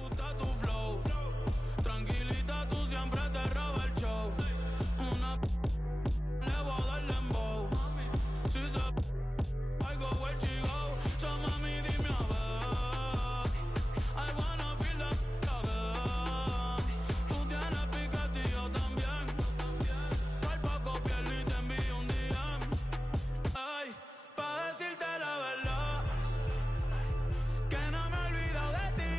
gusta tu flow. Tranquilita, tú siempre te roba el show. Una le voy a dar dembow. Si se I go where she go. So mami, dime a ver. I wanna feel the again. Tú tienes piquete y yo también. Al poco piel y te envío un DM. Ay, pa' decirte la verdad, que no me he olvidado de ti.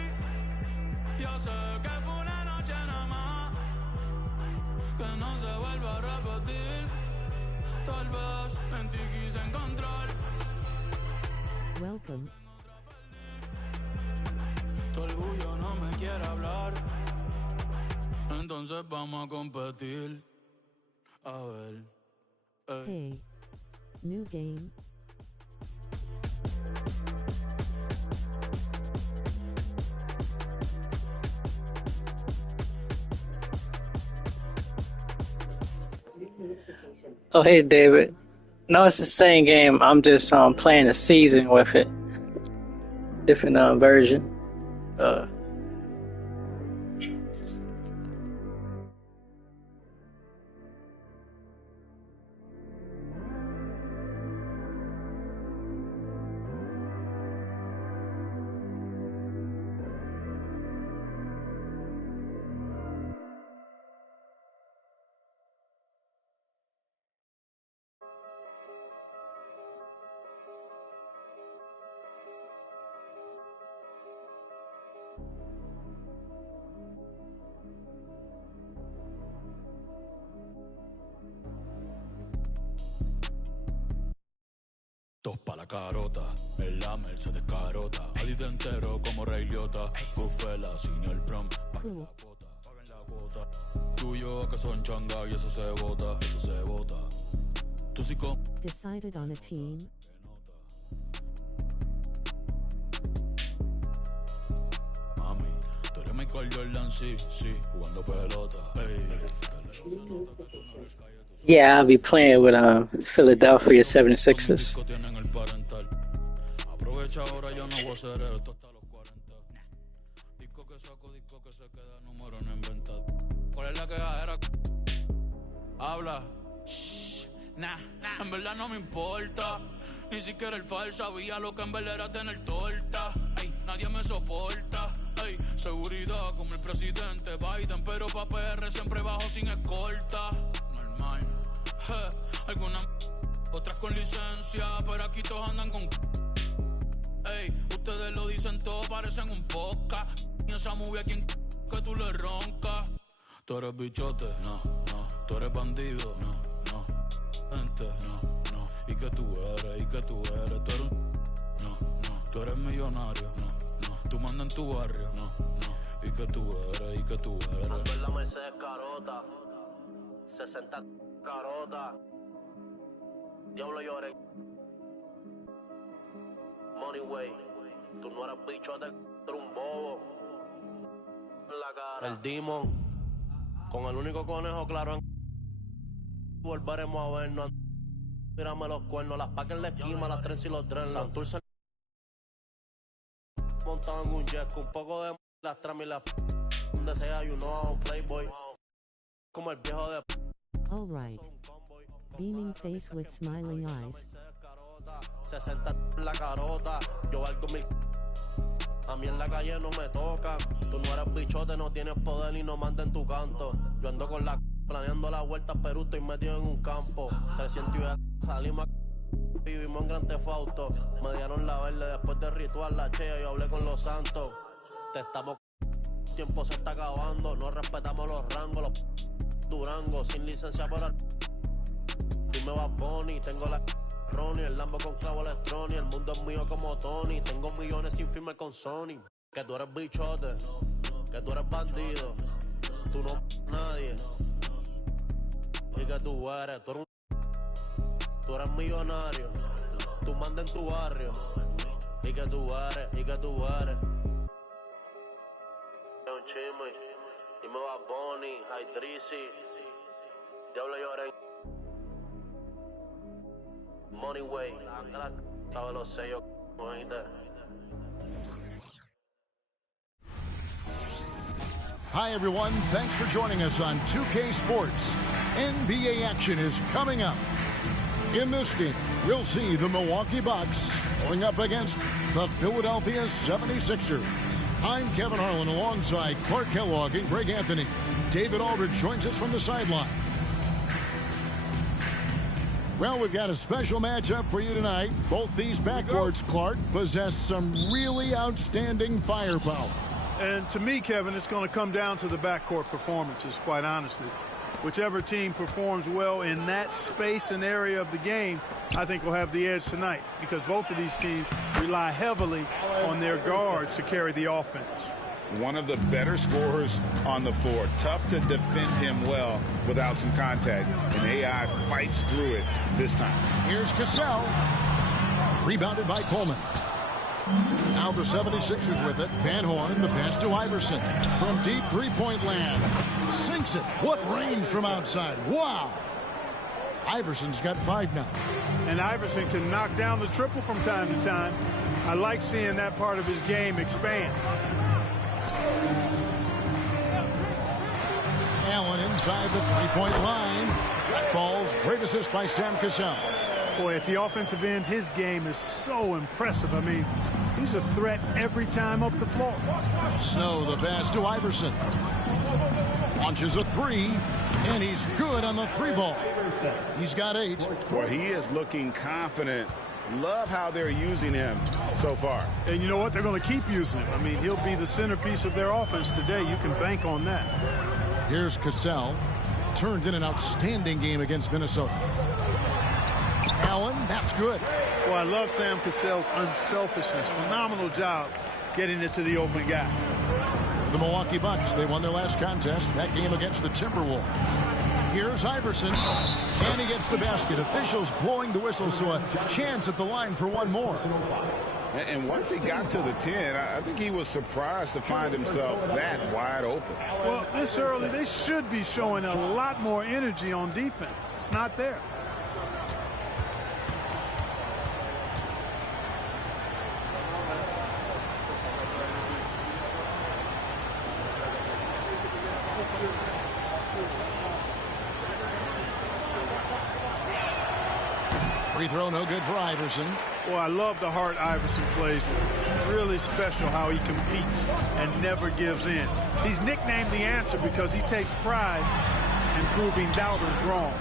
Yo sé que fue una noche nada más, que no se vuelva a repetir. Tal vez en ti quise encontrar. Welcome. Tu orgullo no me quiere hablar, entonces vamos a competir. A ver. Hey. New game. Oh, hey, David. No, it's the same game. I'm just playing a season with it. Different version. Dos pa' la carota, el Lamer se descarota. Adito entero como Ray Liotta. Bufela sin el prom, paguen la cuota, paguen la cuota. Tú y yo que son changa y eso se bota, eso se bota. Tú sí con... Decided on a team. Mami, tú eres Michael Jordan, sí, sí, jugando pelota. Ey. Yeah, I'll be playing with Philadelphia 76ers. Aprovecha ahora, yo no voy a hacer esto hasta los 40. Disco que saco, disco que se queda, número no inventado. ¿Cuál es la quejadera? Habla. Shh, nah, en verdad no me importa. Ni siquiera el falso sabía lo que en verdad era tener torta. Ey, nadie me soporta. Ey, seguridad como el presidente Biden, pero pa' PR siempre bajo sin escolta. Normal. Algunas otras con licencia, pero aquí todos andan con... Ey, ustedes lo dicen todo, parecen un podcast. Y esa movie a quien que tú le roncas. Tú eres bichote, no, no. Tú eres bandido, no, no. Gente, no, no. ¿Y que tú eres? ¿Y que tú eres? Tú eres un... No, no. Tú eres millonario, no, no. Tú mandas en tu barrio, no, no. ¿Y que tú eres? ¿Y que tú eres? Ando en la Mercedes carota, 60 carota. Diablo lloré. Money way, tú no eres bichote, tú eres un bobo. En la cara. El Demon, con el único conejo claro en... Volveremos a vernos. Mírame los cuernos, las pacas en la esquina, las tres y los dreadlocks. Santurce montado en un jet, con un poco de las tramas y las... Donde sea, you know, playboy. Como el viejo de... Alright. Beaming face with smiling eyes. 60 en la carota, yo valgo 1000. A mí en la calle no me tocan. Tú no eres bichote, no tienes poder y no mandas en tu canto. Yo ando con la planeando la vuelta a Perú, estoy metido en un campo. 300 y salimos a... Vivimos en Gran Tefauto. Me dieron la verde después del ritual, la chea, yo hablé con los santos. Te estamos... Tiempo se está acabando, no respetamos los rangos, los... Durango, sin licencia para el... Dime va Bonnie, tengo la... Ronnie, el Lambo con clavo electrónico, el mundo es mío como Tony. Tengo millones sin firmar con Sony. Que tú eres bichote, que tú eres bandido, tú no nadie. Y que tú eres millonario, tú mandas en tu barrio. Y que tú eres, y que tú eres. Un chisme, dime va Bonnie, Hydrisi, Diablo lloré. Money way, sabes los sellos, oíste. Hi, everyone. Thanks for joining us on 2K Sports. NBA action is coming up. In this game, we'll see the Milwaukee Bucks going up against the Philadelphia 76ers. I'm Kevin Harlan alongside Clark Kellogg and Greg Anthony. David Aldridge joins us from the sideline. Well, we've got a special matchup for you tonight. Both these backcourts, Clark, possess some really outstanding firepower. And to me, Kevin, it's going to come down to the backcourt performances, quite honestly. Whichever team performs well in that space and area of the game, I think will have the edge tonight, because both of these teams rely heavily on their guards to carry the offense. One of the better scorers on the floor. Tough to defend him well without some contact. And AI fights through it this time. Here's Cassell. Rebounded by Coleman. Now the 76ers with it. Van Horn, the pass to Iverson. From deep three-point land. Sinks it. What range from outside. Wow. Iverson's got 5 now. And Iverson can knock down the triple from time to time. I like seeing that part of his game expand. Allen inside the three-point line. Falls. Great assist by Sam Cassell. Boy, at the offensive end, his game is so impressive. I mean, he's a threat every time up the floor. Snow, the pass to Iverson. Launches a three, and he's good on the 3-ball. He's got 8. Well, he is looking confident. Love how they're using him so far. And you know what? They're going to keep using him. I mean, he'll be the centerpiece of their offense today. You can bank on that. Here's Cassell. Turned in an outstanding game against Minnesota. Allen, that's good. Well, I love Sam Cassell's unselfishness. Phenomenal job getting it to the open guy. The Milwaukee Bucks, they won their last contest, that game against the Timberwolves. Here's Iverson, and he gets the basket. Officials blowing the whistle, so a chance at the line for one more. And once he got to the 10, I think he was surprised to find himself that wide open. Well, this early, they should be showing a lot more energy on defense. It's not there. Free throw no good for Iverson. Well, I love the heart Iverson plays with. Really special how he competes and never gives in. He's nicknamed the answer because he takes pride in proving doubters wrong.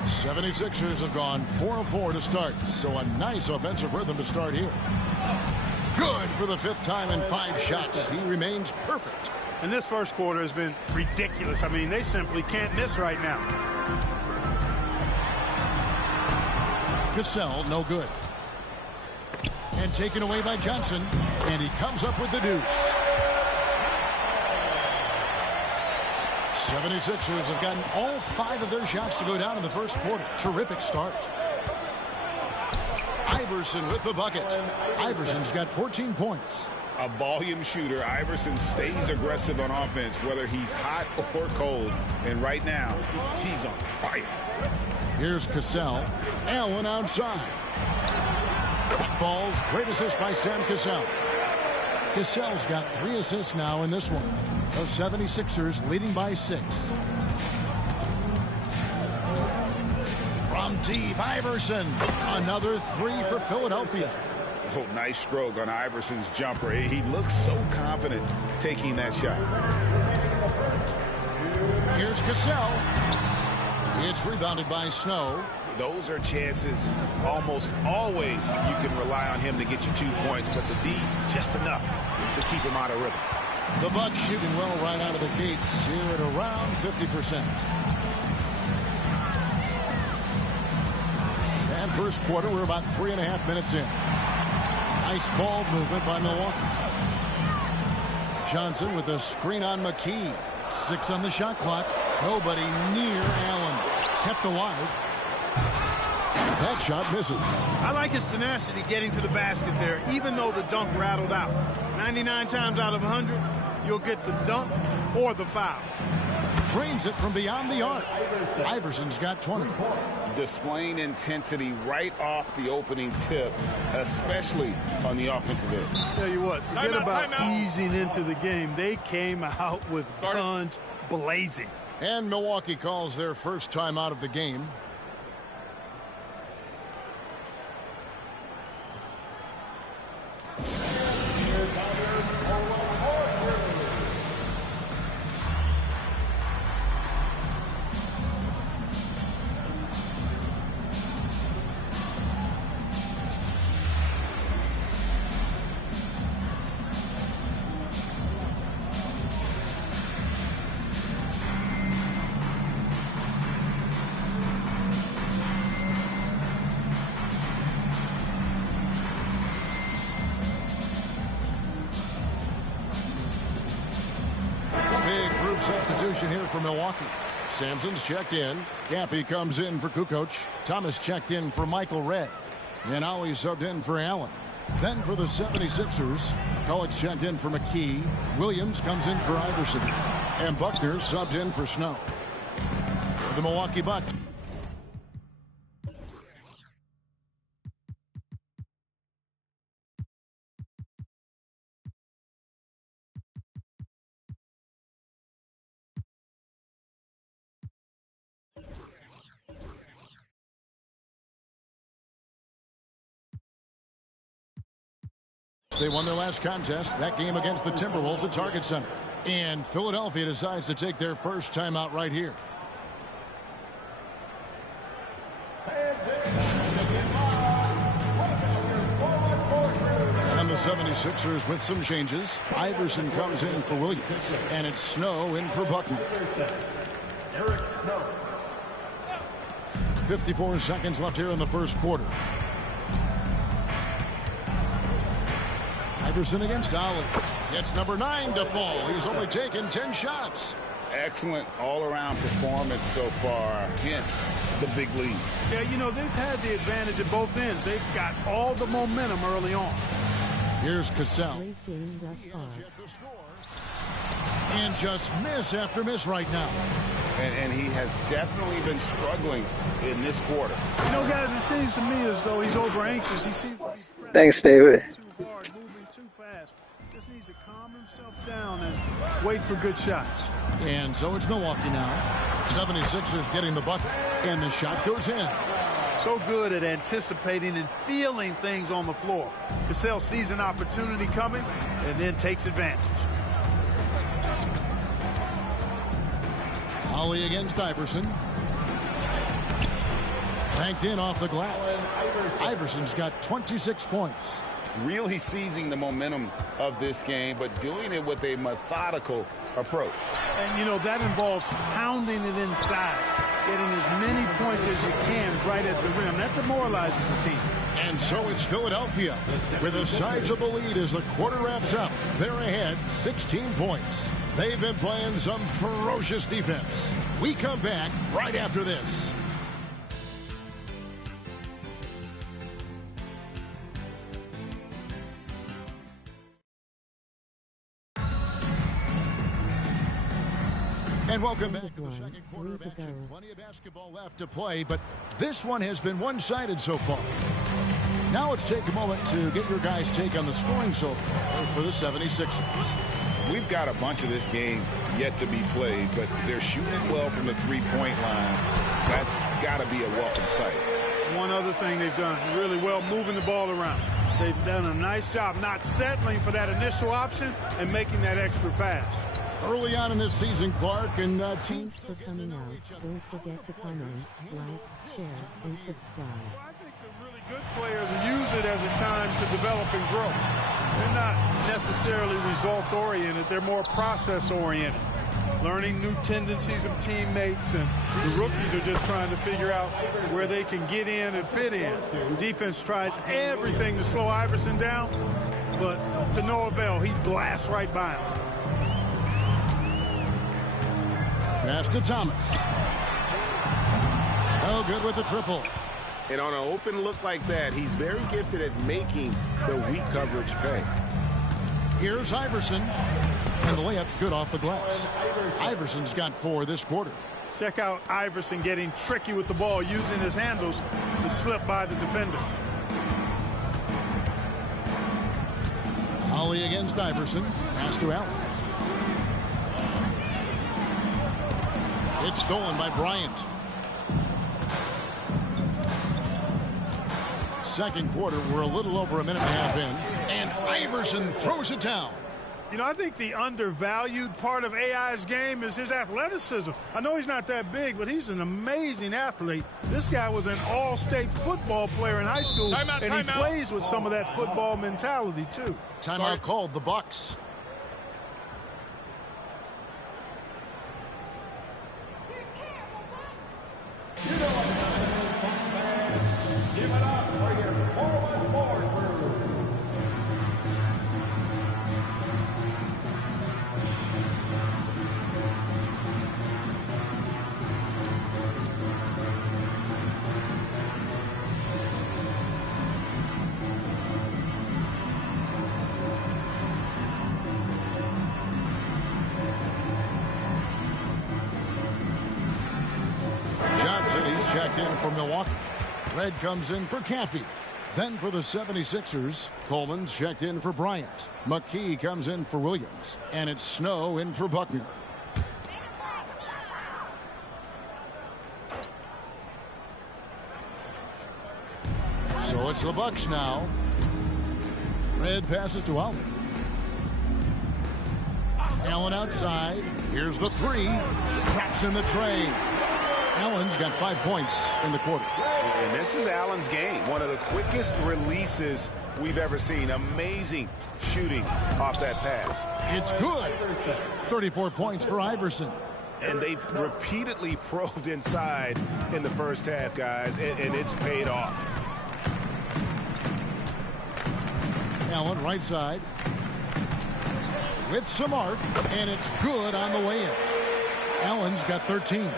76ers have gone 4 of 4 to start, so a nice offensive rhythm to start here. Good for the 5th time in 5 shots. He remains perfect. And this first quarter has been ridiculous. I mean, they simply can't miss right now. Cassell, no good. And taken away by Johnson. And he comes up with the deuce. 76ers have gotten all 5 of their shots to go down in the first quarter. Terrific start. Iverson with the bucket. Iverson's got 14 points. A volume shooter. Iverson stays aggressive on offense, whether he's hot or cold. And right now, he's on fire. Here's Cassell. Allen outside. Balls. Great assist by Sam Cassell. Cassell's got 3 assists now in this one. The 76ers leading by 6. From deep, Iverson. Another 3 for Philadelphia. Oh, nice stroke on Iverson's jumper. He looks so confident taking that shot. Here's Cassell. It's rebounded by Snow. Those are chances almost always you can rely on him to get you 2 points, but the D just enough to keep him out of rhythm. The Bucks shooting well right out of the gates here at around 50%. And first quarter, we're about 3.5 minutes in. Nice ball movement by Milwaukee. Johnson with a screen on McKee. 6 on the shot clock. Nobody near Allen. Kept alive. That shot misses. I like his tenacity getting to the basket there, even though the dunk rattled out. 99 times out of 100, you'll get the dunk or the foul. Drains it from beyond the arc. Iverson's got 20. displaying intensity right off the opening tip, especially on the offensive end. Tell you what, forget about easing into the game. They came out with guns blazing. And Milwaukee calls their first time out of the game. Substitution here for Milwaukee. Sampson's checked in. Gaffey comes in for Kukoc. Thomas checked in for Michael Redd. And Howie subbed in for Allen. Then for the 76ers, McCulloch checked in for McKee. Williams comes in for Iverson. And Buckner subbed in for Snow. For the Milwaukee Bucks. They won their last contest, that game against the Timberwolves at Target Center. And Philadelphia decides to take their first timeout right here. And the 76ers with some changes. Iverson comes in for Williams. And it's Snow in for Buckner. 54 seconds left here in the first quarter. Iverson against Ollie. Gets number 9 to fall. He's only taken 10 shots. Excellent all-around performance so far, hence the big lead. Yeah, you know, they've had the advantage at both ends. They've got all the momentum early on. Here's Cassell. Great game thus far. And just miss after miss right now. And he has definitely been struggling in this quarter. You know, guys, it seems to me as though he's over anxious. He seems to be Thanks, David. too hard, moving too fast. Just needs to calm himself down and wait for good shots. And so it's Milwaukee now. 76ers getting the bucket. And the shot goes in. So good at anticipating and feeling things on the floor. Cassell sees an opportunity coming and then takes advantage. Ollie against Iverson. Banked in off the glass. Iverson's got 26 points. Really seizing the momentum of this game, but doing it with a methodical approach. And, you know, that involves pounding it inside, getting as many points as you can right at the rim. That demoralizes the team. And so it's Philadelphia with a sizable lead as the quarter wraps up. They're ahead 16 points. They've been playing some ferocious defense. We come back right after this. And welcome back to the second quarter of action. Plenty of basketball left to play, but this one has been one-sided so far. Now let's take a moment to get your guys' take on the scoring so far for the 76ers. We've got a bunch of this game yet to be played, but they're shooting well from the three-point line. That's got to be a welcome sight. One other thing they've done really well, moving the ball around. They've done a nice job not settling for that initial option and making that extra pass. Early on in this season, Clark and Thanks for coming out. Don't forget to comment, like, share, and subscribe. Well, I think the really good players use it as a time to develop and grow. They're not necessarily results-oriented. They're more process-oriented. Learning new tendencies of teammates, and the rookies are just trying to figure out where they can get in and fit in. The defense tries everything to slow Iverson down, but to no avail. He blasts right by him. Pass to Thomas. No good with the triple. And on an open look like that, he's very gifted at making the weak coverage pay. Here's Iverson. And the layup's good off the glass. Iverson's got 4 this quarter. Check out Iverson getting tricky with the ball, using his handles to slip by the defender. Holly against Iverson. Pass to Allen. It's stolen by Bryant. Second quarter, we're a little over a minute and a half in. And Iverson throws it down. You know, I think the undervalued part of AI's game is his athleticism. I know he's not that big, but he's an amazing athlete. This guy was an all-state football player in high school, and he plays with some of that football mentality, too. Timeout called, the Bucks. Give it up for your forward crew. Johnson, he's checked in for Milwaukee. Red comes in for Caffey. Then for the 76ers, Coleman's checked in for Bryant. McKee comes in for Williams. And it's Snow in for Buckner. So it's the Bucks now. Red passes to Allen. Allen outside. Here's the three. Traps in the train. Allen's got 5 points in the quarter. And this is Allen's game. One of the quickest releases we've ever seen. Amazing shooting off that pass. It's good. 34 points for Iverson. And they've repeatedly probed inside in the first half, guys, and it's paid off. Allen right side. With some arc, and it's good on the way in. Allen's got 13.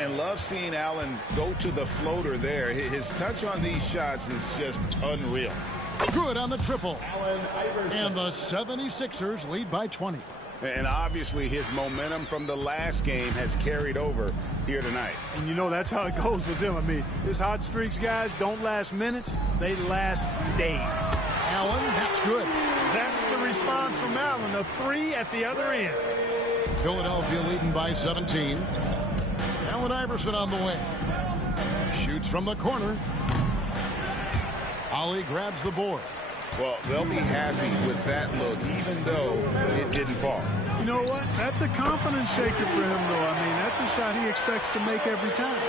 And love seeing Allen go to the floater there. His touch on these shots is just unreal. Good on the triple. And the 76ers lead by 20. And obviously his momentum from the last game has carried over here tonight. And you know that's how it goes with him. I mean, his hot streaks, guys, don't last minutes. They last days. Allen, that's good. That's the response from Allen. A three at the other end. Philadelphia leading by 17. Allen Iverson on the wing. Shoots from the corner. Ollie grabs the board. Well, they'll be happy with that look, even though it didn't fall. You know what? That's a confidence shaker for him, though. I mean, that's a shot he expects to make every time.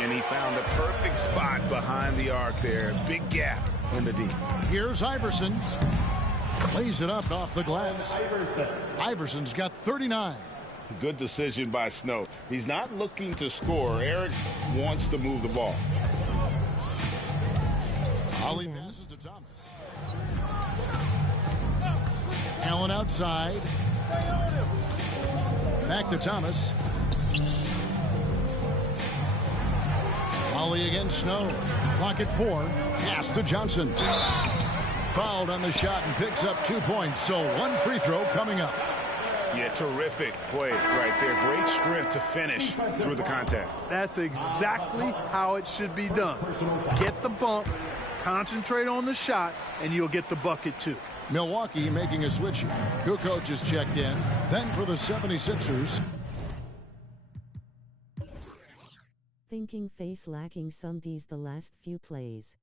And he found the perfect spot behind the arc there. Big gap in the deep. Here's Iverson. Plays it up off the glass. Iverson's got 39. Good decision by Snow. He's not looking to score. Eric wants to move the ball. Ollie passes to Thomas. Allen outside. Back to Thomas. Ollie against Snow. Clock at 4. Pass to Johnson. Fouled on the shot and picks up 2 points. So one free throw coming up. Yeah, terrific play right there. Great strength to finish through the contact. That's exactly how it should be done. Get the bump, concentrate on the shot, and you'll get the bucket too. Milwaukee making a switch here. Kukoc just checked in. Then for the 76ers. Thinking face lacking some D's the last few plays.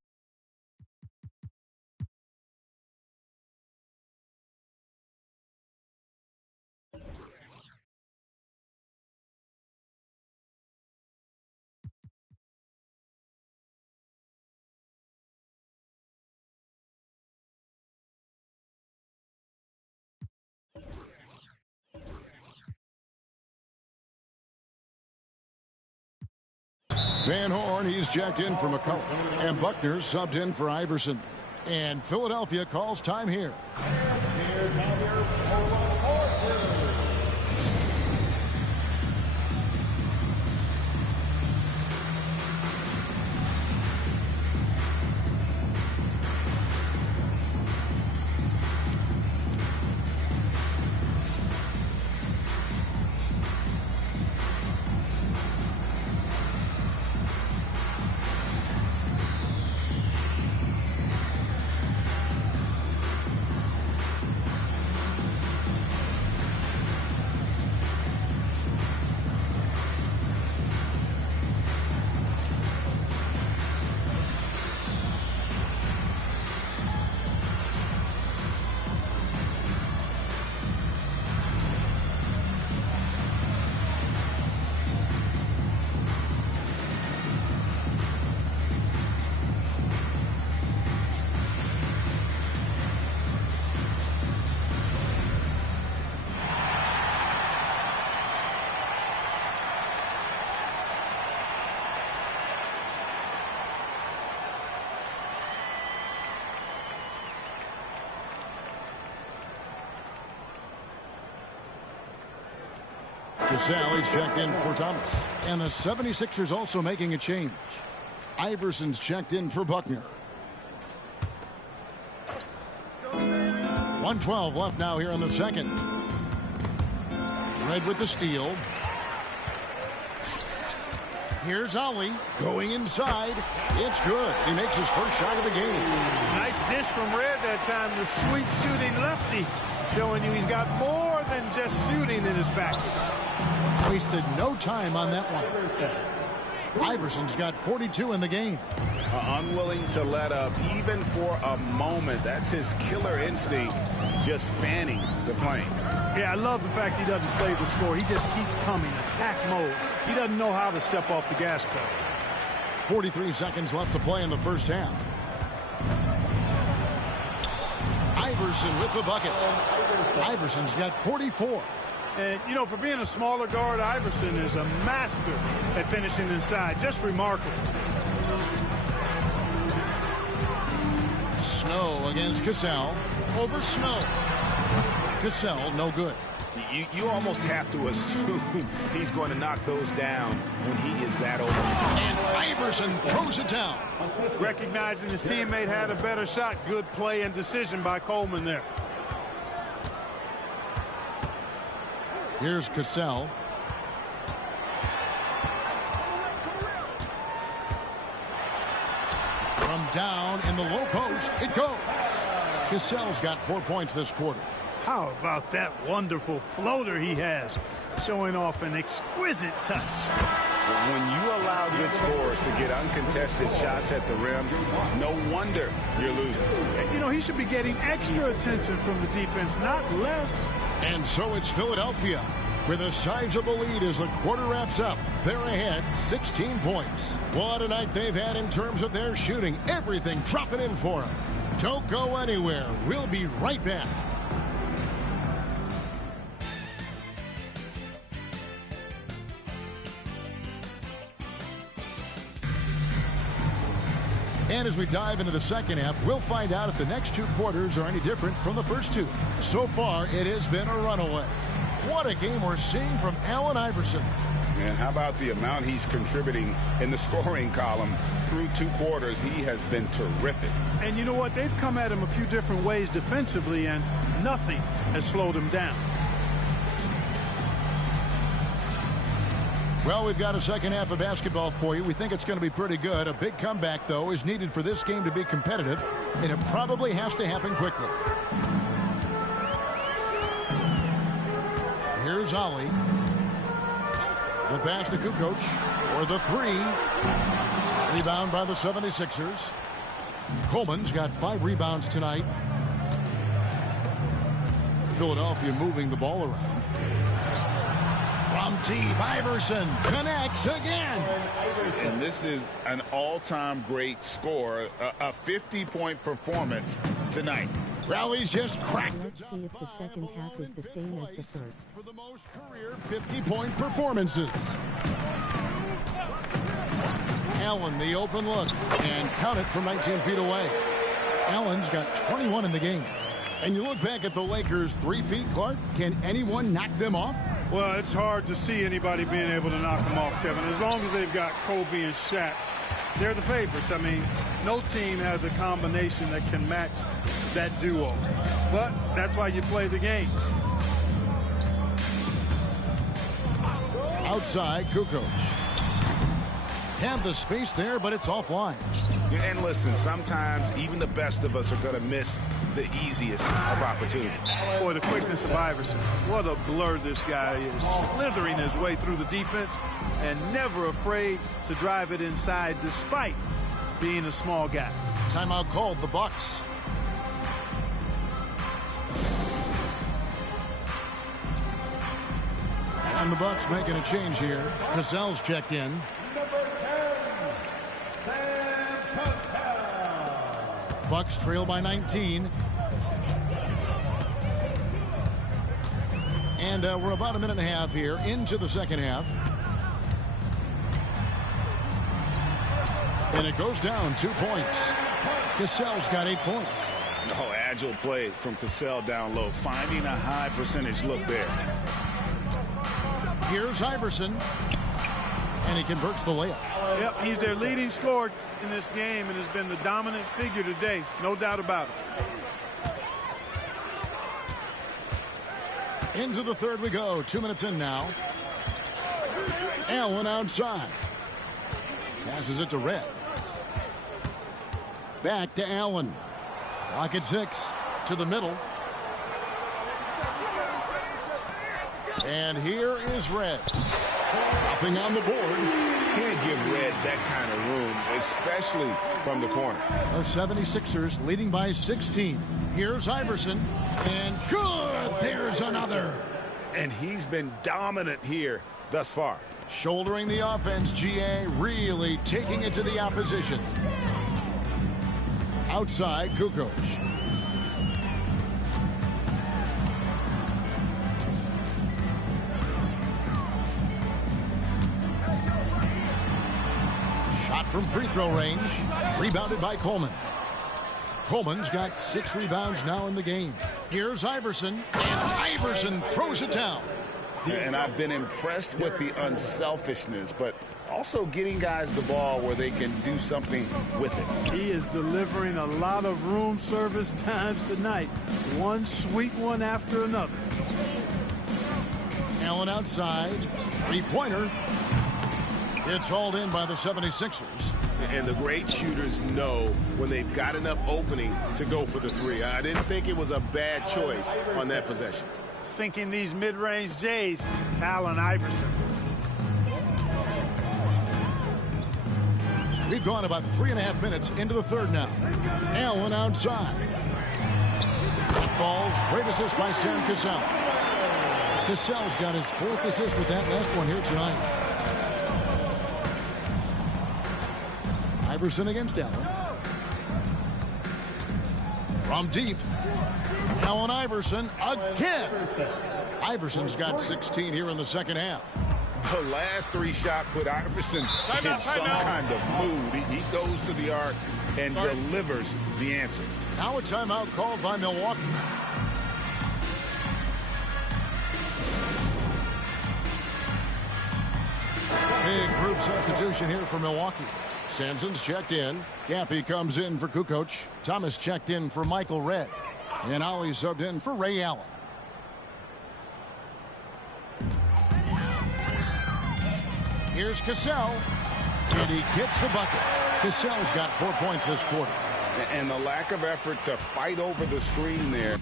Van Horn, he's checked in for McCullough. And Buckner subbed in for Iverson. And Philadelphia calls time here. Cassell is checked in for Thomas. And the 76ers also making a change. Iverson's checked in for Buckner. 1:12 left now here in the second. Red with the steal. Here's Ollie going inside. It's good. He makes his first shot of the game. Nice dish from Red that time. The sweet shooting lefty, showing you he's got more than just shooting in his back. Wasted no time on that one. Iverson's got 42 in the game. Unwilling to let up even for a moment. That's his killer instinct, just fanning the flame. Yeah, I love the fact he doesn't play the score. He just keeps coming, attack mode. He doesn't know how to step off the gas pedal. 43 seconds left to play in the first half. Iverson with the bucket. Iverson's got 44. And, you know, for being a smaller guard, Iverson is a master at finishing inside. Just remarkable. Snow against Cassell. Over Snow. Cassell, no good. You almost have to assume he's going to knock those down when he is that open. And Iverson throws it down. Recognizing his teammate had a better shot. Good play and decision by Coleman there. Here's Cassell. From down in the low post, it goes. Cassell's got 4 points this quarter. How about that wonderful floater he has, showing off an exquisite touch. When you allow good scorers to get uncontested shots at the rim, no wonder you're losing. And, you know, he should be getting extra attention from the defense, not less. And so it's Philadelphia with a sizable lead as the quarter wraps up. They're ahead 16 points. What a night they've had in terms of their shooting. Everything dropping in for them. Don't go anywhere. We'll be right back. And as we dive into the second half, we'll find out if the next two quarters are any different from the first two. So far, it has been a runaway. What a game we're seeing from Allen Iverson. And how about the amount he's contributing in the scoring column through 2 quarters? He has been terrific. And you know what? They've come at him a few different ways defensively, and nothing has slowed him down. Well, we've got a second half of basketball for you. We think it's going to be pretty good. A big comeback, though, is needed for this game to be competitive, and it probably has to happen quickly. Here's Ollie. The pass to Kukoc for the 3. Rebound by the 76ers. Coleman's got 5 rebounds tonight. Philadelphia moving the ball around. From deep, Iverson connects again. And this is an all-time great score, a 50-point performance tonight. Rallies just cracked. Let's see if the second half is the same as the first. For the most career 50-point performances. Allen, the open look, and count it from 19 feet away. Allen's got 21 in the game. And you look back at the Lakers' 3-peat, Clark. Can anyone knock them off? Well, it's hard to see anybody being able to knock them off, Kevin. As long as they've got Kobe and Shaq, they're the favorites. I mean, no team has a combination that can match that duo. But that's why you play the game. Outside, Kukoc. Have the space there, but it's offline. And listen, sometimes even the best of us are going to miss the easiest of opportunities. Boy, the quickness of Iverson. What a blur this guy is. Slithering his way through the defense and never afraid to drive it inside despite being a small guy. Timeout called, the Bucks. And the Bucks making a change here. Cassell's checked in. Number 10, Sam Cassell. Bucks trail by 19. And we're about a minute and a half here into the second half. And it goes down 2 points. Cassell's got 8 points. Oh, agile play from Cassell down low, finding a high percentage look there. Here's Iverson. And he converts the layup. Yep, he's their leading scorer in this game and has been the dominant figure today. No doubt about it. Into the third we go. 2 minutes in now. Allen outside. Passes it to Red. Back to Allen. Clock at 6. To the middle. And here is Red. Nothing on the board. Can't give Red that kind of room, especially from the corner. The 76ers leading by 16. Here's Iverson. And good. There's another. And he's been dominant here thus far. Shouldering the offense, GA really taking it to the opposition. Outside, Kukoc. Shot from free throw range. Rebounded by Coleman. Coleman's got 6 rebounds now in the game. Here's Iverson. And Iverson throws it down. And I've been impressed with the unselfishness, but also getting guys the ball where they can do something with it. He is delivering a lot of room service times tonight. One sweet one after another. Allen outside. Three-pointer. It's hauled in by the 76ers. And the great shooters know when they've got enough opening to go for the three. I didn't think it was a bad choice on that possession. Sinking these mid-range J's, Allen Iverson. We've gone about 3.5 minutes into the third now. Allen outside. That falls. Great assist by Sam Cassell. Cassell's got his 4th assist with that last one here tonight. Iverson against Allen. From deep. Allen Iverson again. Iverson's got 16 here in the second half. The last 3 shots put Iverson in some kind of mood. He goes to the arc and delivers the answer. Now a timeout called by Milwaukee. Big group substitution here for Milwaukee. Sampson's checked in. Gaffey comes in for Kukoc. Thomas checked in for Michael Red. And Ollie subbed in for Ray Allen. Here's Cassell. And he gets the bucket. Cassell's got 4 points this quarter. And the lack of effort to fight over the screen there.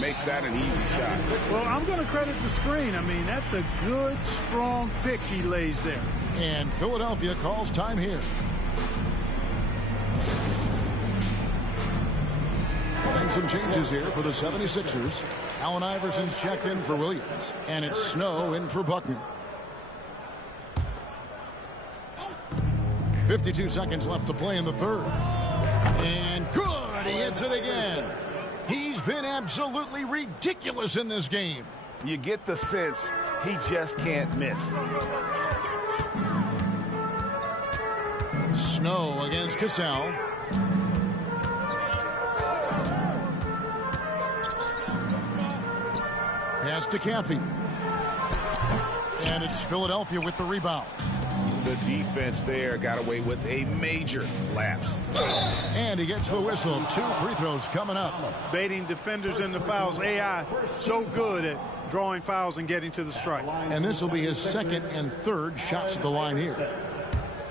Makes that an easy shot. Well, I'm going to credit the screen. I mean, that's a good, strong pick he lays there. And Philadelphia calls time here. And some changes here for the 76ers. Allen Iverson's checked in for Williams. And it's Snow in for Buckner. 52 seconds left to play in the third. And good! He hits it again. He's been absolutely ridiculous in this game. You get the sense he just can't miss. Snow against Cassell. Pass to Gaffey. And it's Philadelphia with the rebound. The defense there got away with a major lapse. And he gets the whistle. 2 free throws coming up. Baiting defenders into fouls. AI so good at drawing fouls and getting to the strike. And this will be his 2nd and 3rd shots at the line here.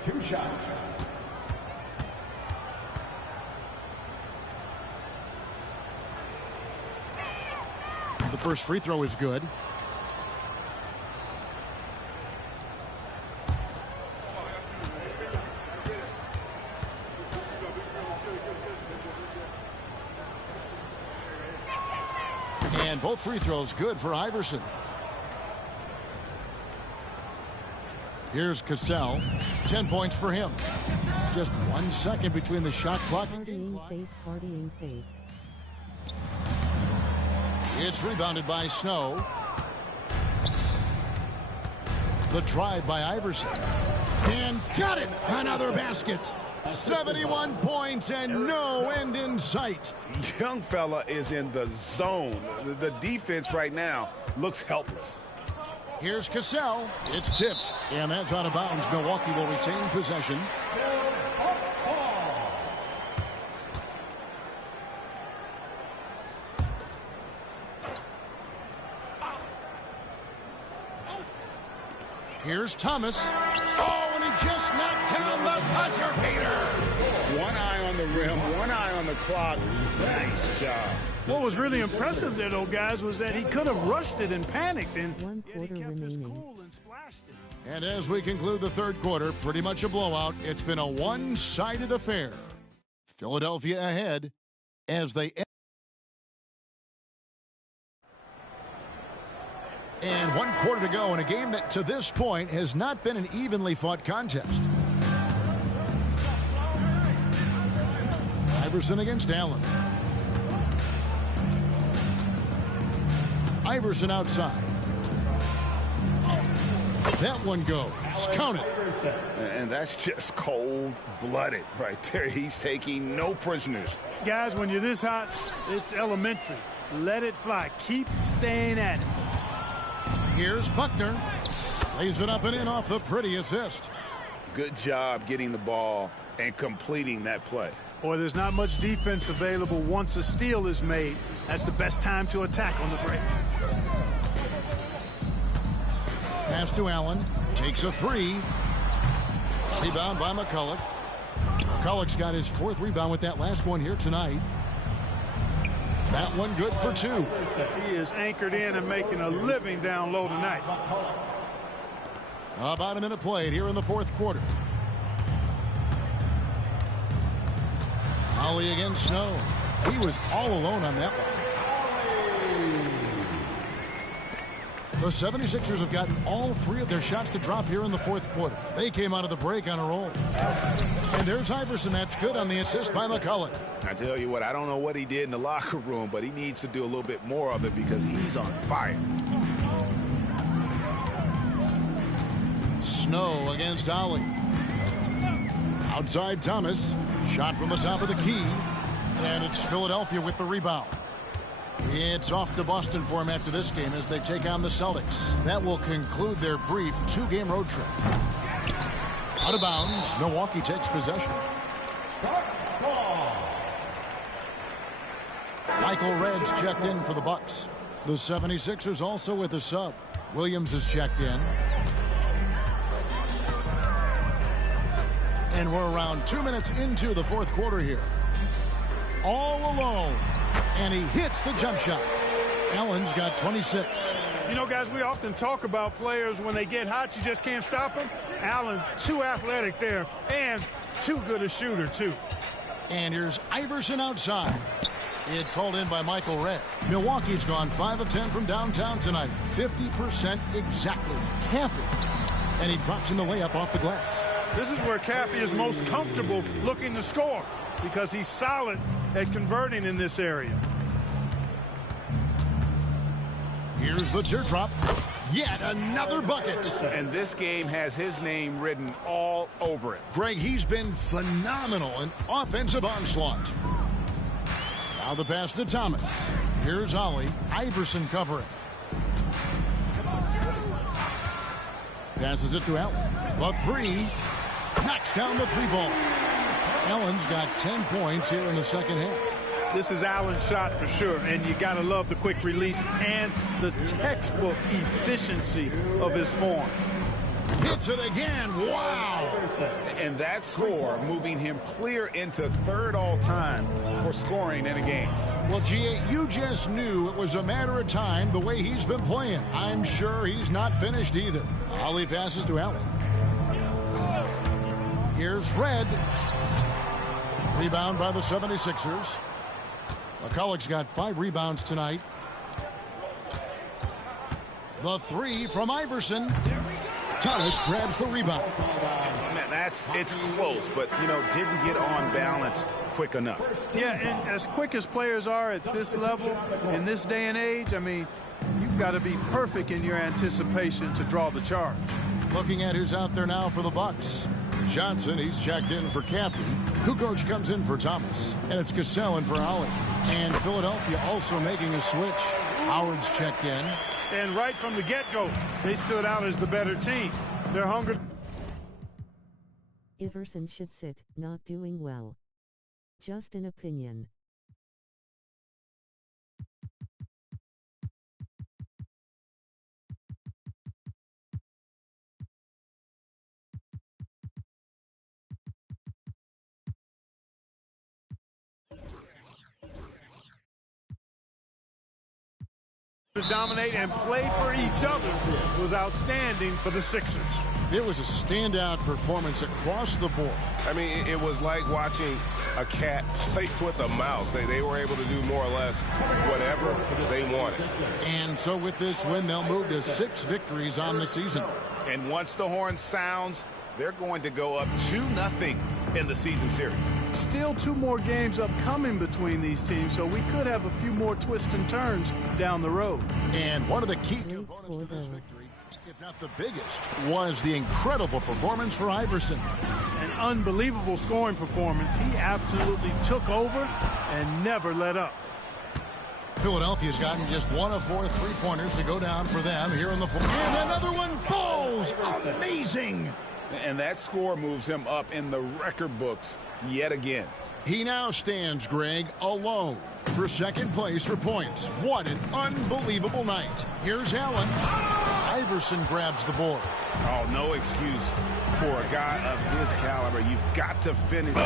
2 shots. The first free throw is good. And both free throws good for Iverson. Here's Cassell. 10 points for him. Just 1 second between the shot clock and game clock. Partying face. It's rebounded by Snow. The drive by Iverson. And got it! Another basket. 71 points and no end in sight. Young fella is in the zone. The defense right now looks helpless. Here's Cassell. It's tipped, and that's out of bounds. Milwaukee will retain possession. Here's Thomas. Oh, and he just knocked down the buzzer beater. One eye on the rim, one eye on the clock. Nice job. What was really impressive there, though, guys, was that he could have rushed it and panicked, and 1 yet he quarter kept his remaining. cool and splashed it. And as we conclude the third quarter, pretty much a blowout. It's been a one-sided affair. Philadelphia ahead as they... And 1 quarter to go in a game that to this point has not been an evenly fought contest. Iverson against Allen. Iverson outside. That one goes. Count it. And that's just cold-blooded right there. He's taking no prisoners. Guys, when you're this hot, it's elementary. Let it fly. Keep staying at it. Here's Buckner. Lays it up and in off the pretty assist. Good job getting the ball and completing that play. Boy, there's not much defense available once a steal is made. That's the best time to attack on the break. Pass to Allen. Takes a three. Rebound by McCulloch. McCulloch's got his fourth rebound with that last one here tonight. That one good for two. He is anchored in and making a living down low tonight. About a minute played here in the fourth quarter. Holly against Snow. He was all alone on that one. The 76ers have gotten all three of their shots to drop here in the fourth quarter. They came out of the break on a roll. And there's Iverson. That's good on the assist by McCulloch. I tell you what, I don't know what he did in the locker room, but he needs to do a little bit more of it because he's on fire. Snow against Ollie. Outside Thomas. Shot from the top of the key. And it's Philadelphia with the rebound. It's off to Boston for him after this game as they take on the Celtics. That will conclude their brief two-game road trip. Out of bounds, Milwaukee takes possession. Michael Red's checked in for the Bucks. The 76ers also with a sub. Williams is checked in. And we're around 2 minutes into the fourth quarter here. All alone. And he hits the jump shot. Allen's got 26. You know, guys, we often talk about players when they get hot, you just can't stop them. Allen, too athletic there, and too good a shooter, too. And here's Iverson outside. It's hauled in by Michael Redd. Milwaukee's gone 5 of 10 from downtown tonight. 50% exactly. Caffey. And he drops in the layup off the glass. This is where Caffey is most comfortable looking to score because he's solid at converting in this area. Here's the teardrop. Yet another bucket. And this game has his name written all over it. Greg, he's been phenomenal in offensive onslaught. Now the pass to Thomas. Here's Ollie. Iverson covering. Passes it to Allen. The three. Knocks down the three ball. Allen's got 10 points here in the second half. This is Allen's shot for sure, and you got to love the quick release and the textbook efficiency of his form. Hits it again. Wow. And that score moving him clear into third all-time for scoring in a game. Well, G.A., you just knew it was a matter of time the way he's been playing. I'm sure he's not finished either. Ollie passes to Allen. Here's Red. Rebound by the 76ers. McCulloch's got 5 rebounds tonight. The three from Iverson. Thomas grabs the rebound. Man, it's close, but, you know, didn't get on balance quick enough. Yeah, and as quick as players are at this level, in this day and age, I mean, you've got to be perfect in your anticipation to draw the charge. Looking at who's out there now for the Bucks. Johnson, he's checked in for Caffey. Kukoc comes in for Thomas. And it's Cassell in for Holly. And Philadelphia also making a switch. Howard's checked in. And right from the get-go, they stood out as the better team. They're hungry. Iverson should sit, not doing well. Just an opinion. To dominate and play for each other was outstanding for the Sixers. It was a standout performance across the board. I mean, it was like watching a cat play with a mouse. They were able to do more or less whatever they wanted. And so with this win, they'll move to 6 victories on the season. And once the horn sounds, they're going to go up 2-0 in the season series. Still 2 more games upcoming between these teams, so we could have a few more twists and turns down the road. And one of the key components to this victory, if not the biggest, was the incredible performance for Iverson. An unbelievable scoring performance. He absolutely took over and never let up. Philadelphia's gotten just 1 of 4 3-pointers to go down for them here in the fourth. And another one falls! Amazing! And that score moves him up in the record books yet again. He now stands, Greg, alone for second place for points. What an unbelievable night. Here's Allen. Iverson grabs the board. Oh, no excuse for a guy of his caliber. You've got to finish.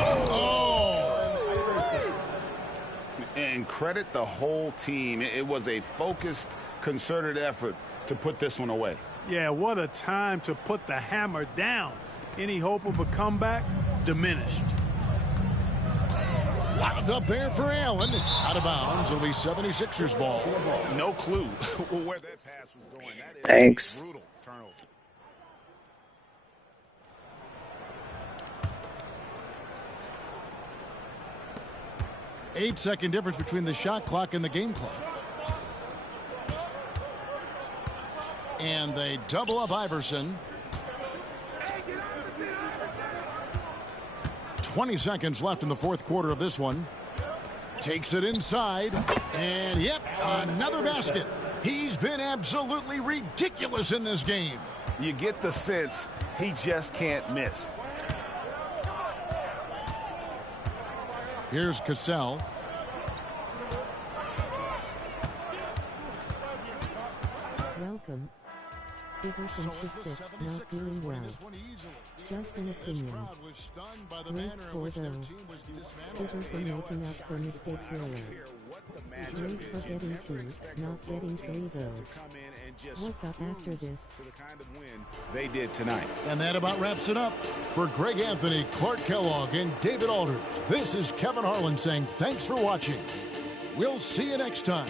And credit the whole team. It was a focused, concerted effort to put this one away. Yeah, what a time to put the hammer down. Any hope of a comeback diminished. Wound up there for Allen. Out of bounds. It'll be 76ers ball. No clue where that pass is going. That is Thanks. brutal turnover. Eight-second difference between the shot clock and the game clock. And they double up Iverson. 20 seconds left in the fourth quarter of this one. Takes it inside. And, yep, another basket. He's been absolutely ridiculous in this game. You get the sense he just can't miss. Here's Cassell. Welcome. Iverson should sit, not doing well. Just an opinion. Great score though. Iverson making up for mistakes earlier. Great for getting 2, not getting 3 though. What's up after this? They did tonight. And that about wraps it up. For Greg Anthony, Clark Kellogg, and David Aldridge, this is Kevin Harlan saying thanks for watching. We'll see you next time.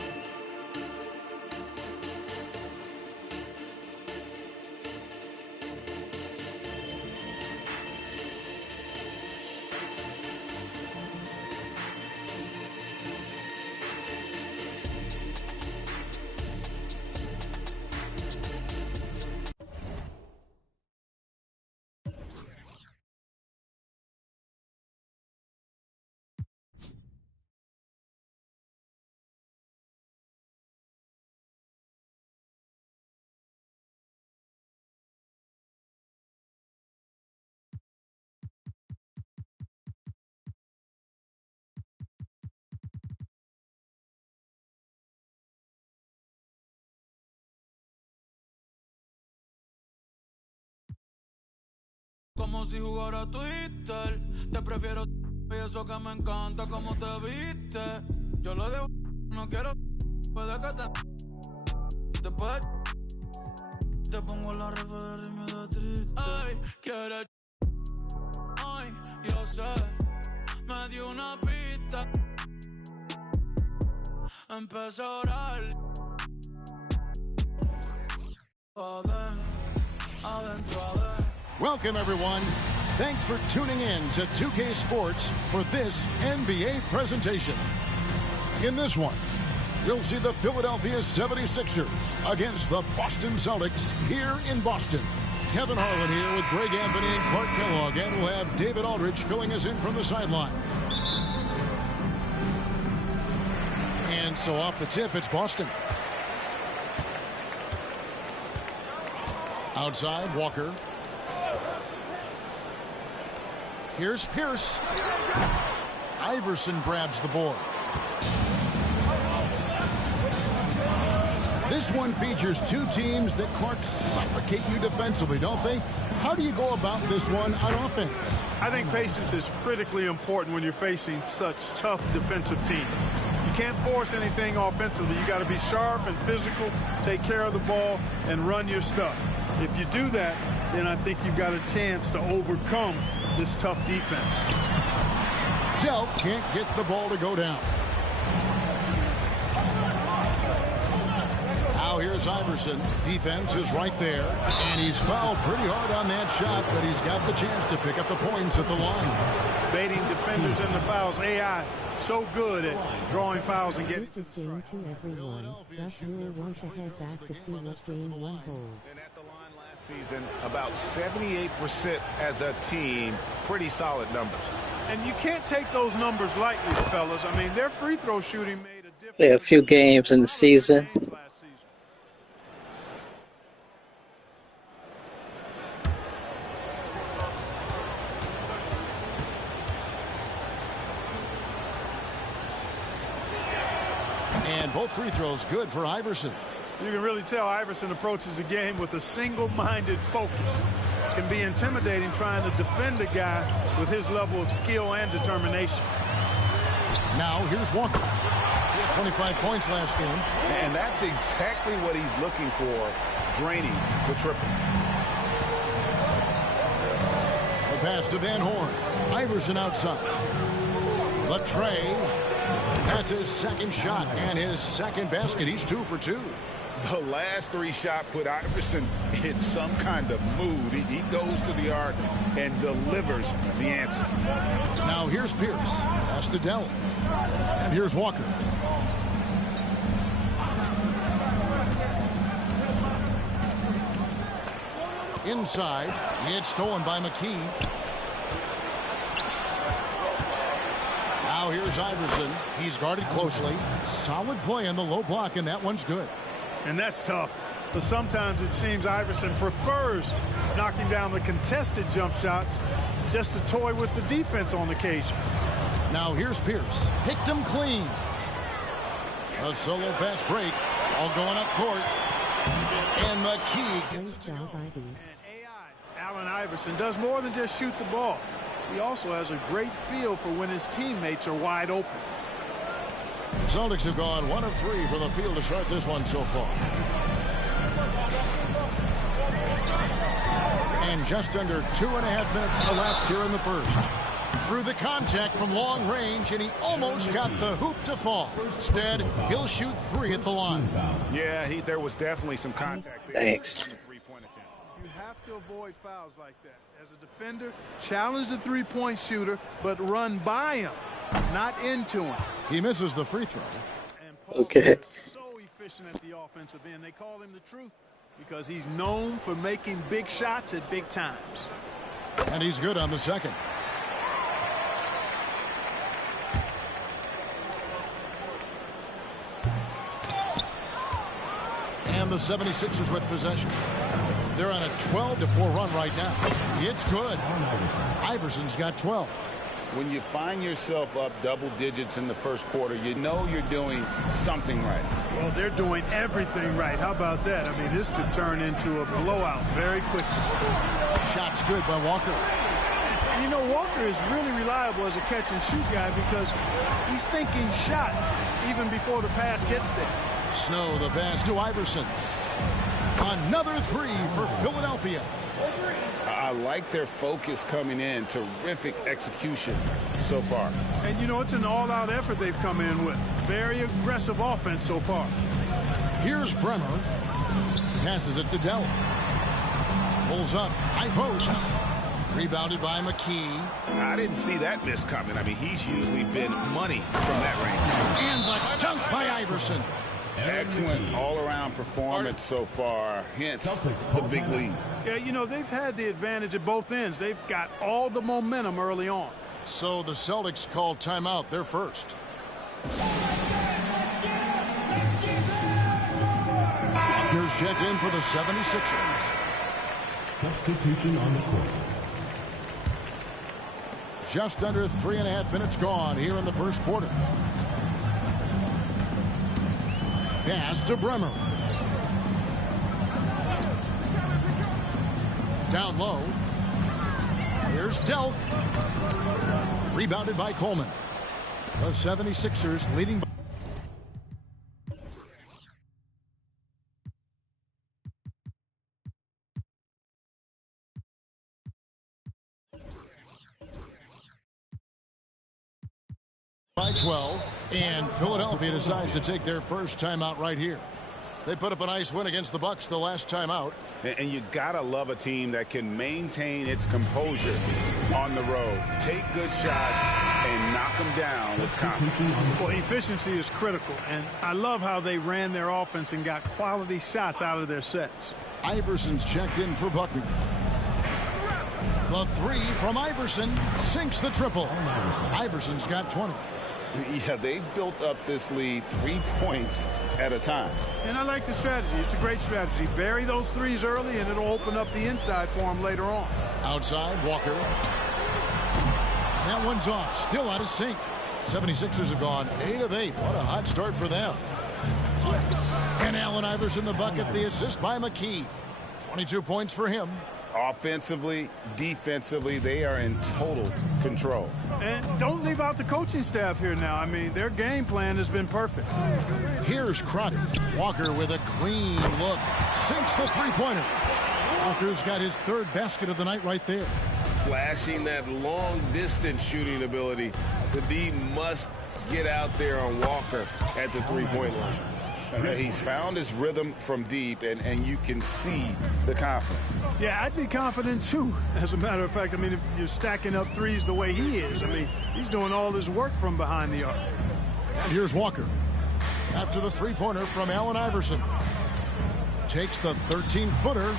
Como si jugara Twitter. Te prefiero y eso que me encanta como te viste. Yo lo debo, no quiero. Puede que te. Después te pongo la refe de ritmo de triste. Ay, quieres. Ay, yo sé. Me dio una pista. Empecé a orar. Adentro. Welcome, everyone. Thanks for tuning in to 2K Sports for this NBA presentation. In this one, we'll see the Philadelphia 76ers against the Boston Celtics here in Boston. Kevin Harlan here with Greg Anthony and Clark Kellogg, and we'll have David Aldridge filling us in from the sideline. And so off the tip, it's Boston. Outside, Walker. Here's Pierce. Iverson grabs the board. This one features two teams that, Clark, suffocate you defensively, don't they? How do you go about this one on offense? I think patience is critically important when you're facing such tough defensive teams. You can't force anything offensively. You got to be sharp and physical, take care of the ball, and run your stuff. If you do that, then I think you've got a chance to overcome this tough defense. Dell can't get the ball to go down. Now here's Iverson. Defense is right there, and he's fouled pretty hard on that shot, but he's got the chance to pick up the points at the line. Baiting defenders into fouls. AI so good at drawing fouls and getting. This is game 2, everyone. Gus really wants to head back to see what game 1 holds. And at the line last season, about 78% as a team. Pretty solid numbers. And you can't take those numbers lightly, fellas. I mean, their free throw shooting made a difference. Play a few games in the season. And both free throws good for Iverson. You can really tell Iverson approaches the game with a single-minded focus. It can be intimidating trying to defend a guy with his level of skill and determination. Now here's Walker. He had 25 points last game. And that's exactly what he's looking for, draining the triple. The pass to Van Horn. Iverson outside. Latrey. That's his second shot and his second basket. He's 2 for 2. The last 3 shots put Iverson in some kind of mood. He goes to the arc and delivers the answer. Now here's Pierce. Pass to Dell. And here's Walker. Inside. It's stolen by McKee. Now here's Iverson. He's guarded closely. Solid play in the low block, and that one's good. And that's tough. But sometimes it seems Iverson prefers knocking down the contested jump shots just to toy with the defense on occasion. Now here's Pierce. Picked him clean. A solo fast break. All going up court. And McKee gets it to go. And AI, Allen Iverson, does more than just shoot the ball. He also has a great feel for when his teammates are wide open. The Celtics have gone 1 of 3 from the field to start this one so far. And just under 2.5 minutes elapsed here in the first. Through the contact from long range, and he almost got the hoop to fall. Instead, he'll shoot 3 at the line. Yeah, there was definitely some contact there. Thanks. You have to avoid fouls like that. As a defender, challenge the three-point shooter, but run by him, not into him. He misses the free throw. And Paul is so efficient at the offensive end. They call him the truth because he's known for making big shots at big times. And he's good on the second. And the 76ers with possession. They're on a 12-4 run right now. It's good. Iverson's got 12. When you find yourself up double digits in the first quarter, you know you're doing something right. Well, they're doing everything right. How about that? I mean, this could turn into a blowout very quickly. Shot's good by Walker. And you know, Walker is really reliable as a catch-and-shoot guy because he's thinking shot even before the pass gets there. Snow, the pass to Iverson. Another 3 for Philadelphia. I like their focus coming in. Terrific execution so far. And, you know, it's an all-out effort they've come in with. Very aggressive offense so far. Here's Bremer. Passes it to Dell. Pulls up. High post. Rebounded by McKee. I didn't see that miss coming. I mean, he's usually been money from that range. And the dunk by Iverson. Excellent all-around performance so far. Hence the big lead. Yeah, you know, they've had the advantage at both ends. They've got all the momentum early on. So the Celtics called timeout. They're first. Here's checked in for the 76ers. Substitution on the court. Just under 3.5 minutes gone here in the first quarter. Pass to Bremer. Down low. Here's Delk. Rebounded by Coleman. The 76ers leading by... by 12, and Philadelphia decides to take their first timeout right here. They put up a nice win against the Bucks the last time out. And you gotta love a team that can maintain its composure on the road. Take good shots and knock them down with confidence. Well, efficiency is critical, and I love how they ran their offense and got quality shots out of their sets. Iverson's checked in for Buckner. The three from Iverson sinks the triple. Iverson's got 20. Yeah, they built up this lead 3 points at a time. And I like the strategy. It's a great strategy. Bury those threes early, and it'll open up the inside for them later on. Outside, Walker. That one's off. Still out of sync. 76ers have gone 8 of 8. What a hot start for them. And Allen Iverson the bucket. The assist by McKee. 22 points for him. Offensively, defensively, they are in total control. And don't leave out the coaching staff here now. I mean, their game plan has been perfect. Here's Crowder. Walker with a clean look. Sinks the three-pointer. Walker's got his third basket of the night right there. Flashing that long-distance shooting ability. The D must get out there on Walker at the three-point line. He's found his rhythm from deep, and you can see the confidence. Yeah, I'd be confident, too. As a matter of fact, I mean, if you're stacking up threes the way he is, I mean, he's doing all his work from behind the arc. And here's Walker. After the three-pointer from Allen Iverson. Takes the 13-footer.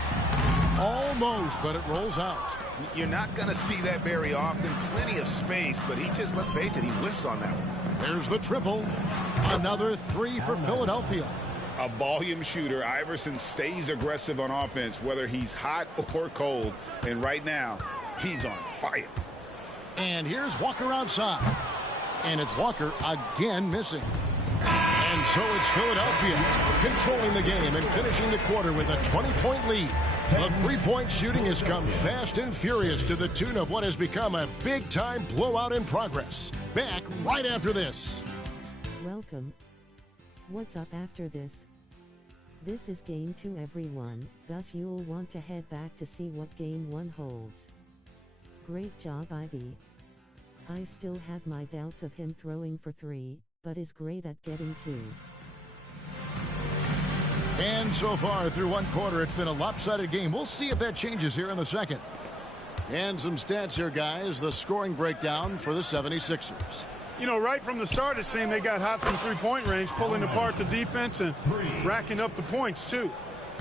Almost, but it rolls out. You're not going to see that very often. Plenty of space, but he just, let's face it, he whiffs on that one. There's the triple. Another three for Philadelphia. A volume shooter. Iverson stays aggressive on offense, whether he's hot or cold. And right now, he's on fire. And here's Walker outside. And it's Walker again missing. And so it's Philadelphia controlling the game and finishing the quarter with a 20-point lead. The three-point shooting has come fast and furious to the tune of what has become a big-time blowout in progress. Back right after this. Welcome. What's up after this? This is Game 2 everyone, thus you'll want to head back to see what Game 1 holds. Great job Ivy. I still have my doubts of him throwing for 3, but is great at getting 2. And so far through one quarter, it's been a lopsided game. We'll see if that changes here in the second. And some stats here, guys. The scoring breakdown for the 76ers. You know, right from the start, it seemed they got hot from three-point range, pulling apart the defense and racking up the points, too.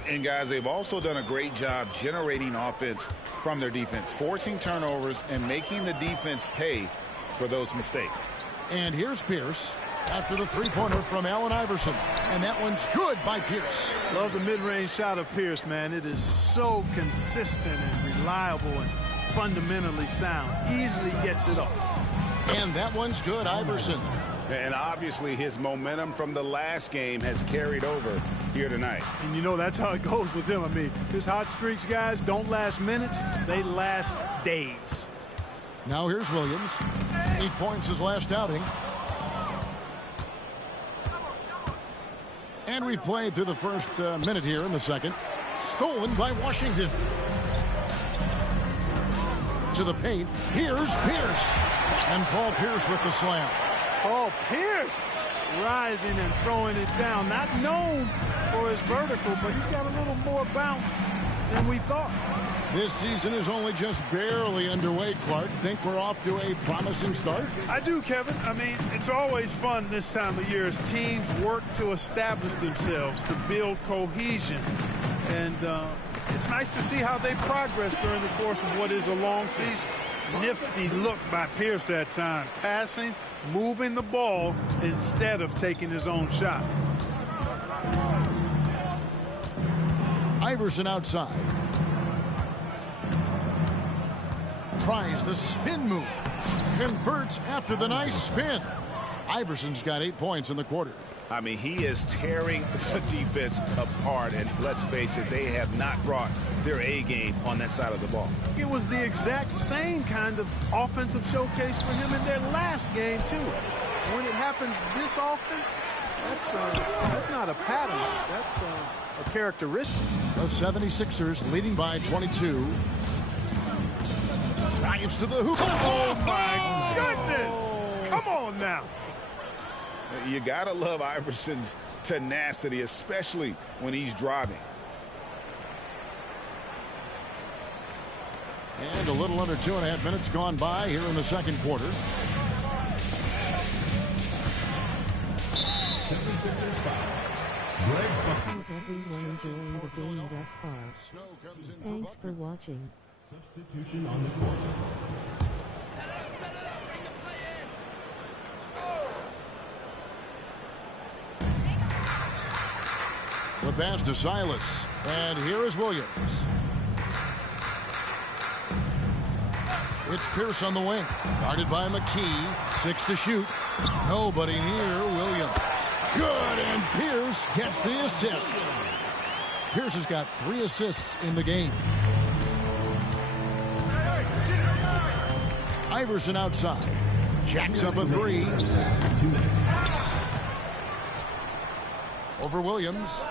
And, guys, they've also done a great job generating offense from their defense, forcing turnovers and making the defense pay for those mistakes. And here's Pierce after the three-pointer from Allen Iverson. And that one's good by Pierce. Love the mid-range shot of Pierce, man. It is so consistent and reliable and fundamentally sound. Easily gets it off. And that one's good, Iverson. And obviously his momentum from the last game has carried over here tonight. And you know that's how it goes with him. I mean, his hot streaks, guys, don't last minutes. They last days. Now here's Williams. 8 points his last outing. And we've played through the first minute here in the second. Stolen by Washington. To the paint. Here's Pierce. And Paul Pierce with the slam. Paul Pierce. rising and throwing it down. Not known for his vertical, but he's got a little more bounce than we thought. This season is only just barely underway, Clark. Think we're off to a promising start? I do, Kevin. I mean, it's always fun this time of year as teams work to establish themselves, to build cohesion. And it's nice to see how they progress during the course of what is a long season. Nifty look by Pierce that time. Passing, moving the ball instead of taking his own shot. Iverson outside. Tries the spin move. Converts after the nice spin. Iverson's got 8 points in the quarter. I mean, he is tearing the defense apart, and let's face it, they have not brought their A game on that side of the ball. It was the exact same kind of offensive showcase for him in their last game, too. When it happens this often, that's not a pattern. That's a characteristic. The 76ers leading by 22. Drives to the hoop. Oh, my goodness. Come on now. You got to love Iverson's tenacity, especially when he's driving. And a little under 2.5 minutes gone by here in the second quarter. 76ers foul. Greg Buckner. Is everyone enjoying the game thus far? Thanks for watching. Substitution on the court. The pass to Silas. And here is Williams. It's Pierce on the wing. Guarded by McKee. 6 to shoot. Nobody near Williams. Good, and Pierce gets the assist. Pierce has got 3 assists in the game. Iverson outside. Jacks up a 3. 2 minutes. Over Williams.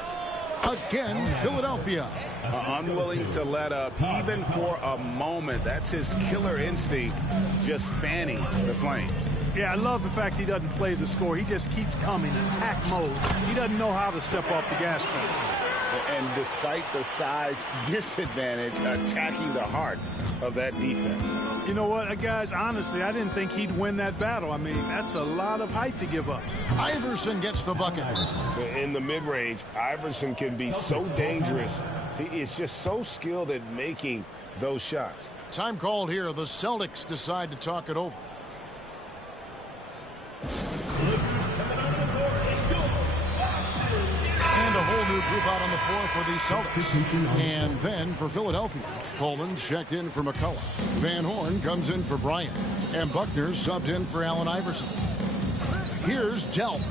Again, Philadelphia. Unwilling to let up even for a moment. That's his killer instinct, just fanning the flames. Yeah, I love the fact he doesn't play the score. He just keeps coming, attack mode. He doesn't know how to step off the gas pedal. And despite the size disadvantage, attacking the heart of that defense. You know what, guys, honestly, I didn't think he'd win that battle. I mean, that's a lot of height to give up. Iverson gets the bucket. In the mid-range, Iverson can be so dangerous. He is just so skilled at making those shots. Time called here. The Celtics decide to talk it over. And a whole new group out on the floor for the Celtics. And then for Philadelphia, Coleman's checked in for McCullough. Van Horn comes in for Bryant. And Buckner subbed in for Allen Iverson. Here's Delp.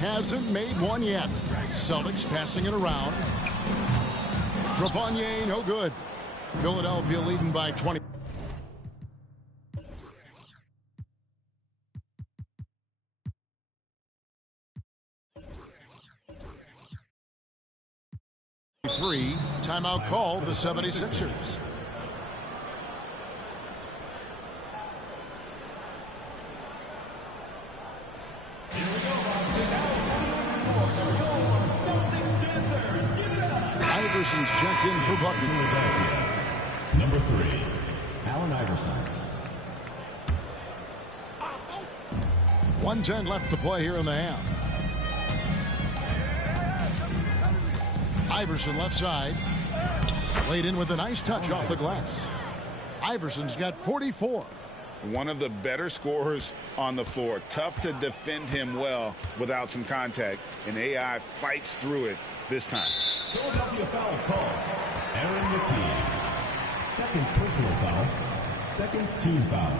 Hasn't made one yet. Celtics passing it around. Trepanier, no good. Philadelphia leading by 20. Timeout call, the 76ers. Iverson's checked in for Buckner. Number 3, Allen Iverson. 1:10 left to play here in the half. Iverson left side. Laid in with a nice touch off the glass. Iverson's got 44. One of the better scorers on the floor. Tough to defend him well without some contact. And AI fights through it this time. Philadelphia foul call. Aaron McKee. Second personal foul. Second team foul.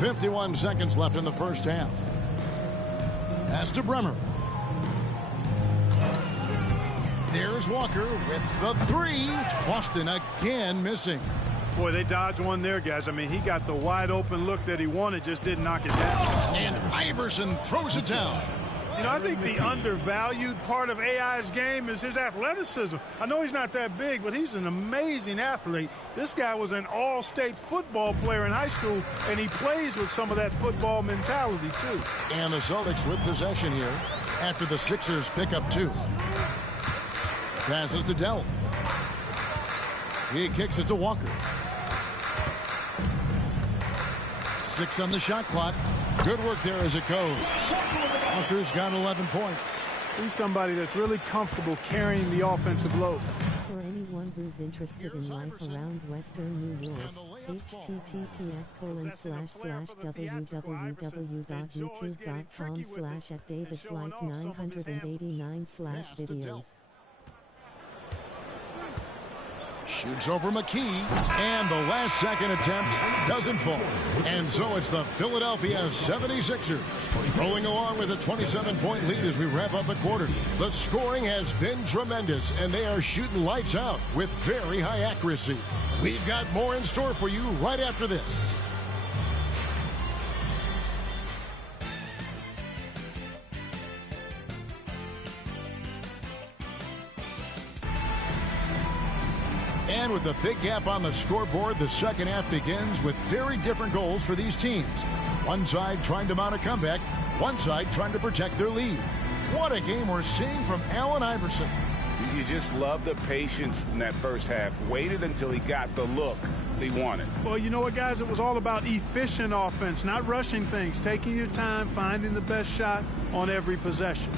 .51 seconds left in the first half. Pass to Bremer. There's Walker with the 3. Boston again missing. Boy, they dodged one there, guys. I mean, he got the wide open look that he wanted, just didn't knock it down. And Iverson throws it down. You know, I think the undervalued part of AI's game is his athleticism. I know he's not that big, but he's an amazing athlete. This guy was an all-state football player in high school, and he plays with some of that football mentality, too. And the Celtics with possession here after the Sixers pick up 2. Passes to Delp. He kicks it to Walker. 6 on the shot clock. Good work there as it goes. Walker's got 11 points. He's somebody that's really comfortable carrying the offensive load. For anyone who's interested in life around Western New York, https://www.youtube.com/@davidslife989/videos. Shoots over McKee, and the last second attempt doesn't fall. And so it's the Philadelphia 76ers rolling along with a 27-point lead as we wrap up a quarter. The scoring has been tremendous, and they are shooting lights out with very high accuracy. We've got more in store for you right after this. And with the big gap on the scoreboard, the second half begins with very different goals for these teams. One side trying to mount a comeback, one side trying to protect their lead. What a game we're seeing from Allen Iverson. You just love the patience in that first half. Waited until he got the look he wanted. Well, you know what, guys? It was all about efficient offense, not rushing things, taking your time, finding the best shot on every possession.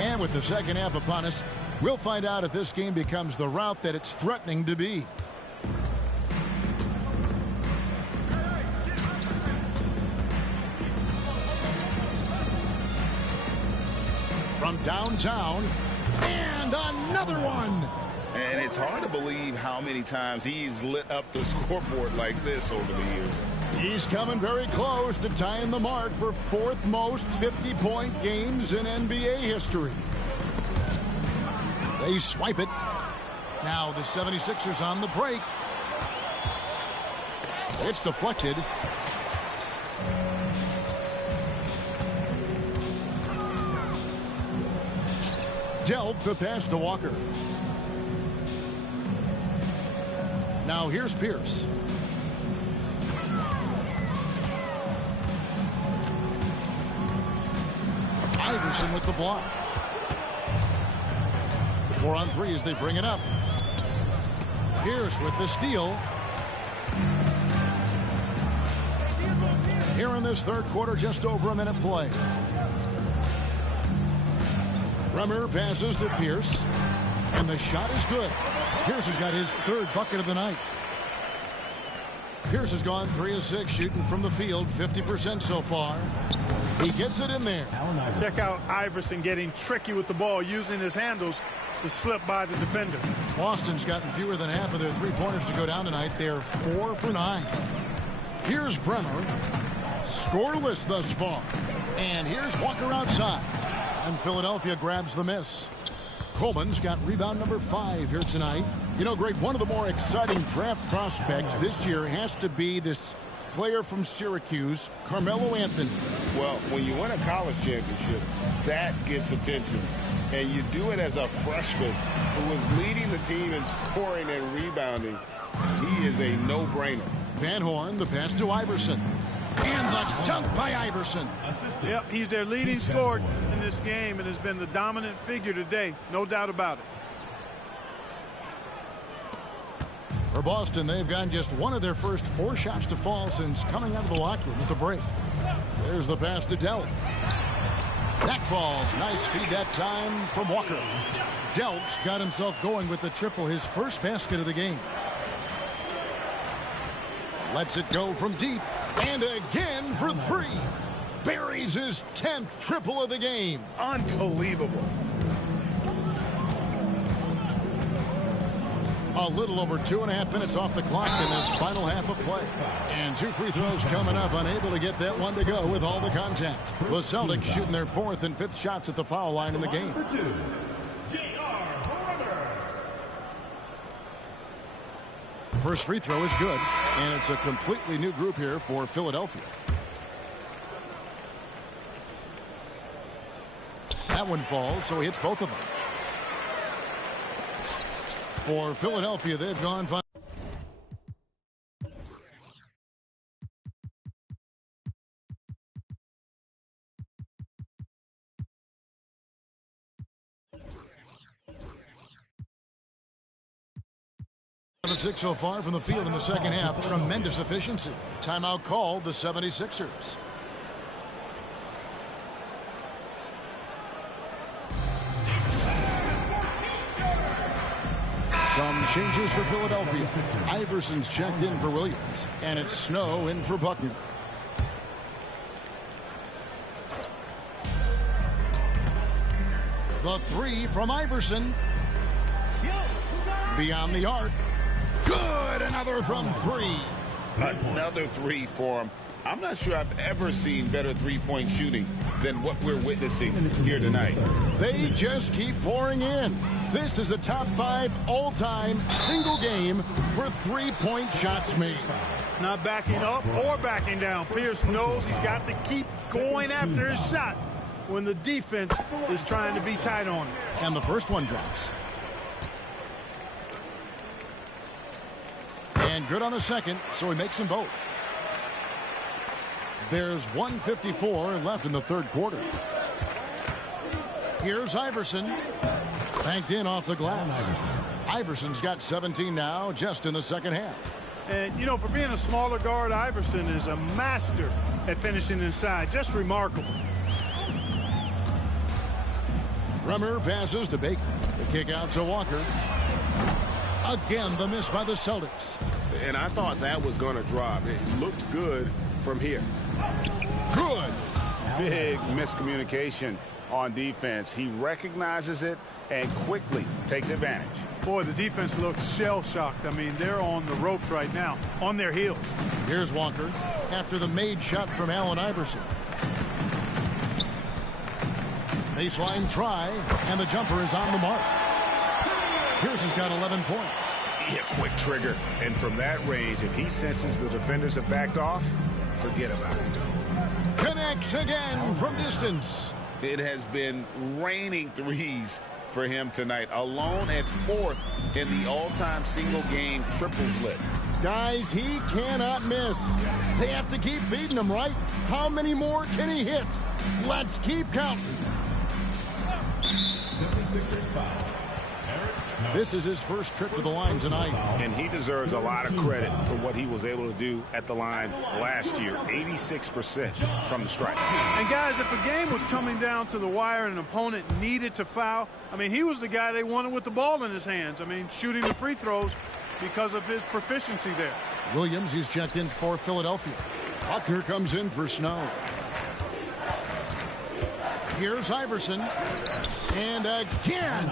And with the second half upon us, we'll find out if this game becomes the route that it's threatening to be. From downtown, and another one. And it's hard to believe how many times he's lit up the scoreboard like this over the years. He's coming very close to tying the mark for 4th most 50-point games in NBA history. They swipe it. Now the 76ers on the break. It's deflected. Delp the pass to Walker. Now here's Pierce. Iverson with the block. 4 on 3 as they bring it up. Pierce with the steal. Here in this third quarter, just over a minute play. Bremer passes to Pierce, and the shot is good. Pierce has got his 3rd bucket of the night. Pierce has gone 3 of 6 shooting from the field, 50% so far. He gets it in there. Check out Iverson getting tricky with the ball, using his handles to slip by the defender. Boston's gotten fewer than half of their 3-pointers to go down tonight. They're 4 for 9. Here's Bremer. Scoreless thus far. And here's Walker outside. And Philadelphia grabs the miss. Coleman's got rebound number 5 here tonight. You know, Greg, one of the more exciting draft prospects this year has to be this player from Syracuse, Carmelo Anthony. Well, when you win a college championship, that gets attention. And you do it as a freshman who was leading the team in scoring and rebounding. He is a no-brainer. Van Horn, the pass to Iverson. And the dunk by Iverson. Yep, he's their leading scorer in this game and has been the dominant figure today. No doubt about it. For Boston, they've gotten just one of their first 4 shots to fall since coming out of the locker room at the break. There's the pass to Delp. That falls. Nice feed that time from Walker. Delp's got himself going with the triple, his first basket of the game. Lets it go from deep. And again for 3. Buries his 10th triple of the game. Unbelievable. A little over 2.5 minutes off the clock in this final half of play. And 2 free throws coming up, unable to get that one to go with all the contact. The Celtics shooting their 4th and 5th shots at the foul line in the game. First free throw is good, and it's a completely new group here for Philadelphia. That one falls, so he hits both of them. For Philadelphia, they've gone 5. Six so far from the field in the second half. Tremendous efficiency. Timeout called the 76ers. Some changes for Philadelphia. Iverson's checked in for Williams, and it's Snow in for Buckner. The three from Iverson. Beyond the arc. Good, another from three. Another three for him. I'm not sure I've ever seen better three-point shooting than what we're witnessing here tonight. They just keep pouring in. This is a top 5 all-time single game for three-point shots made. Not backing up or backing down. Pierce knows he's got to keep going after his shot when the defense is trying to be tight on him. And the first one drops. And good on the second, so he makes them both. There's 1:54 left in the third quarter. Here's Iverson. Banked in off the glass. Iverson's got 17 now, just in the second half. And, you know, for being a smaller guard, Iverson is a master at finishing inside. Just remarkable. Rummer passes to Baker. The kick out to Walker. Again, the miss by the Celtics. And I thought that was going to drop. It looked good from here. Good. Big miscommunication on defense. He recognizes it and quickly takes advantage. Boy, the defense looks shell-shocked. I mean, they're on the ropes right now, on their heels. Here's Walker after the made shot from Allen Iverson. Baseline try, and the jumper is on the mark. Pierce has got 11 points. Yeah, quick trigger. And from that range, if he senses the defenders have backed off, forget about it. Connects again from distance. It has been raining threes for him tonight, alone at 4th in the all-time single-game triples list. Guys, he cannot miss. They have to keep feeding him, right? How many more can he hit? Let's keep counting. 76ers foul. This is his first trip to the line tonight. And he deserves a lot of credit for what he was able to do at the line last year. 86% from the stripe. And guys, if a game was coming down to the wire and an opponent needed to foul, I mean, he was the guy they wanted with the ball in his hands. I mean, shooting the free throws because of his proficiency there. Williams, he's checked in for Philadelphia. Buckner comes in for Snow. Here's Iverson. And again.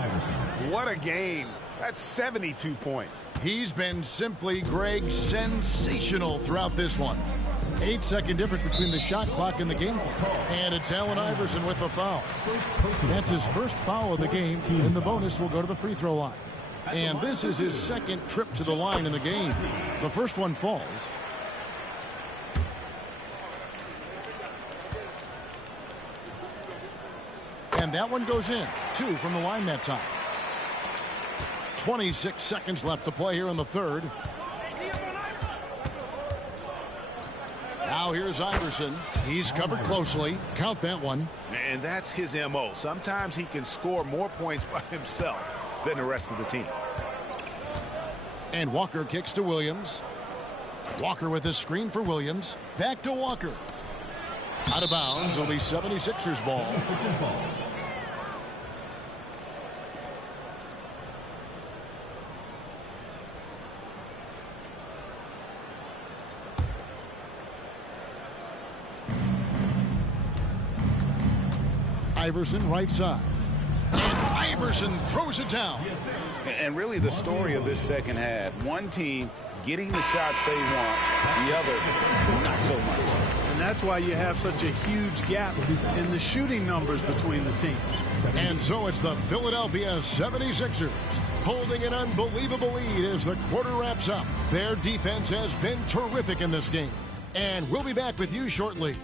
What a game. That's 72 points. He's been simply, Greg, sensational throughout this one. 8-second difference between the shot clock and the game clock. And it's Allen Iverson with the foul. That's his first foul of the game, and the bonus will go to the free throw line. And this is his second trip to the line in the game. The first one falls. And that one goes in. 2 from the line that time. 26 seconds left to play here in the third. Now here's Iverson. He's covered closely. Count that one. And that's his MO. Sometimes he can score more points by himself than the rest of the team. And Walker kicks to Williams. Walker with a screen for Williams. Back to Walker. Out of bounds. It'll be 76ers ball. Iverson right side. And Iverson throws it down. And really the story of this second half, one team getting the shots they want, the other not so much. And that's why you have such a huge gap in the shooting numbers between the teams. And so it's the Philadelphia 76ers holding an unbelievable lead as the quarter wraps up. Their defense has been terrific in this game. And we'll be back with you shortly.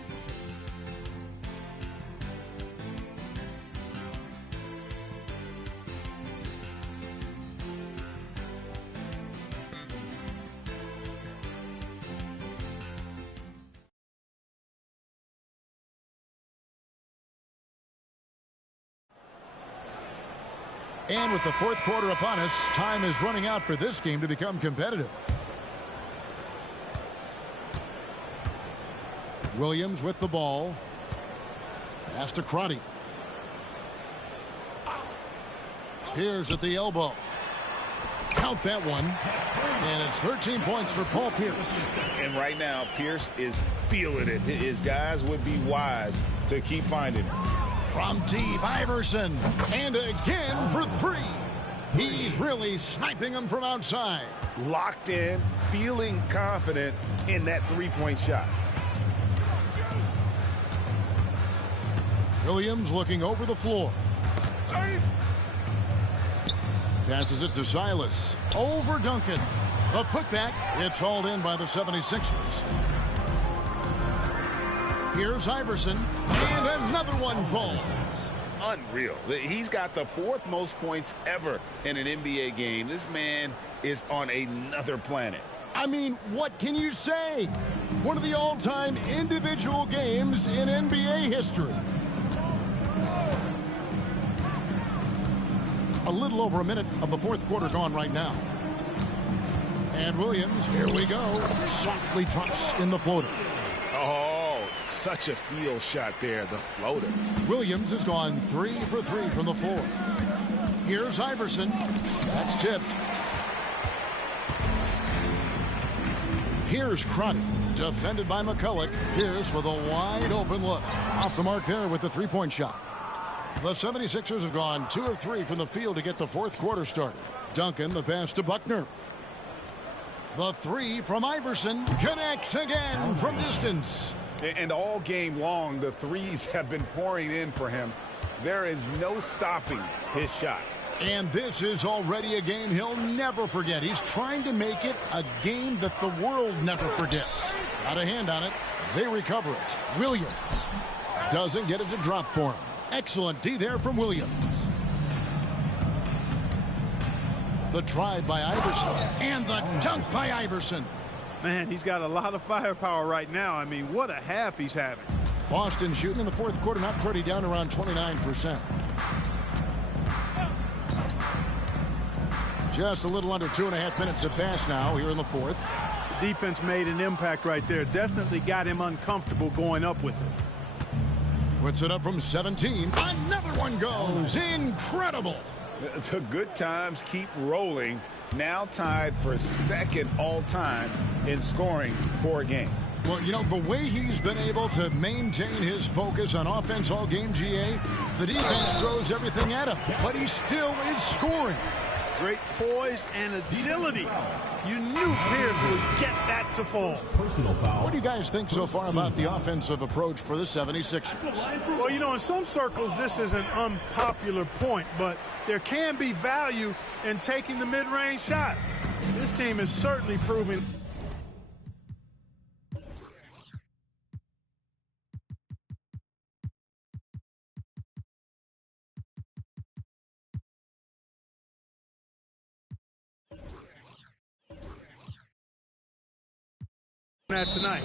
And with the fourth quarter upon us, time is running out for this game to become competitive. Williams with the ball. Pass to Crotty. Pierce at the elbow. Count that one. And it's 13 points for Paul Pierce. And right now, Pierce is feeling it. His guys would be wise to keep finding it. From deep, Iverson. And again for three. He's really sniping them from outside. Locked in, feeling confident in that three-point shot. Williams looking over the floor. Passes it to Silas. Over Duncan. The putback. It's hauled in by the 76ers. Here's Iverson. And another one falls. Unreal. He's got the fourth most points ever in an NBA game. This man is on another planet. I mean, what can you say? One of the all-time individual games in NBA history. A little over a minute of the fourth quarter gone right now. And Williams, here we go, softly drops in the floater. Oh, such a field shot there, the floater. Williams has gone 3 for 3 from the floor. Here's Iverson. That's tipped. Here's Crotty, defended by McCulloch. Pierce with a wide open look. Off the mark there with the three-point shot. The 76ers have gone 2 of 3 from the field to get the fourth quarter started. Duncan, the pass to Buckner. The three from Iverson connects again from distance. And all game long, the threes have been pouring in for him. There is no stopping his shot. And this is already a game he'll never forget. He's trying to make it a game that the world never forgets. Got a hand on it. They recover it. Williams doesn't get it to drop for him. Excellent D there from Williams. The drive by Iverson. And the dunk by Iverson. Man, he's got a lot of firepower right now. I mean, what a half he's having. Boston shooting in the fourth quarter, not pretty, down around 29%. Just a little under 2.5 minutes have passed now here in the fourth. Defense made an impact right there. Definitely got him uncomfortable going up with it. Puts it up from 17. Another one goes. Incredible. The good times keep rolling. Now tied for second all-time in scoring for a game. Well, you know, the way he's been able to maintain his focus on offense all game, GA, the defense throws everything at him, but he still is scoring. Great poise and agility. You knew Pierce would get that to fall. Personal foul. What do you guys think so far about the offensive approach for the 76ers? Well, you know, in some circles, this is an unpopular point, but there can be value in taking the mid-range shot. This team is certainly proving. Tonight.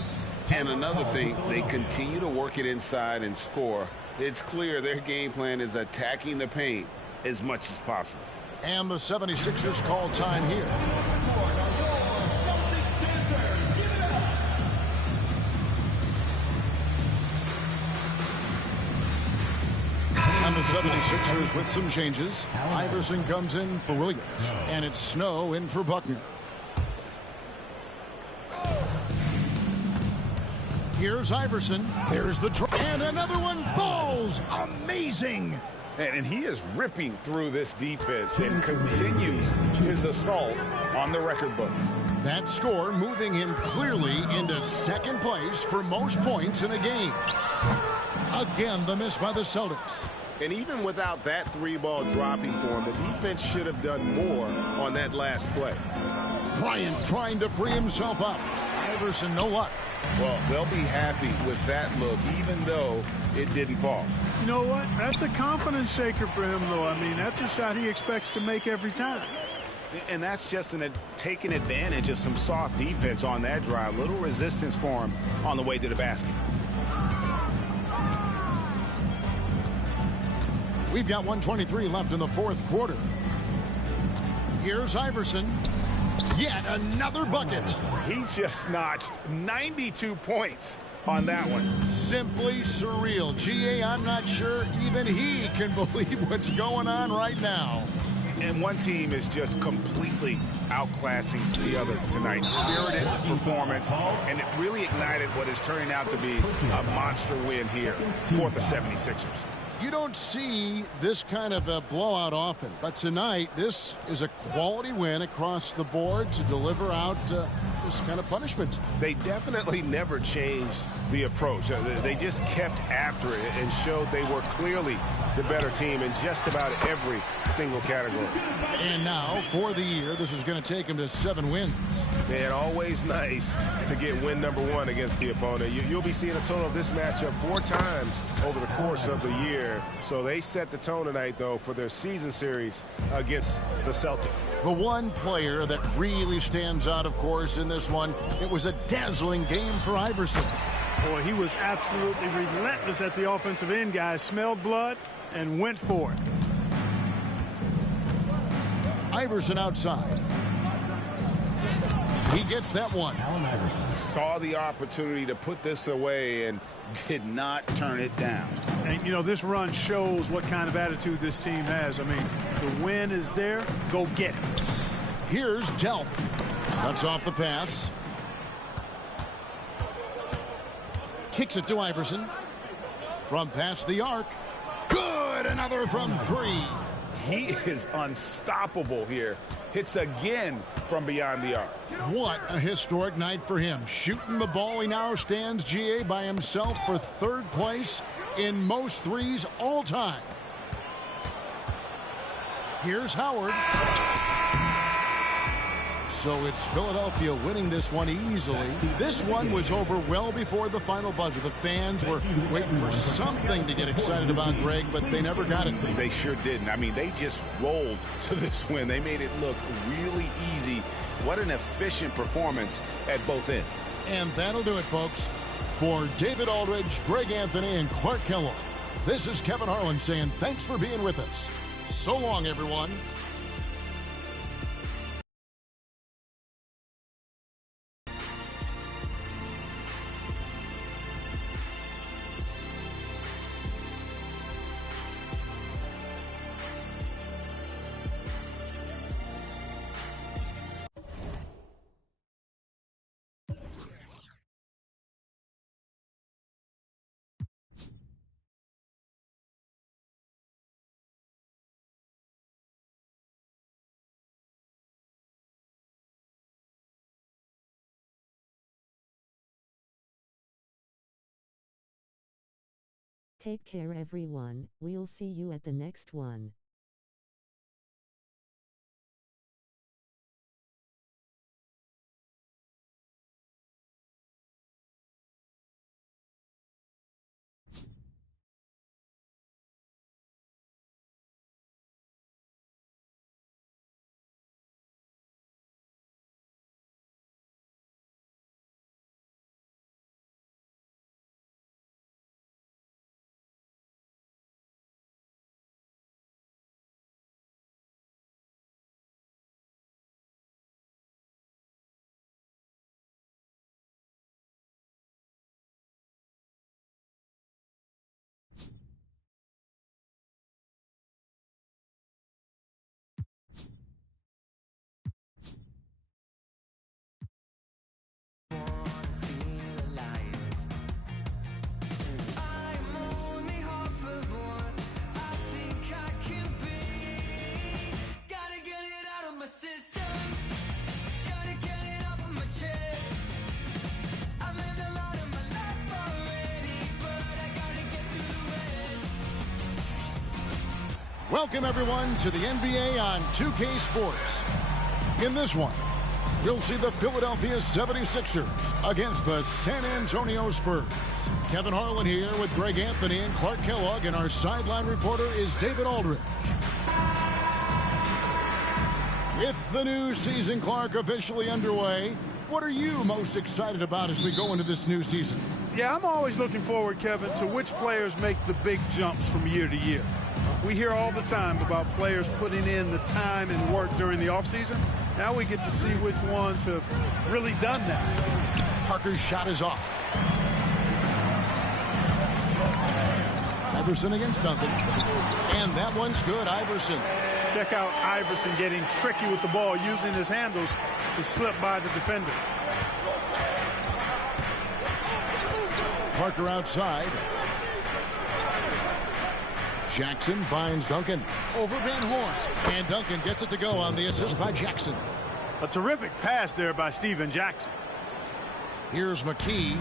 And another thing, they continue to work it inside and score. It's clear their game plan is attacking the paint as much as possible. And the 76ers call time here. And the 76ers with some changes. Iverson comes in for Williams. And it's Snow in for Buckner. Here's Iverson. There's the try. And another one falls. Amazing. And he is ripping through this defense and continues his assault on the record books. That score moving him clearly into second place for most points in a game. Again, the miss by the Celtics. And even without that three-ball dropping for him, the defense should have done more on that last play. Bryant trying to free himself up. Iverson, no luck. Well, they'll be happy with that look, even though it didn't fall. You know what? That's a confidence shaker for him, though. I mean, that's a shot he expects to make every time. And that's just taking advantage of some soft defense on that drive. Little resistance for him on the way to the basket. We've got 1:23 left in the fourth quarter. Here's Iverson. Yet another bucket. He just notched 92 points on that one. Simply surreal. GA, I'm not sure even he can believe what's going on right now. And one team is just completely outclassing the other tonight. Spirited performance, and it really ignited what is turning out to be a monster win here for the 76ers. You don't see this kind of a blowout often, but tonight this is a quality win across the board to deliver out this kind of punishment. They definitely never changed the approach. They just kept after it and showed they were clearly the better team in just about every single category. And now, for the year, this is going to take them to 7 wins. Man, always nice to get win number 1 against the opponent. You'll be seeing a total of this matchup 4 times over the course of the year. So they set the tone tonight, though, for their season series against the Celtics. The one player that really stands out, of course, in this one, it was a dazzling game for Iverson. Boy, he was absolutely relentless at the offensive end, guys. Smelled blood and went for it. Iverson outside. He gets that one. Allen Iverson saw the opportunity to put this away and did not turn it down. And, you know, this run shows what kind of attitude this team has. I mean, the win is there. Go get it. Here's Delp. Cuts off the pass. Kicks it to Iverson. From past the arc. Good! Another from 3. He is unstoppable here. Hits again from beyond the arc. What a historic night for him. Shooting the ball, he now stands, GA, by himself for 3rd place in most threes all time. Here's Howard. So it's Philadelphia winning this one easily. This one was over well before the final buzzer. The fans were waiting for something to get excited about, Greg, but they never got it. They sure didn't. I mean, they just rolled to this win. They made it look really easy. What an efficient performance at both ends. And that'll do it, folks. For David Aldridge, Greg Anthony, and Clark Kellogg, this is Kevin Harlan saying thanks for being with us. So long, everyone. Take care, everyone. We'll see you at the next one. Welcome, everyone, to the NBA on 2K Sports. In this one, we'll see the Philadelphia 76ers against the San Antonio Spurs. Kevin Harlan here with Greg Anthony and Clark Kellogg, and our sideline reporter is David Aldridge. With the new season, Clark, officially underway, what are you most excited about as we go into this new season? Yeah, I'm always looking forward, Kevin, to which players make the big jumps from year to year. We hear all the time about players putting in the time and work during the offseason. Now we get to see which ones have really done that. Parker's shot is off. Iverson against Duncan. And that one's good, Iverson. Check out Iverson getting tricky with the ball, using his handles to slip by the defender. Parker outside. Jackson finds Duncan over Van Horn. And Duncan gets it to go on the assist by Jackson. A terrific pass there by Stephen Jackson. Here's McKee.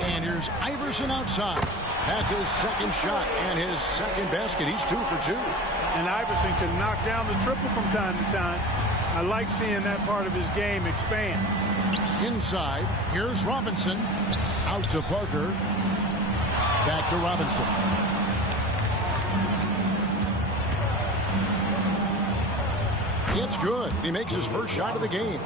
And here's Iverson outside. That's his second shot and his second basket. He's 2 for 2. And Iverson can knock down the triple from time to time. I like seeing that part of his game expand. Inside, here's Robinson. Out to Parker. Back to Robinson. It's good. He makes his first shot of the game.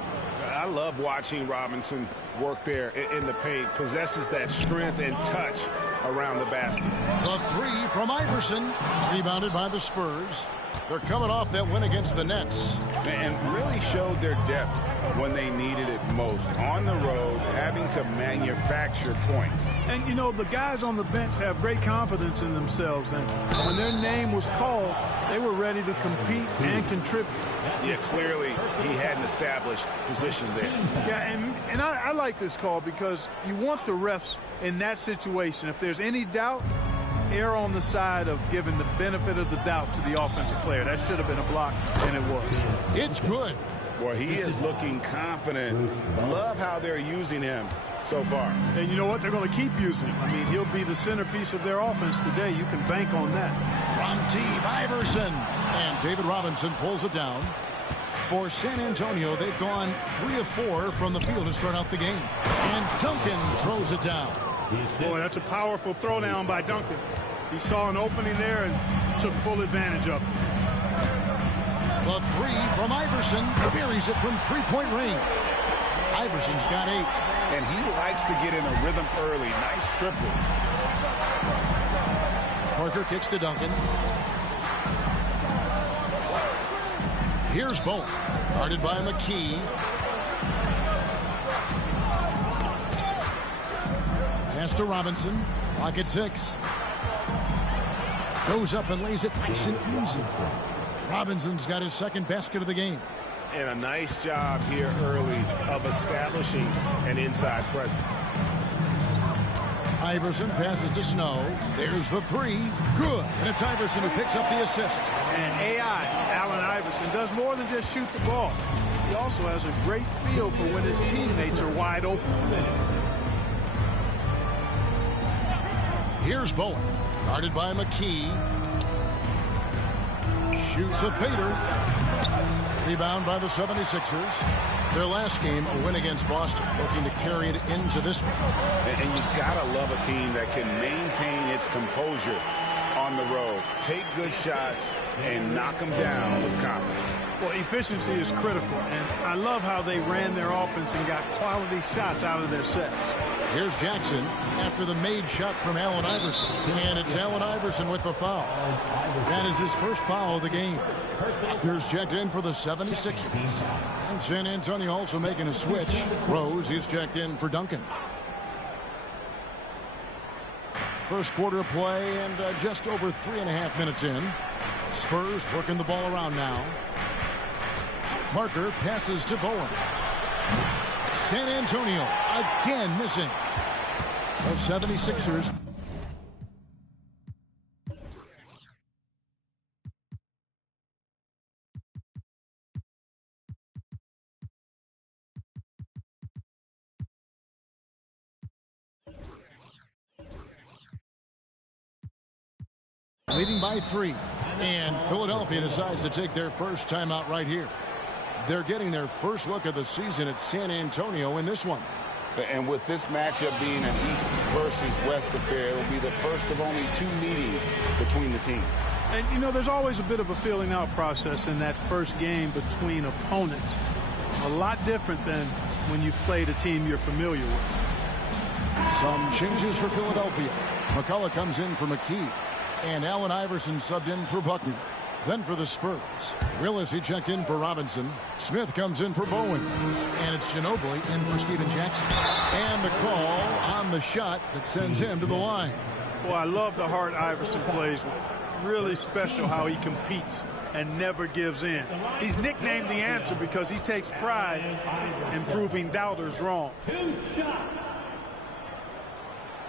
I love watching Robinson work there in the paint. Possesses that strength and touch around the basket. The three from Iverson. Rebounded by the Spurs. They're coming off that win against the Nets. And really showed their depth when they needed it most. On the road, having to manufacture points. And, you know, the guys on the bench have great confidence in themselves. And when their name was called, they were ready to compete and contribute. Yeah, clearly he had an established position there. Yeah, and I like this call because you want the refs in that situation. If there's any doubt, err on the side of giving the benefit of the doubt to the offensive player. That should have been a block, and it was. It's good. Well, he is looking confident. Love how they're using him so far. And you know what? They're going to keep using him. I mean, he'll be the centerpiece of their offense today. You can bank on that. From T. Iverson. And David Robinson pulls it down. For San Antonio, they've gone 3 of 4 from the field to start out the game. And Duncan throws it down. Boy, that's a powerful throwdown by Duncan. He saw an opening there and took full advantage of it. The three from Iverson buries it from three-point range. Iverson's got 8. And he likes to get in a rhythm early. Nice triple. Parker kicks to Duncan. Here's Bolt. Guarded by McKee. Pass to Robinson. Clock at 6. Goes up and lays it nice and easy. Robinson's got his second basket of the game. And a nice job here early of establishing an inside presence. Iverson passes to Snow. There's the 3. Good. And it's Iverson who picks up the assist. And AI, Allen Iverson, does more than just shoot the ball. He also has a great feel for when his teammates are wide open. Here's Bowen. Guarded by McKee. Shoots a fader. Rebound by the 76ers. Their last game, a win against Boston, looking to carry it into this one. And you've got to love a team that can maintain its composure on the road. Take good shots and knock them down with confidence. Well, efficiency is critical, and I love how they ran their offense and got quality shots out of their sets. Here's Jackson after the made shot from Allen Iverson. And it's Allen Iverson with the foul. That is his first foul of the game. Here's checked in for the 76ers. And San Antonio also making a switch. Rose is checked in for Duncan. First quarter of play and just over 3.5 minutes in. Spurs working the ball around now. Parker passes to Bowen. San Antonio again missing. The 76ers. Leading by 3. And Philadelphia decides to take their first timeout right here. They're getting their first look of the season at San Antonio in this one. And with this matchup being an East versus West affair, it will be the first of only 2 meetings between the teams. And, you know, there's always a bit of a filling out process in that first game between opponents. A lot different than when you've played a team you're familiar with. Some changes for Philadelphia. McCullough comes in for McKee. And Allen Iverson subbed in for Buckner. Then for the Spurs, Willis, he checked in for Robinson. Smith comes in for Bowen. And it's Ginobili in for Steven Jackson. And the call on the shot that sends him to the line. Well, I love the heart Iverson plays with. Really special how he competes and never gives in. He's nicknamed the answer because he takes pride in proving doubters wrong.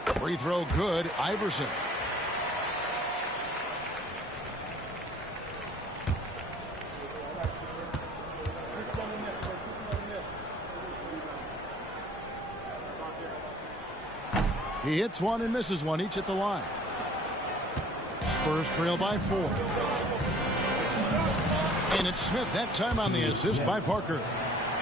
Free throw good, Iverson. He hits one and misses one, each at the line. Spurs trail by 4. And it's Smith that time on the assist by Parker.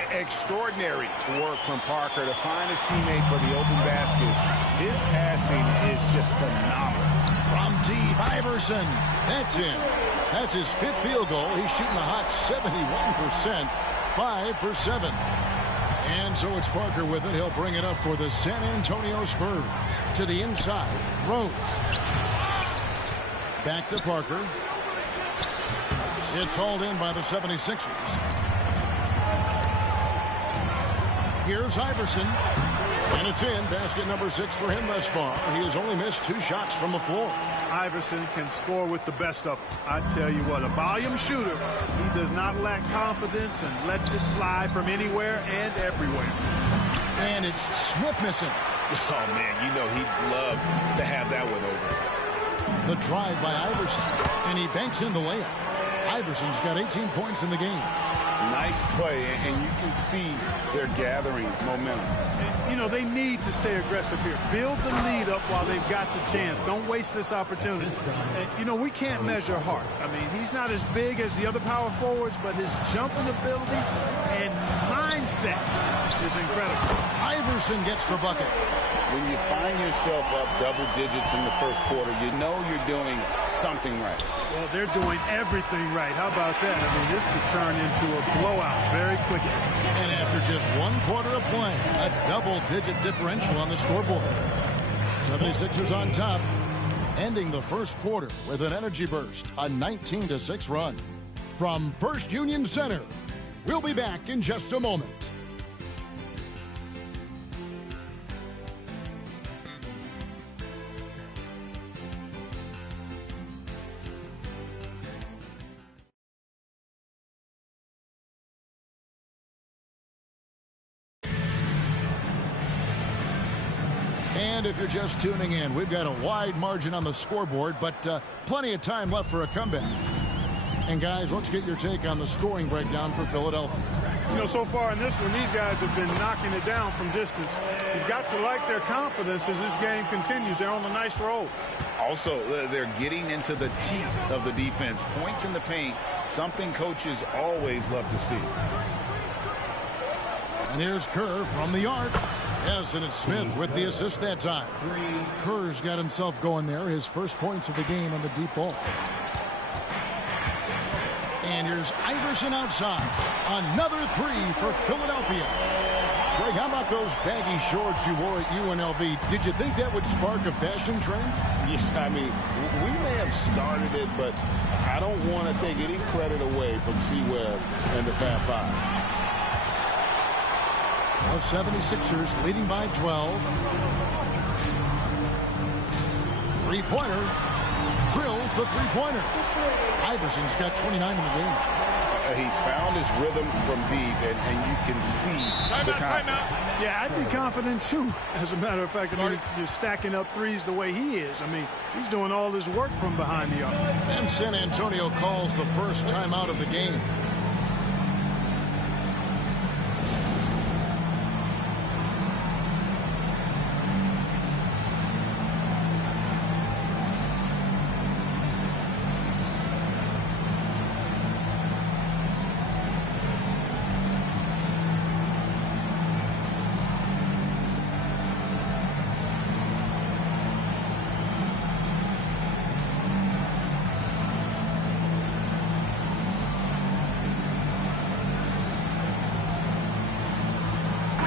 Extraordinary work from Parker to find his teammate for the open basket. His passing is just phenomenal. From deep, Iverson. That's in. That's his 5th field goal. He's shooting a hot 71%. 5 for 7. And so it's Parker with it. He'll bring it up for the San Antonio Spurs. To the inside, Rose. Back to Parker. It's hauled in by the 76ers. Here's Iverson. And it's in. Basket number 6 for him thus far. He has only missed 2 shots from the floor. Iverson can score with the best of them. I tell you what, a volume shooter. He does not lack confidence and lets it fly from anywhere and everywhere. And it's Smith missing. Oh, man, you know he'd love to have that one over. The drive by Iverson. And he banks in the layup. Iverson's got 18 points in the game. Nice play, and you can see they're gathering momentum. You know, they need to stay aggressive here. Build the lead up while they've got the chance. Don't waste this opportunity. And, you know, we can't measure Hart. I mean, he's not as big as the other power forwards, but his jumping ability and mindset is incredible. Iverson gets the bucket. When you find yourself up double digits in the first quarter, you know you're doing something right. Well, they're doing everything right. How about that? I mean, this could turn into a blowout very quickly. And after just 1 quarter of play, a double-digit differential on the scoreboard. 76ers on top, ending the first quarter with an energy burst, a 19-6 run. From First Union Center, we'll be back in just a moment. And if you're just tuning in, we've got a wide margin on the scoreboard, but plenty of time left for a comeback. And guys, let's get your take on the scoring breakdown for Philadelphia. You know, so far in this one, these guys have been knocking it down from distance. You've got to like their confidence as this game continues. They're on a nice roll. Also, they're getting into the teeth of the defense. Points in the paint, something coaches always love to see. And here's Kerr from the arc. Yes, and it's Smith with the assist that time. Kerr's got himself going there. His first points of the game on the deep ball. And here's Iverson outside. Another 3 for Philadelphia. Greg, how about those baggy shorts you wore at UNLV? Did you think that would spark a fashion trend? Yeah, I mean, we may have started it, but I don't want to take any credit away from C-Webb and the Fab Five. The 76ers leading by 12. Three-pointer. Drills the three-pointer. Iverson's got 29 in the game. He's found his rhythm from deep, and you can see the confidence. Yeah, I'd be confident, too. As a matter of fact, I mean, if you're stacking up threes the way he is. I mean, he's doing all this work from behind the arc. And San Antonio calls the first timeout of the game.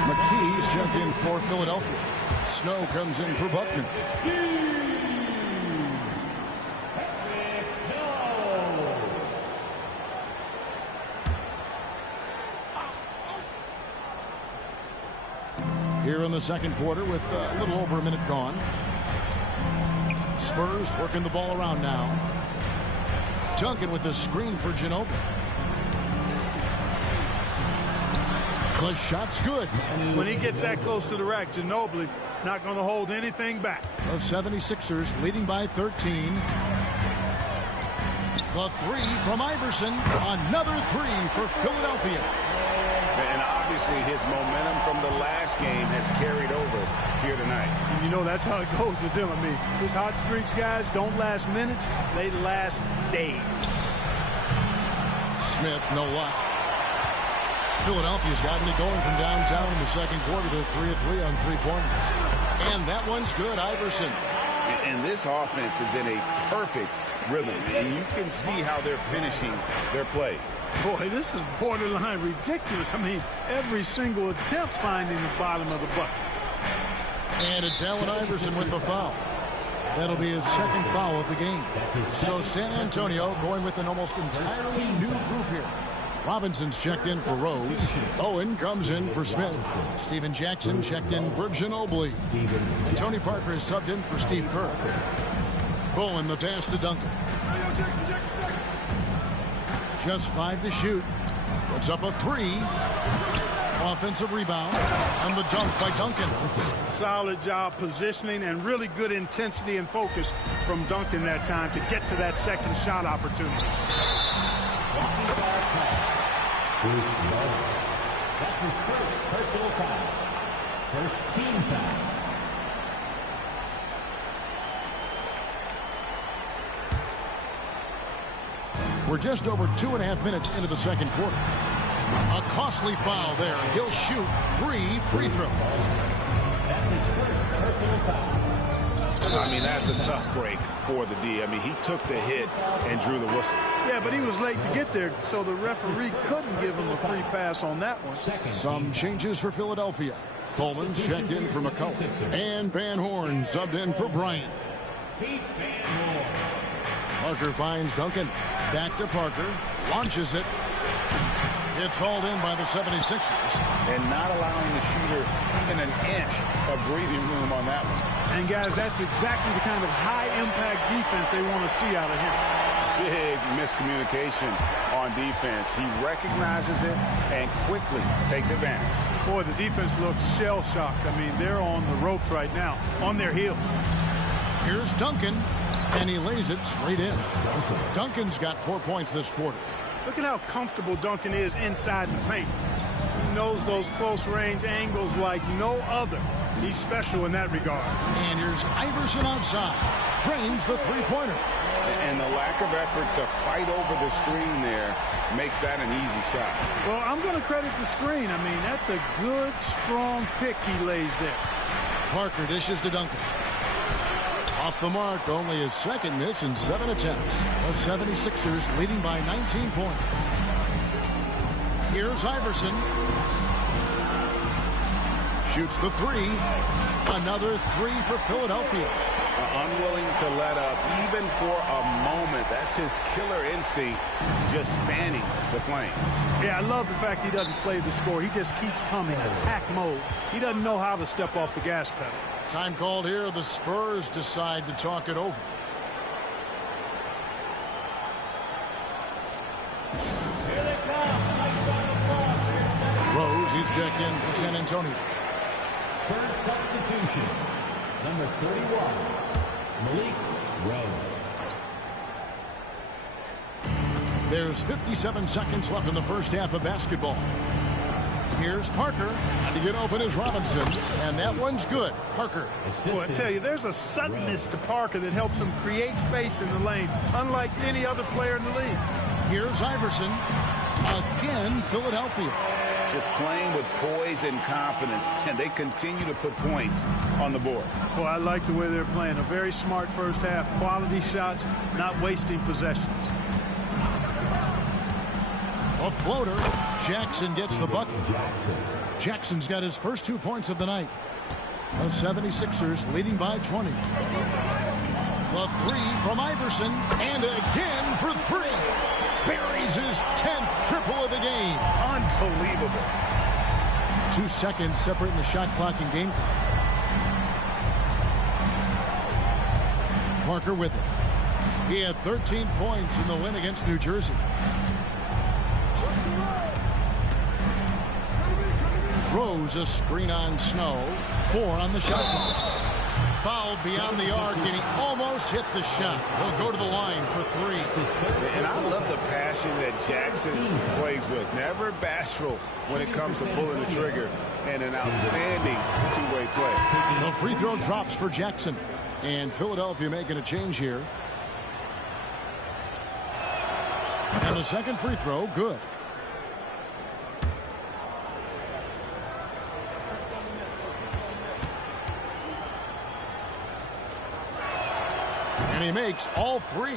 McKee's checked in for Philadelphia. Snow comes in for Buckner. Here in the second quarter with a little over a minute gone. Spurs working the ball around now. Duncan with the screen for Ginobili. The shot's good. When he gets that close to the rack, Ginobili not going to hold anything back. The 76ers leading by 13. The three from Iverson. Another three for Philadelphia. And obviously his momentum from the last game has carried over here tonight. And you know that's how it goes with him. I mean, his hot streaks, guys, don't last minutes. They last days. Smith, no luck. Philadelphia's gotten it going from downtown in the second quarter. They're 3 of 3 on three-pointers. And that one's good, Iverson. And this offense is in a perfect rhythm. And you can see how they're finishing their plays. Boy, this is borderline ridiculous. I mean, every single attempt finding the bottom of the bucket. And it's Allen Iverson with the foul. That'll be his second foul of the game. So San Antonio going with an almost entirely new group here. Robinson's checked in for Rose. Owen comes in for Smith. Steven Jackson checked in for Ginobili. And Tony Parker is subbed in for Steve Kerr. Bowen the pass to Duncan. Just 5 to shoot. Puts up a 3. Offensive rebound. And the dunk by Duncan. Solid job positioning and really good intensity and focus from Duncan that time to get to that second shot opportunity. That's his first personal foul. First team foul. We're just over 2.5 minutes into the second quarter. A costly foul there. He'll shoot 3 free throws. That's his first personal foul. I mean, that's a tough break for the D. I mean, he took the hit and drew the whistle. Yeah, but he was late to get there, so the referee couldn't give him a free pass on that one. Some changes for Philadelphia. Coleman's checked in for McCollum. And Van Horn subbed in for Bryant. Parker finds Duncan. Back to Parker. Launches it. It's hauled in by the 76ers. And not allowing the shooter even an inch of breathing room on that one. And, guys, that's exactly the kind of high-impact defense they want to see out of him. Big miscommunication on defense. He recognizes it and quickly takes advantage. Boy, the defense looks shell-shocked. I mean, they're on the ropes right now, on their heels. Here's Duncan, and he lays it straight in. Duncan's got 4 points this quarter. Look at how comfortable Duncan is inside the paint. He knows those close-range angles like no other. He's special in that regard. And here's Iverson outside. Drains the three-pointer. And the lack of effort to fight over the screen there makes that an easy shot. Well, I'm going to credit the screen. I mean, that's a good, strong pick he lays there. Parker dishes to Duncan. Off the mark, only his second miss in 7 attempts. The 76ers leading by 19 points. Here's Iverson. Shoots the 3. Another 3 for Philadelphia. Unwilling to let up even for a moment. That's his killer instinct, just fanning the flame. Yeah, I love the fact he doesn't play the score. He just keeps coming, attack mode. He doesn't know how to step off the gas pedal. Time called here. The Spurs decide to talk it over. Rose, he's checked in for San Antonio. Spurs substitution. Number 31, Malik Rose. There's 57 seconds left in the first half of basketball. Here's Parker, and to get open is Robinson, and that one's good. Parker. Boy, I tell you, there's a suddenness to Parker that helps him create space in the lane, unlike any other player in the league. Here's Iverson. Again, Philadelphia. Just playing with poise and confidence, and they continue to put points on the board. Boy, I like the way they're playing. A very smart first half. Quality shots, not wasting possessions. A floater. Jackson gets the bucket. Jackson's got his first 2 points of the night. The 76ers leading by 20. The three from Iverson, and again for three. Buries his 10th triple of the game. Unbelievable. 2 seconds separating the shot clock and game clock. Parker with it. He had 13 points in the win against New Jersey. Rose a screen on Snow. 4 on the shot clock. Fouled beyond the arc, and he almost hit the shot. He'll go to the line for 3. And I love the passion that Jackson plays with. Never bashful when it comes to pulling the trigger, and an outstanding two-way play. The free throw drops for Jackson, and Philadelphia making a change here. And the second free throw, good. And he makes all 3.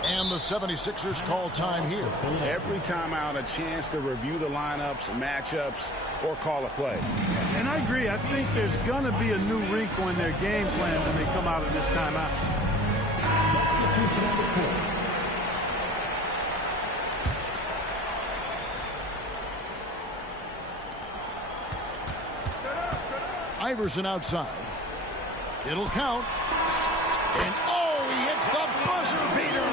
And the 76ers call time here. Every time out, a chance to review the lineups, matchups, or call a play. And I agree. I think there's going to be a new wrinkle in their game plan when they come out of this timeout. Iverson outside. It'll count. And oh, he hits the buzzer beater.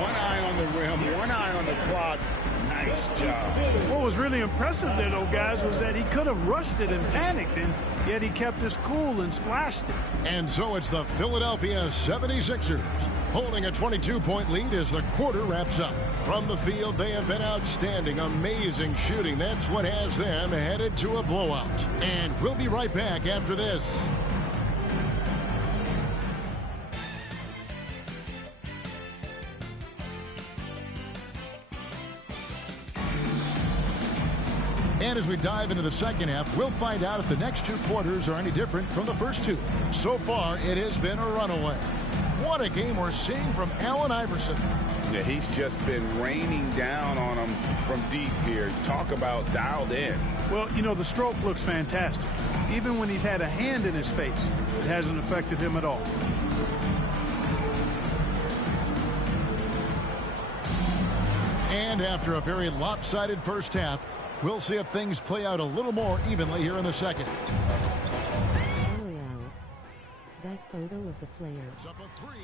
One eye on the rim, one eye on the clock. Nice job. What was really impressive there, though, guys, was that he could have rushed it and panicked, and yet he kept his cool and splashed it. And so it's the Philadelphia 76ers holding a 22-point lead as the quarter wraps up. From the field, they have been outstanding, amazing shooting. That's what has them headed to a blowout. And we'll be right back after this. And as we dive into the second half, we'll find out if the next 2 quarters are any different from the first 2. So far, it has been a runaway. What a game we're seeing from Allen Iverson. Yeah, he's just been raining down on them from deep here. Talk about dialed in. Well, you know, the stroke looks fantastic. Even when he's had a hand in his face, it hasn't affected him at all. And after a very lopsided first half, we'll see if things play out a little more evenly here in the second. That photo of the player. It's up a 3.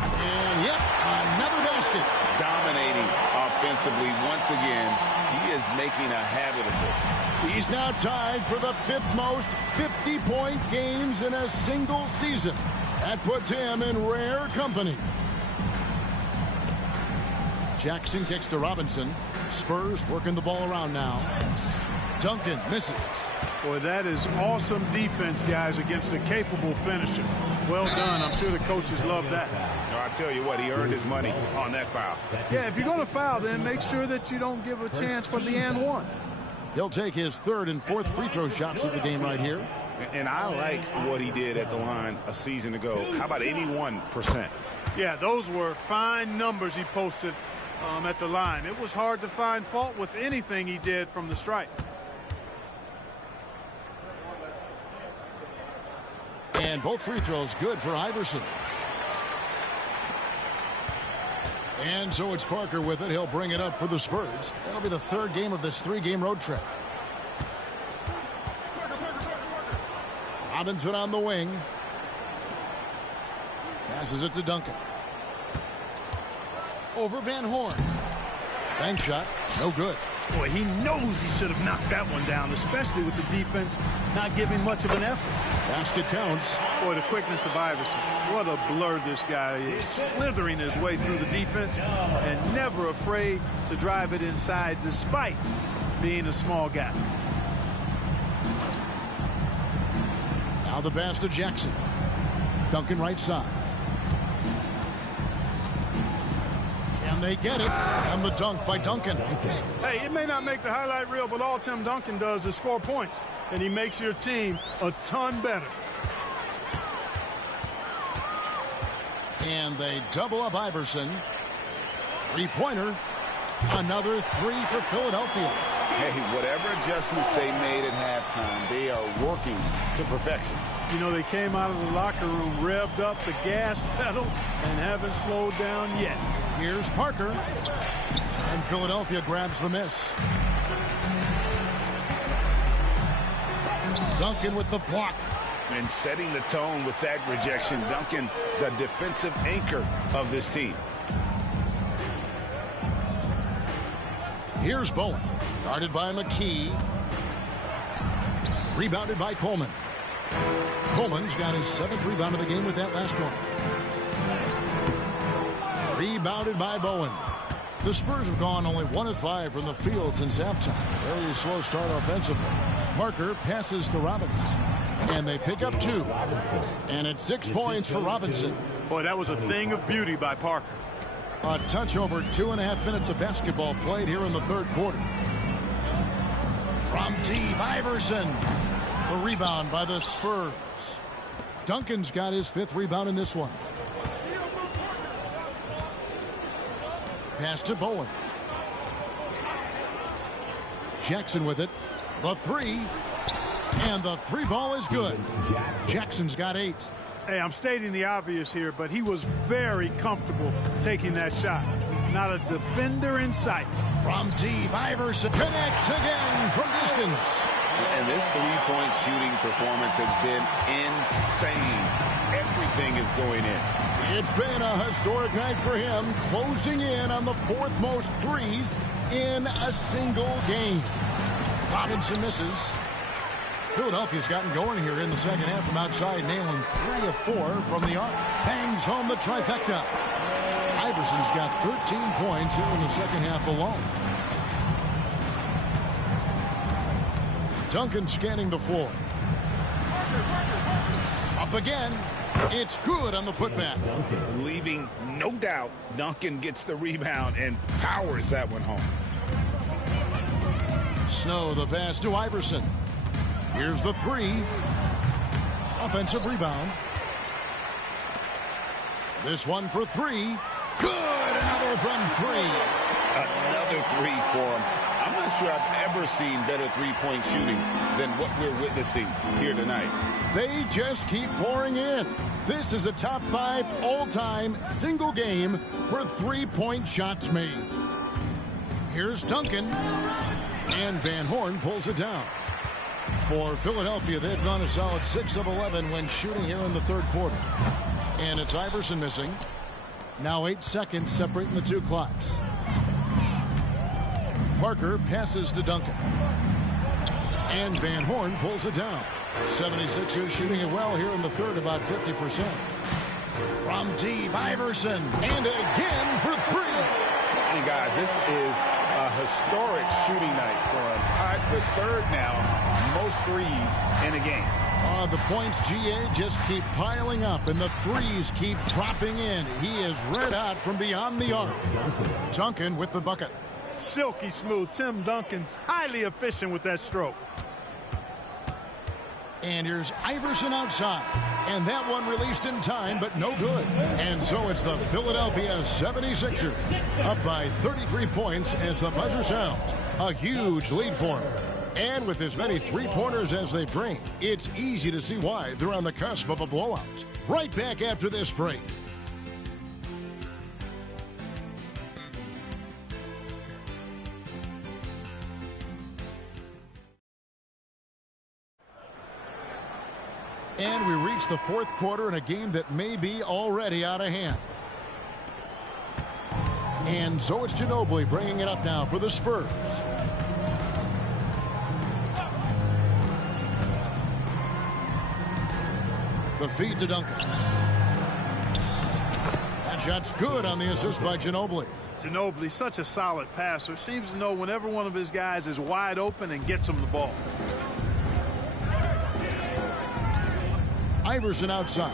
And yep, another basket. Dominating offensively once again. He is making a habit of this. He's now tied for the 5th most 50-point games in a single season. That puts him in rare company. Jackson kicks to Robinson. Spurs working the ball around now. Duncan misses. Boy, that is awesome defense, guys, against a capable finisher. Well done. I'm sure the coaches love that. No, I tell you what, he earned his money on that foul. Yeah, if you're going to foul, then make sure that you don't give a chance for the and one. He'll take his 3rd and 4th free throw shots of the game right here. And I like what he did at the line a season ago. How about 81%? Yeah, those were fine numbers he posted at the line. It was hard to find fault with anything he did from the stripe. And both free throws good for Iverson. And so it's Parker with it. He'll bring it up for the Spurs. That'll be the 3rd game of this 3-game road trip. Robinson on the wing. Passes it to Duncan. Over Van Horn. Bank shot. No good. Boy, he knows he should have knocked that one down, especially with the defense not giving much of an effort. Basket counts. Boy, the quickness of Iverson. What a blur this guy is. Slithering his way through the defense and never afraid to drive it inside despite being a small guy. Now the pass to Jackson. Duncan right side. And they get it. And the dunk by Duncan. Hey, it may not make the highlight reel, but all Tim Duncan does is score points. And he makes your team a ton better. And they double up Iverson. Three-pointer. Another three for Philadelphia. Hey, whatever adjustments they made at halftime, they are working to perfection. You know, they came out of the locker room, revved up the gas pedal, and haven't slowed down yet. Here's Parker. And Philadelphia grabs the miss. Duncan with the block. And setting the tone with that rejection. Duncan, the defensive anchor of this team. Here's Bowen. Guarded by McKee. Rebounded by Coleman. Coleman's got his 7th rebound of the game with that last one. Rebounded by Bowen. The Spurs have gone only 1 of 5 from the field since halftime. Very slow start offensively. Parker passes to Robinson. And they pick up 2. And it's 6 points for Robinson. Boy, that was a thing of beauty by Parker. A touch over 2.5 minutes of basketball played here in the third quarter. From deep, Iverson. The rebound by the Spurs. Duncan's got his 5th rebound in this one. Pass to Bowen. Jackson with it. The 3. And the 3 ball is good. Jackson's got 8. Hey, I'm stating the obvious here, but he was very comfortable taking that shot. Not a defender in sight. From deep, Iverson connects again from distance. And this three-point shooting performance has been insane. Everything is going in. It's been a historic night for him, closing in on the 4th most threes in a single game. Robinson misses. Philadelphia's gotten going here in the second half from outside, nailing 3 of 4 from the arc. Bangs home the trifecta. Iverson's got 13 points here in the second half alone. Duncan scanning the floor. Up again. It's good on the putback. Leaving no doubt, Duncan gets the rebound and powers that one home. Snow the pass to Iverson. Here's the 3. Offensive rebound. This one for 3. Good. Another from 3. Another 3 for him. I'm not sure I've ever seen better three-point shooting than what we're witnessing here tonight. They just keep pouring in. This is a top 5 all-time single game for three-point shots made. Here's Duncan. And Van Horn pulls it down. For Philadelphia, they've gone a solid 6 of 11 when shooting here in the third quarter. And it's Iverson missing. Now 8 seconds separating the 2 clocks. Parker passes to Duncan. And Van Horn pulls it down. 76ers shooting it well here in the third, about 50%. From deep, Iverson. And again for 3. Hey guys, this is a historic shooting night for him. Tied for third now, most threes in a game. The points, GA, just keep piling up, and the threes keep dropping in. He is red hot from beyond the arc. Duncan with the bucket. Silky smooth. Tim Duncan's highly efficient with that stroke. And here's Iverson outside. And that one released in time, but no good. And so it's the Philadelphia 76ers up by 33 points as the buzzer sounds. A huge lead for them. And with as many three-pointers as they've drained, it's easy to see why they're on the cusp of a blowout. Right back after this break. And we reach the fourth quarter in a game that may be already out of hand. And so it's Ginobili bringing it up now for the Spurs. The feed to Duncan. That shot's good on the assist by Ginobili. Ginobili, such a solid passer, seems to know whenever one of his guys is wide open and gets him the ball. Iverson outside.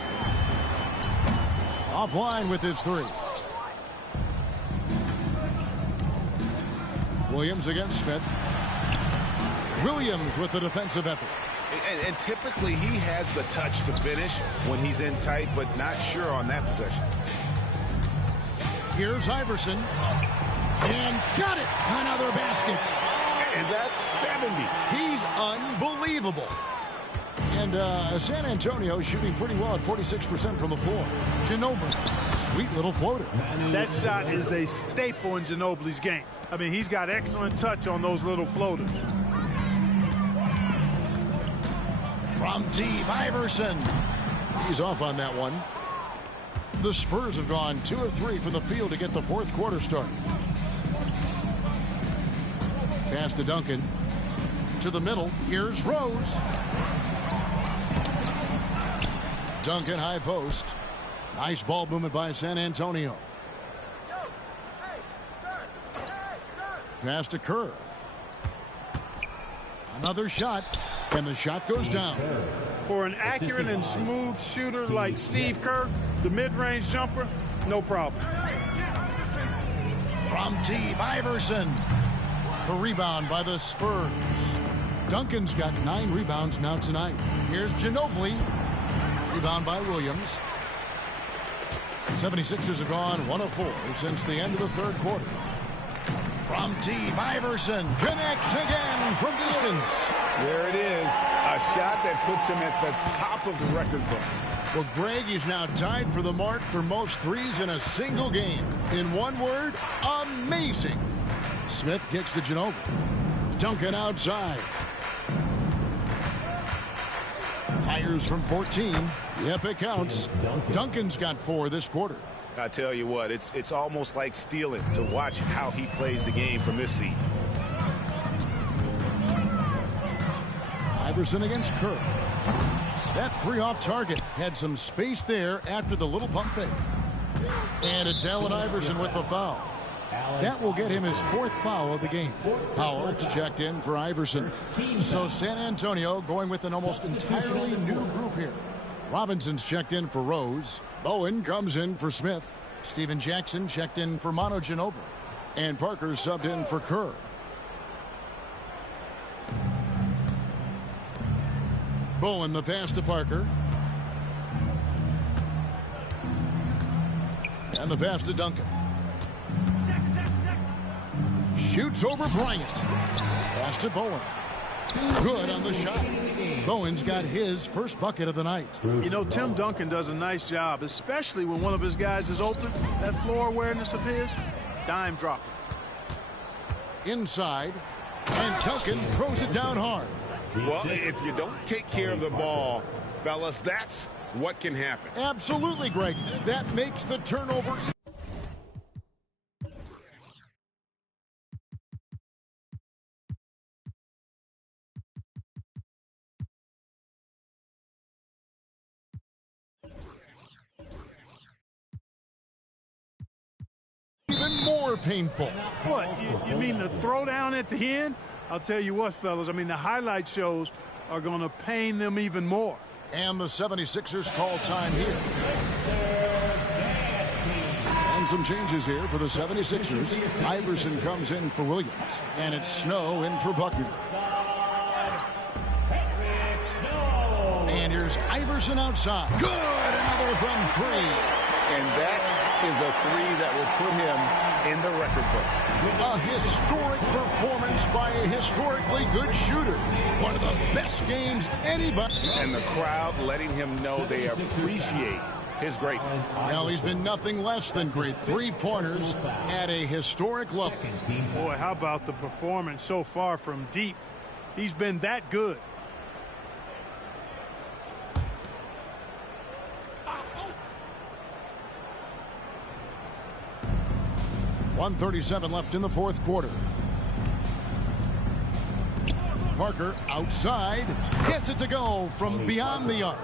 Offline with his 3. Williams against Smith. Williams with the defensive effort. And typically he has the touch to finish when he's in tight, but not sure on that possession. Here's Iverson. And got it! Another basket. And that's 70. He's unbelievable. And San Antonio shooting pretty well at 46% from the floor. Ginobili, sweet little floater. That shot is a staple in Ginobili's game. I mean, he's got excellent touch on those little floaters. From deep, Iverson. He's off on that one. The Spurs have gone 2 of 3 from the field to get the fourth quarter started. Pass to Duncan. To the middle. Here's Rose. Duncan high post. Nice ball movement by San Antonio. Pass to Kerr. Another shot. And the shot goes down. For an accurate and smooth shooter like Steve Kerr, the mid-range jumper, no problem. From deep, Iverson. The rebound by the Spurs. Duncan's got 9 rebounds now tonight. Here's Ginobili. Rebound by Williams. 76ers have gone 1 of 4 since the end of the third quarter. From deep, Iverson connects again from distance. There it is. A shot that puts him at the top of the record book. Well, Greg, he's now tied for the mark for most threes in a single game. In one word, amazing. Smith kicks to Ginobili. Duncan outside. Fires from 14. Yep, it counts. Duncan's got 4 this quarter. I tell you what, it's almost like stealing to watch how he plays the game from this seat. Iverson against Kerr. That 3 off target had some space there after the little pump fake. And it's Allen Iverson with the foul. That will get him his 4th foul of the game. Howard's checked in for Iverson. So San Antonio going with an almost entirely new group here. Robinson's checked in for Rose. Bowen comes in for Smith. Steven Jackson checked in for Manu Ginobili. And Parker subbed in for Kerr. Bowen the pass to Parker. And the pass to Duncan. Shoots over Bryant. Pass to Bowen. Good on the shot. Bowen's got his first bucket of the night. You know, Tim Duncan does a nice job, especially when one of his guys is open. That floor awareness of his, dime dropper. Inside, and Duncan throws it down hard. Well, if you don't take care of the ball, fellas, that's what can happen. Absolutely, Greg. That makes the turnover. Even more painful. What, you mean the throwdown at the end? I'll tell you what, fellas, I mean, the highlight shows are going to pain them even more. And the 76ers call time here. And some changes here for the 76ers. Iverson comes in for Williams. And it's Snow in for Buckner. And here's Iverson outside. Good! Another from 3. And that is a 3 that will put him in the record books. A historic performance by a historically good shooter. One of the best games anybody. And the crowd letting him know they appreciate his greatness. Well, he's been nothing less than great. 3-pointers at a historic level. Boy, how about the performance so far from deep? He's been that good. .137 left in the fourth quarter. Parker outside. Gets it to go from beyond the arc.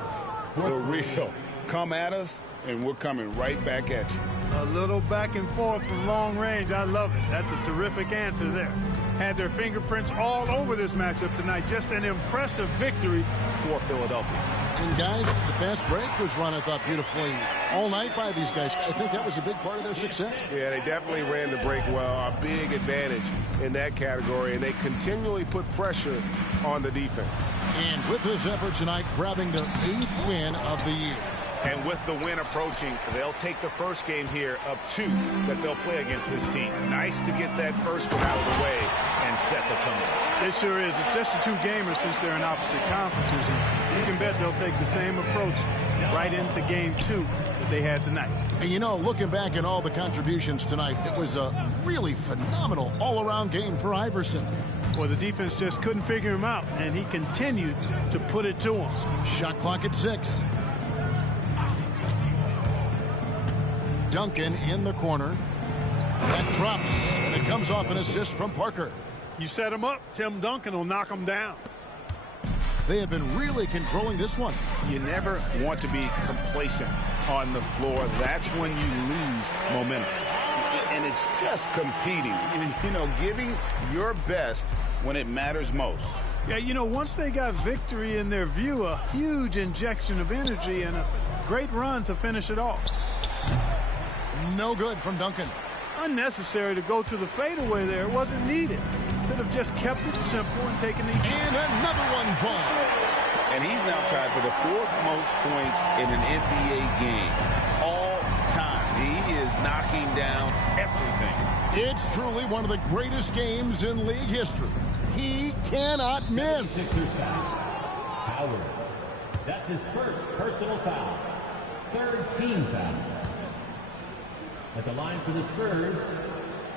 For real. Come at us, and we're coming right back at you. A little back and forth from long range. I love it. That's a terrific answer there. Had their fingerprints all over this matchup tonight. Just an impressive victory for Philadelphia. And guys, the fast break was run, I thought, beautifully all night by these guys. I think that was a big part of their success. Yeah, they definitely ran the break well. A big advantage in that category, and they continually put pressure on the defense. And with this effort tonight, grabbing their 8th win of the year. And with the win approaching, they'll take the first game here of 2 that they'll play against this team. Nice to get that first one out of the way and set the tone. It sure is. It's just a 2-gamer since they're in opposite conferences. And you can bet they'll take the same approach right into game 2 that they had tonight. And you know, looking back at all the contributions tonight, it was a really phenomenal all-around game for Iverson. Well, the defense just couldn't figure him out, and he continued to put it to him. Shot clock at 6. Duncan in the corner. That drops, and it comes off an assist from Parker. You set him up, Tim Duncan will knock him down. They have been really controlling this one. You never want to be complacent on the floor. That's when you lose momentum. And it's just competing, you know, giving your best when it matters most. Yeah, you know, once they got victory in their view, a huge injection of energy and a great run to finish it off. No good from Duncan. Unnecessary to go to the fadeaway there. It wasn't needed. Could have just kept it simple and taken the... And another one falls. And he's now tied for the 4th most points in an NBA game all time. He is knocking down everything. It's truly one of the greatest games in league history. He cannot miss. Sixers foul. Howard. That's his first personal foul. 3rd team foul. At the line for the Spurs,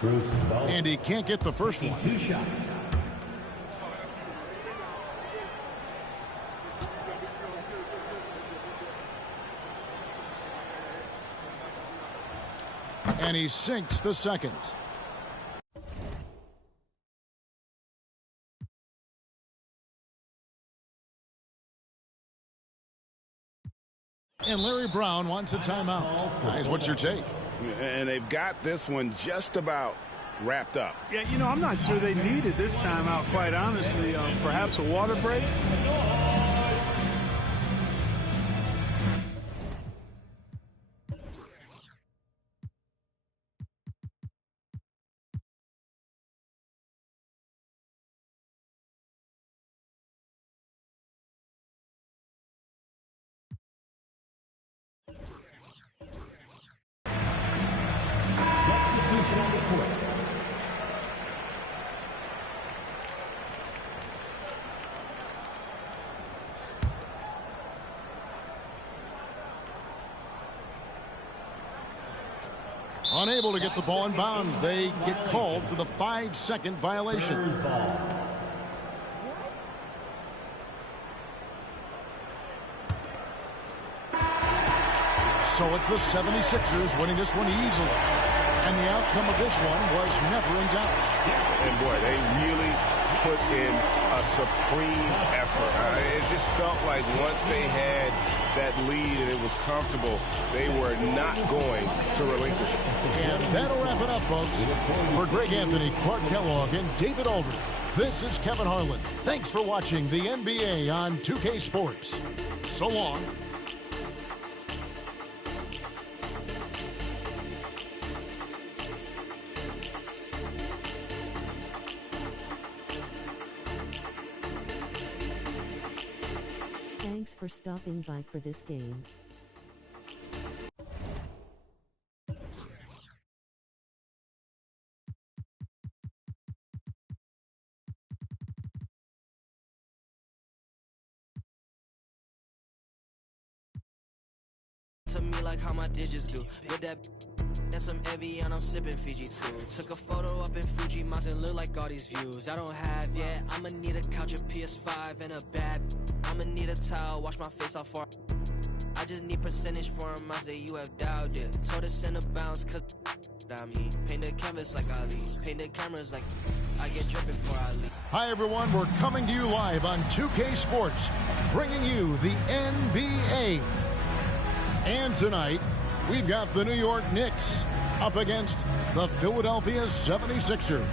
Bruce Bowen. And he can't get the first one. 2 shots. And he sinks the second. And Larry Brown wants a timeout. Guys, what's your take? And they've got this one just about wrapped up. Yeah, you know, I'm not sure they needed this timeout, quite honestly. Perhaps a water break? Unable to get the ball in bounds. They get called for the 5-second violation. So it's the 76ers winning this one easily. And the outcome of this one was never in doubt. And boy, they really put in a supreme effort. It just felt like once they had that lead and it was comfortable, they were not going to relinquish it. And that'll wrap it up, folks. For Greg Anthony, Clark Kellogg, and David Aldridge, this is Kevin Harlan. Thanks for watching the NBA on 2K Sports. So long. Thanks for stopping by for this game. To me like how my digits do. With that and some Evian, I'm sipping Fiji too. Took a photo up in Fuji Mountain, look like all these views I don't have yet. I'ma need a couch, a PS5, and a bad. I'ma need a towel, wash my face off for. I just need percentage for him. I say you have dialed it. Told us send a bounce, cause I mean, paint the canvas like Ali, paint the cameras like I get dripping for Ali. Hi everyone, we're coming to you live on 2K Sports, bringing you the NBA. And tonight, we've got the New York Knicks up against the Philadelphia 76ers.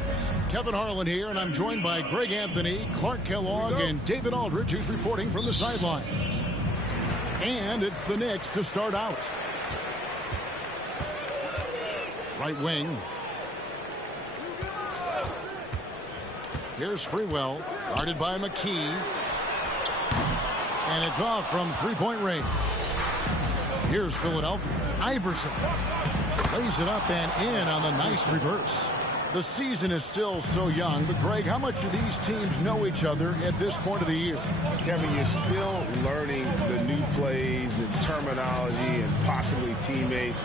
Kevin Harlan here, and I'm joined by Greg Anthony, Clark Kellogg, and David Aldridge, who's reporting from the sidelines. And it's the Knicks to start out. Right wing. Here's Sprewell, guarded by McKee. And it's off from three-point range. Here's Philadelphia. Iverson lays it up and in on the nice reverse. The season is still so young, but Greg, how much do these teams know each other at this point of the year? Kevin, you're still learning the new plays and terminology and possibly teammates.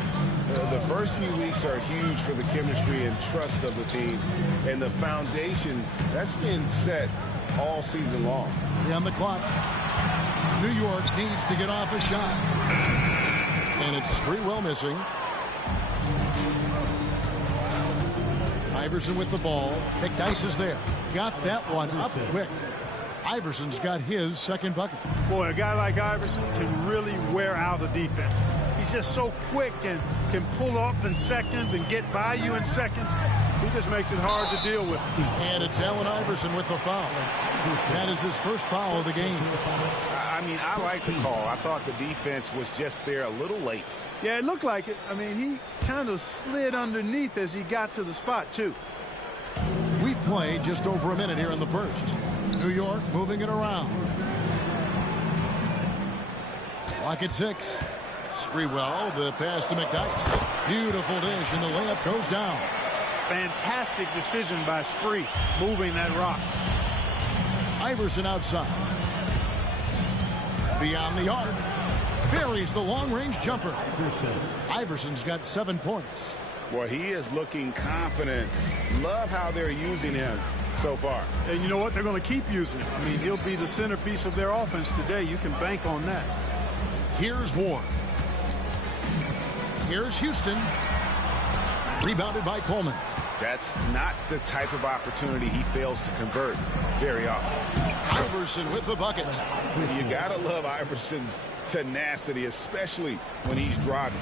The first few weeks are huge for the chemistry and trust of the team. And the foundation, that's been set all season long. On the clock. New York needs to get off a shot. And it's Sprewell missing. Iverson with the ball. McDyess is there. Got that one up quick. Iverson's got his second bucket. Boy, a guy like Iverson can really wear out a defense. He's just so quick and can pull up in seconds and get by you in seconds. He just makes it hard to deal with. And it's Allen Iverson with the foul. That is his first foul of the game. I mean, I like the call. I thought the defense was just there a little late. Yeah, it looked like it. I mean, he kind of slid underneath as he got to the spot, too. We've played just over a minute here in the first. New York moving it around. Clock at 6. Sprewell, the pass to McDyess. Beautiful dish, and the layup goes down. Fantastic decision by Spree, moving that rock. Iverson outside. Beyond the arc. Buries the long-range jumper. Iverson's got 7 points. Boy, he is looking confident. Love how they're using him so far. And you know what? They're going to keep using him. I mean, he'll be the centerpiece of their offense today. You can bank on that. Here's Ward. Here's Houston. Rebounded by Coleman. That's not the type of opportunity he fails to convert very often. Iverson with the bucket. You gotta love Iverson's tenacity, especially when he's driving.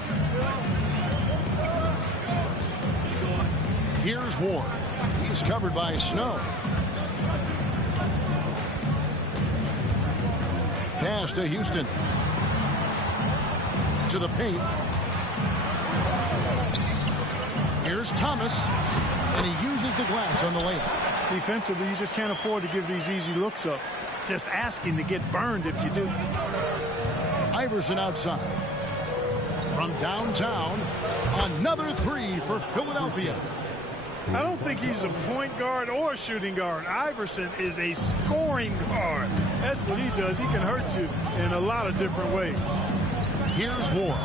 Here's Ward. He's covered by Snow. Pass to Houston. To the paint. Here's Thomas, and he uses the glass on the layup. Defensively, you just can't afford to give these easy looks up. Just asking to get burned if you do. Iverson outside. From downtown, another three for Philadelphia. I don't think he's a point guard or a shooting guard. Iverson is a scoring guard. That's what he does. He can hurt you in a lot of different ways. Here's Ward.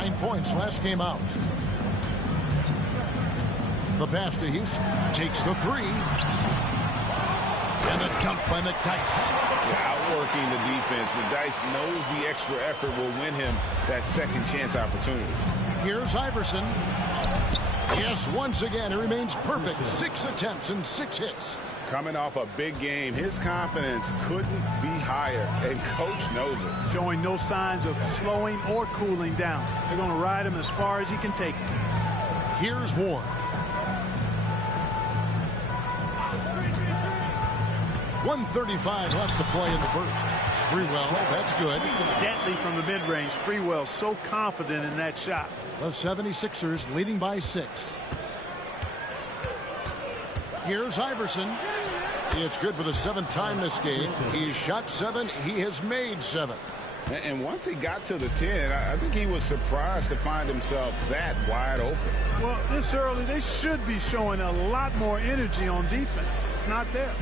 9 points last game out. The pass to Houston. Takes the three. And the dunk by McDyess. Outworking the defense. McDyess knows the extra effort will win him that second chance opportunity. Here's Iverson. Yes, once again, he remains perfect. 6 attempts and 6 hits. Coming off a big game, his confidence couldn't be higher, and coach knows it. Showing no signs of slowing or cooling down. They're going to ride him as far as he can take him. Here's Ward. 1:35 left to play in the first. Sprewell, that's good. Deadly from the mid-range. Sprewell so confident in that shot. The 76ers leading by 6. Here's Iverson. It's good for the 7th time this game. He's shot 7. He has made 7. And once he got to the 10, I think he was surprised to find himself that wide open. Well, this early, they should be showing a lot more energy on defense. It's not there.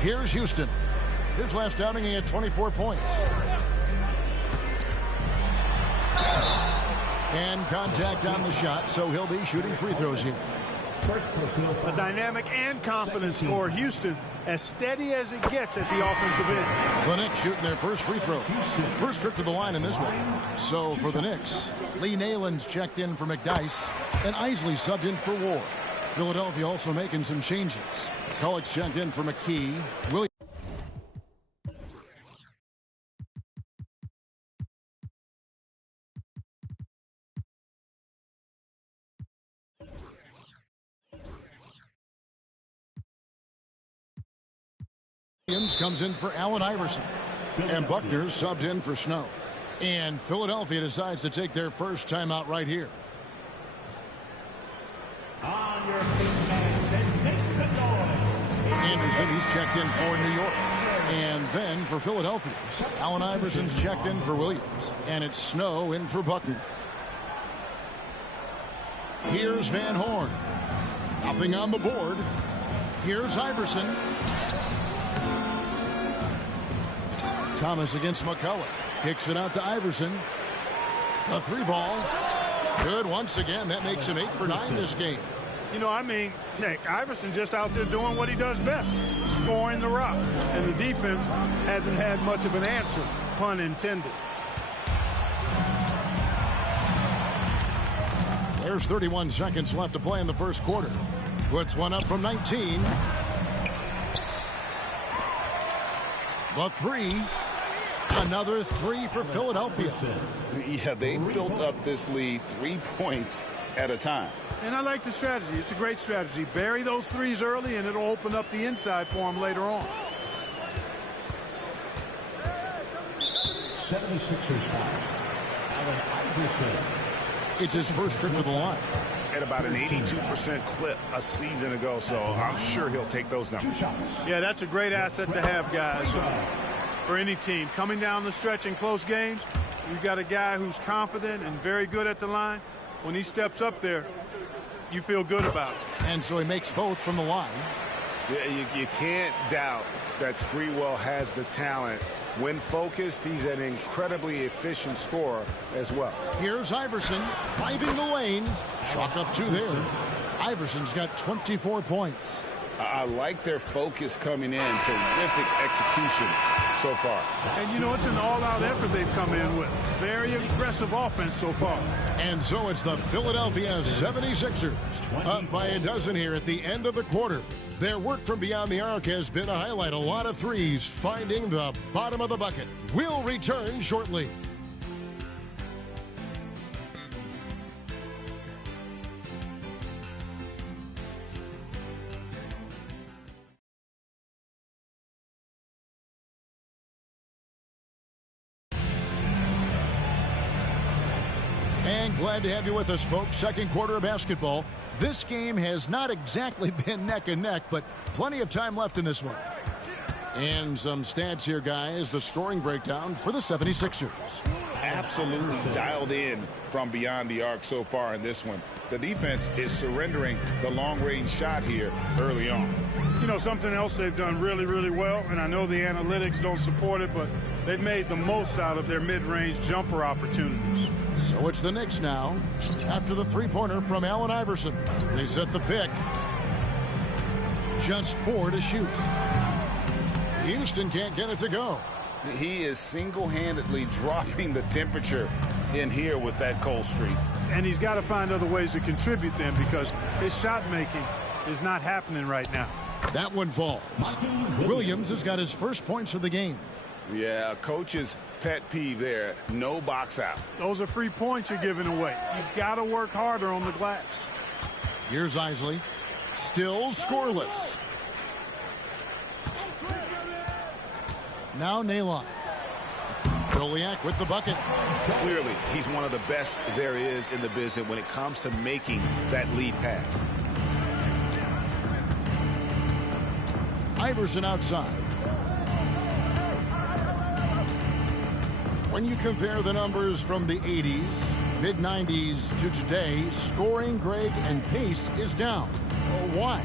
Here's Houston. His last outing, he had 24 points. And contact on the shot, so he'll be shooting free throws here. A dynamic and confident scorer. Houston, as steady as it gets at the offensive end. The Knicks shooting their first free throw. First trip to the line in this one. So for the Knicks, Lee Nayland's checked in for McDyess, and Isley subbed in for Ward. Philadelphia also making some changes. Collett's checked in for McKee. Williams Williams comes in for Allen Iverson. And Buckner subbed in for Snow. And Philadelphia decides to take their first timeout right here. On your feet, and make some noise. Anderson, he's checked in for New York. And then for Philadelphia, Allen Iverson's checked in for Williams. And it's Snow in for Buckner. Here's Van Horn. Nothing on the board. Here's Iverson. Thomas against McCullough. Kicks it out to Iverson. A 3-ball. Good once again. That makes him 8 for 9 this game. You know, I mean, heck, Iverson just out there doing what he does best, scoring the rock. And the defense hasn't had much of an answer, pun intended. There's 31 seconds left to play in the first quarter. Puts one up from 19. The 3. Another 3 for Philadelphia. Yeah, they built up this lead 3 points at a time. And I like the strategy. It's a great strategy. Bury those threes early, and it'll open up the inside for him later on. 76ers foul. Allen Iverson. It's his first trip to the line. At about an 82% clip a season ago, so I'm sure he'll take those numbers. Yeah, that's a great asset to have, guys, for any team. Coming down the stretch in close games, you've got a guy who's confident and very good at the line. When he steps up there, you feel good about it. And so he makes both from the line. Yeah, you can't doubt that Sprewell has the talent. When focused, he's an incredibly efficient scorer as well. Here's Iverson driving the lane. Chalk up 2 there. Iverson's got 24 points. I like their focus coming in. Terrific execution so far. And, you know, it's an all-out effort they've come in with. Very aggressive offense so far. And so it's the Philadelphia 76ers up by a dozen here at the end of the quarter. Their work from beyond the arc has been to highlight a lot of threes, finding the bottom of the bucket. We'll return shortly. And glad to have you with us, folks. Second quarter of basketball. This game has not exactly been neck and neck, but plenty of time left in this one. And some stats here, guys. The scoring breakdown for the 76ers. Absolutely dialed in from beyond the arc so far in this one. The defense is surrendering the long-range shot here early on. You know, something else they've done really, really well, and I know the analytics don't support it, but they've made the most out of their mid-range jumper opportunities. So it's the Knicks now. After the three-pointer from Allen Iverson. They set the pick. Just 4 to shoot. Houston can't get it to go. He is single-handedly dropping the temperature in here with that cold streak. And he's got to find other ways to contribute them because his shot making is not happening right now. That one falls. Williams has got his first points of the game. Yeah, coach's pet peeve there. No box out. Those are free points you're giving away. You've got to work harder on the glass. Here's Isley. Still scoreless. Now Nalon. Goliak with the bucket. Clearly, he's one of the best there is in the business when it comes to making that lead pass. Iverson outside. When you compare the numbers from the 80s, mid-90s to today, scoring, Greg, and pace is down. Why?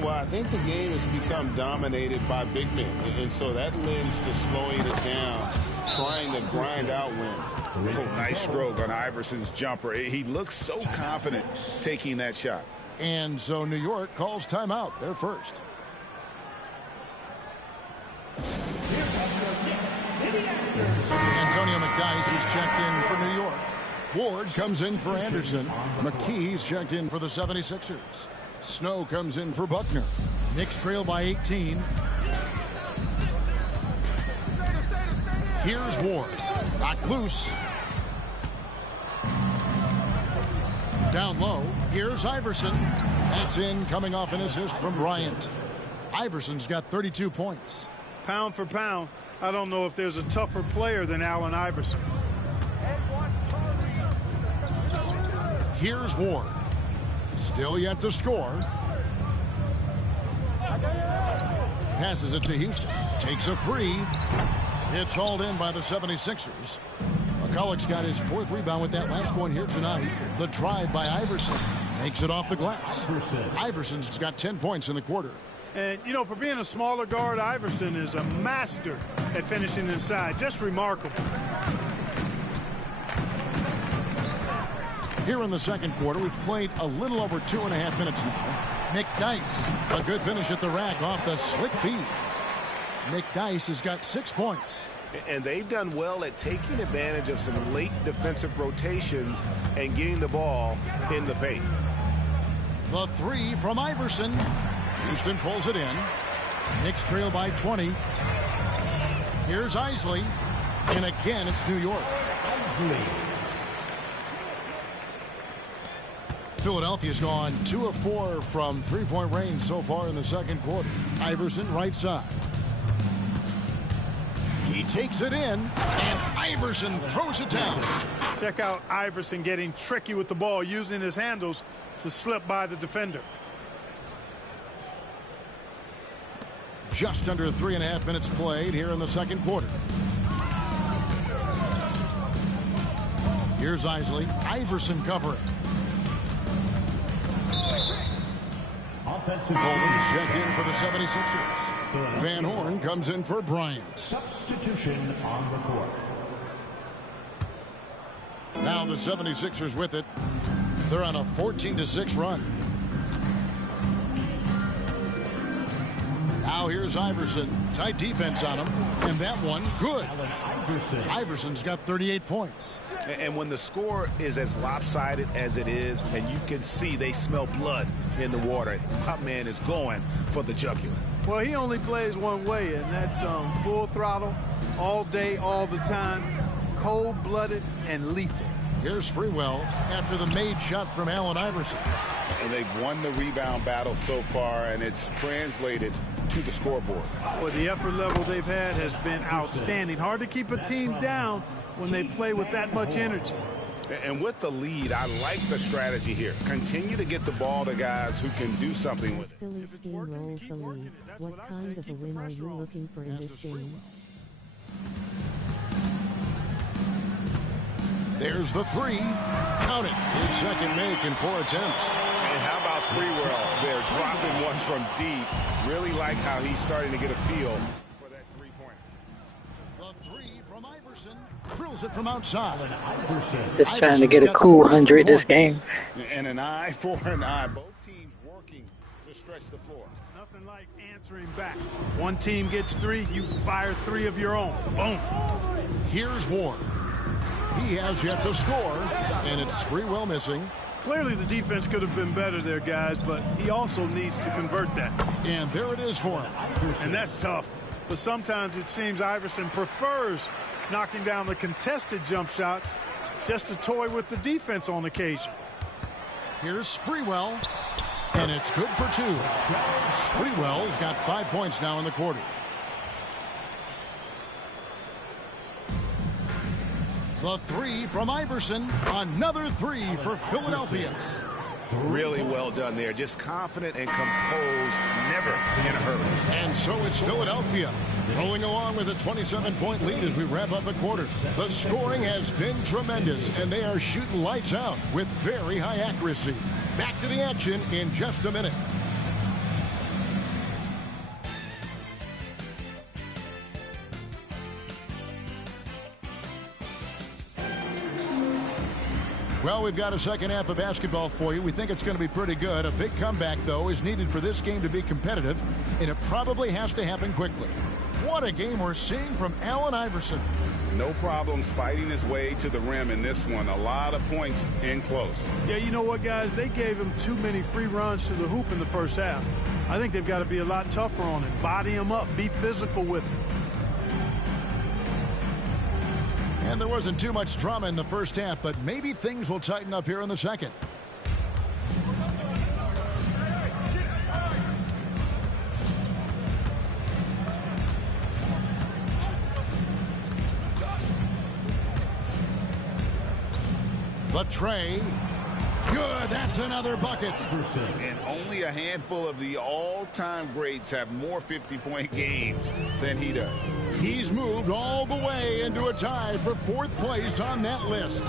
Well, I think the game has become dominated by big men, and so that lends to slowing it down, trying to grind out wins. Oh, nice stroke on Iverson's jumper. He looks so confident taking that shot. And so New York calls timeout. They're first. Antonio McDyess is checked in for New York. Ward comes in for Anderson. McKee's checked in for the 76ers. Snow comes in for Buckner. Knicks trail by 18. Here's Ward. Knocked loose. Down low. Here's Iverson. That's in, coming off an assist from Bryant. Iverson's got 32 points. Pound for pound, I don't know if there's a tougher player than Allen Iverson. Here's Ward. Still yet to score. Passes it to Houston. Takes a three. It's hauled in by the 76ers. McCulloch's got his 4th rebound with that last one here tonight. The drive by Iverson. Makes it off the glass. Iverson's got 10 points in the quarter. And, you know, for being a smaller guard, Iverson is a master at finishing inside. Just remarkable. Here in the second quarter, we've played a little over 2.5 minutes now. McDyess, a good finish at the rack off the slick feed. McDyess has got 6 points. And they've done well at taking advantage of some late defensive rotations and getting the ball in the paint. The three from Iverson. Houston pulls it in. Knicks trail by 20. Here's Isley. And again, it's New York. Philadelphia's gone 2 of 4 from three-point range so far in the second quarter. Iverson right side. He takes it in, and Iverson throws it down. Check out Iverson getting tricky with the ball, using his handles to slip by the defender. Just under 3.5 minutes played here in the second quarter. Here's Isley. Iverson covering. Offensive check in for the 76ers. Van Horn comes in for Bryant. Substitution on the court. Now the 76ers with it. They're on a 14-6 run. Now here's Iverson. Tight defense on him. And that one, good. Iverson's got 38 points. And when the score is as lopsided as it is, and you can see they smell blood in the water, my man is going for the jugular. Well, he only plays one way, and that's full throttle, all day, all the time, cold-blooded and lethal. Here's Sprewell after the made shot from Allen Iverson. And they've won the rebound battle so far, and it's translated to the scoreboard. Well, the effort level they've had has been outstanding. Hard to keep a team down when they play with that much energy. And with the lead, I like the strategy here. Continue to get the ball to guys who can do something with it. Philly steamrolls the lead. What kind of a win are you looking for in this game? There's the three. Count it. His second make in 4 attempts. And how about Sprewell? They're dropping one from deep. Really like how he's starting to get a feel for that three-pointer. The three from Iverson. Drills it from outside. Just trying to get a cool 100 this game. And an eye for an eye. Both teams working to stretch the floor. Nothing like answering back. One team gets 3, you fire 3 of your own. Boom. Here's Ward. He has yet to score, and it's Sprewell missing. Clearly the defense could have been better there, guys, but he also needs to convert that. And there it is for him. And that's tough. But sometimes it seems Iverson prefers knocking down the contested jump shots just to toy with the defense on occasion. Here's Sprewell, and it's good for 2. Sprewell's got 5 points now in the quarter. The three from Iverson. Another 3 for Philadelphia. Really well done there. Just confident and composed, never in a hurry. And so it's Philadelphia rolling along with a 27-point lead as we wrap up the quarter. The scoring has been tremendous, and they are shooting lights out with very high accuracy. Back to the action in just a minute. Well, we've got a second half of basketball for you. We think it's going to be pretty good. A big comeback, though, is needed for this game to be competitive, and it probably has to happen quickly. What a game we're seeing from Allen Iverson. No problems fighting his way to the rim in this one. A lot of points in close. Yeah, you know what, guys? They gave him too many free runs to the hoop in the first half. I think they've got to be a lot tougher on him. Body him up. Be physical with him. And there wasn't too much drama in the first half, but maybe things will tighten up here in the second. Betray. Good. That's another bucket. And only a handful of the all-time greats have more 50-point games than he does. He's moved all the way into a tie for 4th place on that list.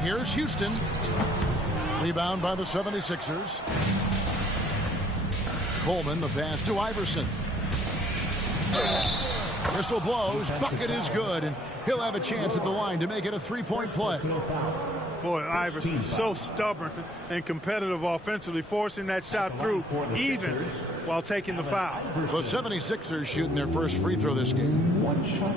Here's Houston. Rebound by the 76ers. Coleman, the pass to Iverson. Whistle blows. Bucket is good, and he'll have a chance at the line to make it a 3-point play. Boy, Iverson's so stubborn and competitive offensively, forcing that shot through even while taking the foul. The 76ers shooting their first free throw this game. One shot.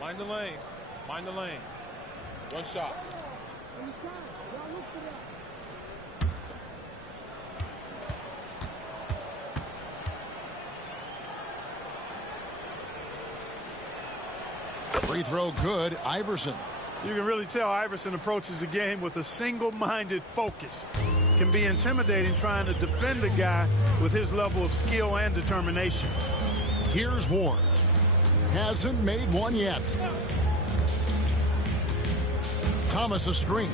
Mind the lanes. Mind the lanes. One shot. Free throw good. Iverson. You can really tell Iverson approaches the game with a single-minded focus. Can be intimidating trying to defend a guy with his level of skill and determination. Here's Ward. Hasn't made one yet. Thomas a screen.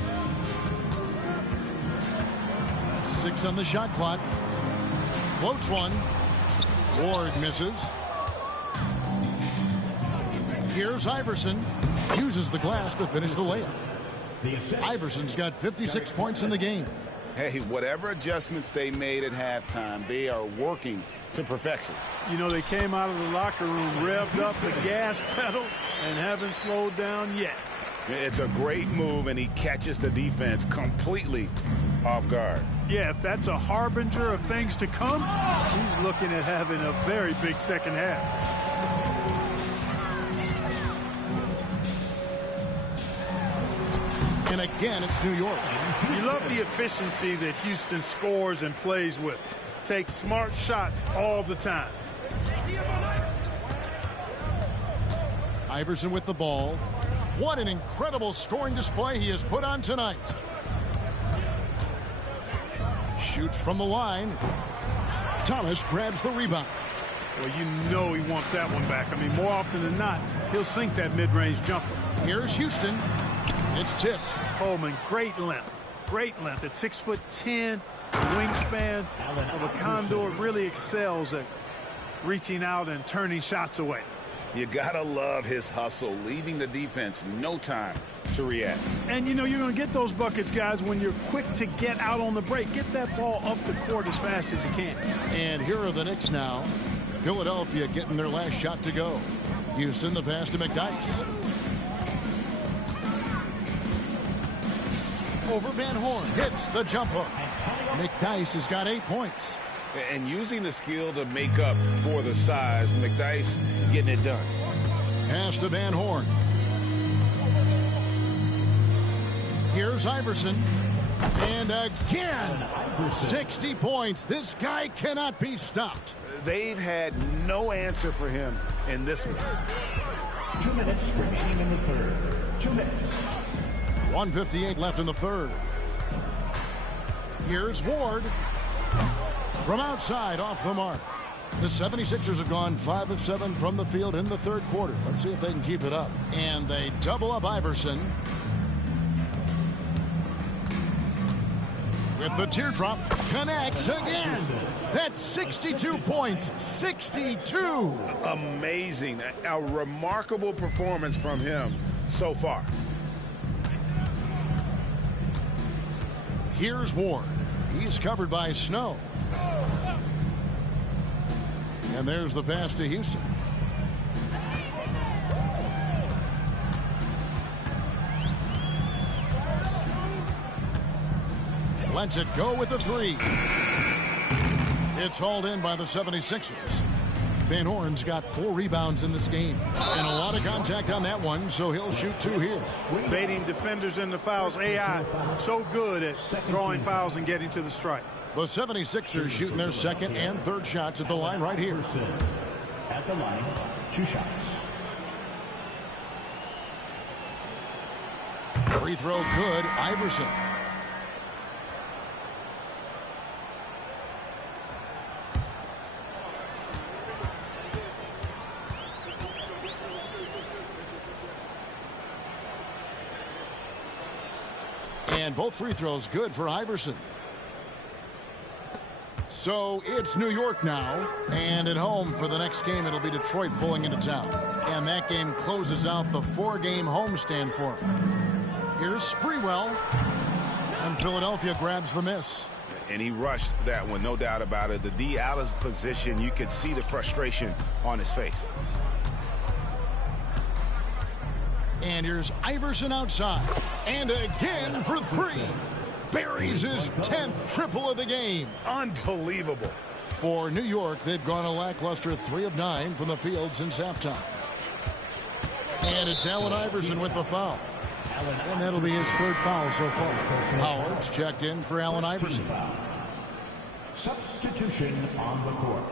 6 on the shot clock. Floats one. Ward misses. Here's Iverson. Uses the glass to finish the layup. Iverson's got 56 points in the game. Hey, whatever adjustments they made at halftime, they are working to perfection. You know, they came out of the locker room, revved up the gas pedal, and haven't slowed down yet. It's a great move, and he catches the defense completely off guard. Yeah, if that's a harbinger of things to come, he's looking at having a very big second half. And again, it's New York. You love the efficiency that Houston scores and plays with. Takes smart shots all the time. Iverson with the ball. What an incredible scoring display he has put on tonight. Shoots from the line. Thomas grabs the rebound. Well, you know he wants that one back. I mean, more often than not, he'll sink that mid-range jumper. Here's Houston. It's tipped. Coleman, great length. Great length at 6'10", wingspan of a condor, really excels at reaching out and turning shots away. You gotta love his hustle, leaving the defense no time to react. And you know you're gonna get those buckets, guys, when you're quick to get out on the break. Get that ball up the court as fast as you can. And here are the Knicks now. Philadelphia getting their last shot to go. Houston, the pass to McDyess. Over Van Horn, hits the jumper. McDyess has got 8 points. And using the skill to make up for the size, McDyess getting it done. Pass to Van Horn. Here's Iverson. And again, 60 points. This guy cannot be stopped. They've had no answer for him in this one. 2 minutes remaining in the third. 2 minutes. 1:58 left in the third. Here's Ward. From outside, off the mark. The 76ers have gone 5 of 7 from the field in the third quarter. Let's see if they can keep it up. And they double up Iverson. With the teardrop, connects again. That's 62 points. 62. Amazing. A remarkable performance from him so far. Here's Ward. He's covered by Snow. And there's the pass to Houston. Lets it go with the three. It's hauled in by the 76ers. Van Horn's got 4 rebounds in this game. And a lot of contact on that one, so he'll shoot 2 here. Baiting defenders into fouls. AI so good at drawing fouls and getting to the strike. The 76ers shooting their second and third shots at the line right here. At the line, 2 shots. Free throw good. Iverson. And both free throws good for Iverson. So it's New York now, and at home for the next game, it'll be Detroit pulling into town. And that game closes out the 4-game homestand for him. Here's Sprewell, and Philadelphia grabs the miss. And he rushed that one, no doubt about it. The D out of position, you could see the frustration on his face. And here's Iverson outside, and again for 3. Buries his 10th triple of the game. Unbelievable. For New York, they've gone a lackluster 3 of 9 from the field since halftime. And it's Allen Iverson with the foul. And that'll be his 3rd foul so far. Howard's checked in for Allen Iverson. Substitution on the court.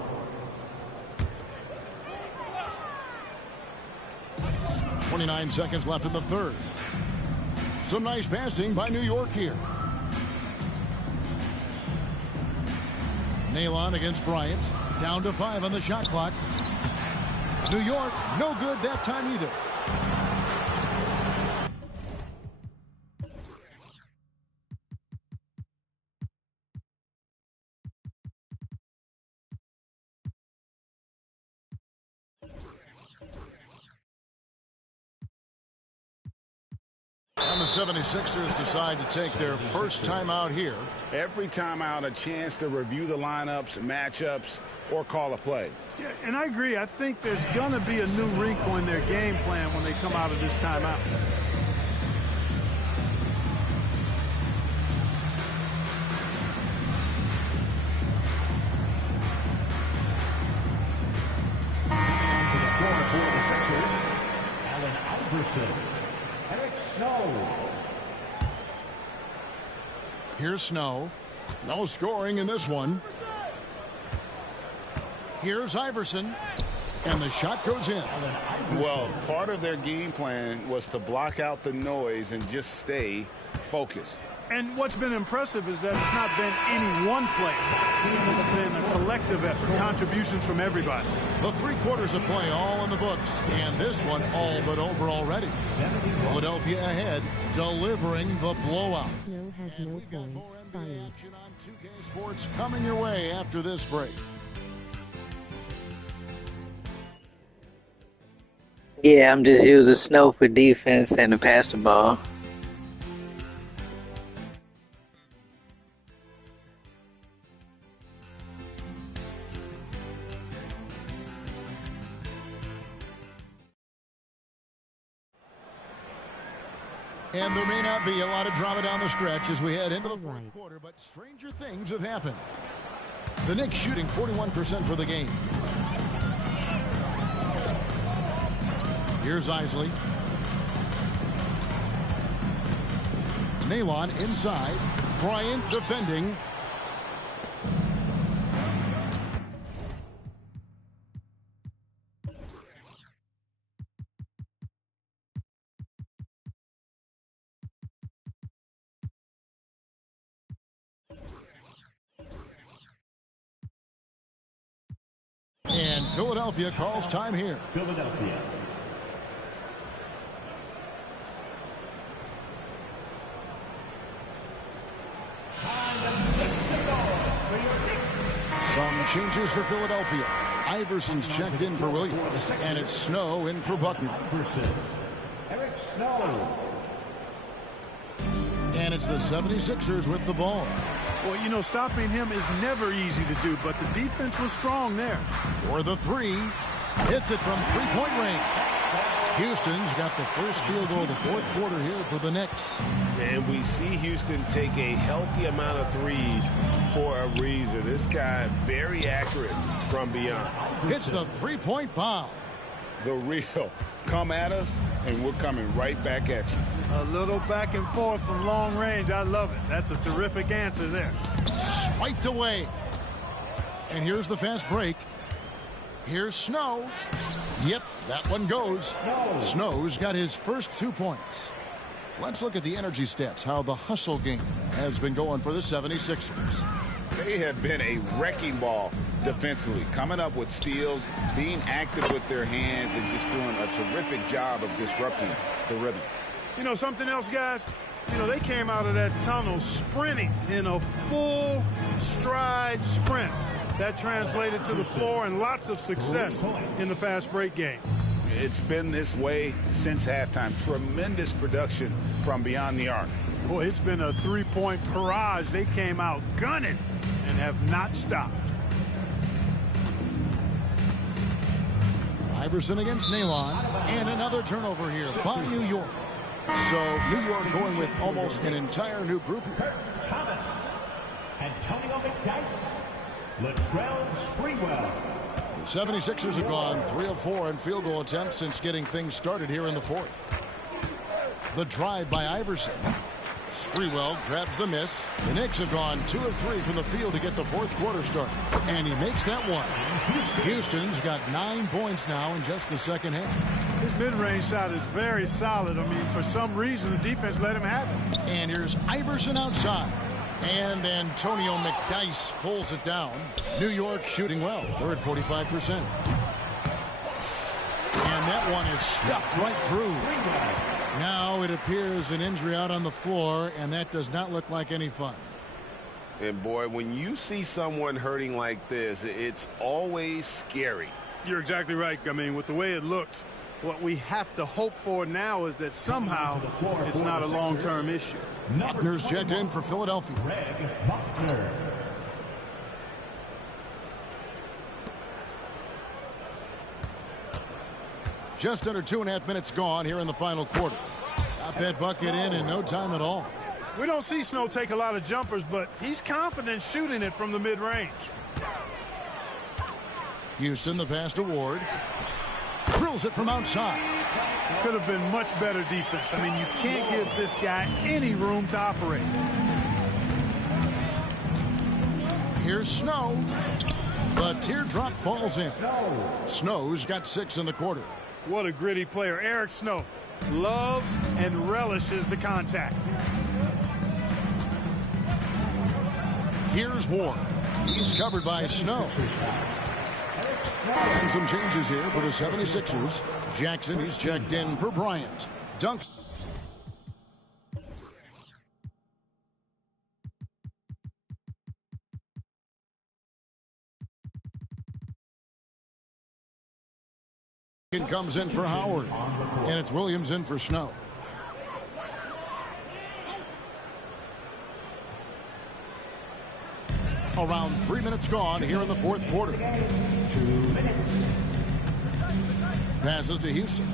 29 seconds left in the 3rd. Some nice passing by New York here. Nalon against Bryant. Down to 5 on the shot clock. New York, no good that time either. And the 76ers decide to take their first timeout here. Every timeout, a chance to review the lineups, matchups, or call a play. Yeah, and I agree. I think there's going to be a new wrinkle in their game plan when they come out of this timeout. To the floor for the Sixers, Allen Iverson. Eric Snow. Here's Snow. No scoring in this one. Here's Iverson. And the shot goes in. Well, part of their game plan was to block out the noise and just stay focused. And what's been impressive is that it's not been any one player. It's been a collective effort, contributions from everybody. The 3 quarters of play all in the books, and this one all but over already. Philadelphia ahead, delivering the blowout. Snow has no points. Fine. Action on 2K Sports coming your way after this break. Yeah, I'm just using Snow for defense and to pass the ball. And there may not be a lot of drama down the stretch as we head into the 4th quarter, but stranger things have happened. The Knicks shooting 41% for the game. Here's Isley. Nalon inside. Bryant defending. And Philadelphia calls time here. Philadelphia. Some changes for Philadelphia. Iverson's checked in for Williams. And it's Snow in for Buckner. Eric Snow. And it's the 76ers with the ball. Well, you know, stopping him is never easy to do, but the defense was strong there. For the 3. Hits it from 3-point range. Houston's got the first field goal of the 4th quarter here for the Knicks. And we see Houston take a healthy amount of threes for a reason. This guy very accurate from beyond. Hits the 3-point bomb. The real. Come at us, and we're coming right back at you. A little back and forth from long range. I love it. That's a terrific answer there. Swiped away. And here's the fast break. Here's Snow. Yep, that one goes. Snow's got his first 2 points. Let's look at the energy stats, how the hustle game has been going for the 76ers. They have been a wrecking ball defensively, coming up with steals, being active with their hands, and just doing a terrific job of disrupting the rhythm. You know something else, guys? You know, they came out of that tunnel sprinting in a full stride sprint. That translated to the floor and lots of success in the fast break game. It's been this way since halftime. Tremendous production from beyond the arc. Boy, it's been a three-point barrage. They came out gunning and have not stopped. Iverson against Nalon, and another turnover here by New York. So New York going with almost an entire new group here. Kurt Thomas, Antonio McDyess, Latrell Sprewell. The 76ers have gone 3 of 4 in field goal attempts since getting things started here in the fourth. The drive by Iverson. Sprewell grabs the miss. The Knicks have gone 2 of 3 from the field to get the fourth quarter started. And he makes that one. Houston's got 9 points now in just the second half. His mid-range shot is very solid. I mean, for some reason, the defense let him have it. And here's Iverson outside. And Antonio McDyess pulls it down. New York shooting well. They're at 45%. And that one is stuffed right through. Now it appears an injury out on the floor, and that does not look like any fun. And boy, when you see someone hurting like this, it's always scary. You're exactly right. I mean, with the way it looks, what we have to hope for now is that somehow it's not a long-term issue. Buckner's checked in for Philadelphia. Greg Buckner. Just under 2.5 minutes gone here in the final quarter. Got that bucket in no time at all. We don't see Snow take a lot of jumpers, but he's confident shooting it from the mid-range. Houston, the pass to Ward. Drills it from outside. Could have been much better defense. I mean, you can't give this guy any room to operate. Here's Snow. The teardrop falls in. Snow's got 6 in the quarter. What a gritty player. Eric Snow loves and relishes the contact. Here's Ward. He's covered by Snow. And some changes here for the 76ers. Jackson, he's checked in for Bryant. Dunk. Comes in for Howard. And it's Williams in for Snow. Around 3 minutes gone here in the fourth quarter. 2 minutes. Passes to Houston.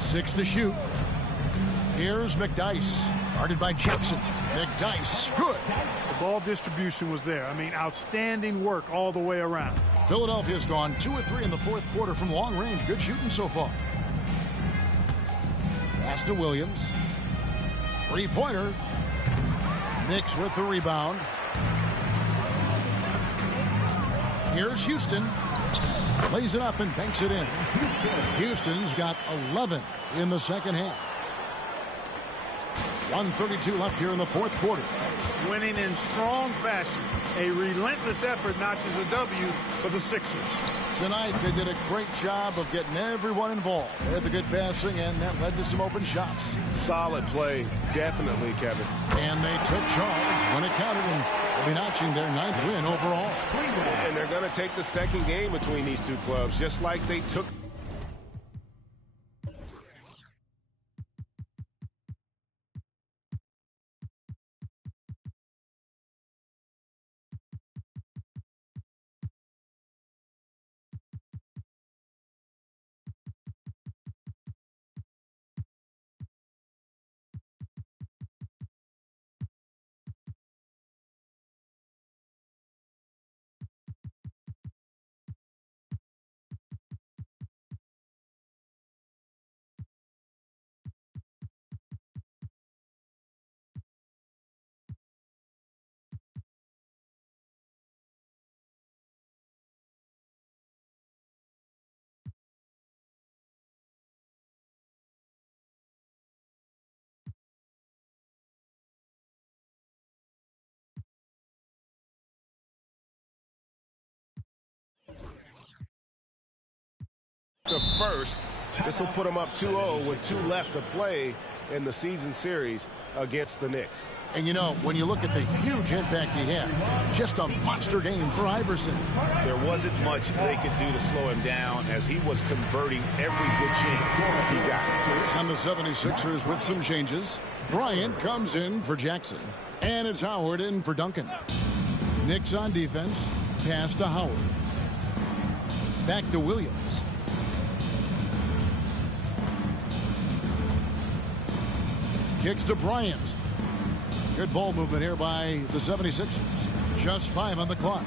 6 to shoot. Here's McDyess. Guarded by Jackson. McDyess. Good. The ball distribution was there. I mean, outstanding work all the way around. Philadelphia's gone 2 of 3 in the fourth quarter from long range. Good shooting so far. Pass to Williams. 3-pointer. Knicks with the rebound. Here's Houston. Lays it up and banks it in. Houston's got 11 in the second half. 1:32 left here in the fourth quarter. Winning in strong fashion. A relentless effort notches a W for the Sixers. Tonight they did a great job of getting everyone involved. They had the good passing, and that led to some open shots. Solid play, definitely, Kevin. And they took charge when it counted, and they'll be notching their 9th win overall. And they're going to take the second game between these two clubs, just like they took. The first. This will put them up 2-0 with 2 left to play. in the season series against the Knicks. And you know, when you look at the huge impact he had, just a monster game for Iverson. There wasn't much they could do to slow him down as he was converting every good chance he got. And the 76ers with some changes. Bryant comes in for Jackson. And it's Howard in for Duncan. Knicks on defense. Pass to Howard. Back to Williams. Kicks to Bryant. Good ball movement here by the 76ers. Just 5 on the clock.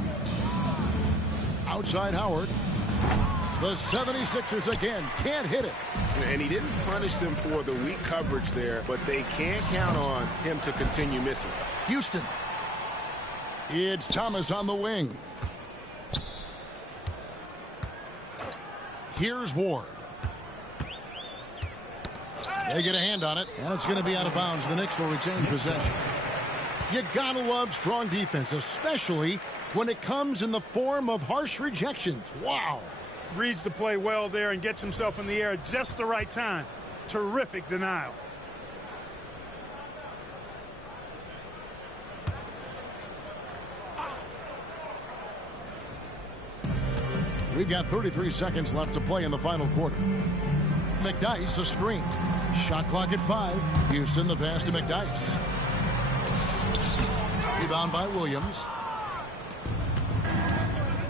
Outside Howard. The 76ers again can't hit it. And he didn't punish them for the weak coverage there, but they can't count on him to continue missing. Houston. It's Thomas on the wing. Here's Ward. They get a hand on it, and it's going to be out of bounds. The Knicks will retain possession. You gotta love strong defense, especially when it comes in the form of harsh rejections. Wow. Reads the play well there and gets himself in the air at just the right time. Terrific denial. We've got 33 seconds left to play in the final quarter. McDyess a screen. Shot clock at 5. Houston the pass to McDyess. Rebound by Williams.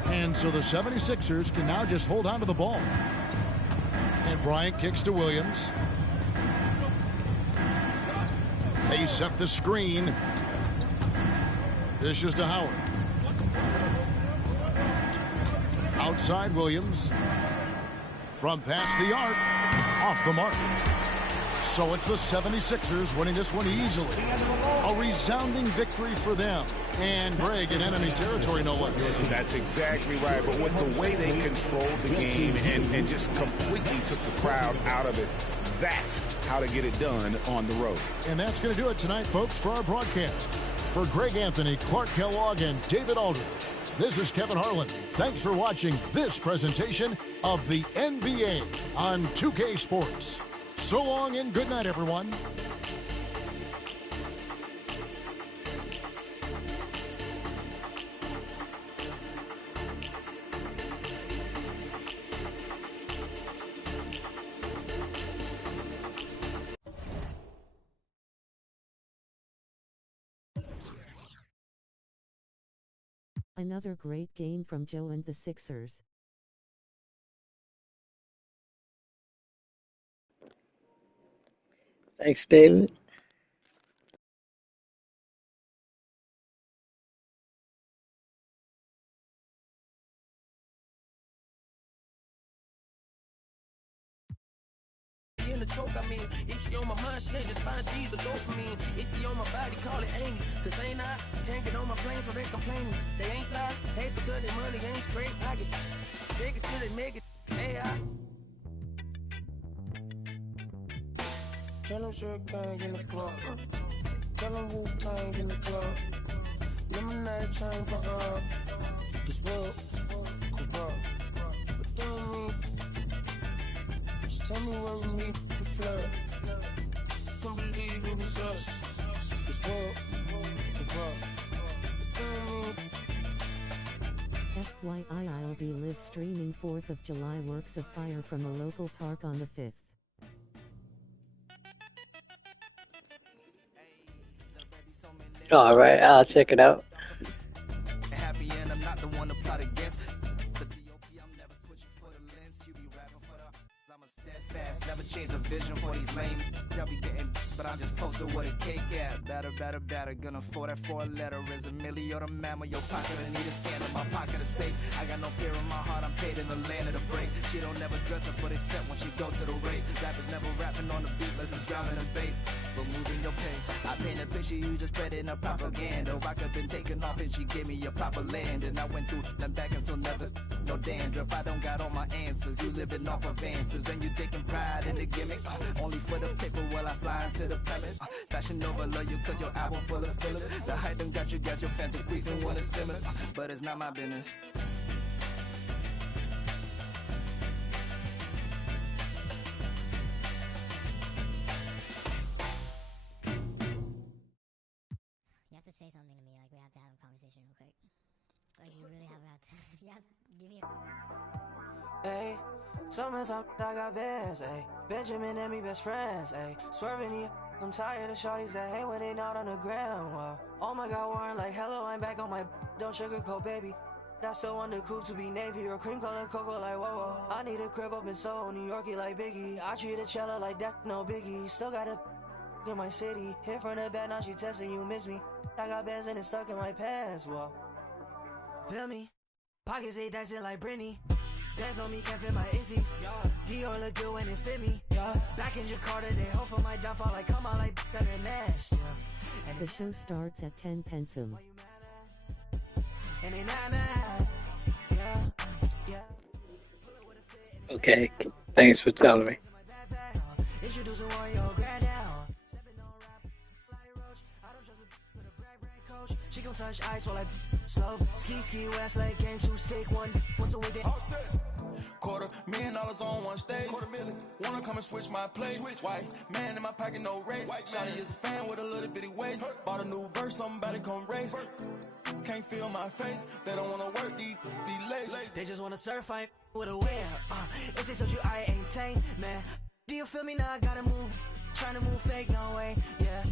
And so the 76ers can now just hold on to the ball. And Bryant kicks to Williams. They set the screen. Dishes to Howard. Outside Williams. From past the arc. Off the mark. So it's the 76ers winning this one easily. A resounding victory for them. And Greg in enemy territory, no less. That's exactly right. But with the way they controlled the game and just completely took the crowd out of it, that's how to get it done on the road. And that's going to do it tonight, folks, for our broadcast. For Greg Anthony, Clark Kellogg, and David Aldridge, this is Kevin Harlan. Thanks for watching this presentation of the NBA on 2K Sports. So long and good night, everyone. Another great game from Joe and the Sixers. Thanks, David. In the choke, I mean, if she on my mind, she ain't just fine, she the dopamine. If she on my body, call it angry. Cause ain't I can't get on my plane, so they complaining. They ain't fly, hate because their money ain't straight pockets. Take it till they make it AI. Tell them Shug Gang in the club. Tell them Wu-Tang in the club. Lemonade chamber up. This world corrupt. But don't mean. Just tell me where we meet the flood. Don't believe it was us. This world corrupt. But don't mean. FYI, I'll be live streaming 4th of July Works of Fire from a local park on the 5th. All right, I'll check it out. Happy and I'm not the one to plot against. The DOP, I'm never switching for the lens. You be rapping for the I'm a steadfast, never change the vision for these lame. Y'all be getting, but I'm just posted with a cake at. Better, gonna afford that 4-letter. Is a milli or the mammal, your pocket, I need a scan in my pocket is safe. I got no fear in my heart, I'm paid in the land of the break. She don't never dress up, but except when she go to the rave. Rappers never rapping on the beat, lessons drowning in bass. But moving your pace, I paint a picture, you just spread in a propaganda. Rock have been taken off and she gave me a proper land. And I went through them back and so never no dandruff. I don't got all my answers, you living off of answers. And you taking pride in the gimmick, only for the paper while I fly into the premise. Fashion over love you cause your album full of fillers. The hype done got you gas, your fans decreasing when it simmers. But it's not my business. Hey, summertime, I got bands, ayy. Benjamin and me best friends, ayy. Swerving the I'm tired of shorties that hate when they not on the ground. Wow. Oh my God, Warren, like hello, I'm back on my don't sugarcoat, baby. I still want the coupe to be navy or cream color cocoa, like whoa. I need a crib up in Soho, New Yorkie like Biggie. I treat a cello like that, no biggie. Still got a in my city. Hit from the back, now she testing you miss me. I got bands and it's stuck in my pants, whoa. Feel me? Pockets ain't dancing like Britney. Dance on me, can't fit my Izzy's. Dior look good when it fit me. Back in Jakarta, they hope for my downfall. Like come out like that and Nash. The show starts at 10 Pensum. And they not mad. Okay, thanks for telling me. Introducing Wario grand now. She gon' touch ice while I slow. Ski west like game 2 stick one. Once a week. $250,000 on one stage. $250,000. Wanna come and switch my place. White man in my pocket, no race. Shawty is a fan with a little bitty waist. Bought a new verse, somebody come race. Can't feel my face. They don't wanna work, be lazy. They just wanna certify with a wear. If they told you I ain't tame, man. Do you feel me now? I gotta move. Trying to move fake, no way. Yeah.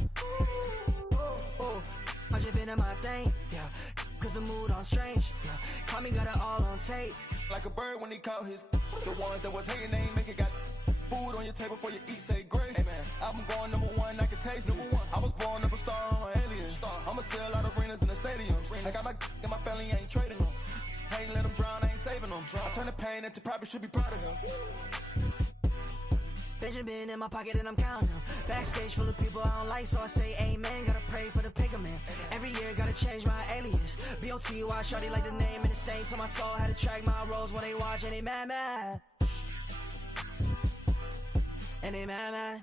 Ooh. I just been in my thing. Yeah. Cause the mood on strange. Yeah. Call me, got it all on tape. Like a bird when he caught his. The ones that was hating, they ain't make it. Got food on your table before you eat, say grace. Hey man, I'm going #1, I can taste it. I was born up a star, I'm an alien. I'ma sell out arenas in the stadiums. I got my and my family ain't trading them. I ain't let them drown, I ain't saving them. I turn the pain into profit, should be proud of him. Benjamin in my pocket and I'm counting them. Backstage full of people I don't like, so I say amen. Gotta pray for the picker man. Every year gotta change my alias. B.O.T.Y. shawty like the name and the stain to my soul. Had to track my roles when they watch and they mad. And they mad.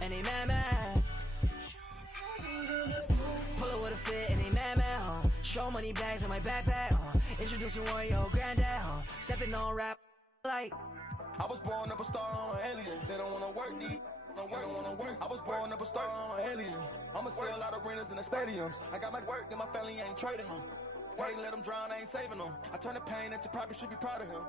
And they mad. Pull up with a fit and they mad. Show money bags in my backpack. Introducing Wario granddad. Stepping on rap like. I was born up a star, I'm an alien. They don't wanna work, they don't wanna work. I was born up a star, I'm an alien. I'ma sell out arenas in the stadiums. I got my work and my family ain't trading them. I ain't let them drown, I ain't saving them. I turn the pain into profit, should be proud of him.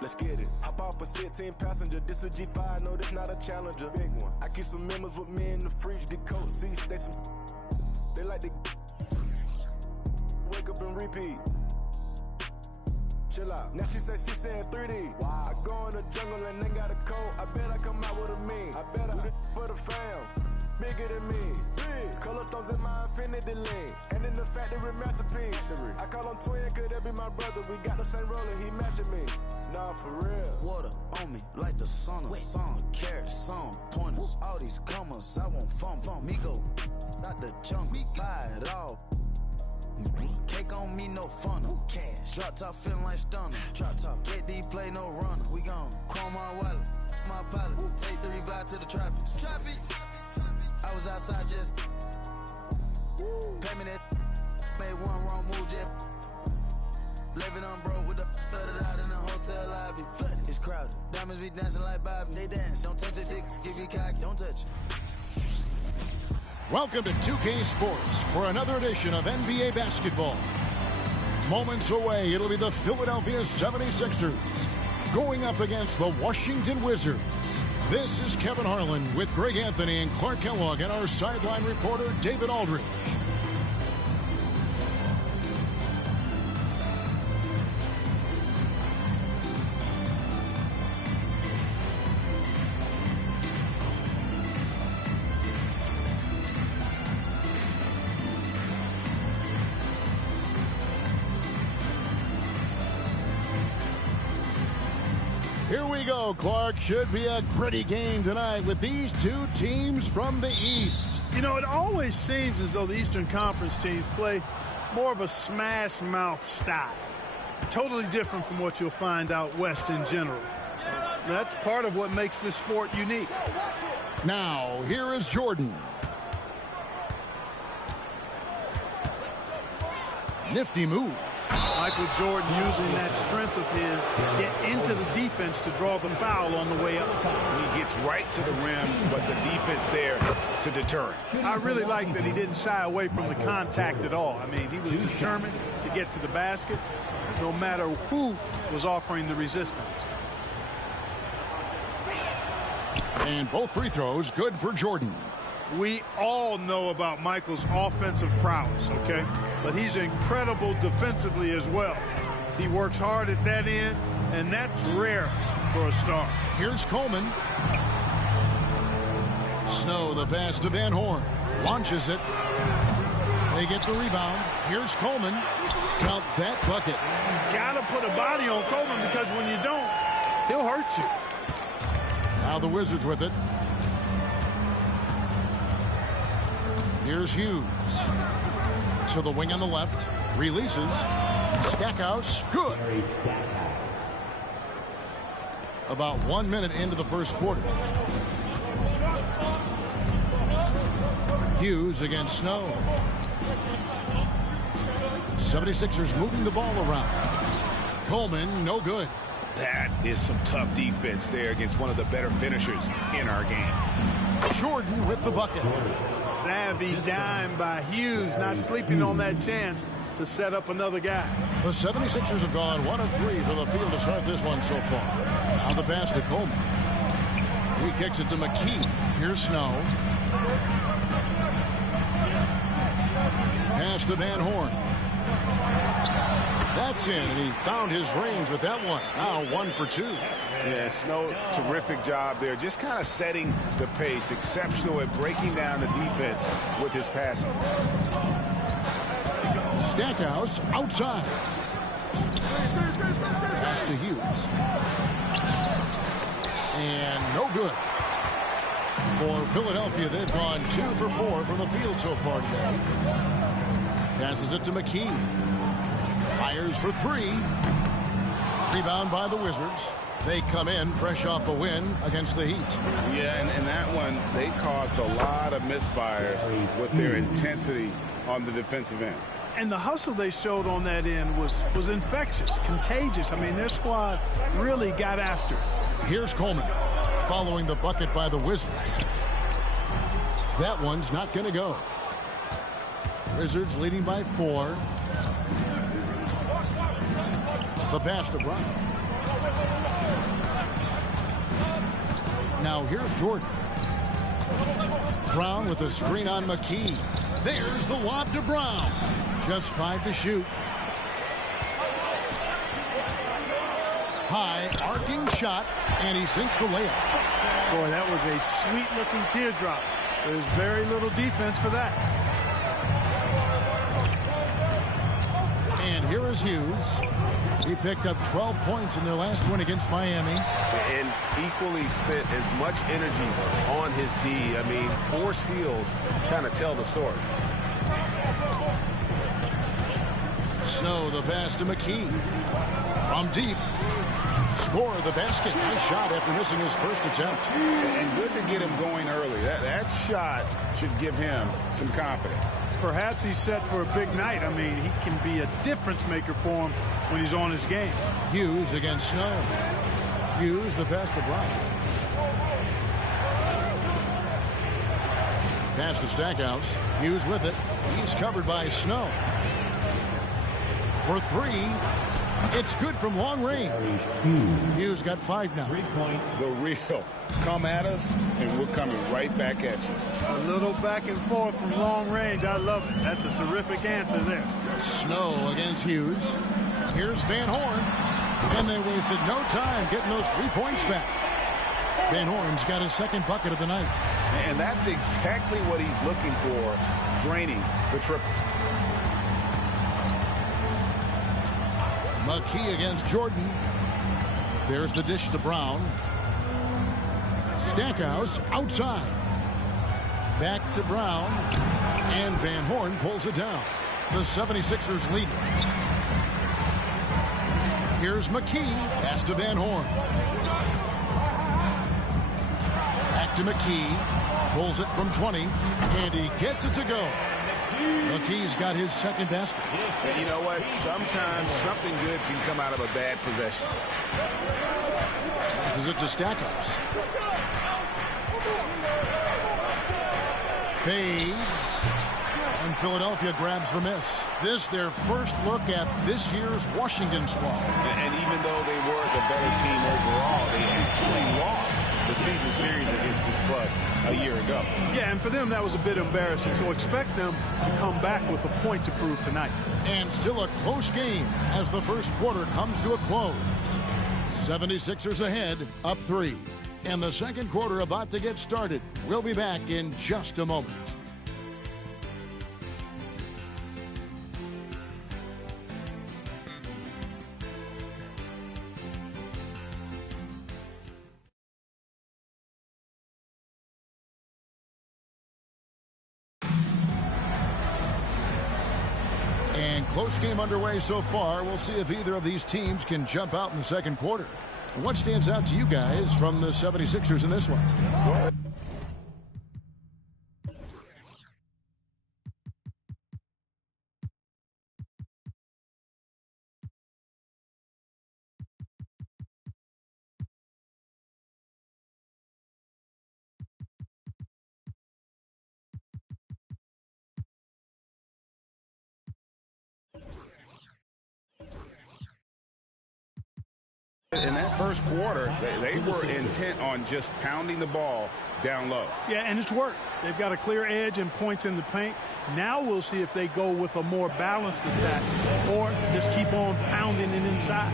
Let's get it. Hop off a 16 passenger. This a G5, no, this not a Challenger. Big one. I keep some members with me in the fridge. Get coat seats. They like to wake up and repeat. Chill out. Now she say she saying 3D. Wow. I go in the jungle and they got a coat. I bet I come out with a mean. I bet I do for the fam. Bigger than me. Big. Color stones in my infinity lane. And in the factory masterpiece. I call him twin, could that be my brother? We got the same roller, he matching me. Nah, for real. Water on me like the sauna. Some carrots, some pointers. All these commas, I want fun. Me go out the jungle, buy it all. Cake on me, no funnel. Cash. Drop top feeling like stunner. Drop top. KD play no runner. We gon' chrome my wallet, my pilot. Take 3 vibe to the tropics. I was outside just pay me that. Made one wrong move, just living on broke with the flooded out in the hotel lobby. Flooded. It's crowded. Diamonds be dancing like Bobby. They dance. Don't touch it, dick. Give you cocky. Don't touch it. Welcome to 2K Sports for another edition of NBA basketball. Moments away, it'll be the Philadelphia 76ers going up against the Washington Wizards. This is Kevin Harlan with Greg Anthony and Clark Kellogg and our sideline reporter, David Aldridge. Here we go, Clark. Should be a gritty game tonight with these two teams from the East. You know, it always seems as though the Eastern Conference teams play more of a smash mouth style. Totally different from what you'll find out West in general. That's part of what makes this sport unique. Now, here is Jordan. Nifty move. Michael Jordan using that strength of his to get into the defense to draw the foul on the way up. He gets right to the rim, but the defense there to deter him. I really like that he didn't shy away from the contact at all. I mean, he was determined to get to the basket no matter who was offering the resistance. And both free throws good for Jordan. We all know about Michael's offensive prowess, okay? But he's incredible defensively as well. He works hard at that end, and that's rare for a star. Here's Coleman. Snow, the pass to Van Horn. Launches it. They get the rebound. Here's Coleman. Count that bucket. You got to put a body on Coleman because when you don't, he'll hurt you. Now the Wizards with it. Here's Hughes. To the wing on the left. Releases. Stackhouse. Good. About 1 minute into the first quarter. Hughes against Snow. 76ers moving the ball around. Coleman, no good. That is some tough defense there against one of the better finishers in our game. Jordan with the bucket. Savvy dime by Hughes, not sleeping on that chance to set up another guy. The 76ers have gone 1 of 3 for the field to start this one so far. Now the pass to Coleman. He kicks it to McKee. Here's Snow. Pass to Van Horn. That's in, and he found his range with that one. Now 1 for 2. Yeah, Snow, terrific job there. Just kind of setting the pace. Exceptional at breaking down the defense with his passing. Stackhouse outside. Pass to Hughes. And no good. For Philadelphia, they've gone 2 for 4 from the field so far today. Passes it to McKee. Fires for 3. Rebound by the Wizards. They come in fresh off a win against the Heat. Yeah, and that one, they caused a lot of misfires with their intensity on the defensive end. And the hustle they showed on that end was infectious, contagious. I mean, their squad really got after it. Here's Coleman following the bucket by the Wizards. That one's not going to go. Wizards leading by 4. The pass to Brown. Now here's Jordan. Brown with a screen on McKee. There's the lob to Brown. Just 5 to shoot. High arcing shot, and he sinks the layup. Boy, that was a sweet-looking teardrop. There's very little defense for that. And here is Hughes. He picked up 12 points in their last win against Miami. And equally spent as much energy on his D. I mean, 4 steals kind of tell the story. Snow, the pass to McKee. From deep. Score the basket. Nice shot after missing his first attempt. And good to get him going early. That shot should give him some confidence. Perhaps he's set for a big night. I mean, he can be a difference maker for him when he's on his game. Hughes against Snow. Hughes, the pass to Brown. Pass to Stackhouse. Hughes with it. He's covered by Snow. For 3. It's good from long range. Hughes got 5 now. 3 points. The real. Come at us, and we're coming right back at you. A little back and forth from long range. I love it. That's a terrific answer there. Snow against Hughes. Here's Van Horn. And they wasted no time getting those 3 points back. Van Horn's got his second bucket of the night. And that's exactly what he's looking for, draining the triple. McKee against Jordan. There's the dish to Brown. Stackhouse outside. Back to Brown. And Van Horn pulls it down. The 76ers lead. Here's McKee. Pass to Van Horn. Back to McKee. Pulls it from 20. And he gets it to go. McKee's got his second basket. And you know what? Sometimes something good can come out of a bad possession. This is it to Stackhouse. Fades. And Philadelphia grabs the miss. This their first look at this year's Washington squad. And even though they were the better team overall, they actually lost the season series against this club a year ago. Yeah, and for them that was a bit embarrassing. So expect them to come back with a point to prove tonight. And still a close game as the first quarter comes to a close. 76ers ahead, up 3. And the second quarter about to get started. We'll be back in just a moment. Close game underway so far. We'll see if either of these teams can jump out in the second quarter. What stands out to you guys from the 76ers in this one? In that first quarter, they were intent on just pounding the ball down low. Yeah, and it's worked. They've got a clear edge and points in the paint. Now we'll see if they go with a more balanced attack or just keep on pounding it inside.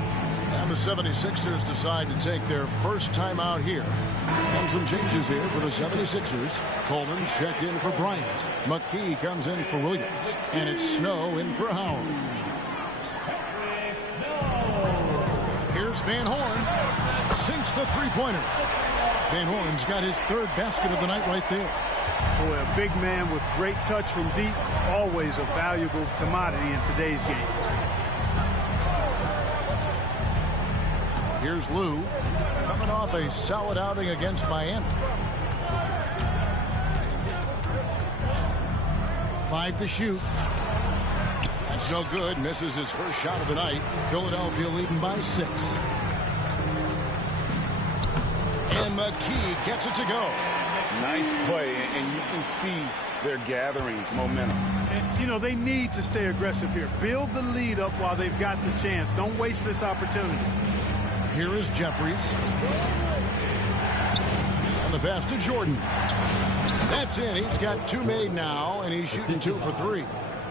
And the 76ers decide to take their first time out here. And some changes here for the 76ers. Coleman checked in for Bryant. McKee comes in for Williams. And it's Snow in for Howard. Here's Van Horn. Sinks the three-pointer. Van Horn's got his third basket of the night right there. Boy, a big man with great touch from deep. Always a valuable commodity in today's game. Here's Lou, coming off a solid outing against Miami. 5 to shoot. That's no good. Misses his first shot of the night. Philadelphia leading by 6. And McKee gets it to go. Nice play, and you can see they're gathering momentum. And, you know, they need to stay aggressive here. Build the lead up while they've got the chance. Don't waste this opportunity. Here is Jeffries. And the pass to Jordan. That's in. He's got 2 made now, and he's shooting 2 for 3.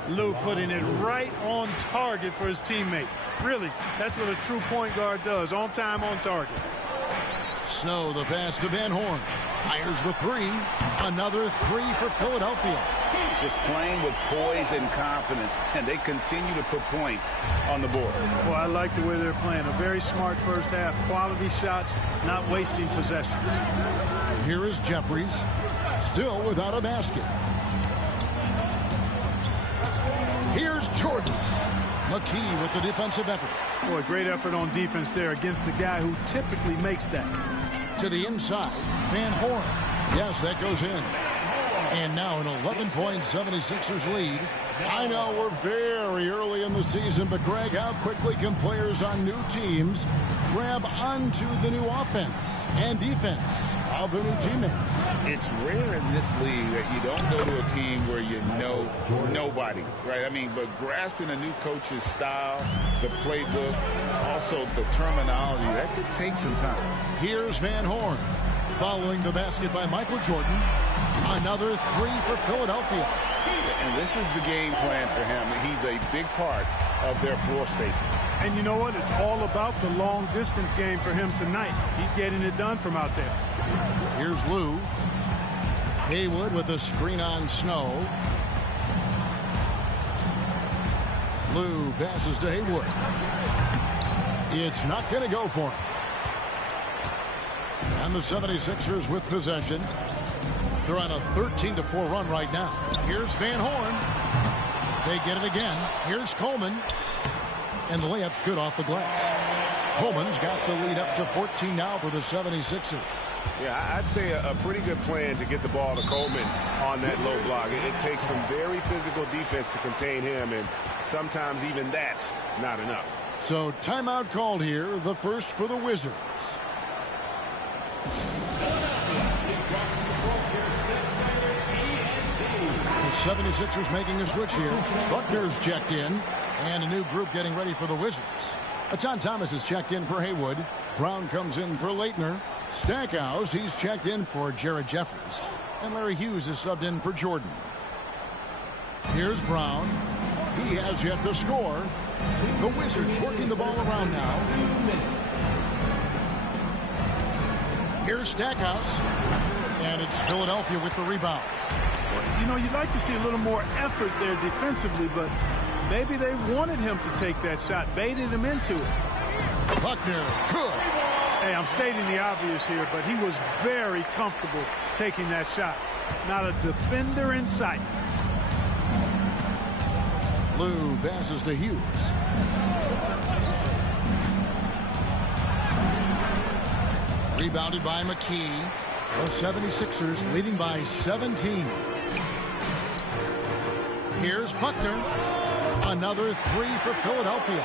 Lou putting it right on target for his teammate. Really, that's what a true point guard does. On time, on target. Snow, the pass to Van Horn. Fires the 3. Another 3 for Philadelphia. Just playing with poise and confidence, and they continue to put points on the board. Well, I like the way they're playing. A very smart first half. Quality shots, not wasting possession. Here is Jeffries, still without a basket. Here's Jordan. McKee with the defensive effort. Boy, great effort on defense there against a guy who typically makes that. To the inside, Van Horn. Yes, that goes in. And now an 11-point 76ers lead. I know we're very early in the season, but Greg, how quickly can players on new teams grab onto the new offense and defense of the new teammates? It's rare in this league that you don't go to a team where you know nobody, right? I mean, but grasping a new coach's style, the playbook, also the terminology, that could take some time. Here's Van Horn. Following the basket by Michael Jordan. Another 3 for Philadelphia. And this is the game plan for him. He's a big part of their floor spacing. And you know what? It's all about the long distance game for him tonight. He's getting it done from out there. Here's Lou. Haywood with a screen on Snow. Lou passes to Haywood. It's not going to go for him. And the 76ers with possession. They're on a 13-4 run right now. Here's Van Horn. They get it again. Here's Coleman. And the layup's good off the glass. Coleman's got the lead up to 14 now for the 76ers. Yeah, I'd say a pretty good plan to get the ball to Coleman on that low block. It takes some very physical defense to contain him, and sometimes even that's not enough. So timeout called here, the first for the Wizards. The 76ers making a switch here. Buckner's checked in, and a new group getting ready for the Wizards. Atan Thomas is checked in for Haywood. Brown comes in for Leitner. Stackhouse, he's checked in for Jared Jeffries. And Larry Hughes is subbed in for Jordan. Here's Brown. He has yet to score. The Wizards working the ball around now. Here's Stackhouse. And it's Philadelphia with the rebound. You know, you'd like to see a little more effort there defensively, but maybe they wanted him to take that shot, baited him into it. Buckner, good. Hey, I'm stating the obvious here, but he was very comfortable taking that shot. Not a defender in sight. Lou passes to Hughes. Rebounded by McKee. The 76ers leading by 17. Here's Buckner. Another three for Philadelphia.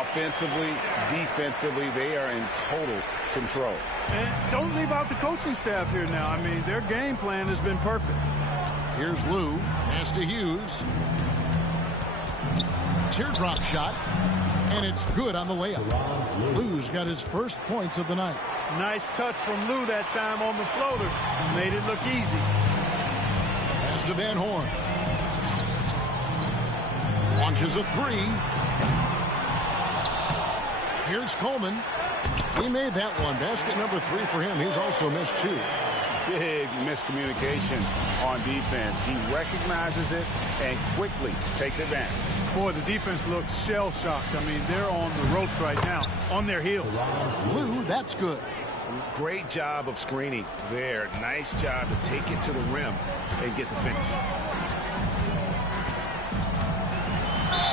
Offensively, defensively, they are in total control. And don't leave out the coaching staff here now. I mean, their game plan has been perfect. Here's Lou. Pass to Hughes. Teardrop shot. And it's good on the layup. Lou's got his first points of the night. Nice touch from Lou that time on the floater. Made it look easy. Pass to Van Horn. Launches a three. Here's Coleman. He made that one. Basket number 3 for him. He's also missed 2. Big miscommunication on defense. He recognizes it and quickly takes advantage. Boy, the defense looks shell-shocked. I mean, they're on the ropes right now, on their heels. Lou, that's good. Great job of screening there. Nice job to take it to the rim and get the finish.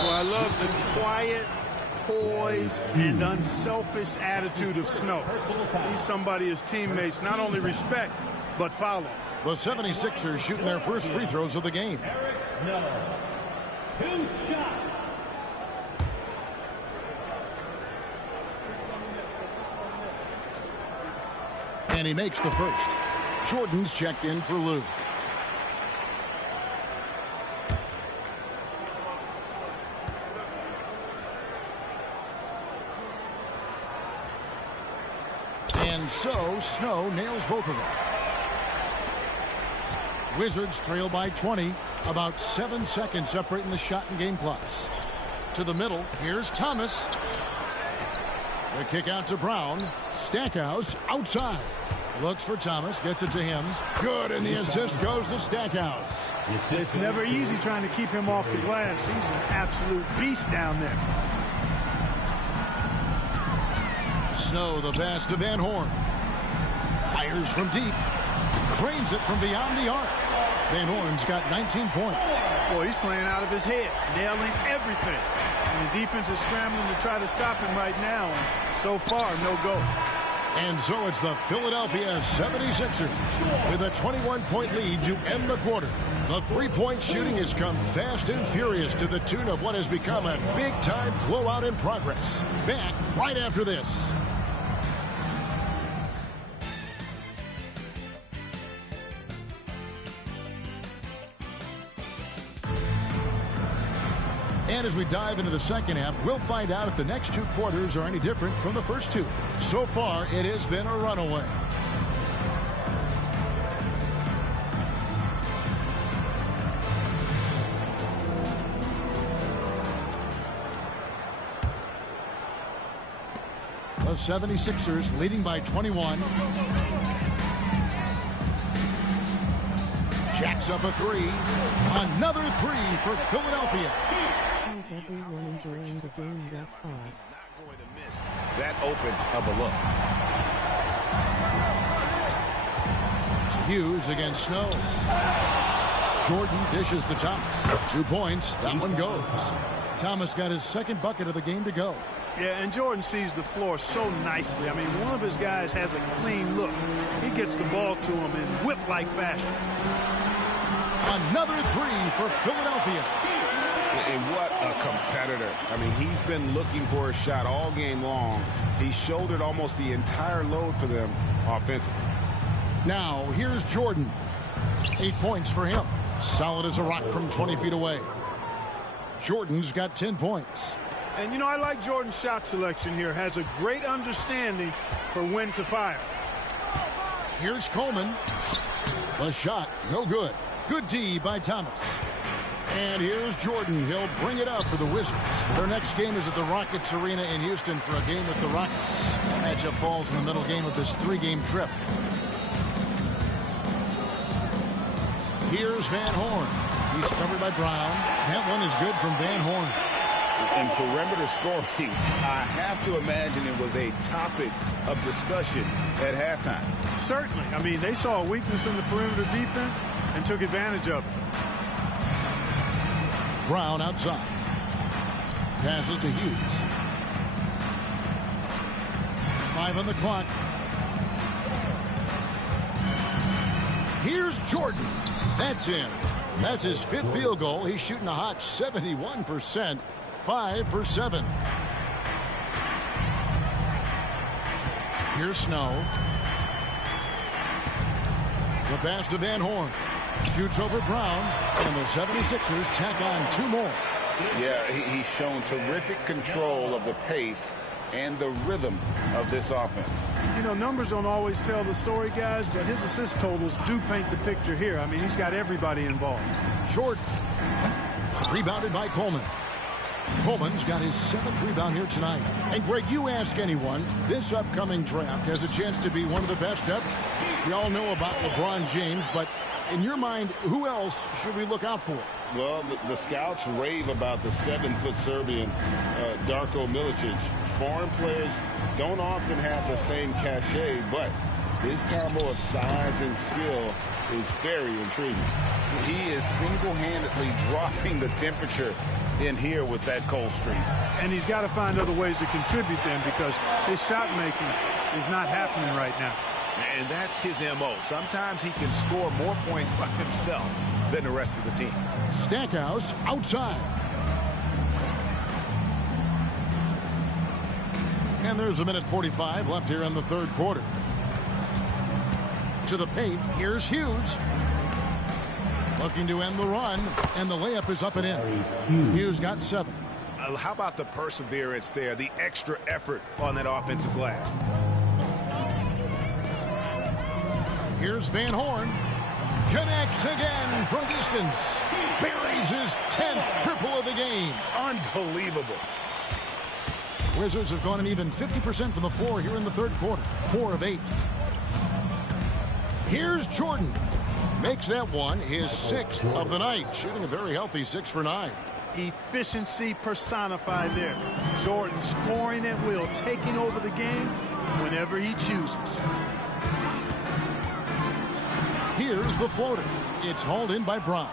Well, I love the quiet, poise, and unselfish attitude of Snow. He's somebody his teammates not only respect, but follow. The 76ers shooting their first free throws of the game. Eric Snow. 2 shots. And he makes the first. Jordan's checked in for Lou. And so Snow nails both of them. Wizards trail by 20. About 7 seconds separating the shot and game clocks. To the middle. Here's Thomas. The kick out to Brown. Stackhouse outside. Looks for Thomas. Gets it to him. Good. And the assist goes to Stackhouse. It's never easy trying to keep him off the glass. He's an absolute beast down there. Snow the pass to Van Horn. Fires from deep. Cranes it from beyond the arc. Van Horn's got 19 points. Boy, he's playing out of his head, nailing everything. And the defense is scrambling to try to stop him right now. And so far, no go. And so it's the Philadelphia 76ers with a 21-point lead to end the quarter. The three-point shooting has come fast and furious to the tune of what has become a big-time blowout in progress. Back right after this. And as we dive into the second half, we'll find out if the next 2 quarters are any different from the first 2. So far, it has been a runaway. The 76ers leading by 21. Jacks up a 3. Another 3 for Philadelphia. How's everyone enjoying the game thus far? Not going to miss that open of a look. Hughes against Snow. Jordan dishes to Thomas. 2 points. That one goes. Thomas got his second bucket of the game to go. Yeah, and Jordan sees the floor so nicely. I mean, one of his guys has a clean look. He gets the ball to him in whip-like fashion. Another three for Philadelphia. And what a competitor. I mean, he's been looking for a shot all game long. He shouldered almost the entire load for them offensively. Now, here's Jordan. 8 points for him. Solid as a rock from 20 feet away. Jordan's got 10 points. And, you know, I like Jordan's shot selection here. Has a great understanding for when to fire. Here's Coleman. The shot, no good. Good D by Thomas. And here's Jordan. He'll bring it up for the Wizards. Their next game is at the Rockets Arena in Houston for a game with the Rockets. The matchup falls in the middle game of this 3-game trip. Here's Van Horn. He's covered by Brown. That one is good from Van Horn. In perimeter scoring, I have to imagine it was a topic of discussion at halftime. Certainly. I mean, they saw a weakness in the perimeter defense and took advantage of it. Brown outside. Passes to Hughes. 5 on the clock. Here's Jordan. That's it. That's his 5th field goal. He's shooting a hot 71%. 5 for 7. Here's Snow. The pass to Van Horn. Shoots over Brown. And the 76ers tack on 2 more. Yeah, he's shown terrific control of the pace and the rhythm of this offense. You know, numbers don't always tell the story, guys, but his assist totals do paint the picture here. I mean, he's got everybody involved. Jordan. Rebounded by Coleman. Coleman's got his 7th rebound here tonight. And, Greg, you ask anyone, this upcoming draft has a chance to be one of the best ever. We all know about LeBron James, but in your mind, who else should we look out for? Well, the scouts rave about the 7-foot Serbian, Darko Milicic. Foreign players don't often have the same cachet, but his combo of size and skill is very intriguing. He is single-handedly dropping the temperature in here with that cold streak. And he's got to find other ways to contribute then, because his shot making is not happening right now. And that's his MO. Sometimes he can score more points by himself than the rest of the team. Stackhouse outside. And there's a minute 45 left here in the 3rd quarter. To the paint, here's Hughes. Looking to end the run, and the layup is up and in. Hughes got 7. How about the perseverance there, the extra effort on that offensive glass? Here's Van Horn. Connects again from distance. Buries his 10th triple of the game. Unbelievable. Wizards have gone an even 50% from the floor here in the 3rd quarter. 4 of 8. Here's Jordan. Makes that one his 6th of the night. Shooting a very healthy 6 for 9. Efficiency personified there. Jordan scoring at will, taking over the game whenever he chooses. Here's the floater. It's hauled in by Brown.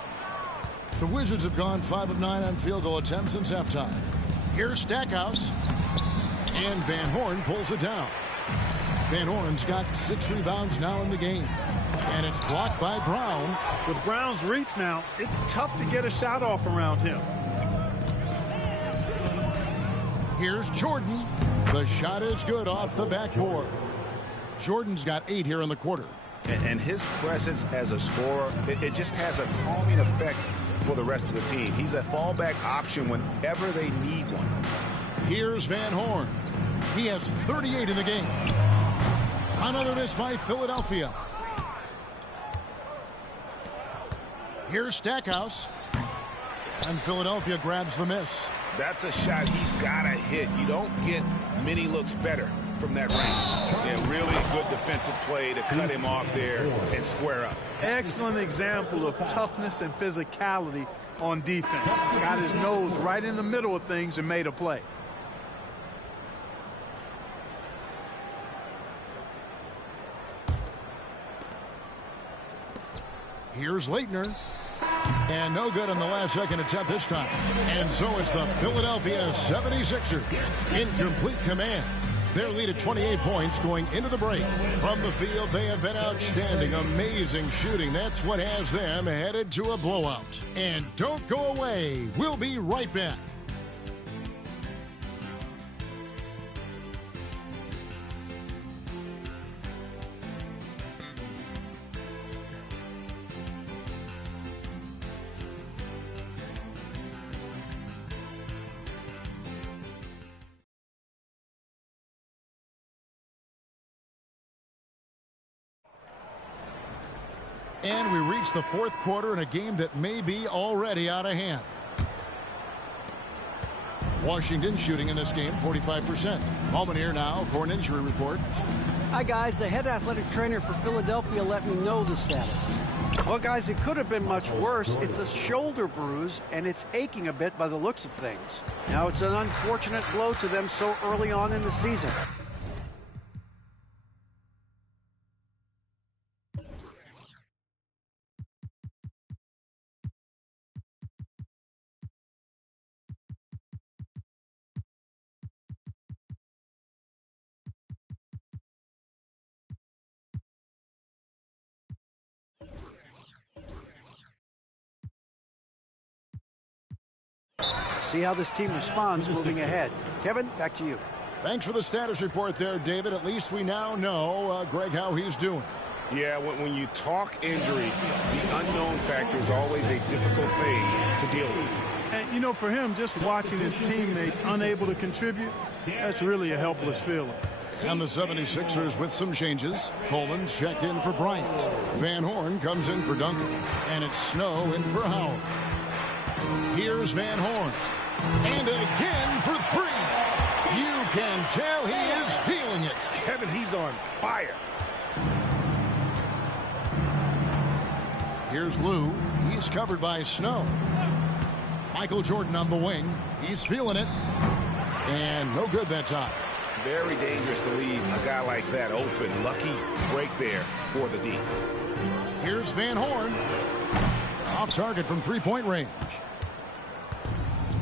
The Wizards have gone 5 of 9 on field goal attempts since halftime. Here's Stackhouse. And Van Horn pulls it down. Van Horn's got 6 rebounds now in the game. And it's blocked by Brown. With Brown's reach now, it's tough to get a shot off around him. Here's Jordan. The shot is good off the backboard. Jordan's got 8 here in the quarter. And his presence as a scorer, it just has a calming effect for the rest of the team. He's a fallback option whenever they need one. Here's Van Horn. He has 38 in the game. Another miss by Philadelphia. Here's Stackhouse. And Philadelphia grabs the miss. That's a shot he's got to hit. You don't get many looks better from that range. Yeah, really good defensive play to cut him off there and square up. Excellent example of toughness and physicality on defense. Got his nose right in the middle of things and made a play. Here's Leitner. And no good on the last second attempt this time. And so it's the Philadelphia 76ers in complete command. Their lead at 28 points going into the break. From the field, they have been outstanding. Amazing shooting. That's what has them headed to a blowout. And don't go away. We'll be right back. And we reach the fourth quarter in a game that may be already out of hand. Washington shooting in this game 45%. Moment here now for an injury report. Hi, guys. The head athletic trainer for Philadelphia let me know the status. Well, guys, it could have been much worse. It's a shoulder bruise, and it's aching a bit by the looks of things. Now, it's an unfortunate blow to them so early on in the season. See how this team responds moving ahead. Kevin, back to you. Thanks for the status report there, David. At least we now know, Greg, how he's doing. Yeah, when you talk injury, the unknown factor is always a difficult thing to deal with. And, you know, for him, just watching his teammates unable to contribute, that's really a helpless feeling. And the 76ers with some changes. Coleman's checked in for Bryant. Van Horn comes in for Duncan. And it's Snow in for Howard. Here's Van Horn. And again for three. You can tell he is feeling it. Kevin, he's on fire. Here's Lou. He's covered by Snow. Michael Jordan on the wing. He's feeling it. And no good that time. Very dangerous to leave a guy like that open. Lucky break there for the D. Here's Van Horn. Off target from three-point range.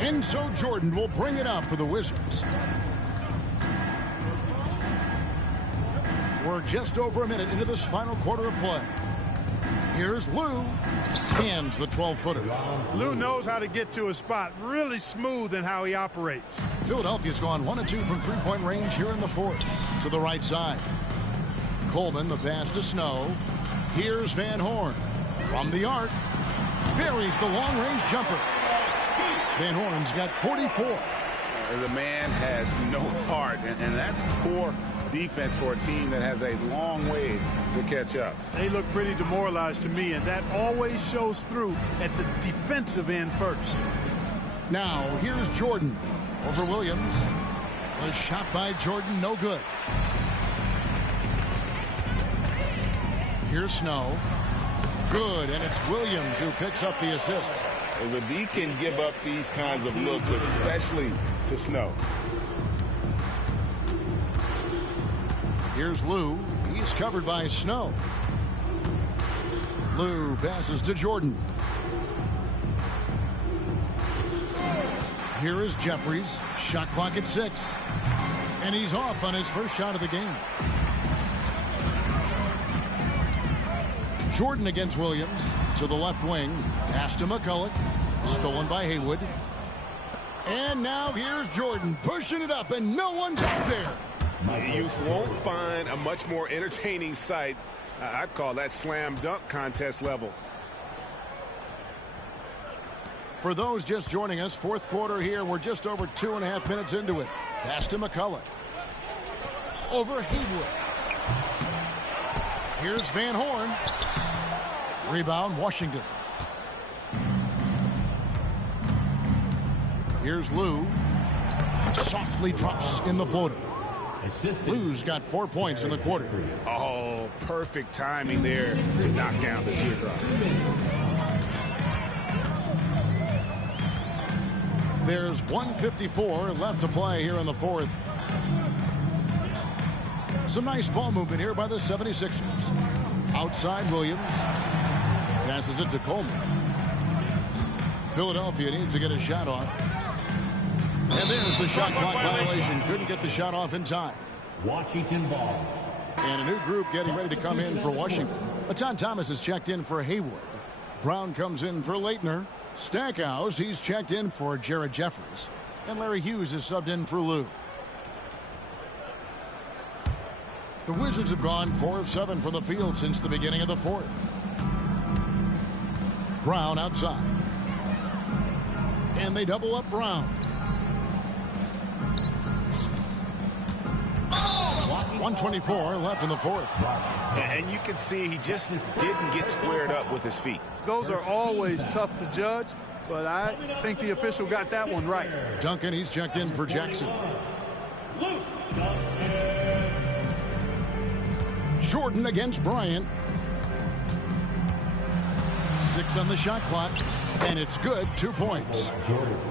And so Jordan will bring it up for the Wizards. We're just over a minute into this final quarter of play. Here's Lou. Hands the 12-footer. Lou knows how to get to a spot. Really smooth in how he operates. Philadelphia's gone 1 of 2 from three-point range here in the fourth. To the right side. Coleman, the pass to Snow. Here's Van Horn. From the arc. Buries the long-range jumper. Van Horn's got 44. The man has no heart, and that's poor defense for a team that has a long way to catch up. They look pretty demoralized to me, and that always shows through at the defensive end first. Now, here's Jordan over Williams. A shot by Jordan, no good. Here's Snow. Good, and it's Williams who picks up the assist. The D can give up these kinds of looks, especially to Snow. Here's Lou. He's covered by Snow. Lou passes to Jordan. Here is Jeffries. Shot clock at 6. And he's off on his first shot of the game. Jordan against Williams. To the left wing. Pass to McCulloch. Stolen by Haywood. And now here's Jordan pushing it up, and no one's out there. You won't find a much more entertaining sight. I'd call that slam dunk contest level. For those just joining us, fourth quarter here. We're just over 2.5 minutes into it. Pass to McCulloch. Over Haywood. Here's Van Horn. Rebound, Washington. Here's Lou. Softly drops in the floater. Lou's got 4 points in the quarter. Oh, perfect timing there to knock down the teardrop. There's 1:54 left to play here in the fourth. Some nice ball movement here by the 76ers. Outside Williams. Passes it to Coleman. Philadelphia needs to get a shot off. And there's the shot clock violation. Couldn't get the shot off in time. Washington ball. And a new group getting ready to come in for Washington. Atan Thomas is checked in for Haywood. Brown comes in for Leitner. Stackhouse, he's checked in for Jared Jeffries. And Larry Hughes is subbed in for Lou. The Wizards have gone 4 of 7 from the field since the beginning of the fourth. Brown outside. And they double up Brown. 1:24 left in the fourth. And you can see he just didn't get squared up with his feet. Those are always tough to judge, but I think the official got that one right. Duncan, he's checked in for Jackson. Jordan against Bryant. 6 on the shot clock, and it's good. 2 points.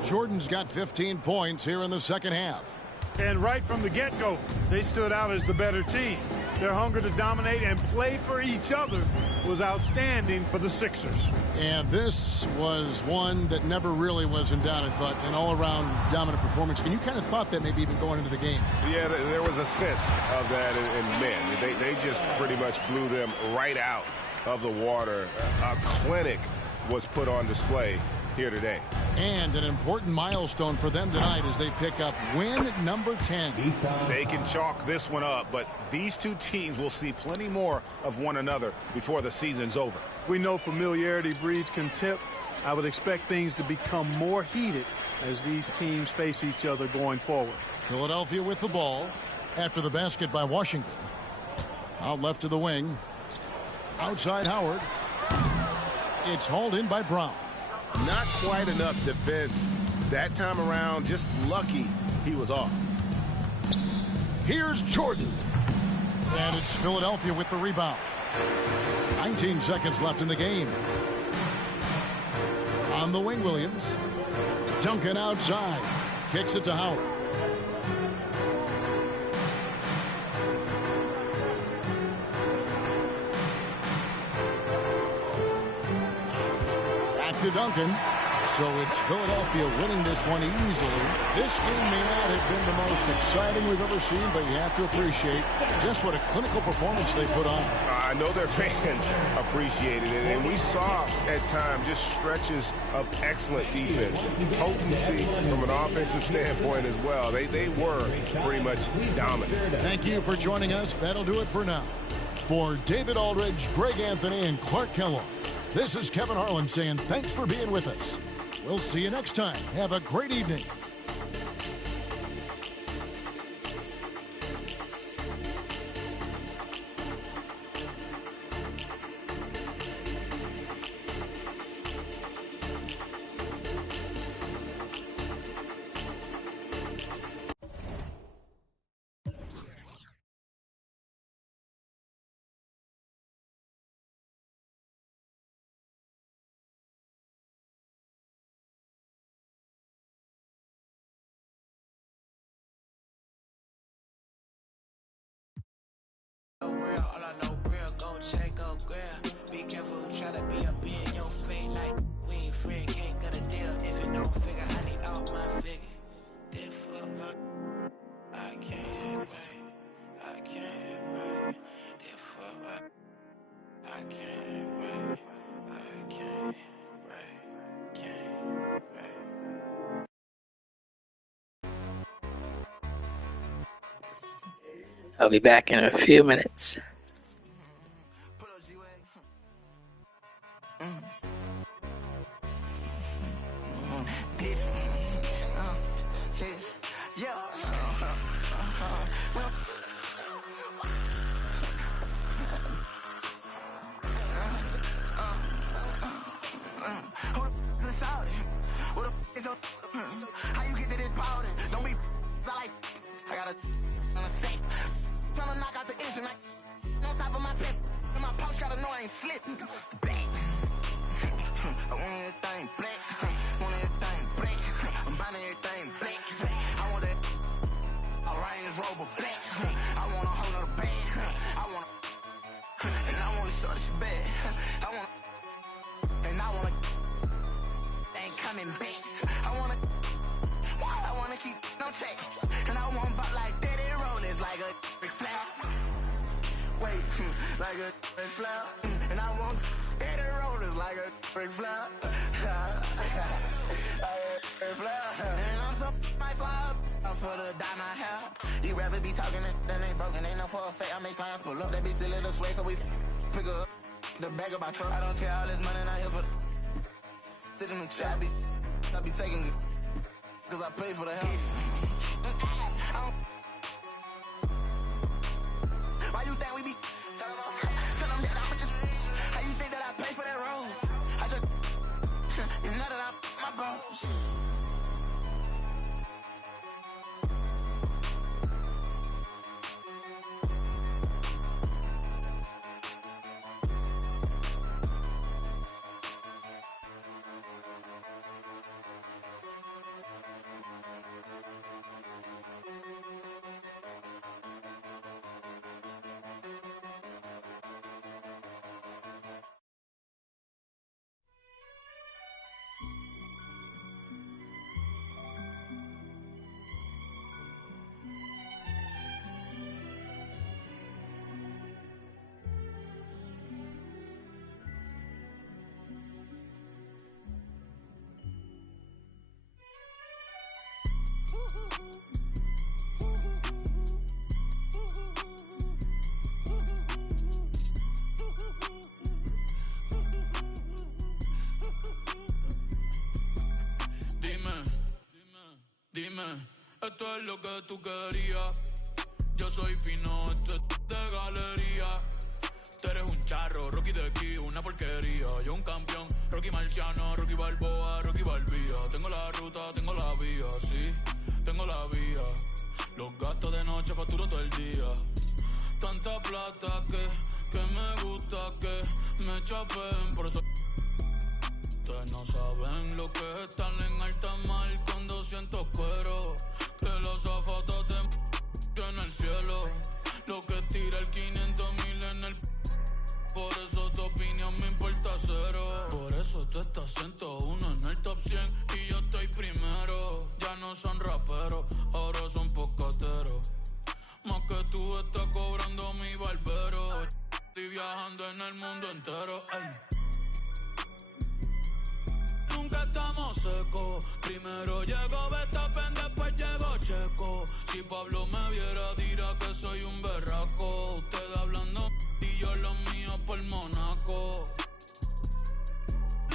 Jordan's got 15 points here in the second half. And right from the get-go, they stood out as the better team. Their hunger to dominate and play for each other was outstanding for the Sixers. And this was one that never really was in doubt, I thought, an all-around dominant performance. And you kind of thought that maybe even going into the game. Yeah, there was a sense of that in men. They just pretty much blew them right out of the water. A clinic was put on display here today. And an important milestone for them tonight as they pick up win number 10. They can chalk this one up, but these two teams will see plenty more of one another before the season's over. We know familiarity breeds contempt. I would expect things to become more heated as these teams face each other going forward. Philadelphia with the ball after the basket by Washington. Out left to the wing. Outside Howard. It's hauled in by Brown. Not quite enough defense that time around. Just lucky he was off. Here's Jordan. And it's Philadelphia with the rebound. 19 seconds left in the game. On the wing, Williams. Duncan outside. Kicks it to Howard. Back to Duncan. So it's Philadelphia winning this one easily. This game may not have been the most exciting we've ever seen, but you have to appreciate just what a clinical performance they put on. I know their fans appreciated it, and we saw at times just stretches of excellent defense, potency from an offensive standpoint as well. They were pretty much dominant. Thank you for joining us. That'll do it for now. For David Aldridge, Greg Anthony, and Clark Kellogg, this is Kevin Harlan saying thanks for being with us. We'll see you next time. Have a great evening. All I know real, gon' check up grill. Be careful who try to be up in your face like we ain't friend, can't cut a deal. If it don't figure, I need all my figure. Therefore, I can't wait, I can't wait. Therefore, I can't wait, I can't wait, can't wait. I'll be back in a few minutes. How you get to this powder? Don't be like I got a state. Trying to knock out the engine like on top of my pip. And my pouch gotta know I ain't slipping. Bang. I want everything black. Want everything black. I'm buying everything black. I want that a Range Rover black. I want a whole nother bag. I want and I want to show this bad. I want and I want to ain't coming back. I wanna keep no check. And I want bop like Daddy Rollins, like a big flap. Wait, like a big flap. And I want Daddy Rollins, like a big flap. And I'm so might fly up for the dye my hair. These rappers be talking and ain't broken, ain't no for a fake. I make slimes pull up, that bitch still in the sway, so we pick her up. The bag of my truck. I don't care all this money not here for. Sit in the trap, I be taking it, cause I pay for the help. Why you think we be? Tell them that I'm just. How you think that I pay for that rose? I just. You know that I'm my bros. Dime, esto es lo que tú querías. Yo soy fino, esto es de galería. Tú eres un charro, Rocky de aquí, una porquería. Yo un campeón, Rocky Marciano, Rocky Balboa, Rocky Balbía. Tengo la ruta, tengo la vía, sí, tengo la vía. Los gastos de noche facturo todo el día. Tanta plata que me gusta que me chapen, por eso. Ustedes no saben lo que es estar en alta mar cuando siento cuero. Que los zapatos en el cielo. Lo que tira el 500,000 en el. Por eso tu opinión me importa cero. Por eso tú estás 101 en el top 100 y yo estoy primero. Ya no son raperos, ahora son pocateros. Más que tú estás cobrando mi barbero. Estoy viajando en el mundo entero. Ey. Nunca estamos secos. Primero llegó Verstappen, después llegó Checo. Si Pablo me viera dirá que soy un berraco. Ustedes hablando y yo los míos por Monaco.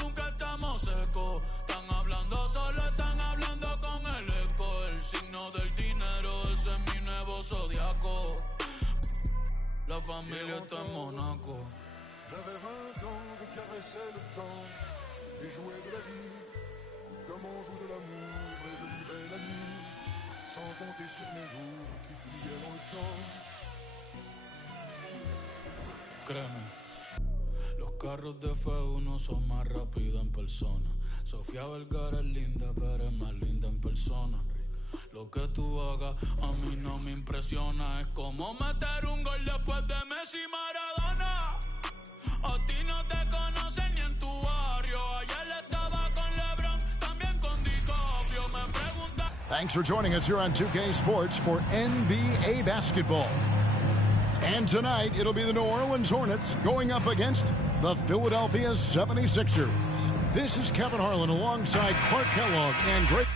Nunca estamos secos. Están hablando solo, están hablando con el eco. El signo del dinero, ese es mi nuevo zodiaco. La familia está en Monaco. J'avais 20 ans, je caressais le temps et jouais de la vie comme on joue de l'amour, et je vivais la nuit sans compter sur mes jours qui fuyaient dans le temps. Créeme, los carros de F1 son más rápidos en persona. Sofía Vergara es linda, pero es más linda en persona. Lo que tú hagas a mí no me impresiona. Es como meter un gol después de Messi y Maradona. A ti no te conocen ni en tu barrio. Ayer estaba con LeBron, también con DiCaprio. Me pregunta. Thanks for joining us here on 2K Sports for NBA basketball. And tonight, it'll be the New Orleans Hornets going up against the Philadelphia 76ers. This is Kevin Harlan alongside Clark Kellogg and Greg.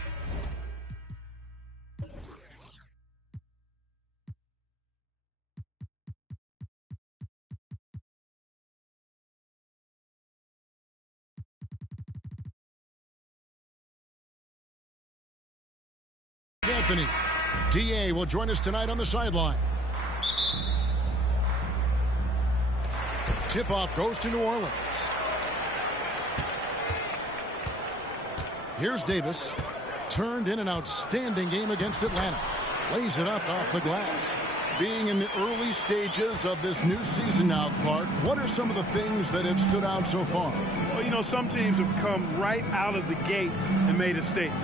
Anthony. D.A. will join us tonight on the sideline. Tip-off goes to New Orleans. Here's Davis. Turned in an outstanding game against Atlanta. Lays it up off the glass. Being in the early stages of this new season now, Clark, what are some of the things that have stood out so far? Well, you know, some teams have come right out of the gate and made a statement.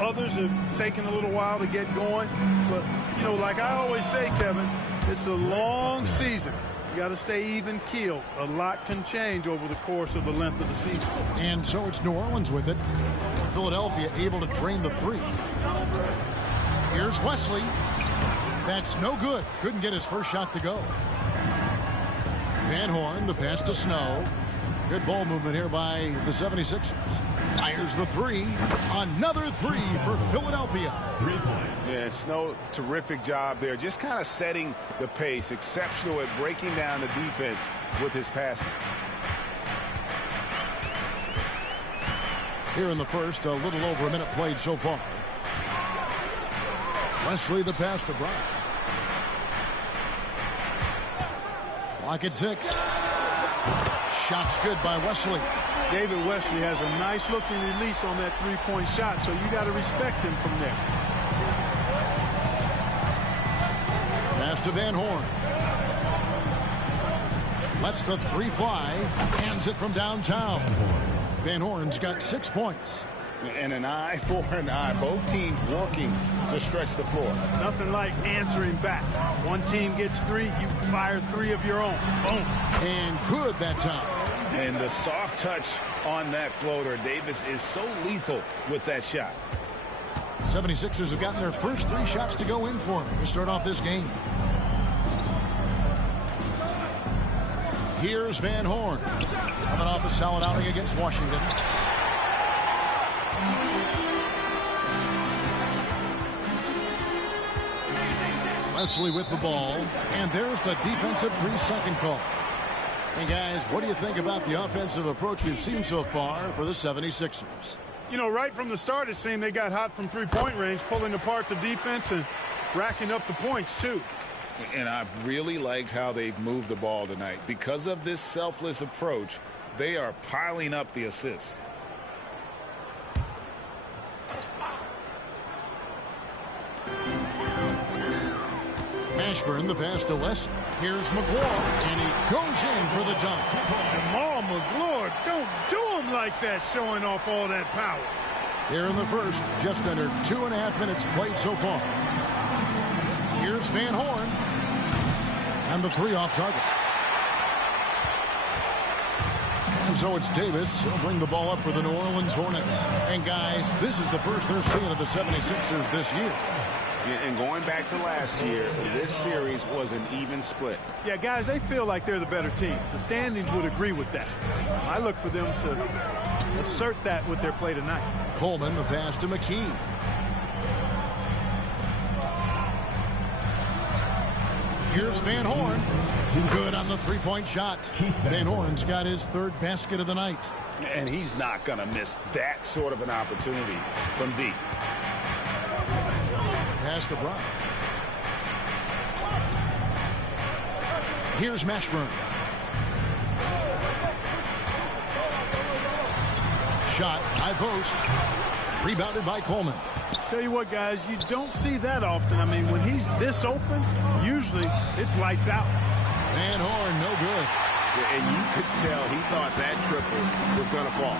Others have taken a little while to get going. But, you know, like I always say, Kevin, it's a long season. You got to stay even keeled. A lot can change over the course of the length of the season. And so it's New Orleans with it. Philadelphia able to drain the three. Here's Wesley. That's no good. Couldn't get his first shot to go. Van Horn, the pass to Snow. Good ball movement here by the 76ers. Fires the three. Another three for Philadelphia. 3 points. Yeah, Snow, terrific job there. Just kind of setting the pace. Exceptional at breaking down the defense with his passing. Here in the first, a little over a minute played so far. Wesley, the pass to Bryant. Clock at 6. Shot's good by Wesley. David Wesley has a nice looking release on that three-point shot, so you got to respect him from there. Pass to Van Horn. Lets the three fly. Hands it from downtown. Van Horn's got 6 points. And an eye for an eye. Both teams working to stretch the floor. Nothing like answering back. One team gets 3, you fire 3 of your own. Boom. And good that time. And the soft touch on that floater. Davis is so lethal with that shot. 76ers have gotten their first 3 shots to go in for them to start off this game. Here's Van Horn. Coming off a solid outing against Washington. Wesley with the ball. And there's the defensive 3-second call. And guys, what do you think about the offensive approach we've seen so far for the 76ers? You know, right from the start, it seemed they got hot from three-point range, pulling apart the defense and racking up the points, too. And I've really liked how they've moved the ball tonight. Because of this selfless approach, they are piling up the assists. Mashburn, the pass to West. Here's McGlory, and he goes in for the dunk. Jamal McGlory, don't do him like that, showing off all that power. Here in the first, just under 2.5 minutes played so far. Here's Van Horn. And the 3 off target. And so it's Davis. He'll bring the ball up for the New Orleans Hornets. And guys, this is the first they're seeing of the 76ers this year. And going back to last year, this series was an even split. Yeah, guys, they feel like they're the better team. The standings would agree with that. I look for them to assert that with their play tonight. Coleman, the pass to McKee. Here's Van Horn. Good on the 3-point shot. Van Horn's got his 3rd basket of the night. And he's not going to miss that sort of an opportunity from deep. Pass to Bryant. Here's Mashburn. Shot, high post. Rebounded by Coleman. Tell you what, guys, you don't see that often. I mean, when he's this open, usually it's lights out. Van Horn, no good. Yeah, and you could tell he thought that triple was going to fall.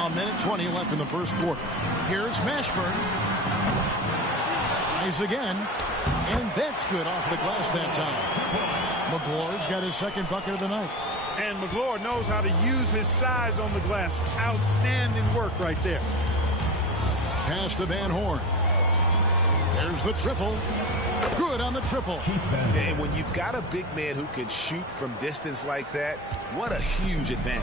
A minute 20 left in the first quarter. Here's Mashburn. Tries again. And that's good off the glass that time. McGlory's got his 2nd bucket of the night. And McGlory knows how to use his size on the glass. Outstanding work right there. Pass to Van Horn. There's the triple. Good on the triple. And when you've got a big man who can shoot from distance like that, what a huge advantage.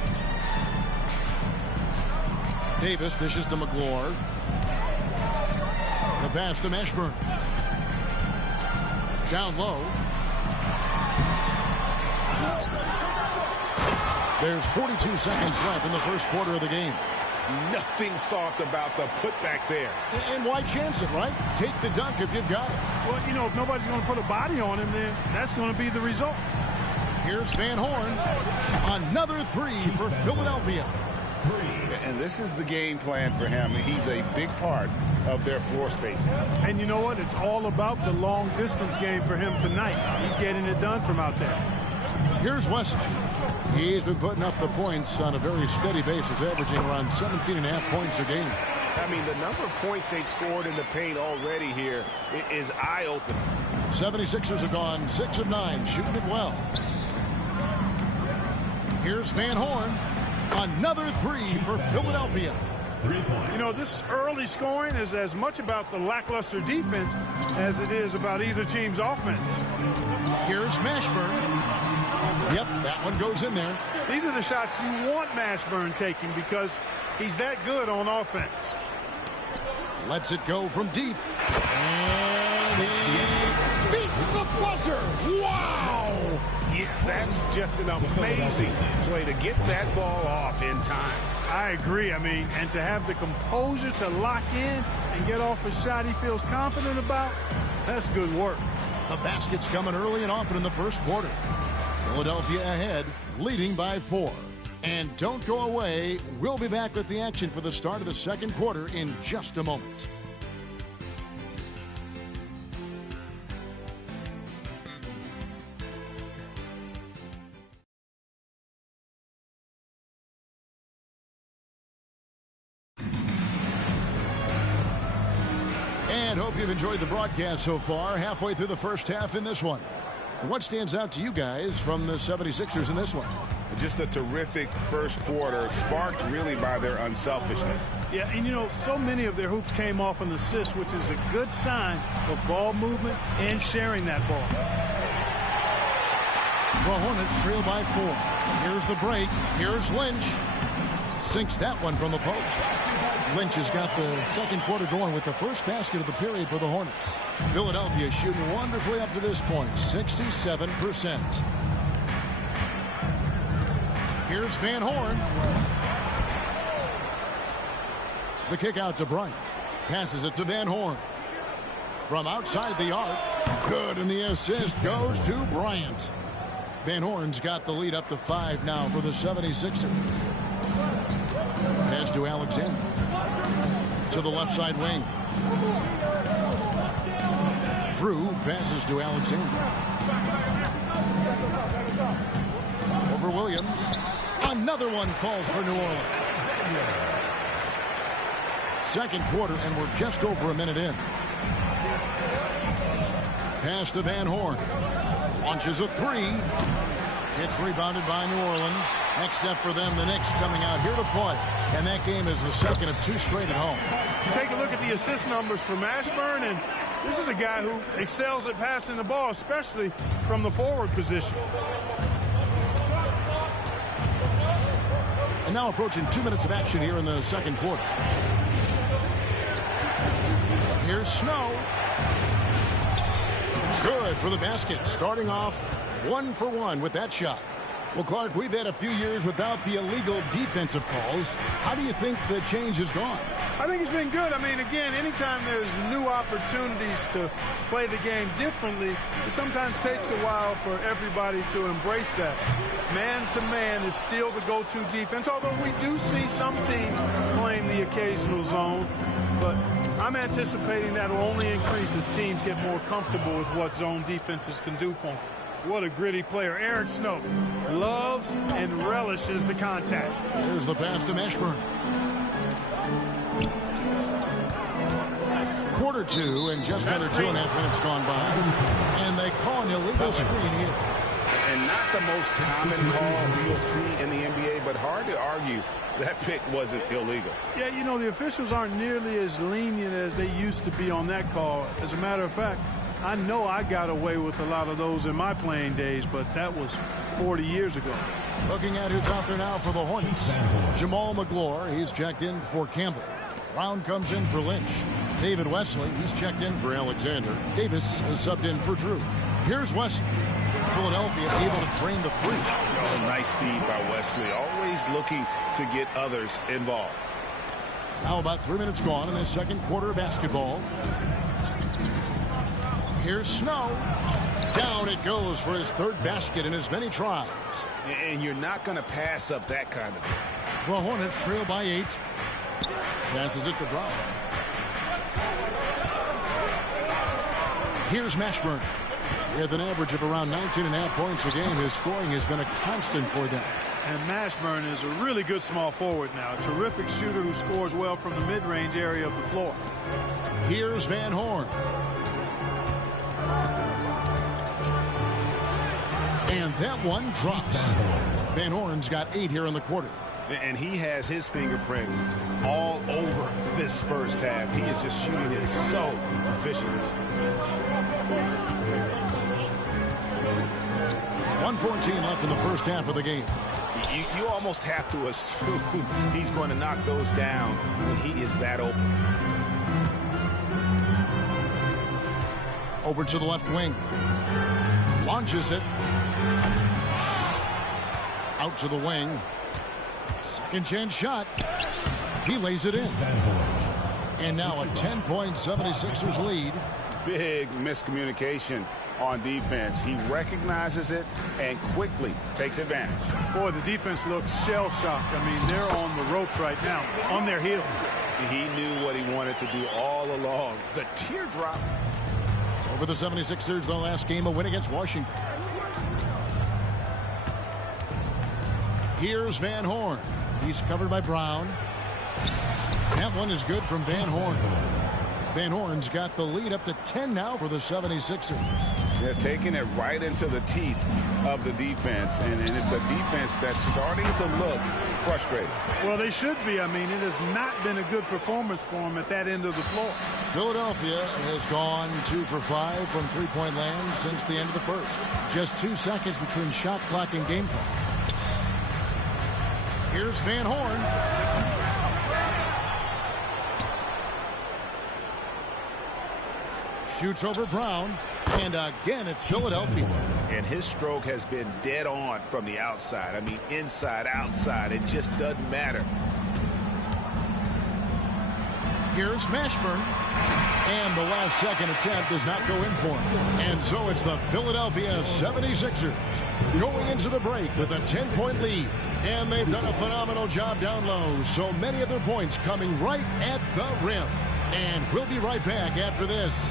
Davis dishes to McGlory. The pass to Mashburn. Down low. There's 42 seconds left in the first quarter of the game. Nothing soft about the putback there. And why chance it, right? Take the dunk if you've got it. Well, you know, if nobody's going to put a body on him, then that's going to be the result. Here's Van Horn. Another 3 for Philadelphia. And this is the game plan for him. He's a big part of their floor spacing. And you know what? It's all about the long distance game for him tonight. He's getting it done from out there. Here's Wesley. He's been putting up the points on a very steady basis, averaging around 17.5 points a game. I mean, the number of points they've scored in the paint already here is eye-opening. 76ers have gone 6 of 9, shooting it well. Here's Van Horn. Another three for Philadelphia. 3 points. You know, this early scoring is as much about the lackluster defense as it is about either team's offense. Here's Mashburn. Yep, that one goes in there. These are the shots you want Mashburn taking because he's that good on offense. Lets it go from deep. And he beats the buzzer. Wow! Yeah, that's just an amazing play to get that ball off in time. I agree. I mean, and to have the composure to lock in and get off a shot he feels confident about, that's good work. The basket's coming early and often in the first quarter. Philadelphia ahead, leading by 4. And don't go away. We'll be back with the action for the start of the second quarter in just a moment. And hope you've enjoyed the broadcast so far. Halfway through the first half in this one. And what stands out to you guys from the 76ers in this one? Just a terrific first quarter, sparked really by their unselfishness. Yeah, and you know, so many of their hoops came off an assist, which is a good sign of ball movement and sharing that ball. The Hornets trail by 4. Here's the break. Here's Lynch. Sinks that one from the post. Lynch has got the second quarter going with the first basket of the period for the Hornets. Philadelphia shooting wonderfully up to this point, 67%. Here's Van Horn. The kick out to Bryant. Passes it to Van Horn. From outside the arc. Good, and the assist goes to Bryant. Van Horn's got the lead up to 5 now for the 76ers. Pass to Alexander. To the left side wing. Drew passes to Alexander. Over Williams. Another one falls for New Orleans. Second quarter, and we're just over a minute in. Pass to Van Horn. Launches a 3. It's rebounded by New Orleans. Next step for them, the Knicks coming out here to play. And that game is the second of 2 straight at home. Take a look at the assist numbers for Mashburn, and this is a guy who excels at passing the ball, especially from the forward position. And now approaching 2 minutes of action here in the second quarter. Here's Snow. Good for the basket. Starting off 1 for 1 with that shot. Well, Clark, we've had a few years without the illegal defensive calls. How do you think the change has gone? I think it's been good. I mean, again, anytime there's new opportunities to play the game differently, it sometimes takes a while for everybody to embrace that. Man-to-man is still the go-to defense, although we do see some teams playing the occasional zone. But I'm anticipating that will only increase as teams get more comfortable with what zone defenses can do for them. What a gritty player. Eric Snow loves and relishes the contact. There's the pass to Mashburn. Quarter 2 and just under 2.5 minutes gone by. And they call an illegal screen here. And not the most common call you'll see in the NBA, but hard to argue that pick wasn't illegal. Yeah, you know, the officials aren't nearly as lenient as they used to be on that call. As a matter of fact, I know I got away with a lot of those in my playing days, but that was 40 years ago. Looking at who's out there now for the Hornets. Jamal McGlure, he's checked in for Campbell. Brown comes in for Lynch. David Wesley, he's checked in for Alexander. Davis is subbed in for Drew. Here's Wesley. Philadelphia able to drain the free. Oh, nice feed by Wesley. Always looking to get others involved. Now about 3 minutes gone in this second quarter of basketball. Here's Snow. Down it goes for his 3rd basket in as many tries. And you're not going to pass up that kind of thing. The Hornets trail by 8. Passes it to Brown. Here's Mashburn. With an average of around 19.5 points a game, his scoring has been a constant for them. And Mashburn is a really good small forward now. A terrific shooter who scores well from the mid-range area of the floor. Here's Van Horn. And that one drops. Van Horn's got 8 here in the quarter. And he has his fingerprints all over this first half. He is just shooting it so efficiently. 1:14 left in the first half of the game. You almost have to assume he's going to knock those down when he is that open. Over to the left wing. Launches it. Out to the wing. Second chance shot. He lays it in. And now a 10-point 76ers lead. Big miscommunication on defense. He recognizes it and quickly takes advantage. Boy, the defense looks shell-shocked. I mean, they're on the ropes right now, on their heels. He knew what he wanted to do all along. The teardrop. So for the 76ers, their last game, a win against Washington. Here's Van Horn. He's covered by Brown. That one is good from Van Horn. Van Horn's got the lead up to 10 now for the 76ers. They're taking it right into the teeth of the defense, and it's a defense that's starting to look frustrated. Well, they should be. I mean, it has not been a good performance for them at that end of the floor. Philadelphia has gone 2 for 5 from three-point land since the end of the first. Just 2 seconds between shot clock and game clock. Here's Van Horn. Shoots over Brown. And again, it's Philadelphia. And his stroke has been dead on from the outside. I mean, inside, outside. It just doesn't matter. Here's Mashburn. And the last second attempt does not go in for him. And so it's the Philadelphia 76ers going into the break with a 10-point lead. And they've done a phenomenal job down low. So many of their points coming right at the rim. And we'll be right back after this.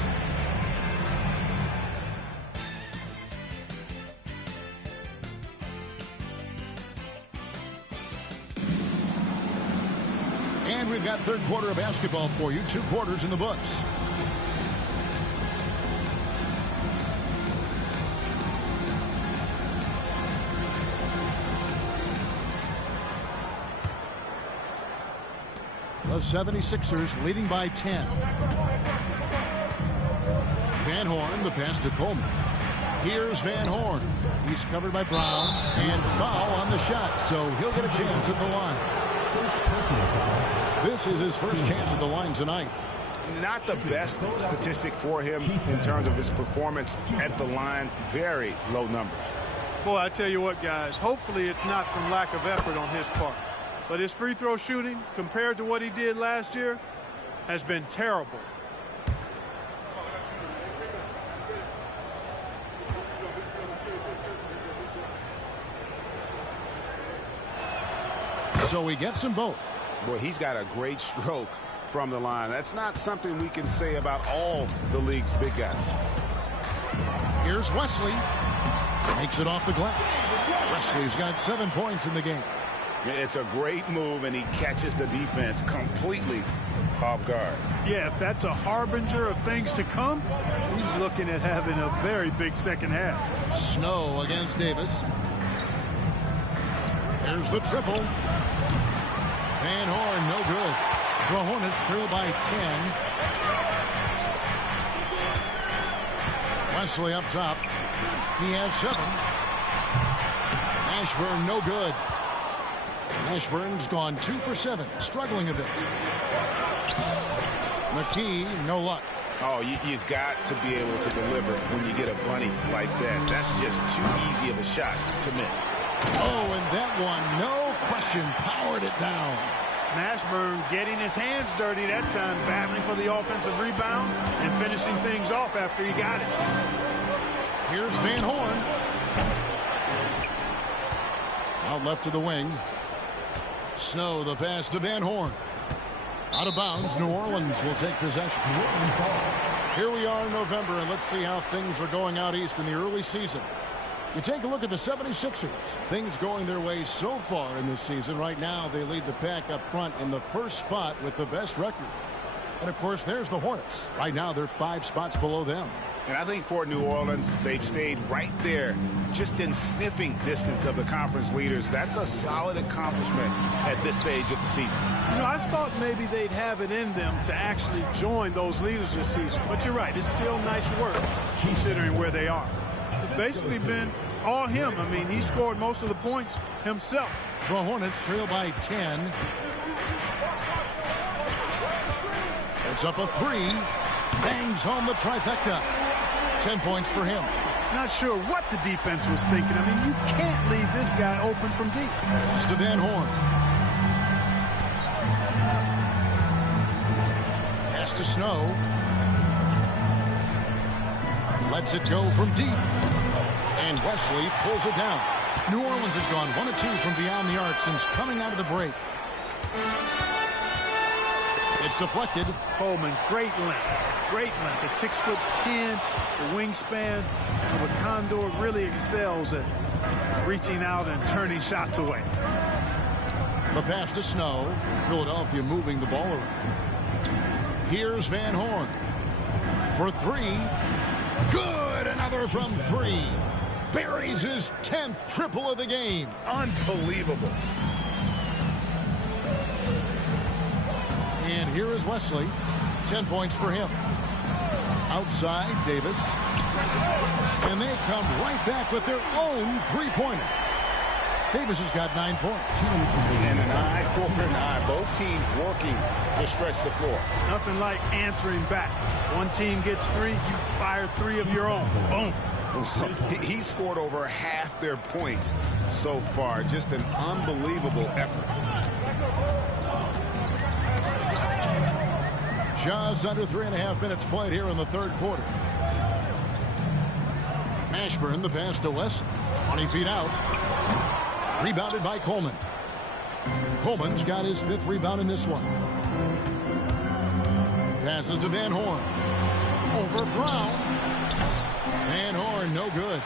And we've got third quarter of basketball for you. 2 quarters in the books. The 76ers leading by 10. Van Horn, the pass to Coleman. Here's Van Horn. He's covered by Brown. And foul on the shot, so he'll get a chance at the line. This is his first chance at the line tonight. Not the best statistic for him in terms of his performance at the line. Very low numbers. Boy, I tell you what, guys, hopefully it's not from lack of effort on his part. But his free throw shooting, compared to what he did last year, has been terrible. So he gets them both. Boy, he's got a great stroke from the line. That's not something we can say about all the league's big guys. Here's Wesley. Makes it off the glass. Wesley's got 7 points in the game. It's a great move, and he catches the defense completely off guard. Yeah, if that's a harbinger of things to come, he's looking at having a very big second half. Snow against Davis. There's the triple. Van Horn, no good. The Hornets trail by 10. Wesley up top. He has 7. Mashburn, no good. Mashburn's gone 2 for 7, struggling a bit. McKee, no luck. Oh, you've got to be able to deliver when you get a bunny like that. That's just too easy of a shot to miss. Oh, and that one, no question, powered it down. Mashburn getting his hands dirty that time, battling for the offensive rebound and finishing things off after he got it. Here's Van Horn. Out left to the wing. Snow, the pass to Van Horn. Out of bounds, New Orleans will take possession. Here we are in November, and let's see how things are going out east in the early season. You take a look at the 76ers. Things going their way so far in this season. Right now, they lead the pack up front in the first spot with the best record. And, of course, there's the Hornets. Right now, they're 5 spots below them. And I think for New Orleans, they've stayed right there, just in sniffing distance of the conference leaders. That's a solid accomplishment at this stage of the season. You know, I thought maybe they'd have it in them to actually join those leaders this season. But you're right, it's still nice work considering where they are. It's basically been all him. I mean, he scored most of the points himself. The Hornets trail by 10. It's up a 3. Bangs home the trifecta. 10 points for him. Not sure what the defense was thinking. I mean, you can't leave this guy open from deep. Pass to Van Horn. Pass to Snow. Lets it go from deep. And Wesley pulls it down. New Orleans has gone 1 of 2 from beyond the arc since coming out of the break. It's deflected. Coleman, great length. Great length. At 6'10", the wingspan of a Condor really excels at reaching out and turning shots away. The pass to Snow. Philadelphia moving the ball around. Here's Van Horn. For 3. Good! Another from 3. Buries his 10th triple of the game. Unbelievable. And here is Wesley. 10 points for him. Outside, Davis. And they come right back with their own three-pointer. Davis has got 9 points. And an eye for an eye. Both teams working to stretch the floor. Nothing like answering back. One team gets 3, you fire 3 of your own. Boom. He scored over half their points so far. Just an unbelievable effort. Just under 3.5 minutes played here in the third quarter. Ashburn, the pass to West. 20 feet out. Rebounded by Coleman. Coleman's got his 5th rebound in this one. Passes to Van Horn. Over Brown. Van Horn, no good.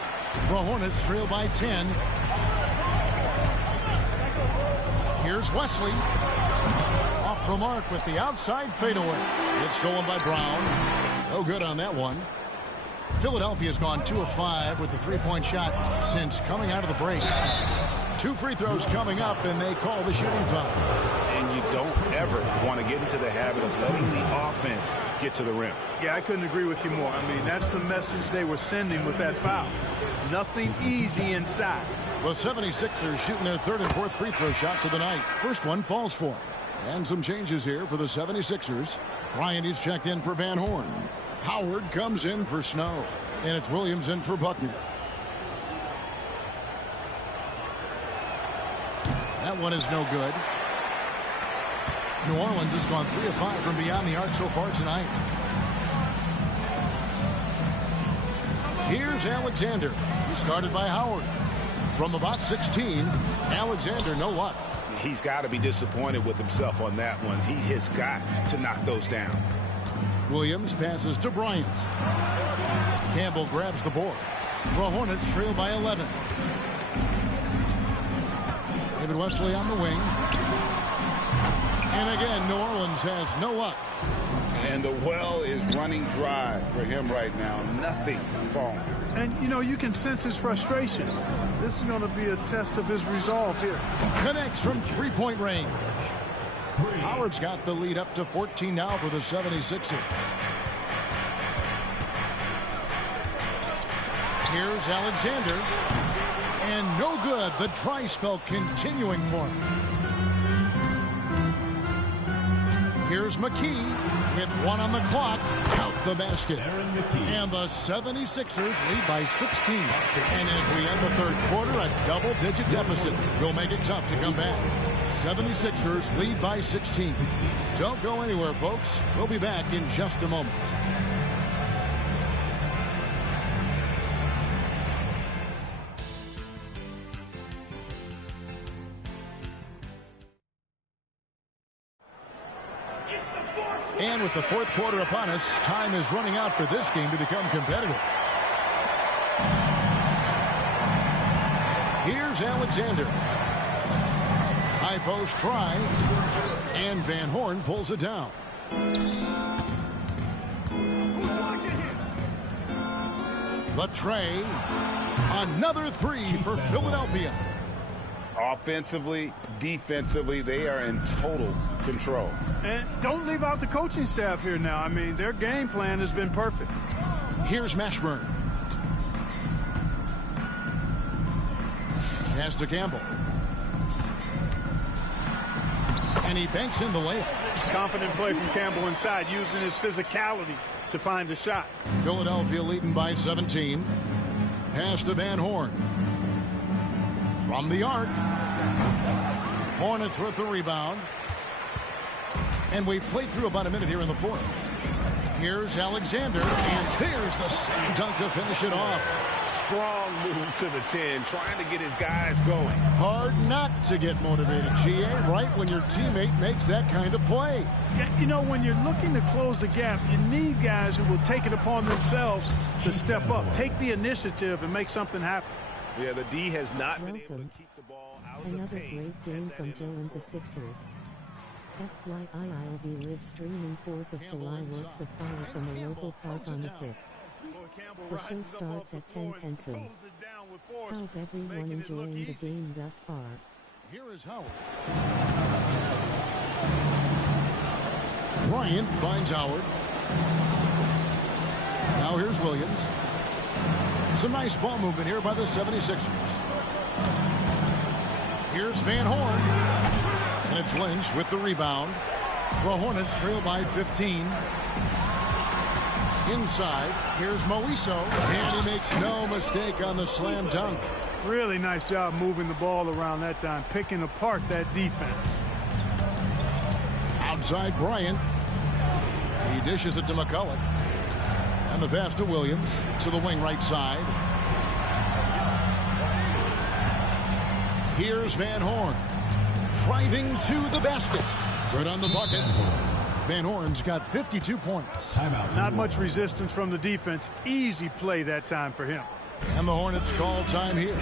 The Hornets trail by 10. Here's Wesley. Off the mark with the outside fadeaway. It's stolen by Brown. No good on that one. Philadelphia's gone 2 of 5 with the 3-point shot since coming out of the break. 2 free throws coming up, and they call the shooting foul. And you don't ever want to get into the habit of letting the offense get to the rim. Yeah, I couldn't agree with you more. I mean, that's the message they were sending with that foul. Nothing easy inside. The 76ers shooting their 3rd and 4th free throw shots of the night. First one falls for them. And some changes here for the 76ers. Bryant is checked in for Van Horn. Howard comes in for Snow. And it's Williams in for Buckner. That one is no good. New Orleans has gone 3 of 5 from beyond the arc so far tonight. Here's Alexander. He started by Howard. From about 16, Alexander, no luck. He's got to be disappointed with himself on that one. He has got to knock those down. Williams passes to Bryant. Campbell grabs the board. The Hornets trail by 11. David Wesley on the wing. And again, New Orleans has no luck. And the well is running dry for him right now. Nothing falling. And, you know, you can sense his frustration. This is going to be a test of his resolve here. Connects from 3-point range. Howard's got the lead up to 14 now for the 76ers. Here's Alexander. And no good. The dry spell continuing for him. Here's McKee with 1 on the clock. Count the basket. And the 76ers lead by 16. And as we end the third quarter, a double-digit deficit will make it tough to come back. 76ers lead by 16. Don't go anywhere, folks. We'll be back in just a moment. And with the fourth quarter upon us, time is running out for this game to become competitive. Here's Alexander. High post try. And Van Horn pulls it down. The tray. Another three for Philadelphia. Offensively, defensively, they are in total control. And don't leave out the coaching staff here now. I mean, their game plan has been perfect. Here's Mashburn. Pass to Campbell. And he banks in the layup. Confident play from Campbell inside, using his physicality to find a shot. Philadelphia leading by 17. Pass to Van Horn. From the arc. Hornets with the rebound. And we've played through about a minute here in the fourth. Here's Alexander. And there's the slam dunk to finish it off. Strong move to the 10, trying to get his guys going. Hard not to get motivated, GA, right when your teammate makes that kind of play. You know, when you're looking to close the gap, you need guys who will take it upon themselves to step up, take the initiative, and make something happen. Yeah, the D has not been able to keep the ball out of the Another paint. great game from Joe and the Sixers. FYI, I'll be live streaming 4th of July Works of Fire from a local park on the 5th. The show starts at 10 pencil. How's everyone enjoying the game thus far? Here is Howard. Bryant finds Howard. Now here's Williams. Some nice ball movement here by the 76ers. Here's Van Horn. And it's Lynch with the rebound. The Hornets trail by 15. Inside, here's Moiso, and he makes no mistake on the slam dunk. Really nice job moving the ball around that time, picking apart that defense. Outside Bryant. He dishes it to McCulloch. And the pass to Williams to the wing right side. Here's Van Horn. Driving to the basket. Good on the bucket. Van Horn's got 52 points. Not much resistance from the defense. Easy play that time for him. And the Hornets call time here.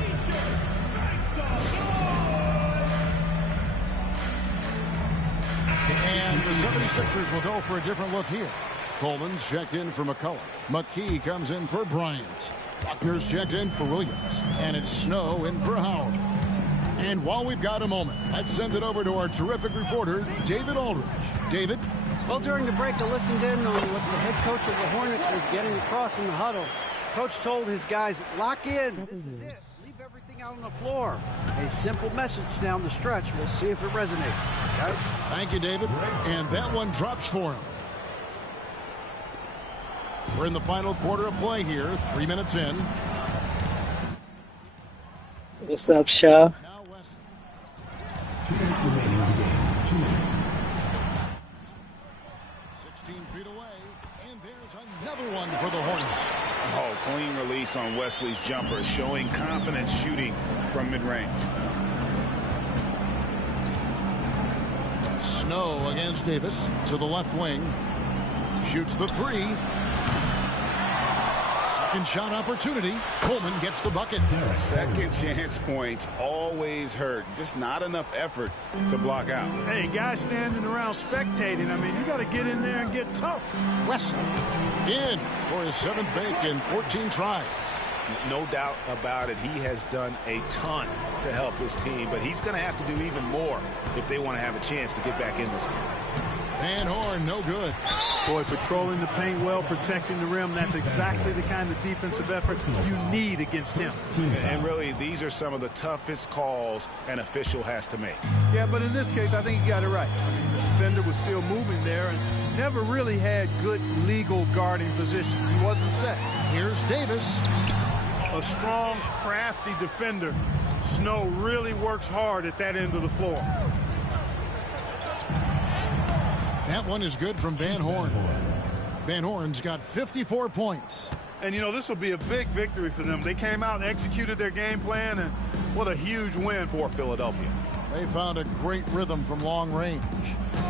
And the 76ers will go for a different look here. Coleman's checked in for McCulloch. McKee comes in for Bryant. Buckner's checked in for Williams. And it's Snow in for Howard. And while we've got a moment, let's send it over to our terrific reporter, David Aldridge. David? Well, during the break, I listened in on what the head coach of the Hornets was getting across in the huddle. Coach told his guys, lock in. This is it. Leave everything out on the floor. A simple message down the stretch. We'll see if it resonates. Guys? Thank you, David. And that one drops for him. We're in the final quarter of play here. 3 minutes in. What's up, Shaw? 2 minutes remaining in the game. 2 minutes. 16 feet away, and there's another one for the Hornets. Oh, clean release on Wesley's jumper, showing confidence shooting from mid-range. Snow against Davis to the left wing. Shoots the three. Second shot opportunity. Coleman gets the bucket. Second chance points always hurt. Just not enough effort to block out. Hey, guys standing around spectating. I mean, you got to get in there and get tough. Wesley in for his 7th make in 14 tries. No doubt about it. He has done a ton to help his team, but he's going to have to do even more if they want to have a chance to get back in this one. Van Horn, no good. Boy, patrolling the paint well, protecting the rim. That's exactly the kind of defensive effort you need against him. And really, these are some of the toughest calls an official has to make. Yeah, but in this case, I think you got it right. I mean, the defender was still moving there and never really had good legal guarding position. He wasn't set. Here's Davis. A strong, crafty defender. Snow really works hard at that end of the floor. That one is good from Van Horn. Van Horn's got 54 points. And, you know, this will be a big victory for them. They came out and executed their game plan, and what a huge win for Philadelphia. They found a great rhythm from long range.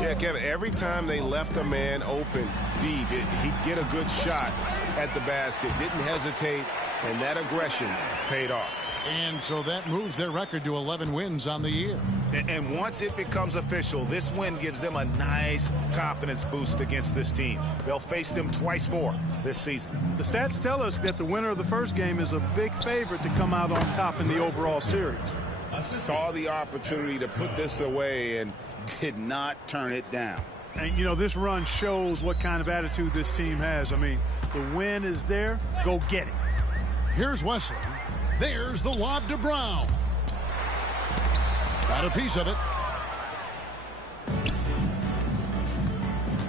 Yeah, Kevin, every time they left a man open deep, he'd get a good shot at the basket. Didn't hesitate, and that aggression paid off. And so that moves their record to 11 wins on the year. And once it becomes official, this win gives them a nice confidence boost against this team. They'll face them twice more this season. The stats tell us that the winner of the first game is a big favorite to come out on top in the overall series. Saw the opportunity to put this away and did not turn it down. And, you know, this run shows what kind of attitude this team has. I mean, the win is there. Go get it. Here's Wesley. There's the lob to Brown. Got a piece of it.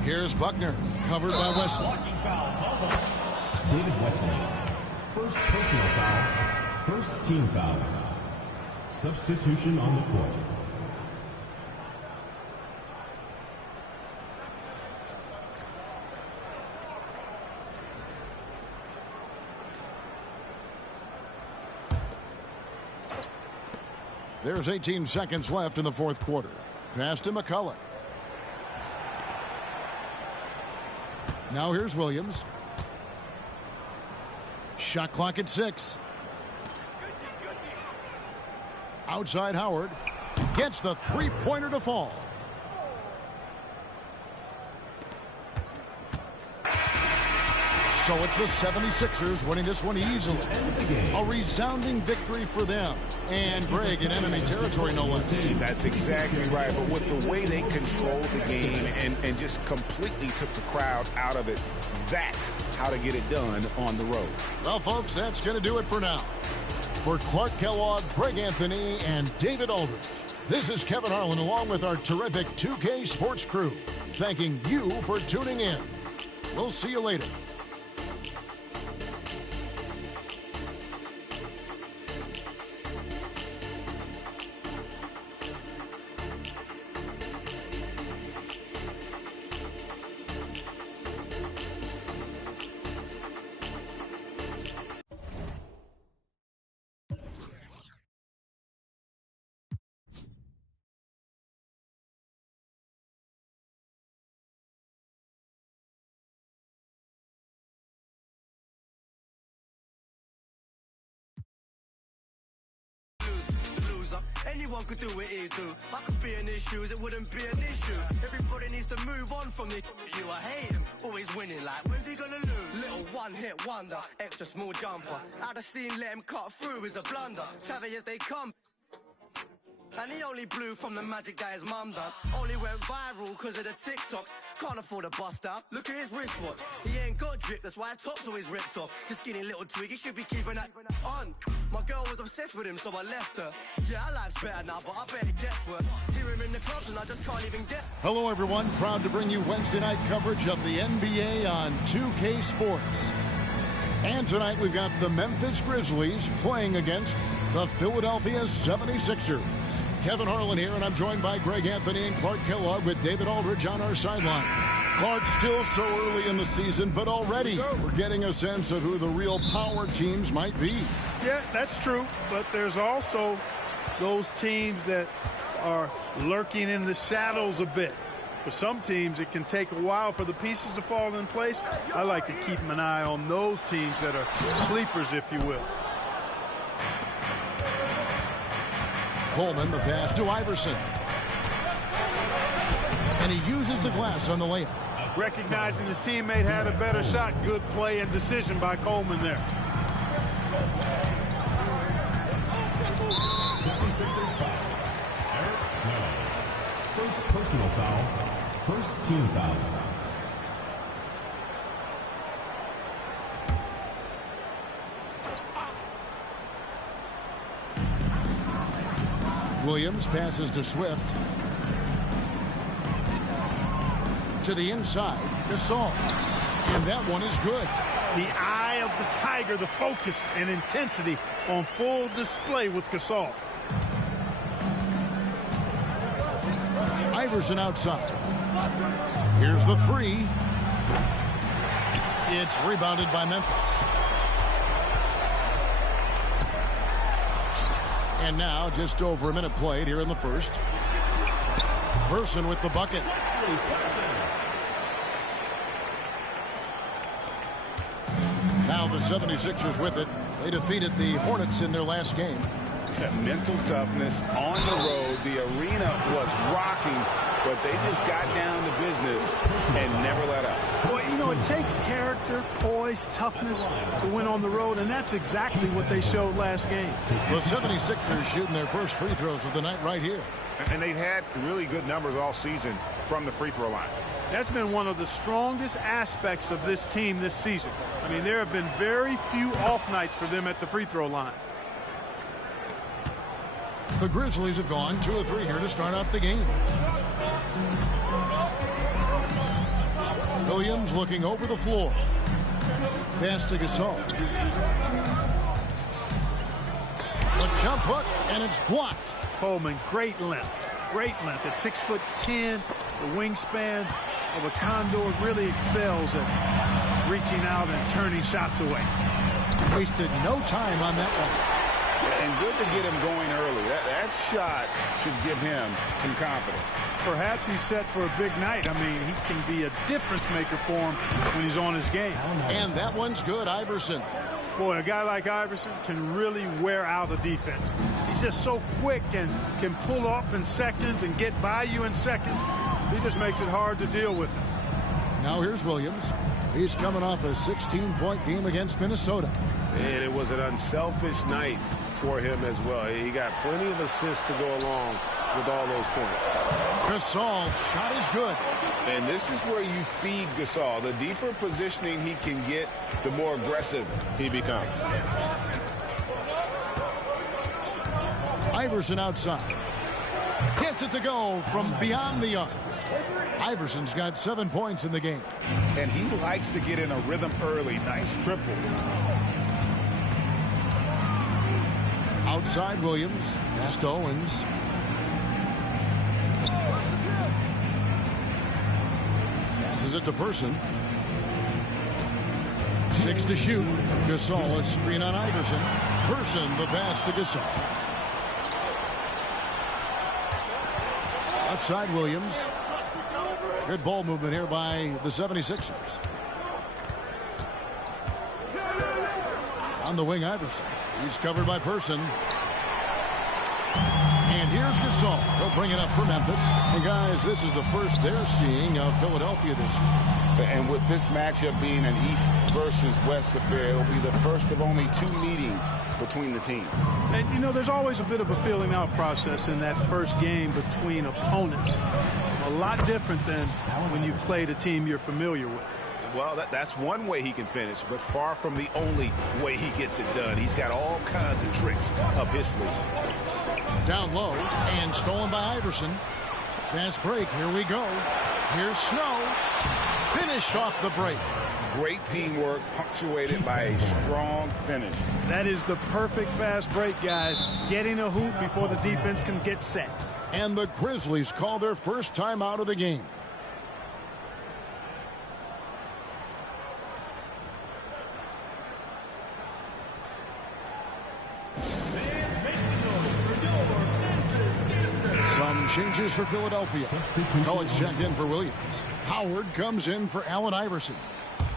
Here's Buckner, covered by Wesley. David Wesley. First personal foul. First team foul. Substitution on the court. There's 18 seconds left in the fourth quarter. Pass to McCulloch. Now here's Williams. Shot clock at 6. Outside Howard. Gets the three-pointer to fall. So it's the 76ers winning this one easily. A resounding victory for them. And Greg in enemy territory, no less. That's exactly right. But with the way they controlled the game and just completely took the crowd out of it, that's how to get it done on the road. Well, folks, that's going to do it for now. For Clark Kellogg, Greg Anthony, and David Aldridge, this is Kevin Harlan along with our terrific 2K Sports crew, thanking you for tuning in. We'll see you later. Anyone could do what he do. I could be in his shoes, it wouldn't be an issue. Everybody needs to move on from this. You, I hate him, always winning. Like, when's he gonna lose? Little one-hit wonder, extra small jumper. Out of scene, let him cut through is a blunder. Savage as they come. And he only blew from the magic that his mum done. Only went viral because of the TikToks. Can't afford a bust out. Look at his wristwatch. He ain't got drip, that's why his top's always ripped off. The skinny little twig, he should be keeping that on. My girl was obsessed with him, so I left her. Yeah, our life's better now, but I bet it gets worse. Hear him in the clubs and I just can't even get. Hello, everyone. Proud to bring you Wednesday night coverage of the NBA on 2K Sports. And tonight we've got the Memphis Grizzlies playing against the Philadelphia 76ers. Kevin Harlan here, and I'm joined by Greg Anthony and Clark Kellogg with David Aldridge on our sideline. Clark, still so early in the season, but already we're getting a sense of who the real power teams might be. Yeah, that's true, but there's also those teams that are lurking in the shadows a bit. For some teams, it can take a while for the pieces to fall in place. I like to keep an eye on those teams that are sleepers, if you will. Coleman, the pass to Iverson. And he uses the glass on the layup. Recognizing his teammate had a better shot. Good play and decision by Coleman there. 76ers foul. Eric Snow. First personal foul. First team foul. Williams passes to Swift. To the inside, Gasol. And that one is good. The eye of the tiger, the focus and intensity on full display with Gasol. Iverson outside. Here's the three. It's rebounded by Memphis. And now just over a minute played here in the first. Person with the bucket. Now the 76ers with it. They defeated the Hornets in their last game. Mental toughness on the road. The arena was rocking, but they just got down to business and never let up. Well, you know, it takes character, poise, toughness to win on the road, and that's exactly what they showed last game. The 76ers shooting their first free throws of the night right here. And they've had really good numbers all season from the free throw line. That's been one of the strongest aspects of this team this season. I mean, there have been very few off nights for them at the free throw line. The Grizzlies have gone 2 of 3 here to start out the game. Williams looking over the floor. Pass to Gasol. The jump hook, and it's blocked. Coleman, great length. Great length. At 6'10", the wingspan of a Condor really excels at reaching out and turning shots away. Wasted no time on that one. And good to get him going early. That shot should give him some confidence. Perhaps he's set for a big night. I mean, he can be a difference maker for him when he's on his game. And that one's good, Iverson. Boy, a guy like Iverson can really wear out a defense. He's just so quick and can pull up in seconds and get by you in seconds. He just makes it hard to deal with him. Now here's Williams. He's coming off a 16-point game against Minnesota. And it was an unselfish night for him as well. He got plenty of assists to go along with all those points. Gasol's shot is good. And this is where you feed Gasol. The deeper positioning he can get, the more aggressive he becomes. Iverson outside. Gets it to go from beyond the arc. Iverson's got 7 points in the game. And he likes to get in a rhythm early. Nice triple. Outside Williams. Pass to Owens. Passes it to Person. 6 to shoot. Gasol, a screen on Iverson. Person, the pass to Gasol. Left side Williams. Good ball movement here by the 76ers. On the wing, Iverson. He's covered by Person. And here's Gasol. He'll bring it up for Memphis. And guys, this is the first they're seeing of Philadelphia this year. And with this matchup being an East versus West affair, it'll be the first of only 2 meetings between the teams. And, you know, there's always a bit of a feeling out process in that first game between opponents. A lot different than when you've played a team you're familiar with. Well, that's one way he can finish, but far from the only way he gets it done. He's got all kinds of tricks up his sleeve. Down low and stolen by Iverson. Fast break. Here we go. Here's Snow. Finished off the break. Great teamwork punctuated by a strong finish. That is the perfect fast break, guys. Getting a hoop before the defense can get set. And the Grizzlies call their first time out of the game. Some changes for Philadelphia. Collins checked in for Williams. Howard comes in for Allen Iverson.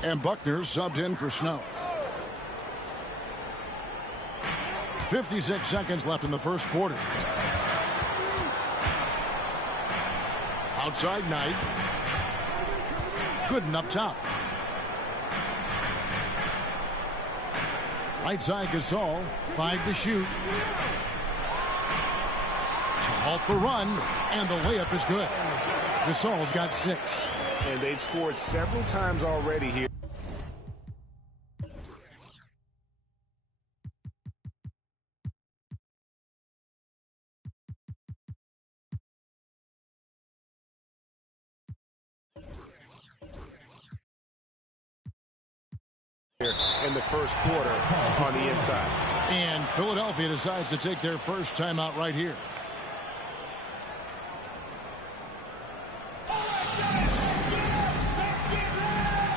And Buckner subbed in for Snow. 56 seconds left in the first quarter. Outside Knight. Gooden up top. Right side Gasol. 5 to shoot. To halt the run. And the layup is good. Gasol's got 6. And they've scored several times already here. In the first quarter on the inside. And Philadelphia decides to take their first timeout right here.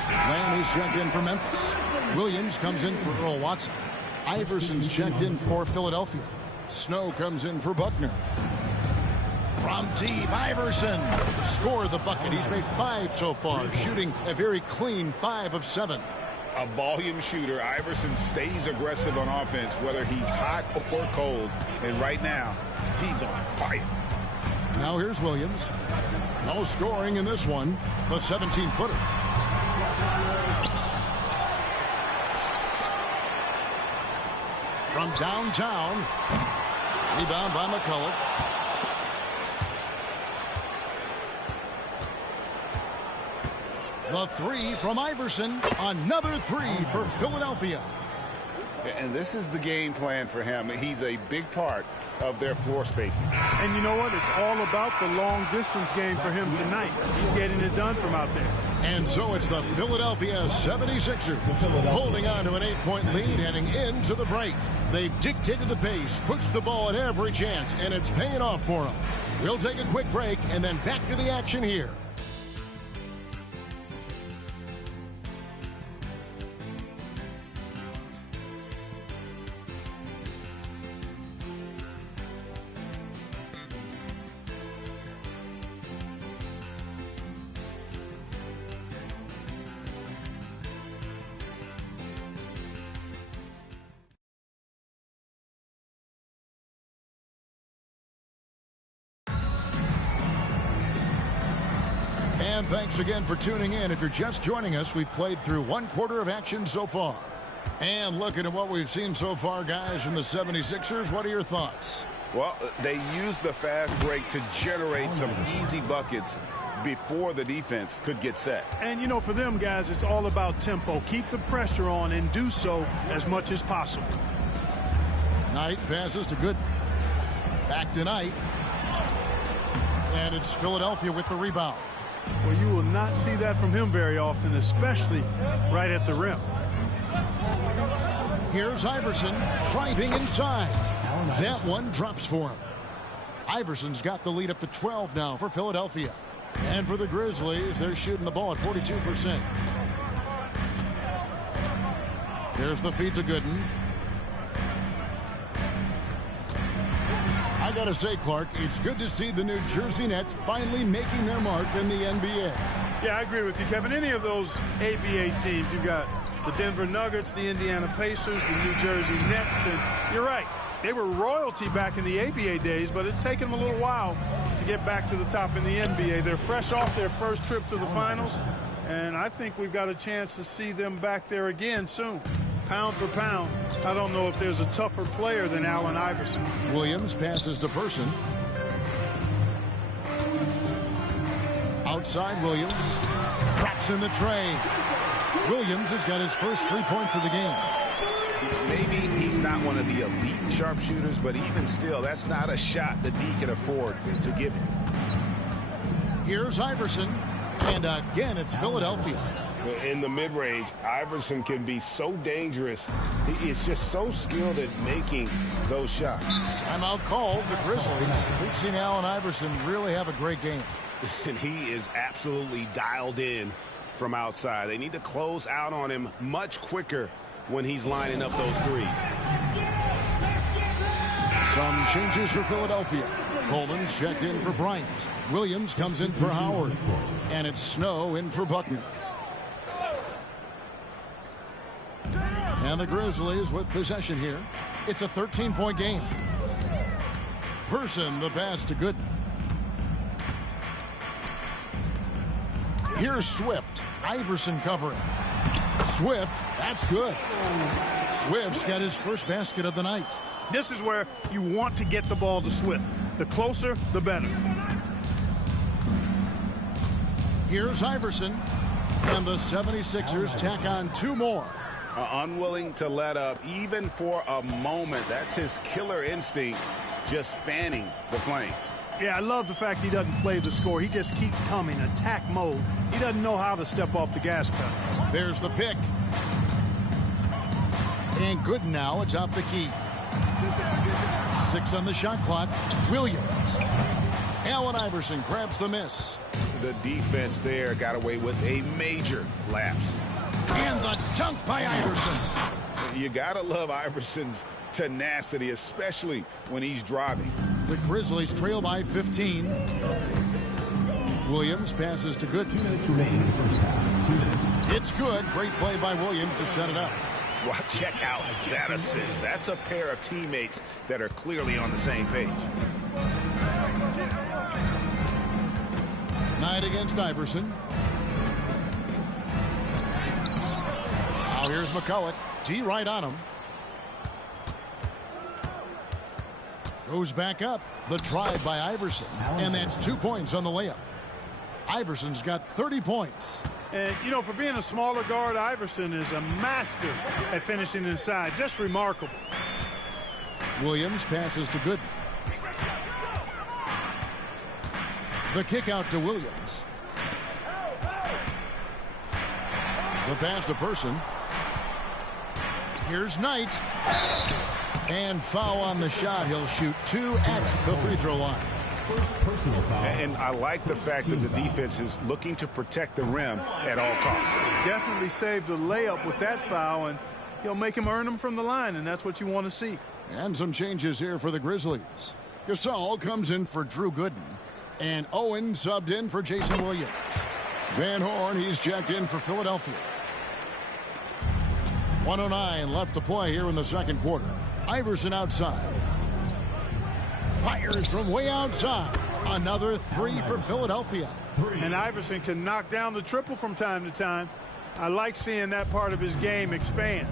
Lamb is checked in for Memphis. Williams comes in for Earl Watson. Iverson's checked in for Philadelphia. Snow comes in for Buckner. From deep, Iverson scored the bucket. He's made 5 so far, shooting a very clean 5 of 7. a volume shooter. Iverson stays aggressive on offense, whether he's hot or cold. And right now, he's on fire. Now here's Williams. No scoring in this one. The 17-footer. From downtown. Rebound by McCullough. The three from Iverson. Another three for Philadelphia. And this is the game plan for him. He's a big part of their floor spacing. And you know what? It's all about the long-distance game for him tonight. He's getting it done from out there. And so it's the Philadelphia 76ers holding on to an 8-point lead heading into the break. They've dictated the pace, pushed the ball at every chance, and it's paying off for them. We'll take a quick break and then back to the action here. And thanks again for tuning in. If you're just joining us, we've played through one quarter of action so far. And looking at what we've seen so far, guys, from the 76ers, what are your thoughts? Well, they used the fast break to generate some easy buckets before the defense could get set. And, you know, for them, guys, it's all about tempo. Keep the pressure on and do so as much as possible. Knight passes to Gooden. Back to Knight. And it's Philadelphia with the rebound. Well, you will not see that from him very often, especially right at the rim. Here's Iverson driving inside. That one drops for him. Iverson's got the lead up to 12 now for Philadelphia. And for the Grizzlies, they're shooting the ball at 42%. There's the feed to Gooden. I gotta say, Clark, it's good to see the New Jersey Nets finally making their mark in the NBA. Yeah, I agree with you, Kevin. Any of those ABA teams, you've got the Denver Nuggets, the Indiana Pacers, the New Jersey Nets, and you're right. They were royalty back in the ABA days, but it's taken them a little while to get back to the top in the NBA. They're fresh off their first trip to the finals, and I think we've got a chance to see them back there again soon. Pound for pound, I don't know if there's a tougher player than Allen Iverson. Williams passes to Person. Outside Williams. Drops in the tray. Williams has got his first 3 points of the game. Maybe he's not one of the elite sharpshooters, but even still, that's not a shot that D can afford to give him. Here's Iverson. And again, it's Philadelphia. In the mid-range, Iverson can be so dangerous. He is just so skilled at making those shots. Timeout called the Grizzlies. We've seen Allen Iverson really have a great game. And he is absolutely dialed in from outside. They need to close out on him much quicker when he's lining up those threes. Some changes for Philadelphia. Coleman's checked in for Bryant. Williams comes in for Howard. And it's Snow in for Buckner. And the Grizzlies with possession here. It's a 13-point game. Person the pass to Gooden. Here's Swift. Iverson covering. Swift, that's good. Swift's got his first basket of the night. This is where you want to get the ball to Swift. The closer, the better. Here's Iverson. And the 76ers tack on 2 more. Unwilling to let up even for a moment. That's his killer instinct, just fanning the flame. Yeah, I love the fact he doesn't play the score. He just keeps coming, attack mode. He doesn't know how to step off the gas pedal. There's the pick. And Gooden now atop the key. 6 on the shot clock. Williams. Allen Iverson grabs the miss. The defense there got away with a major lapse. And the dunk by Iverson. You gotta love Iverson's tenacity, especially when he's driving. The Grizzlies trail by 15. Williams passes to Gooden. 2 minutes remaining in the first half. 2 minutes. It's good. Great play by Williams to set it up. Well, check out that assist. That's a pair of teammates that are clearly on the same page. Knight against Iverson. Now here's McCulloch. D right on him. Goes back up. The drive by Iverson. And that's 2 points on the layup. Iverson's got 30 points. And, you know, for being a smaller guard, Iverson is a master at finishing inside. Just remarkable. Williams passes to Gooden. The kick out to Williams. The pass to Person. Here's Knight. And foul on the shot. He'll shoot 2 at the free throw line. First personal foul. And I like the fact that the defense is looking to protect the rim at all costs. Definitely saved a layup with that foul, and he'll make him earn them from the line, and that's what you want to see. And some changes here for the Grizzlies. Gasol comes in for Drew Gooden, and Owen subbed in for Jason Williams. Van Horn, he's checked in for Philadelphia. 1:09 left to play here in the second quarter. Iverson outside. Fires from way outside. Another 3 for Philadelphia. And Iverson can knock down the triple from time to time. I like seeing that part of his game expand.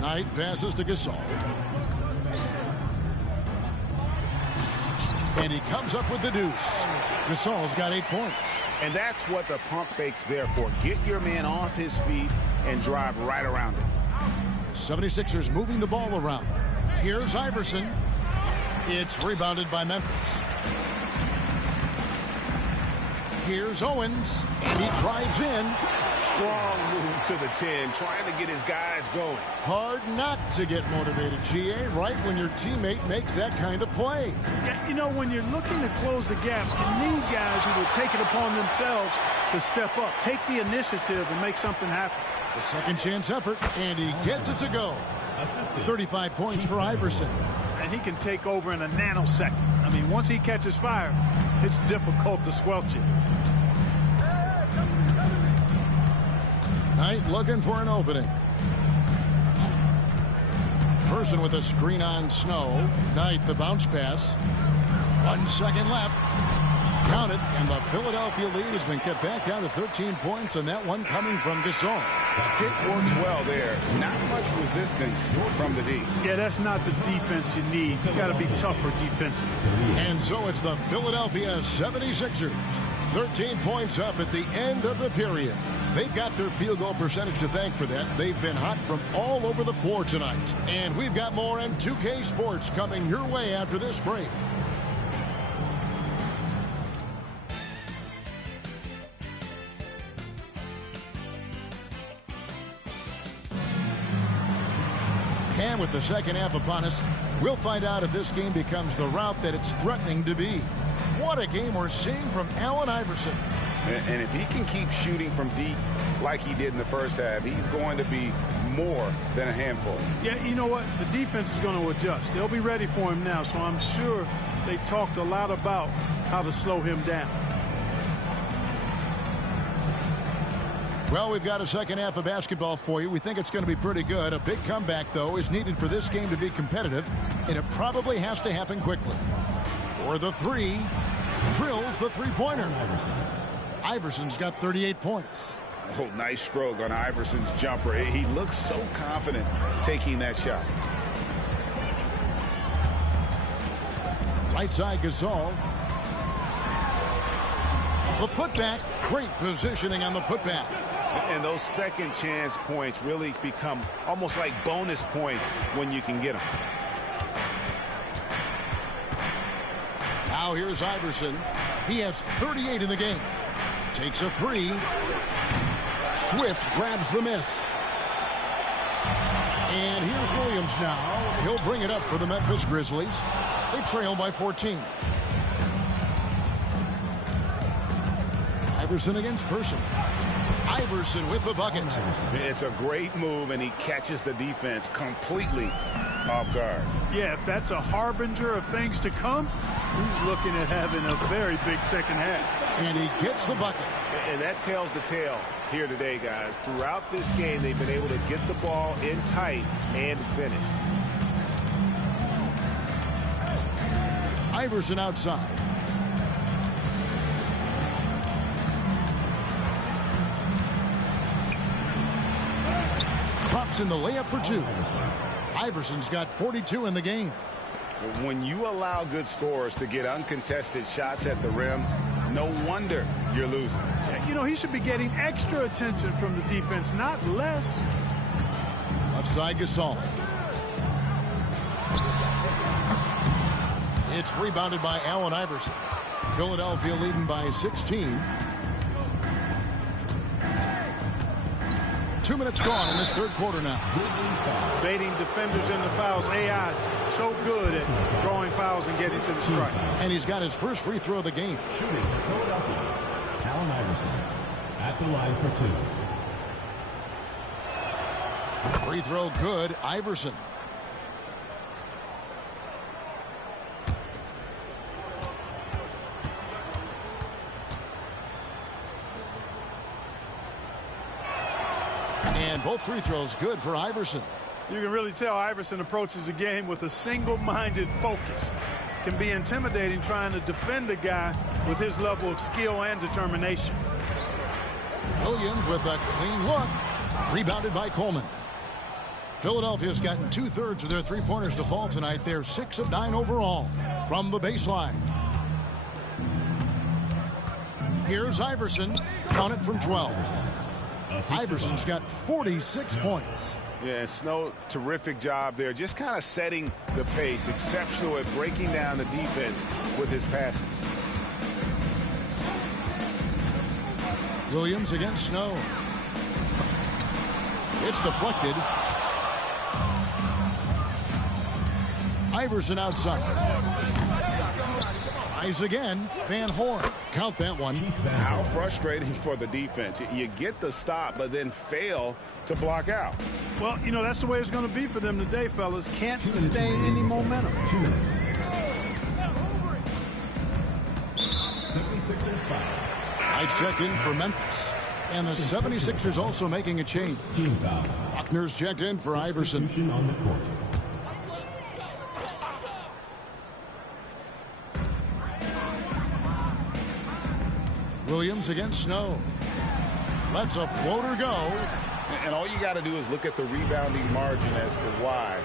Knight passes to Gasol. And he comes up with the deuce. Gasol's got 8 points. And that's what the pump fake's there for. Get your man off his feet and drive right around him. 76ers moving the ball around. Here's Iverson. It's rebounded by Memphis. Here's Owens. And he drives in. Strong move to the 10, trying to get his guys going. Hard not to get motivated, GA, right when your teammate makes that kind of play. Yeah, you know, when you're looking to close the gap, you need guys who will take it upon themselves to step up, take the initiative, and make something happen. The second chance effort, and he gets it to go. 35 points for Iverson. And he can take over in a nanosecond. I mean, once he catches fire, it's difficult to squelch it. Knight looking for an opening. Person with a screen on Snow. Knight the bounce pass. 1 second left. Count it, and the Philadelphia lead has been cut back down to 13 points, and that one coming from Gasol. Pick works well there. Not much resistance from the D. Yeah, that's not the defense you need. You got to be tougher defensively. And so it's the Philadelphia 76ers. 13 points up at the end of the period. They've got their field goal percentage to thank for that. They've been hot from all over the floor tonight. And we've got more on 2K Sports coming your way after this break. And with the second half upon us, we'll find out if this game becomes the route that it's threatening to be. What a game we're seeing from Allen Iverson. And if he can keep shooting from deep like he did in the first half, he's going to be more than a handful. Yeah, you know what? The defense is going to adjust. They'll be ready for him now, so I'm sure they talked a lot about how to slow him down. Well, we've got a second half of basketball for you. We think it's going to be pretty good. A big comeback, though, is needed for this game to be competitive, and it probably has to happen quickly. For the three, drills the three-pointer. Iverson's got 38 points. Oh, nice stroke on Iverson's jumper. He looks so confident taking that shot. Right side, Gasol. The putback. Great positioning on the putback. And those second chance points really become almost like bonus points when you can get them. Now here's Iverson. He has 38 in the game. Takes a three. Swift grabs the miss. And here's Williams now. He'll bring it up for the Memphis Grizzlies. They trail by 14. Iverson against Person. Iverson with the bucket. It's a great move, and he catches the defense completely off guard. Yeah, if that's a harbinger of things to come, He's looking at having a very big second half. And he gets the bucket. And that tells the tale here today, guys. Throughout this game, they've been able to get the ball in tight and finish. Iverson outside. Drops in the layup for two. Iverson's got 42 in the game. When you allow good scorers to get uncontested shots at the rim, no wonder you're losing. You know, he should be getting extra attention from the defense, not less. Left side, Gasol. It's rebounded by Allen Iverson. Philadelphia leading by 16. 2 minutes gone in this third quarter now. Baiting defenders into fouls. AI so good at drawing fouls and getting to the strike. And he's got his first free throw of the game. Shooting for Philadelphia, Allen Iverson at the line for two. Free throw good, Iverson. And both free throws good for Iverson. You can really tell Iverson approaches the game with a single-minded focus. Can be intimidating trying to defend a guy with his level of skill and determination. Williams with a clean look. Rebounded by Coleman. Philadelphia's gotten 2/3 of their three-pointers to fall tonight. They're 6 of 9 overall from the baseline. Here's Iverson. Count it from 12. Iverson's got 46 points. Yeah, Snow, terrific job there. Just kind of setting the pace. Exceptional at breaking down the defense with his passes. Williams against Snow. It's deflected. Iverson outside. Tries again. Van Horn. Count that one. How frustrating for the defense. You get the stop, but then fail to block out. Well, you know, that's the way it's going to be for them today, fellas. Can't sustain any momentum. 2 minutes. 76ers foul. Nice check in for Memphis. And the 76ers also making a change. Team foul. Buckner's checked in for Iverson. On the court. Williams against Snow. Lets a floater go. And all you got to do is look at the rebounding margin as to why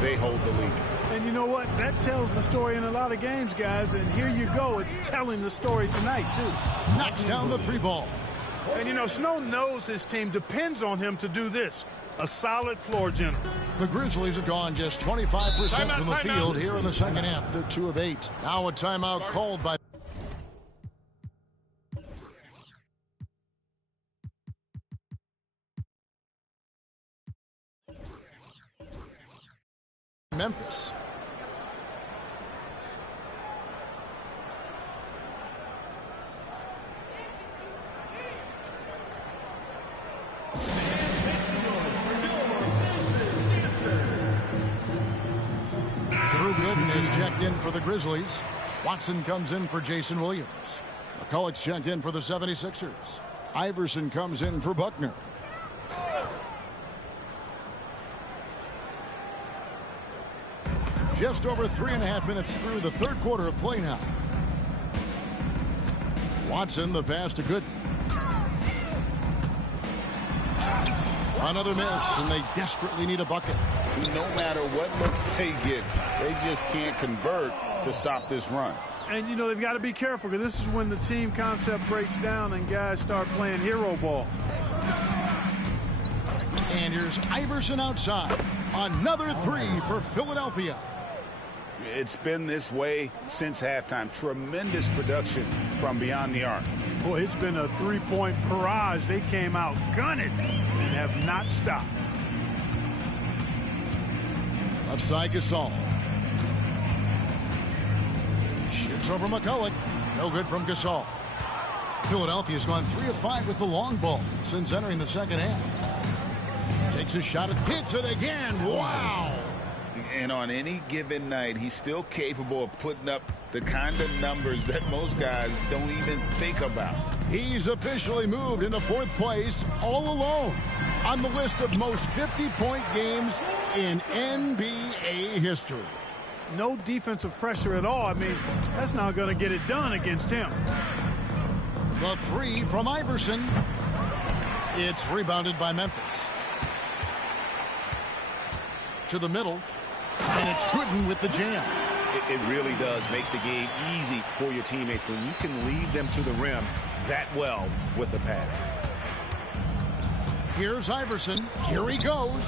they hold the lead. And you know what? That tells the story in a lot of games, guys. And here you go. It's telling the story tonight, too. Knocks down the three ball. And, you know, Snow knows his team depends on him to do this. A solid floor general. The Grizzlies have gone just 25% from the field here in the second half. They're 2 of 8. Now a timeout called by Memphis. Drew Gooden is checked in for the Grizzlies. Watson comes in for Jason Williams. McCulloch's checked in for the 76ers. Iverson comes in for Buckner. Just over 3.5 minutes through the third quarter of play now. Watson, the pass to Gooden. Another miss, and they desperately need a bucket. No matter what looks they get, they just can't convert to stop this run. And, you know, they've got to be careful because this is when the team concept breaks down and guys start playing hero ball. And here's Iverson outside. Another three for Philadelphia. It's been this way since halftime. Tremendous production from beyond the arc. Boy, it's been a three-point barrage. They came out gunning and have not stopped. Left side, Gasol. Shoots over McCulloch. No good from Gasol. Philadelphia's gone 3 of 5 with the long ball since entering the second half. Takes a shot and hits it again. Wow. And on any given night, he's still capable of putting up the kind of numbers that most guys don't even think about. He's officially moved into 4th place all alone on the list of most 50-point games in NBA history. No defensive pressure at all. I mean, that's not going to get it done against him. The 3 from Iverson. It's rebounded by Memphis. To the middle. And it's Gooden with the jam. It really does make the game easy for your teammates when you can lead them to the rim that well with a pass. Here's Iverson. Here he goes.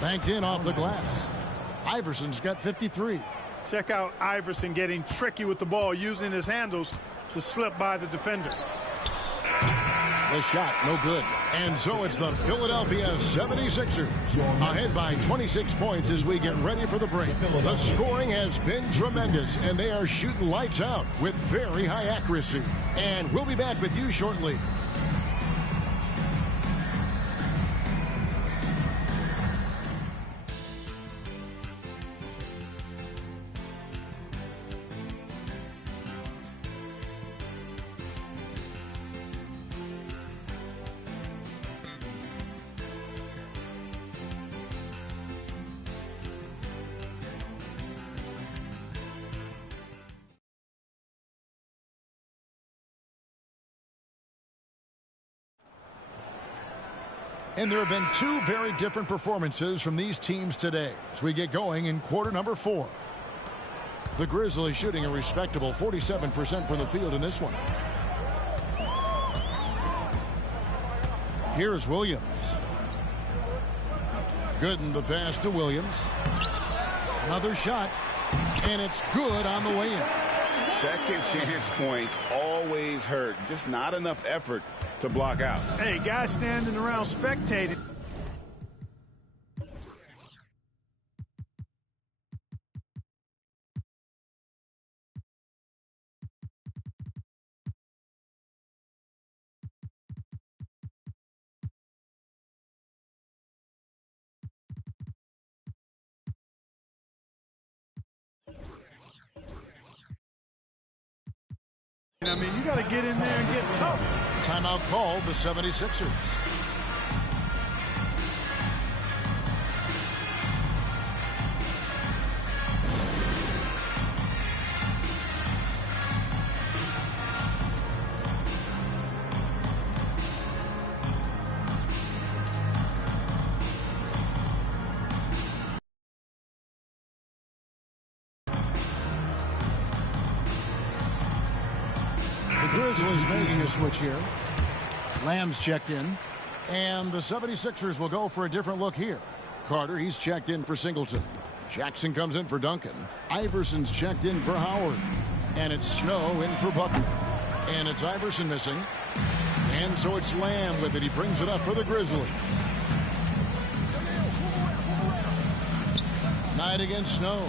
Banked in off the glass. Iverson's got 53. Check out Iverson getting tricky with the ball, using his handles to slip by the defender. The shot, no good. And so it's the Philadelphia 76ers ahead by 26 points as we get ready for the break. The scoring has been tremendous, and they are shooting lights out with very high accuracy. And we'll be back with you shortly. And there have been 2 very different performances from these teams today as we get going in quarter number 4. The Grizzlies shooting a respectable 47% from the field in this one. Here's Williams. Gooden the pass to Williams. Another shot, and it's good on the way in. Second chance points always hurt. Just not enough effort to block out. Hey, guys standing around spectating. I mean, you got to get in there and get tough. Timeout called the 76ers. Grizzlies making a switch here. Lamb's checked in. And the 76ers will go for a different look here. Carter, he's checked in for Singleton. Jackson comes in for Duncan. Iverson's checked in for Howard. And it's Snow in for Buckner. And it's Iverson missing. And so it's Lamb with it. He brings it up for the Grizzlies. Knight against Snow.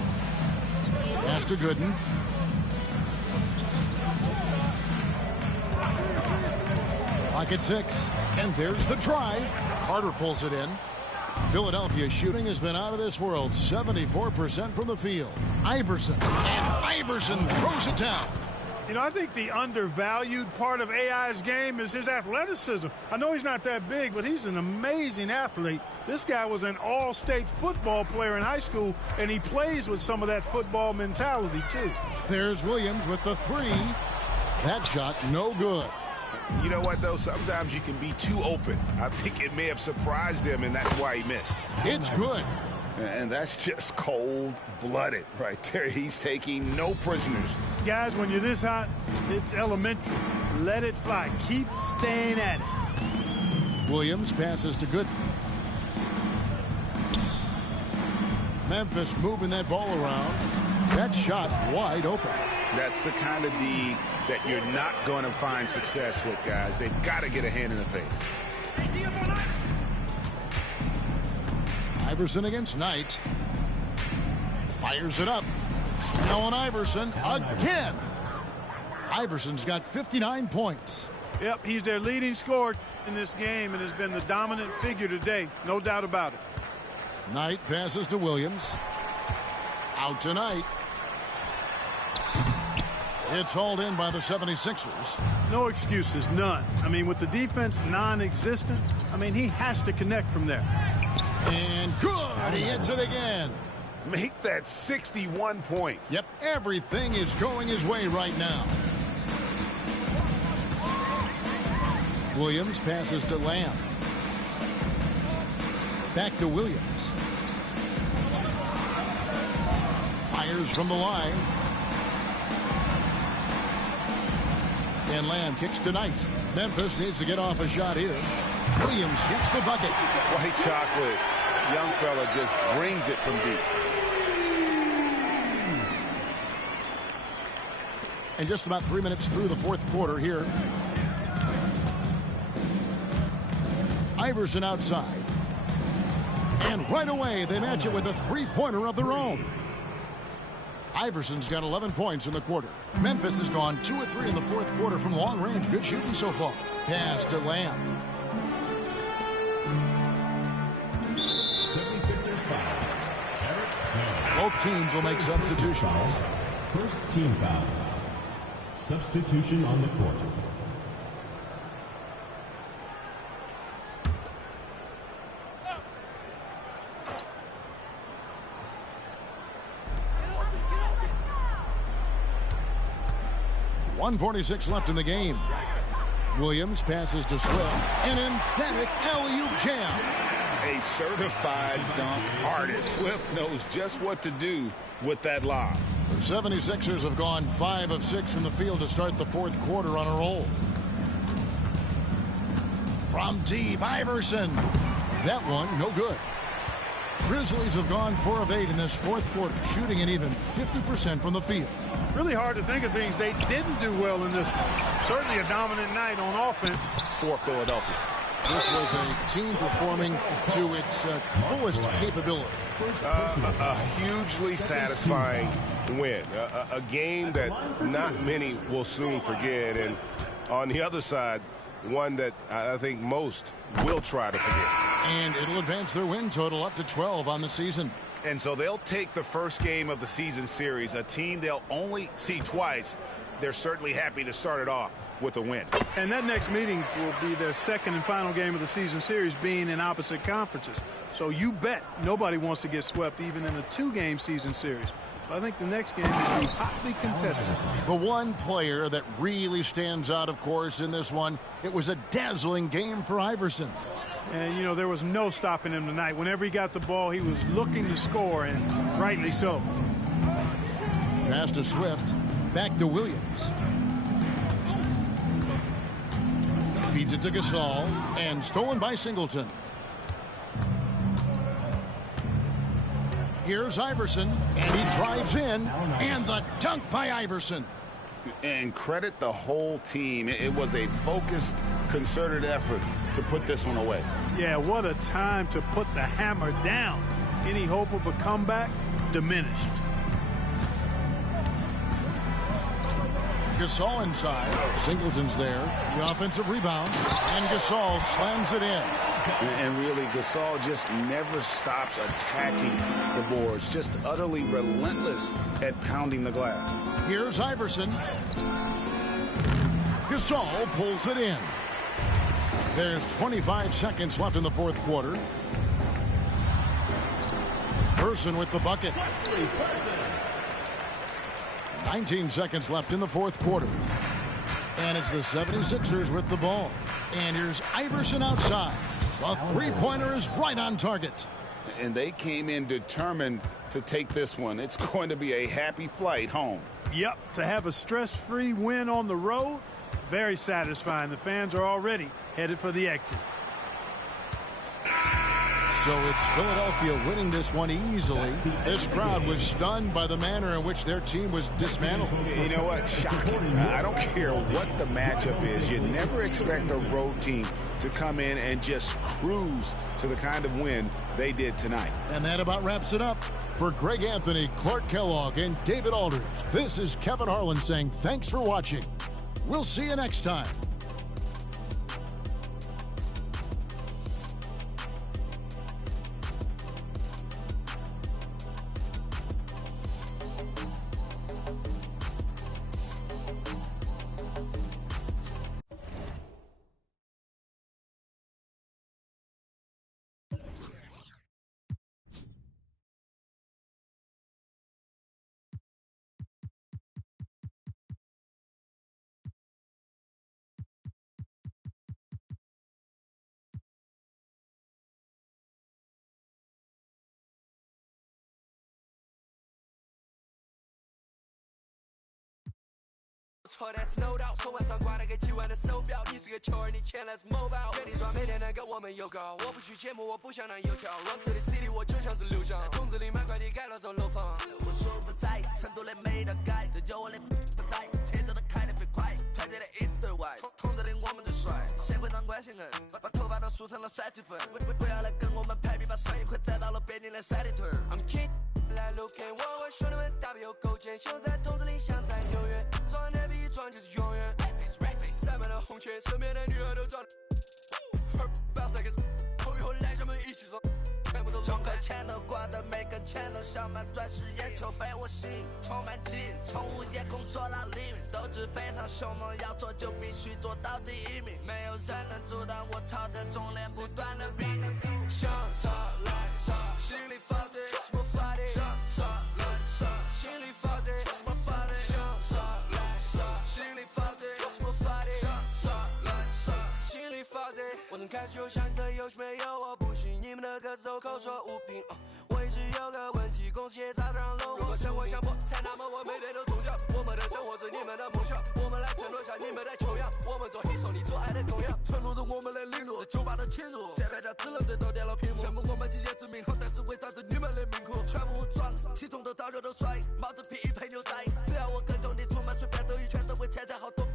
Pass to Gooden. Clock at 6. And there's the drive. Carter pulls it in. Philadelphia shooting has been out of this world. 74% from the field. Iverson. And Iverson throws it down. You know, I think the undervalued part of AI's game is his athleticism. I know he's not that big, but he's an amazing athlete. This guy was an all-state football player in high school, and he plays with some of that football mentality, too. There's Williams with the 3. That shot, no good. You know what, though? Sometimes you can be too open. I think it may have surprised him, and that's why he missed. It's good. And that's just cold-blooded right there. He's taking no prisoners. Guys, when you're this hot, it's elementary. Let it fly. Keep staying at it. Williams passes to Gooden. Memphis moving that ball around. That shot wide open. That's the kind of D that you're not going to find success with, guys. They've got to get a hand in the face. Iverson against Knight. Fires it up. Allen Iverson again. Iverson's got 59 points. Yep, he's their leading scorer in this game and has been the dominant figure today. No doubt about it. Knight passes to Williams. out tonight. It's hauled in by the 76ers. No excuses, none. I mean, with the defense non-existent, I mean, he has to connect from there. And good, he hits it again. Make that 61 points. Yep, everything is going his way right now. Williams passes to Lamb. Back to Williams. Fires from the line. And Lamb kicks tonight. Memphis needs to get off a shot here. Williams gets the bucket. White chocolate. Young fella just brings it from deep. And just about 3 minutes through the fourth quarter here. Iverson outside. And right away they match it with a three-pointer of their own. Iverson's got 11 points in the quarter. Memphis has gone 2 of 3 in the fourth quarter from long range. Good shooting so far. Pass to Lamb. 76ers foul. Both teams will make substitutions. First team foul. Substitution on the court. .146 left in the game. Williams passes to Swift. An emphatic alley-oop jam. A certified dunk artist. Swift knows just what to do with that lob. The 76ers have gone 5 of 6 from the field to start the fourth quarter on a roll. From deep, Iverson. That one, no good. Grizzlies have gone 4 of 8 in this fourth quarter, shooting an even 50% from the field. Really hard to think of things they didn't do well in this one. Certainly a dominant night on offense for Philadelphia. This was a team performing to its fullest capability. A hugely satisfying win. A game that not many will soon forget. And on the other side, one that I think most will try to forget. And it'll advance their win total up to 12 on the season. And so they'll take the first game of the season series, a team they'll only see twice. They're certainly happy to start it off with a win. And that next meeting will be their second and final game of the season series, being in opposite conferences. So you bet nobody wants to get swept even in a 2-game season series. So I think the next game will be hotly contested. The one player that really stands out, of course, in this one, it was a dazzling game for Iverson. And, you know, there was no stopping him tonight. Whenever he got the ball, he was looking to score, and rightly so. Pass to Swift. Back to Williams. Feeds it to Gasol, and stolen by Singleton. Here's Iverson, and he drives in, and the dunk by Iverson. And credit the whole team. It was a focused, concerted effort to put this one away. Yeah, what a time to put the hammer down. Any hope of a comeback diminished. Gasol inside. Singleton's there. The offensive rebound. And Gasol slams it in. And really, Gasol just never stops attacking the boards. Just utterly relentless at pounding the glass. Here's Iverson. Gasol pulls it in. There's 25 seconds left in the fourth quarter. Person with the bucket. 19 seconds left in the fourth quarter. And it's the 76ers with the ball. And here's Iverson outside. The three-pointer is right on target. And they came in determined to take this one. It's going to be a happy flight home. Yep, to have a stress-free win on the road, very satisfying. The fans are already headed for the exits. So it's Philadelphia winning this one easily. This crowd was stunned by the manner in which their team was dismantled. You know what? Shocking. I don't care what the matchup is. You never expect a road team to come in and just cruise to the kind of win they did tonight. And that about wraps it up. For Greg Anthony, Clark Kellogg, and David Aldridge, this is Kevin Harlan saying thanks for watching. We'll see you next time. 错 that's no doubt， 从晚上挂了个几万的手表，你是个球儿，你钱来自某宝，绝地装每天能跟我们有搞，我不去节目，我不想当油条 ，Run to the city， 我就像是刘翔，筒子里买快递改了走楼房。我说不在，成都的没得改，这就我的不在，车子都开得飞快，团结的一对外，筒子里我们最帅，社会上关系硬，把头发都梳成了3级粉，不要来跟我们排比，把生意快攒到了北京的三里屯。I'm king， 来 look at 我兄弟们大笔有勾践，秀在筒子里像在纽约，装的比装就是永远。塞满了红圈，身边的女孩都装。后以后来咱们一起装。中刻钱都挂的每根钱都像满钻石眼球被我吸引，充满劲，从午夜工作到黎明，斗志非常凶猛，要做就必须做到第1名，没有人能阻挡我朝着终点不断的逼。向上来上，心里发呆，就是我发的。向上来上，心里发呆，就是我发的。向上来上，心里发呆，就是我发的。向上来上，心里发呆。我从开始就想这游戏没有我不行，你们的歌词都口说无凭。我一直有个问题，公司也早让楼。如果生活像破产，那么我每天都宗教。我们的生活是你们的梦想，我们来承诺下你们的穷样。我们做黑手，你做爱的供养。承诺着我们的领路，酒吧的侵入，键盘侠智能队都点了屏幕。羡慕我们集结之名，好，但是为啥子你们的命苦？全部武装，起重头到脚都甩，帽子皮衣配牛仔，只要我跟兄弟出门，随便兜一圈都会钱财好多。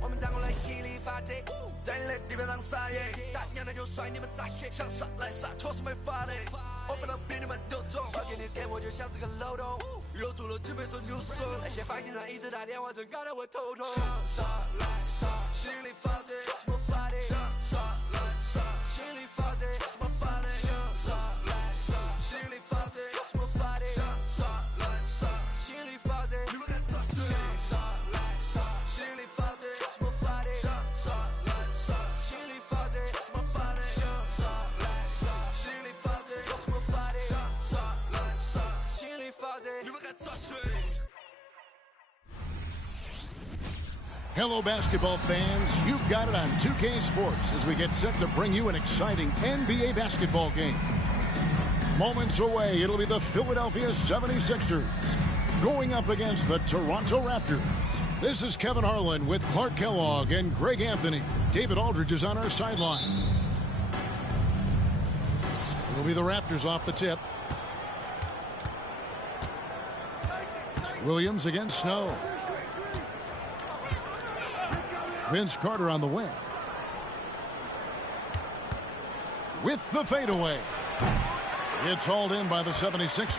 我们掌控了心理法则，在你的地面上撒野，大娘的就甩你们咋学？想杀来杀，确实没法的，我不能比你们有种。我给你给我就像是个漏洞，留住了几百首牛手。那些发行商一直打电话，真搞得我头痛。向上来上，心里发呆，就是我发的。向上来上，心里发呆，就是我发的。向上来上，心里发呆，就是我发的。向上来上，心里发呆，你们敢咋学？向上来上，心里发呆，就是我发的。向上来上，心里发呆，就是我发的。向上来上，心里发呆，就是我发的。向上来上，心里发呆，你们敢咋学？ Hello, basketball fans. You've got it on 2K Sports as we get set to bring you an exciting NBA basketball game. Moments away, it'll be the Philadelphia 76ers going up against the Toronto Raptors. This is Kevin Harlan with Clark Kellogg and Greg Anthony. David Aldridge is on our sideline. It'll be the Raptors off the tip. Williams against Snow. Vince Carter on the wing. With the fadeaway. It's hauled in by the 76ers.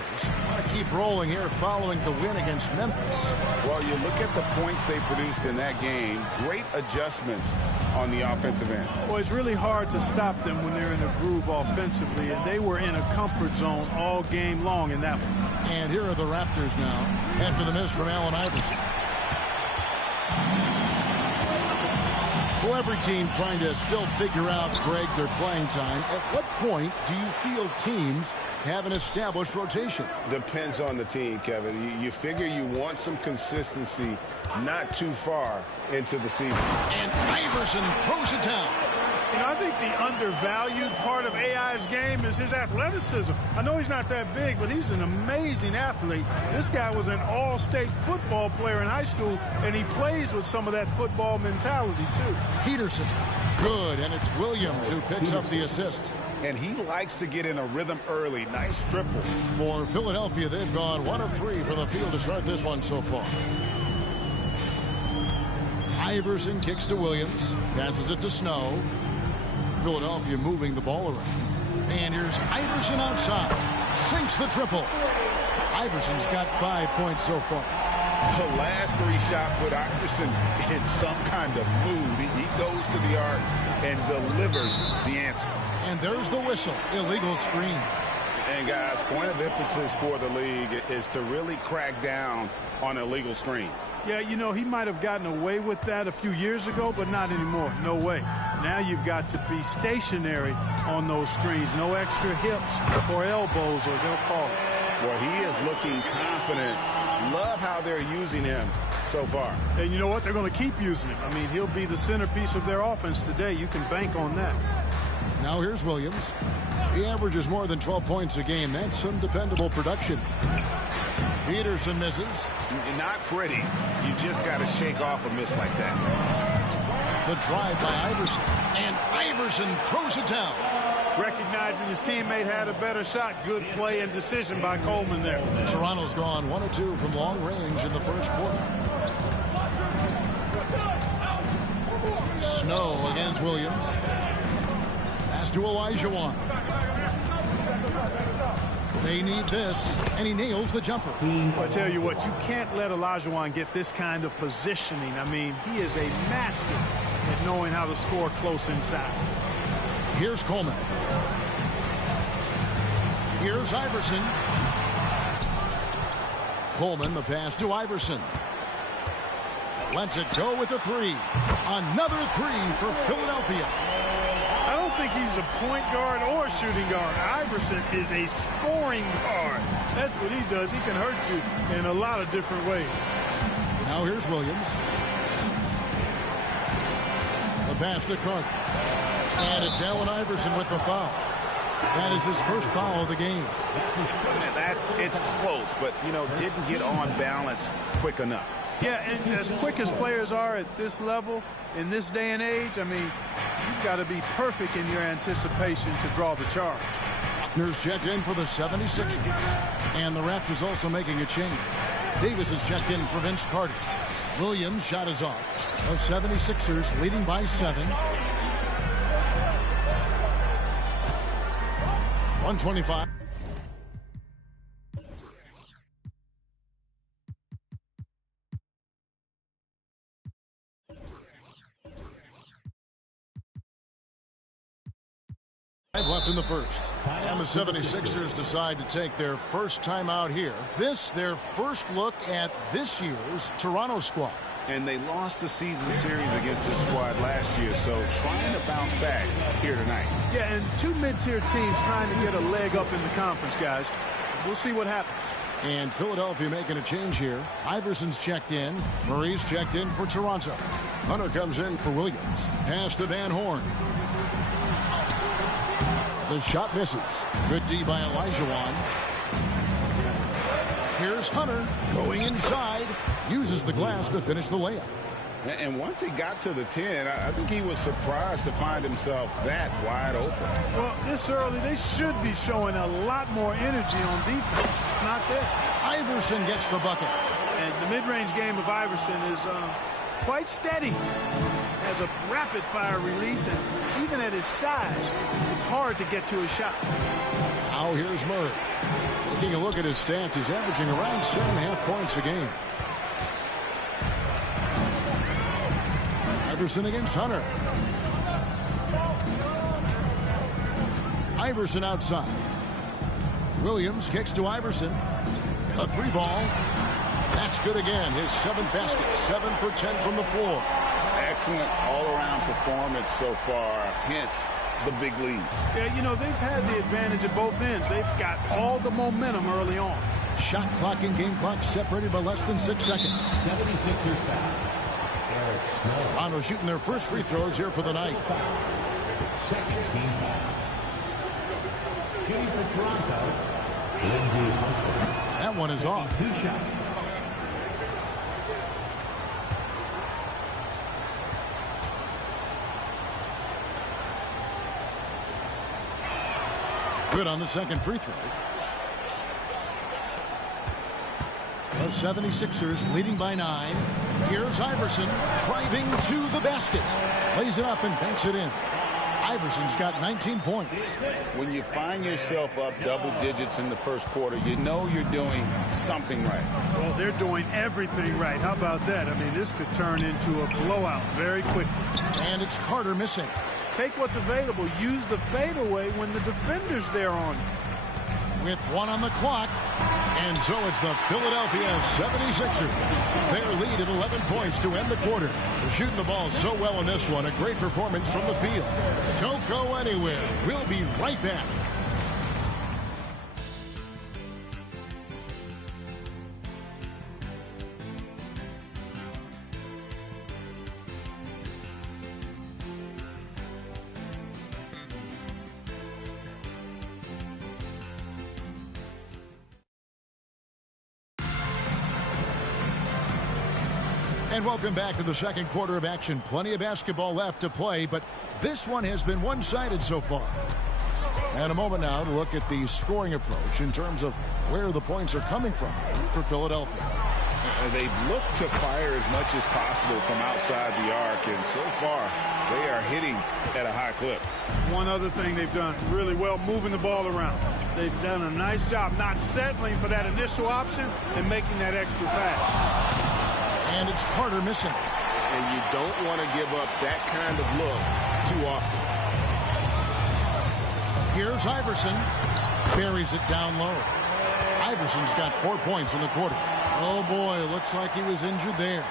Want to keep rolling here following the win against Memphis. Well, you look at the points they produced in that game. Great adjustments on the offensive end. Well, it's really hard to stop them when they're in a groove offensively, and they were in a comfort zone all game long in that one. And here are the Raptors now after the miss from Allen Iverson. Well, every team trying to still figure out, Greg, their playing time. At what point do you feel teams have an established rotation? Depends on the team, Kevin. You figure you want some consistency not too far into the season. And Iverson throws it down. You know, I think the undervalued part of AI's game is his athleticism. I know he's not that big, but he's an amazing athlete. This guy was an all-state football player in high school, and he plays with some of that football mentality, too. Peterson, good, and it's Williams who picks up the assist. And he likes to get in a rhythm early. Nice triple. For Philadelphia, they've gone 1 of 3 from the field to start this one so far. Iverson kicks to Williams, passes it to Snow. Philadelphia moving the ball around. And here's Iverson outside. Sinks the triple. Iverson's got 5 points so far. The last 3 shots put Iverson in some kind of mood. He goes to the arc and delivers the answer. And there's the whistle. Illegal screen. And guys, point of emphasis for the league is to really crack down on illegal screens. Yeah, you know, he might have gotten away with that a few years ago, but not anymore. No way. Now you've got to be stationary on those screens. No extra hips or elbows, or they'll call it. Well, he is looking confident. Love how they're using him so far. And you know what? They're going to keep using him. I mean, he'll be the centerpiece of their offense today. You can bank on that. Now here's Williams. He averages more than 12 points a game. That's some dependable production. Peterson misses. Not pretty. You just got to shake off a miss like that. The drive by Iverson. And Iverson throws it down. Recognizing his teammate had a better shot. Good play and decision by Coleman there. Toronto's gone 1 of 2 from long range in the first quarter. Snow against Williams. Pass to Olajuwon. They need this, and he nails the jumper. I tell you what, you can't let Olajuwon get this kind of positioning. I mean, he is a master at knowing how to score close inside. Here's Coleman. Here's Iverson. Coleman, the pass to Iverson. Lets it go with a three. Another three for Philadelphia. I don't think he's a point guard or a shooting guard. Iverson is a scoring guard. That's what he does. He can hurt you in a lot of different ways. Now here's Williams. The pass to Carter. And it's Allen Iverson with the foul. That is his first foul of the game. It's close, but, you know, didn't get on balance quick enough. Yeah, and as quick as players are at this level, in this day and age, I mean, you've got to be perfect in your anticipation to draw the charge. Buckner's checked in for the 76ers. And the Raptors also making a change. Davis is checked in for Vince Carter. Williams' shot is off. The 76ers leading by 7. 125. Left in the first. And the 76ers decide to take their first time out here. This, their first look at this year's Toronto squad. And they lost the season series against this squad last year, so trying to bounce back here tonight. Yeah, and 2 mid-tier teams trying to get a leg up in the conference, guys. We'll see what happens. And Philadelphia making a change here. Iverson's checked in. Murray's checked in for Toronto. Hunter comes in for Williams. Pass to Van Horn. The shot misses. Good D by Olajuwon. Here's Hunter going inside. Uses the glass to finish the layup. And once he got to the 10, I think he was surprised to find himself that wide open. Well, this early, they should be showing a lot more energy on defense. It's not there. Iverson gets the bucket. And the mid-range game of Iverson is quite steady. Has a rapid-fire release, and even at his size, it's hard to get to his shot. Now here's Murray. Taking a look at his stats, he's averaging around 7.5 points a game. Iverson against Hunter. Iverson outside. Williams kicks to Iverson. A 3-ball. That's good again. His 7th basket. 7 for 10 from the floor. Excellent all-around performance so far, hence the big lead. Yeah, you know, they've had the advantage at both ends. They've got all the momentum early on. Shot clock and game clock separated by less than 6 seconds. 76ers foul. Toronto shooting their first free throws here for the night. Second team foul. Shooting for Toronto, Lindsey Hunter. That one is off. 2 shots. Good on the second free throw. The 76ers leading by 9. Here's Iverson driving to the basket. Lays it up and banks it in. Iverson's got 19 points. When you find yourself up double digits in the first quarter, you know you're doing something right. Well, they're doing everything right. How about that? I mean, this could turn into a blowout very quickly. And it's Carter missing. Take what's available. Use the fadeaway when the defender's there on you. With 1 on the clock. And so it's the Philadelphia 76ers. Their lead at 11 points to end the quarter. They're shooting the ball so well in this one. A great performance from the field. Don't go anywhere. We'll be right back. And welcome back to the second quarter of action. Plenty of basketball left to play, but this one has been one-sided so far. And a moment now to look at the scoring approach in terms of where the points are coming from for Philadelphia. They've looked to fire as much as possible from outside the arc, and so far they are hitting at a high clip. One other thing they've done really well, moving the ball around. They've done a nice job not settling for that initial option and making that extra pass. And it's Carter missing. And you don't want to give up that kind of look too often. Here's Iverson. Buries it down low. Iverson's got 4 points in the quarter. Oh, boy, looks like he was injured there.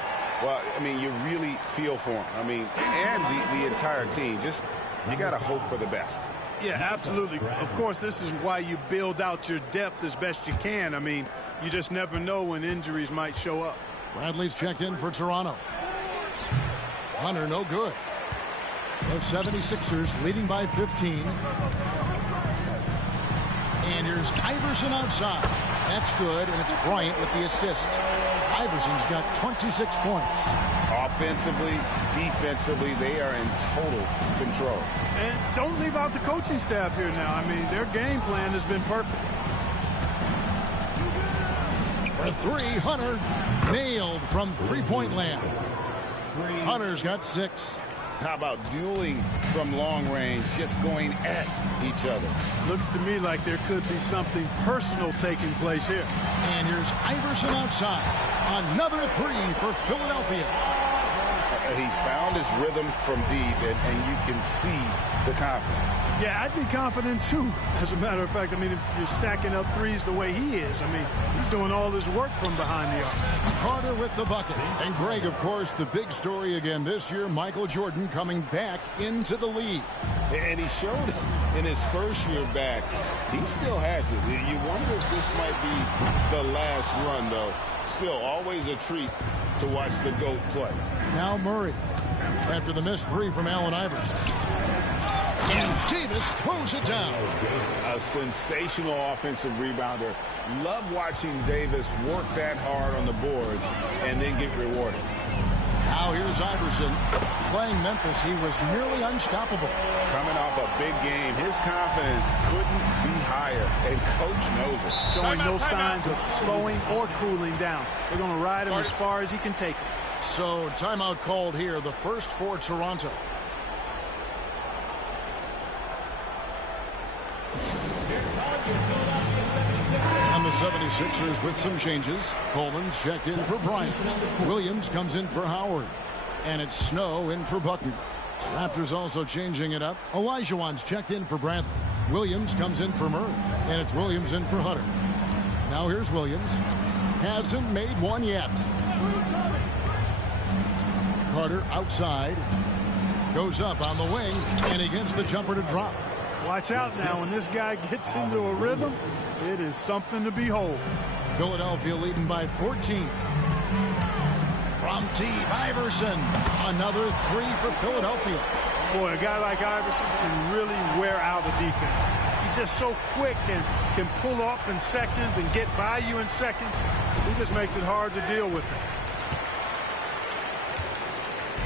Well, I mean, you really feel for him. I mean, and the entire team. Just, you got to hope for the best. Yeah, absolutely. Of course, this is why you build out your depth as best you can. I mean, you just never know when injuries might show up. Bradley's checked in for Toronto. Hunter, no good. The 76ers leading by 15. And here's Iverson outside. That's good, and it's Bryant with the assist. Iverson's got 26 points. Offensively, defensively, they are in total control. And don't leave out the coaching staff here now. I mean, their game plan has been perfect. For three, Hunter nailed from three-point land. Hunter's got 6. How about dueling from long range, just going at each other? Looks to me like there could be something personal taking place here. And here's Iverson outside. Another 3 for Philadelphia. He's found his rhythm from deep, and you can see the confidence. Yeah, I'd be confident too. As a matter of fact, I mean, if you're stacking up threes the way he is, I mean, he's doing all this work from behind the arc. Carter with the bucket. And Greg, of course, the big story again this year, Michael Jordan coming back into the league. And he showed it in his first year back. He still has it. You wonder if this might be the last run, though. Still, always a treat to watch the GOAT play. Now Murray, after the missed 3 from Allen Iverson. And Davis throws it down. A sensational offensive rebounder. Love watching Davis work that hard on the boards and then get rewarded. Now here's Iverson. Playing Memphis, he was nearly unstoppable. Coming off a big game, his confidence couldn't be higher, and Coach knows it. Showing no signs of slowing or cooling down. They're going to ride him as far as he can take him. So timeout called here, the first for Toronto. And the 76ers with some changes. Coleman's checked in for Bryant. Williams comes in for Howard. And it's Snow in for Buckner. Raptors also changing it up. Olajuwon's checked in for Bradley. Williams comes in for Murray. And it's Williams in for Hunter. Now here's Williams. Hasn't made one yet. Carter outside. Goes up on the wing. And he gets the jumper to drop. Watch out now. When this guy gets into a rhythm, it is something to behold. Philadelphia leading by 14. From deep, Iverson. Another 3 for Philadelphia. Boy, a guy like Iverson can really wear out a defense. He's just so quick and can pull up in seconds and get by you in seconds. He just makes it hard to deal with him.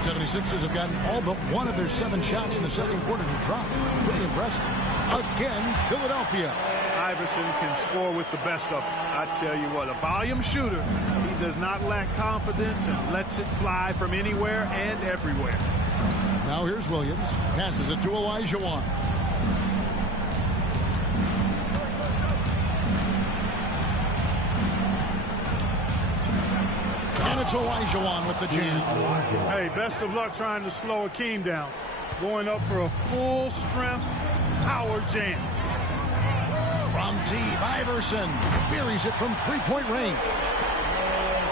76ers have gotten all but one of their 7 shots in the second quarter to drop. Pretty impressive. Again, Philadelphia. Iverson can score with the best of them. I tell you what, a volume shooter. He does not lack confidence and lets it fly from anywhere and everywhere. Now here's Williams. Passes it to Olajuwon. And it's Olajuwon with the jam. Hey, best of luck trying to slow Akeem down. Going up for a full-strength power jam. From deep, Iverson buries it from three-point range.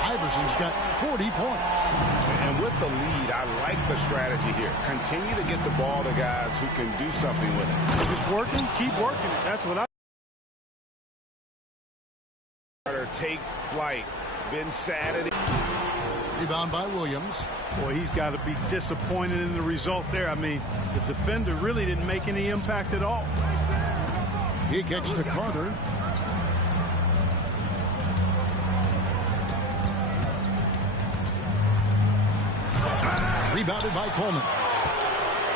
Iverson's got 40 points. And with the lead, I like the strategy here. Continue to get the ball to guys who can do something with it. If it's working, keep working it. That's what I... Take flight. Been Saturday. Rebound by Williams. Boy, he's got to be disappointed in the result there. I mean, the defender really didn't make any impact at all. He kicks to Carter. Rebounded by Coleman.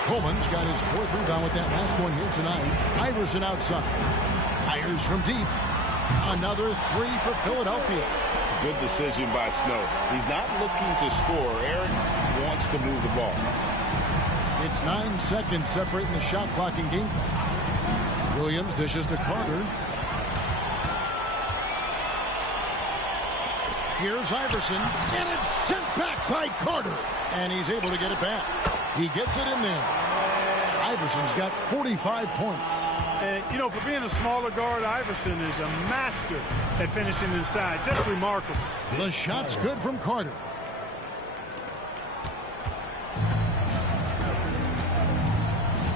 Coleman's got his 4th rebound with that last one here tonight. Iverson outside. Fires from deep. Another 3 for Philadelphia. Good decision by Snow. He's not looking to score. Eric wants to move the ball. It's 9 seconds separating the shot clock and game clock. Williams dishes to Carter. Here's Iverson, and it's sent back by Carter. And he's able to get it back. He gets it in there. Iverson's got 45 points. And, you know, for being a smaller guard, Iverson is a master at finishing inside. Just remarkable. The shot's good from Carter.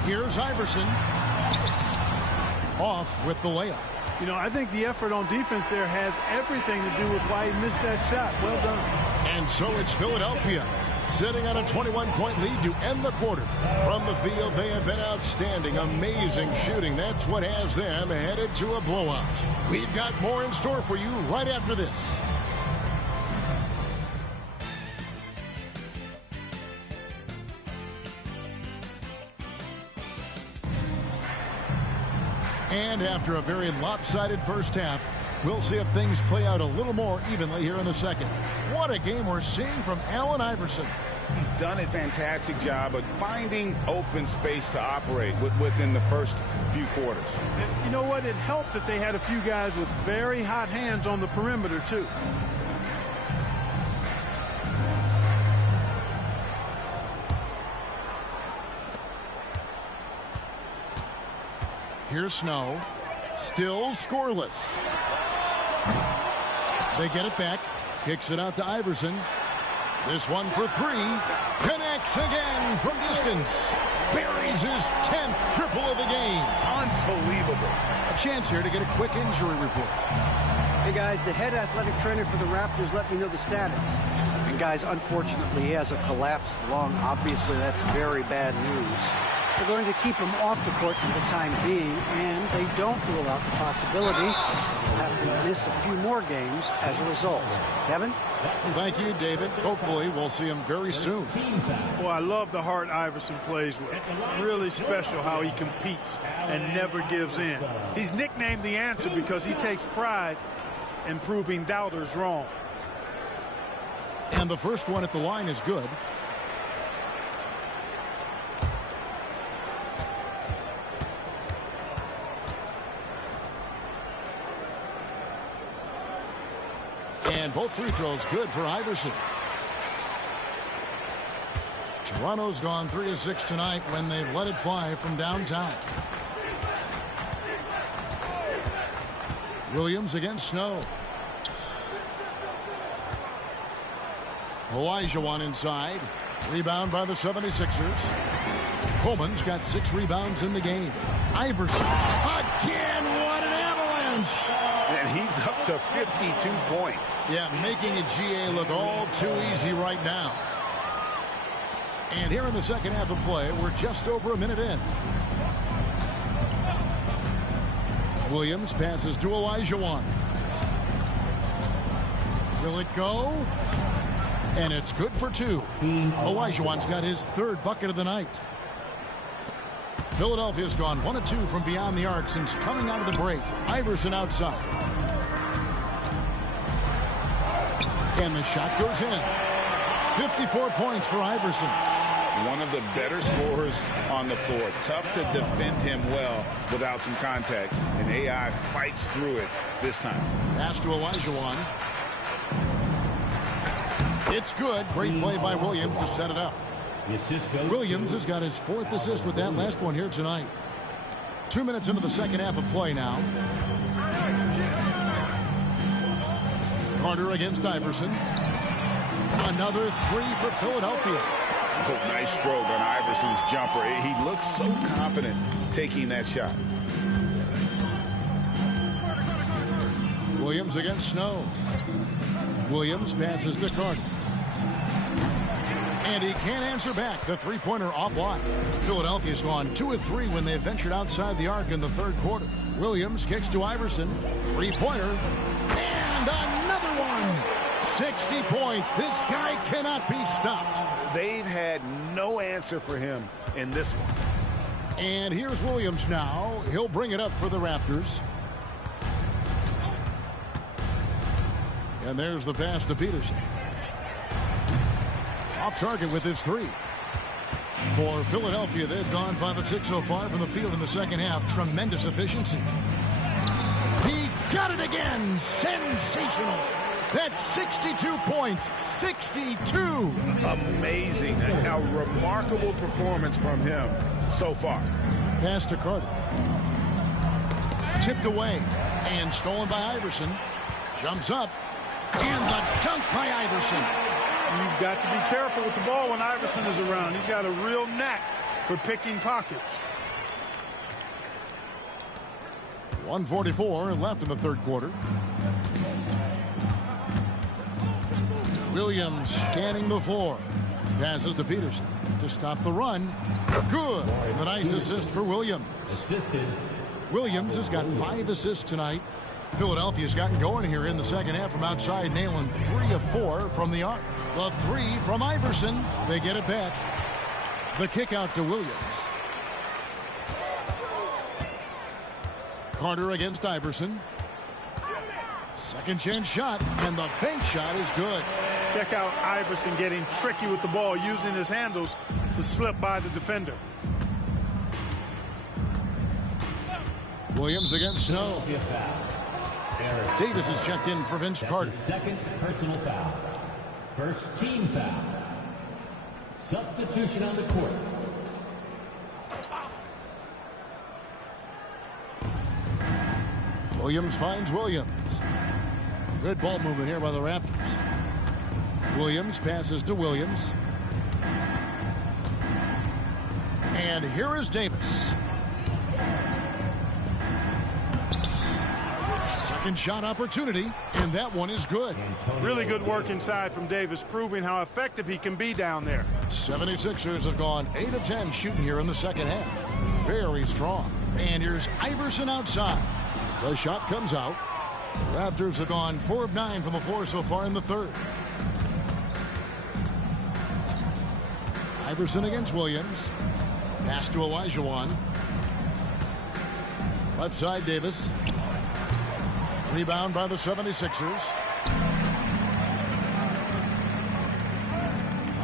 Here's Iverson. Off with the layup. You know, I think the effort on defense there has everything to do with why he missed that shot. Well done. And so it's Philadelphia sitting on a 21-point lead to end the quarter. From the field, they have been outstanding, amazing shooting. That's what has them headed to a blowout. We've got more in store for you right after this. And after a very lopsided first half, we'll see if things play out a little more evenly here in the second. What a game we're seeing from Allen Iverson. He's done a fantastic job of finding open space to operate within the first few quarters. And you know what? It helped that they had a few guys with very hot hands on the perimeter, too. Here's Snow. Still scoreless. They get it back. Kicks it out to Iverson. This one for 3. Connects again from distance. Buries his 10th triple of the game. Unbelievable. A chance here to get a quick injury report. Hey, guys, the head athletic trainer for the Raptors let me know the status. And, guys, unfortunately, he has a collapsed lung. Obviously, that's very bad news. They're going to keep him off the court for the time being, and they don't rule out the possibility they'll have to miss a few more games as a result. Kevin? Thank you, David. Hopefully, we'll see him very soon. Well, I love the heart Iverson plays with. Really special how he competes and never gives in. He's nicknamed the answer because he takes pride in proving doubters wrong. And the first one at the line is good. And both free throws good for Iverson. Toronto's gone 3 of 6 tonight when they've let it fly from downtown. Williams against Snow. Olajuwon inside. Rebound by the 76ers. Coleman's got 6 rebounds in the game. Iverson again. What an avalanche. And he's up to 52 points. Yeah, making a GA look all too easy right now. And here in the second half of play, we're just over a minute in. Williams passes to Olajuwon. Will it go? And it's good for 2. Olajuwon's got his 3rd bucket of the night. Philadelphia's gone 1 of 2 from beyond the arc since coming out of the break. Iverson outside. And the shot goes in. 54 points for Iverson. One of the better scorers on the floor. Tough to defend him well without some contact. And AI fights through it this time. Pass to Olajuwon. It's good. Great play by Williams to set it up. Williams has got his 4th assist with that last one here tonight. 2 minutes into the second half of play now. Carter against Iverson. Another 3 for Philadelphia. Oh, nice stroke on Iverson's jumper. He looks so confident taking that shot. Williams against Snow. Williams passes to Carter. And he can't answer back. The three-pointer offline. Philadelphia's gone 2 of 3 when they ventured outside the arc in the 3rd quarter. Williams kicks to Iverson. Three-pointer. And another one. 60 points. This guy cannot be stopped. They've had no answer for him in this one. And here's Williams now. He'll bring it up for the Raptors. And there's the pass to Peterson. Off target with his three. For Philadelphia, they've gone 5 of 6 so far from the field in the second half. Tremendous efficiency. He got it again. Sensational. That's 62 points. 62. Amazing. A remarkable performance from him so far. Pass to Carter. Tipped away and stolen by Iverson. Jumps up. And the dunk by Iverson. You've got to be careful with the ball when Iverson is around. He's got a real knack for picking pockets. 1:44 left in the third quarter. Williams scanning the floor. Passes to Peterson to stop the run. Good. And a nice assist for Williams. Williams has got 5 assists tonight. Philadelphia's gotten going here in the second half from outside, nailing 3 of 4 from the arc. The 3 from Iverson. They get it back. The kick out to Williams. Carter against Iverson. Second chance shot, and the bank shot is good. Check out Iverson getting tricky with the ball, using his handles to slip by the defender. Williams against Snow. Davis is checked in for Vince Carter. Second personal foul. First team foul. Substitution on the court. Williams finds Williams. Good ball movement here by the Raptors. Williams passes to Williams. And here is Davis. Second shot opportunity, and that one is good. Really good work inside from Davis, proving how effective he can be down there. 76ers have gone 8 of 10 shooting here in the second half. Very strong. And here's Iverson outside. The shot comes out. Raptors have gone 4 of 9 from the floor so far in the third. Iverson against Williams. Pass to Olajuwon. Left side, Davis. Rebound by the 76ers.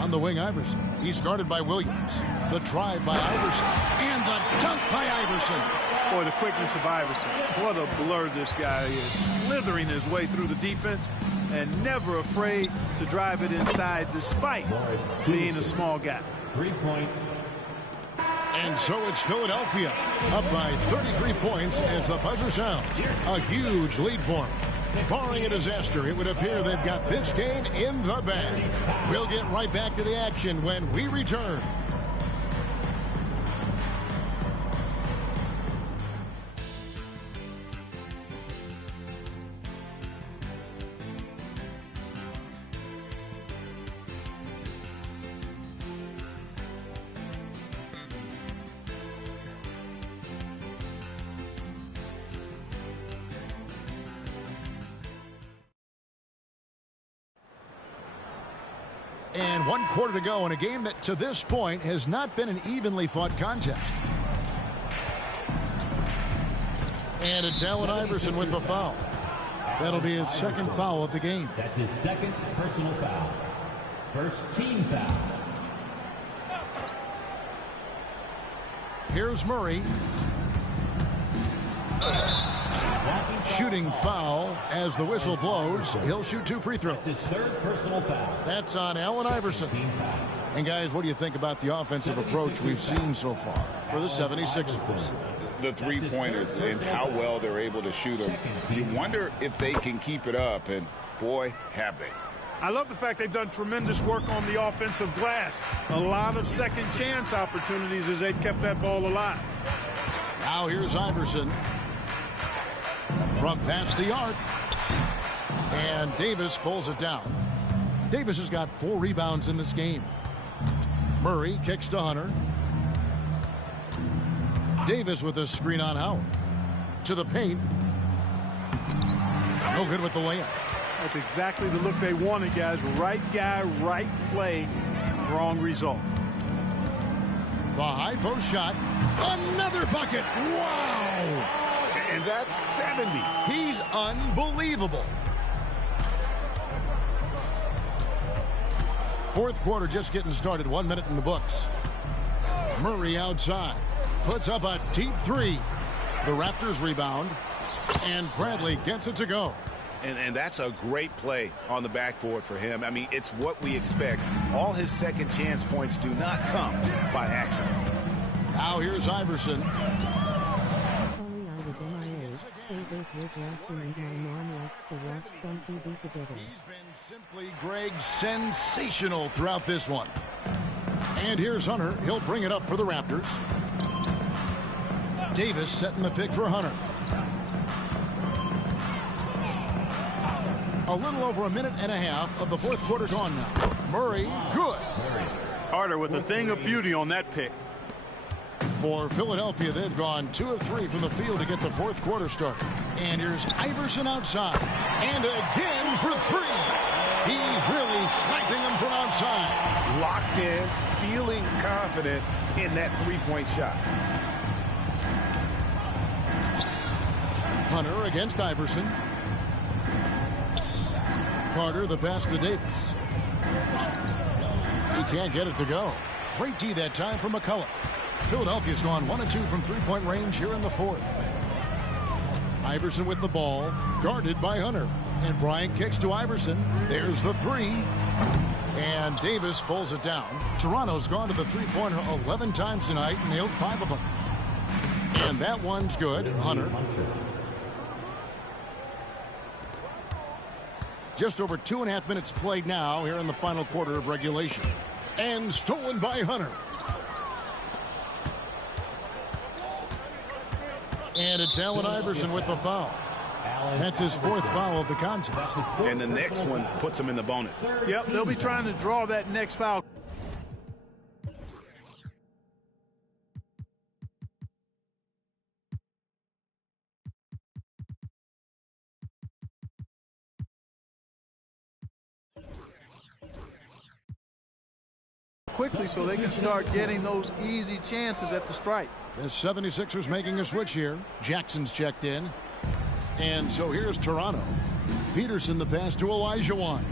On the wing, Iverson. He's guarded by Williams. The drive by Iverson. And the dunk by Iverson. Boy, the quickness of Iverson. What a blur this guy is. Slithering his way through the defense and never afraid to drive it inside despite being a small guy. 3 points. And so it's Philadelphia up by 33 points as the buzzer sounds. A huge lead for them. Barring a disaster, it would appear they've got this game in the bag. We'll get right back to the action when we return. And 1 quarter to go in a game that to this point has not been an evenly fought contest. And it's Allen Iverson with the foul. That'll be his second foul of the game. That's his second personal foul. First team foul. Here's Murray. Shooting foul as the whistle blows. He'll shoot 2 free throws. That's his third personal foul. That's on Allen Iverson. And guys, what do you think about the offensive approach we've seen so far for the 76ers? The three-pointers and how well they're able to shoot them. You wonder if they can keep it up, and boy, have they. I love the fact they've done tremendous work on the offensive glass. A lot of second chance opportunities as they've kept that ball alive. Now here's Iverson. From past the arc. And Davis pulls it down. Davis has got 4 rebounds in this game. Murray kicks to Hunter. Davis with a screen on Howard. To the paint. No good with the layup. That's exactly the look they wanted, guys. Right guy, right play, wrong result. The high post shot. Another bucket. Wow. And that's 70. He's unbelievable. Fourth quarter just getting started. 1 minute in the books. Murray outside. Puts up a deep three. The Raptors rebound. And Bradley gets it to go. And that's a great play on the backboard for him. I mean, it's what we expect. All his second chance points do not come by accident. Now here's Iverson. Sorry I was MIA. Savers were drafting and my mom likes to watch some TV together. He's been simply, Greg, sensational throughout this one. And here's Hunter. He'll bring it up for the Raptors. Davis setting the pick for Hunter. A little over a minute and a half of the fourth quarter gone now. Murray, good. Carter with a thing of beauty on that pick. For Philadelphia, they've gone 2 of 3 from the field to get the fourth quarter started. And here's Iverson outside. And again for 3. He's really sniping them from outside. Locked in, feeling confident in that three-point shot. Hunter against Iverson. Carter, the pass to Davis. He can't get it to go. Great D that time from McCullough. Philadelphia's gone 1 of 2 from three-point range here in the fourth. Iverson with the ball, guarded by Hunter. And Bryant kicks to Iverson. There's the 3. And Davis pulls it down. Toronto's gone to the three-pointer 11 times tonight, nailed 5 of them. And that one's good. Hunter. Just over 2.5 minutes played now here in the final quarter of regulation. And stolen by Hunter. And it's Allen Iverson with the foul. That's his 4th foul of the contest. And the next one puts him in the bonus. Yep, they'll be trying to draw that next foul. Quickly so they can start getting those easy chances at the stripe. The 76ers making a switch here. Jackson's checked in. And so here's Toronto. Peterson the pass to Olajuwon.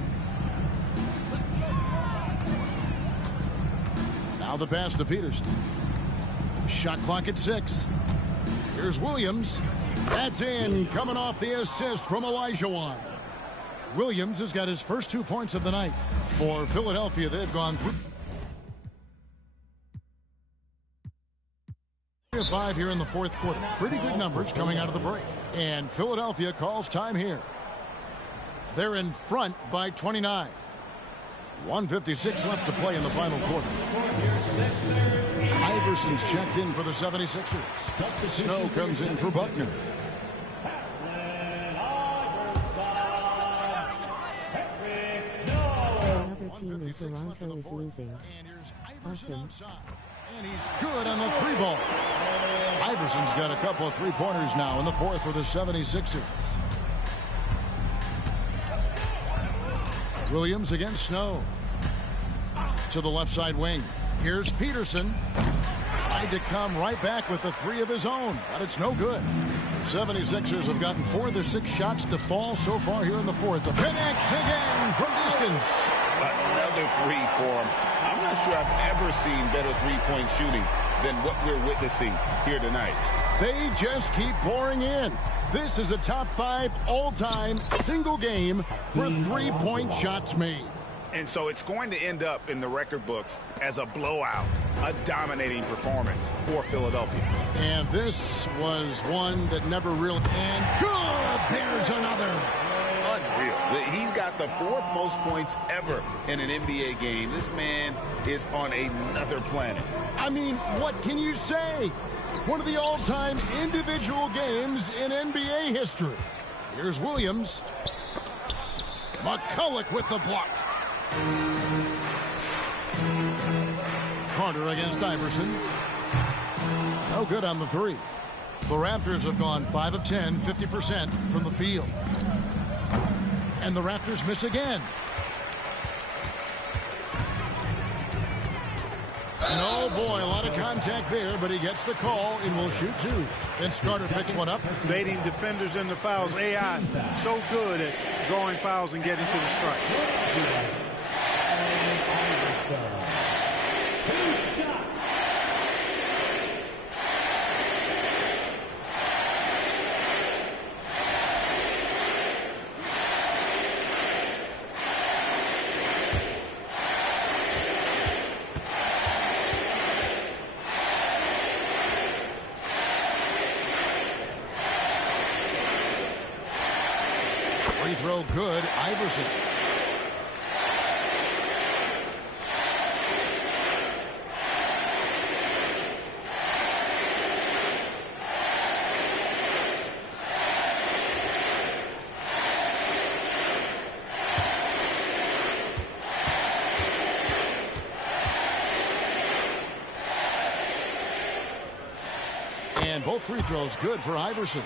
Now the pass to Peterson. Shot clock at 6. Here's Williams. That's in, coming off the assist from Olajuwon. Williams has got his first 2 points of the night. For Philadelphia, they've gone through 5 here in the fourth quarter. Pretty good numbers coming out of the break. And Philadelphia calls time here. They're in front by 29. 1:56 left to play in the final quarter. Iverson's checked in for the 76ers. Snow comes in for Buckner. Another team in Toronto is losing. Awesome. And he's good on the 3 ball. Iverson's got a couple of 3-pointers now in the fourth for the 76ers. Williams against Snow. To the left side wing. Here's Peterson. Tried to come right back with the 3 of his own, but it's no good. The 76ers have gotten 4 of their 6 shots to fall so far here in the fourth. Connects again from distance. Another 3 for him. I'm not sure I've ever seen better three-point shooting than what we're witnessing here tonight. They just keep pouring in. This is a top 5 all-time single game for 3-point shots made. And so it's going to end up in the record books as a blowout, a dominating performance for Philadelphia. And this was one that never really... And good! There's another. Unreal. He's got the 4th most points ever in an NBA game. This man is on another planet. I mean, what can you say? One of the all-time individual games in NBA history. Here's Williams. McCullough with the block. Carter against Iverson. No good on the 3. The Raptors have gone 5 of 10, 50% from the field. And the Raptors miss again. Oh, boy, a lot of contact there, but he gets the call and will shoot two. Then Scarter picks one up. Baiting defenders into fouls. AI so good at drawing fouls and getting to the strike. Free throw good. Iverson. And both free throws good for Iverson.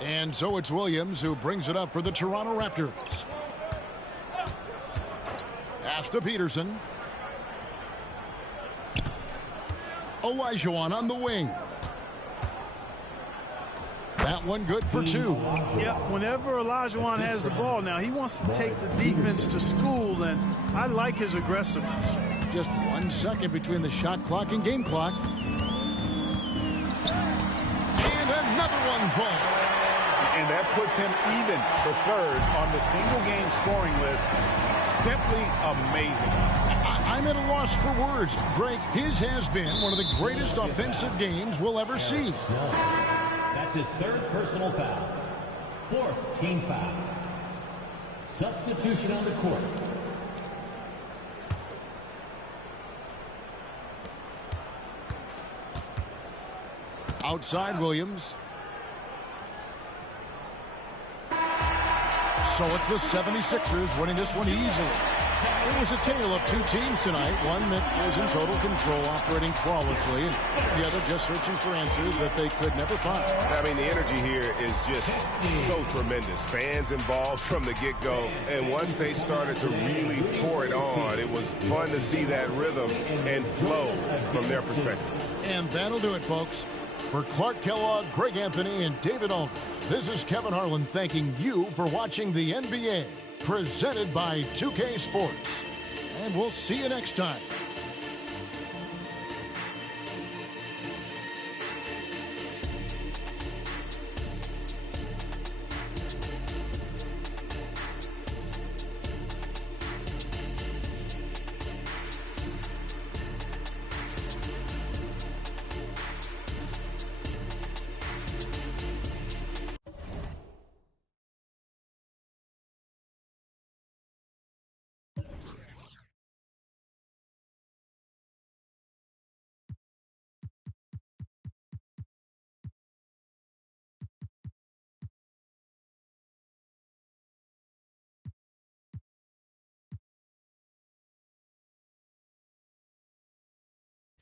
And so it's Williams who brings it up for the Toronto Raptors. Pass to Peterson. Olajuwon on the wing. That one good for two. Yeah, whenever Olajuwon has the ball now, he wants to take the defense to school, and I like his aggressiveness. Just 1 second between the shot clock and game clock. And another one falls. And that puts him even for third on the single-game scoring list. Simply amazing. I'm at a loss for words. Greg, his has been one of the greatest offensive games we'll ever see. That's his third personal foul. Fourth team foul. Substitution on the court. Outside Williams. So it's the 76ers winning this one easily. It was a tale of two teams tonight. One that was in total control, operating flawlessly, and the other just searching for answers that they could never find. I mean, the energy here is just so tremendous. Fans involved from the get-go, and once they started to really pour it on, it was fun to see that rhythm and flow from their perspective. And that'll do it, folks. For Clark Kellogg, Greg Anthony, and David Aldridge, this is Kevin Harlan thanking you for watching the NBA, presented by 2K Sports. And we'll see you next time.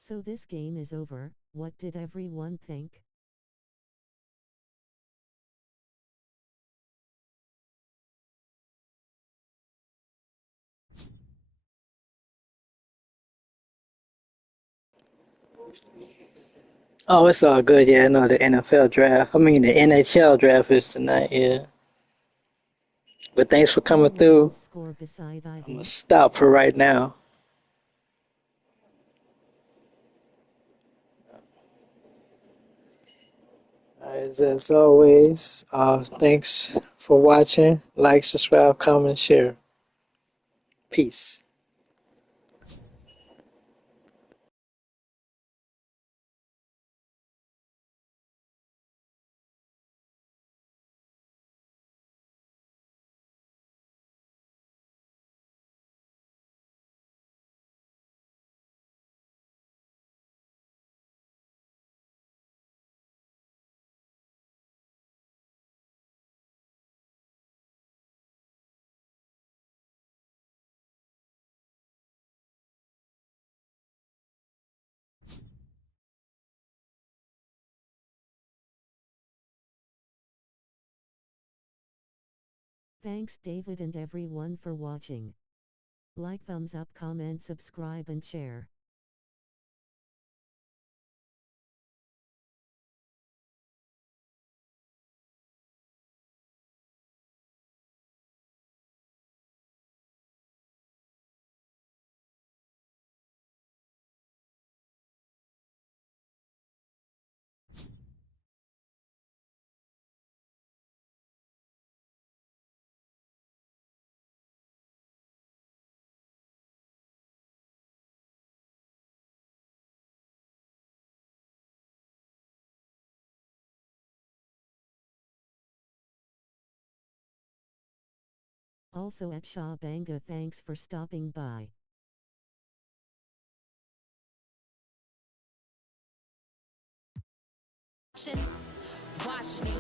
So this game is over. What did everyone think? Oh, it's all good. Yeah, I know the NFL draft. I mean, the NHL draft is tonight. Yeah. But thanks for coming through. Score beside I'm Ivy. going to stop for right now. As always, thanks for watching. Like, subscribe, comment, share. Peace. Thanks David and everyone for watching. Like, thumbs up, comment, subscribe and share. Also at Shah Banga, thanks for stopping by. Watch me.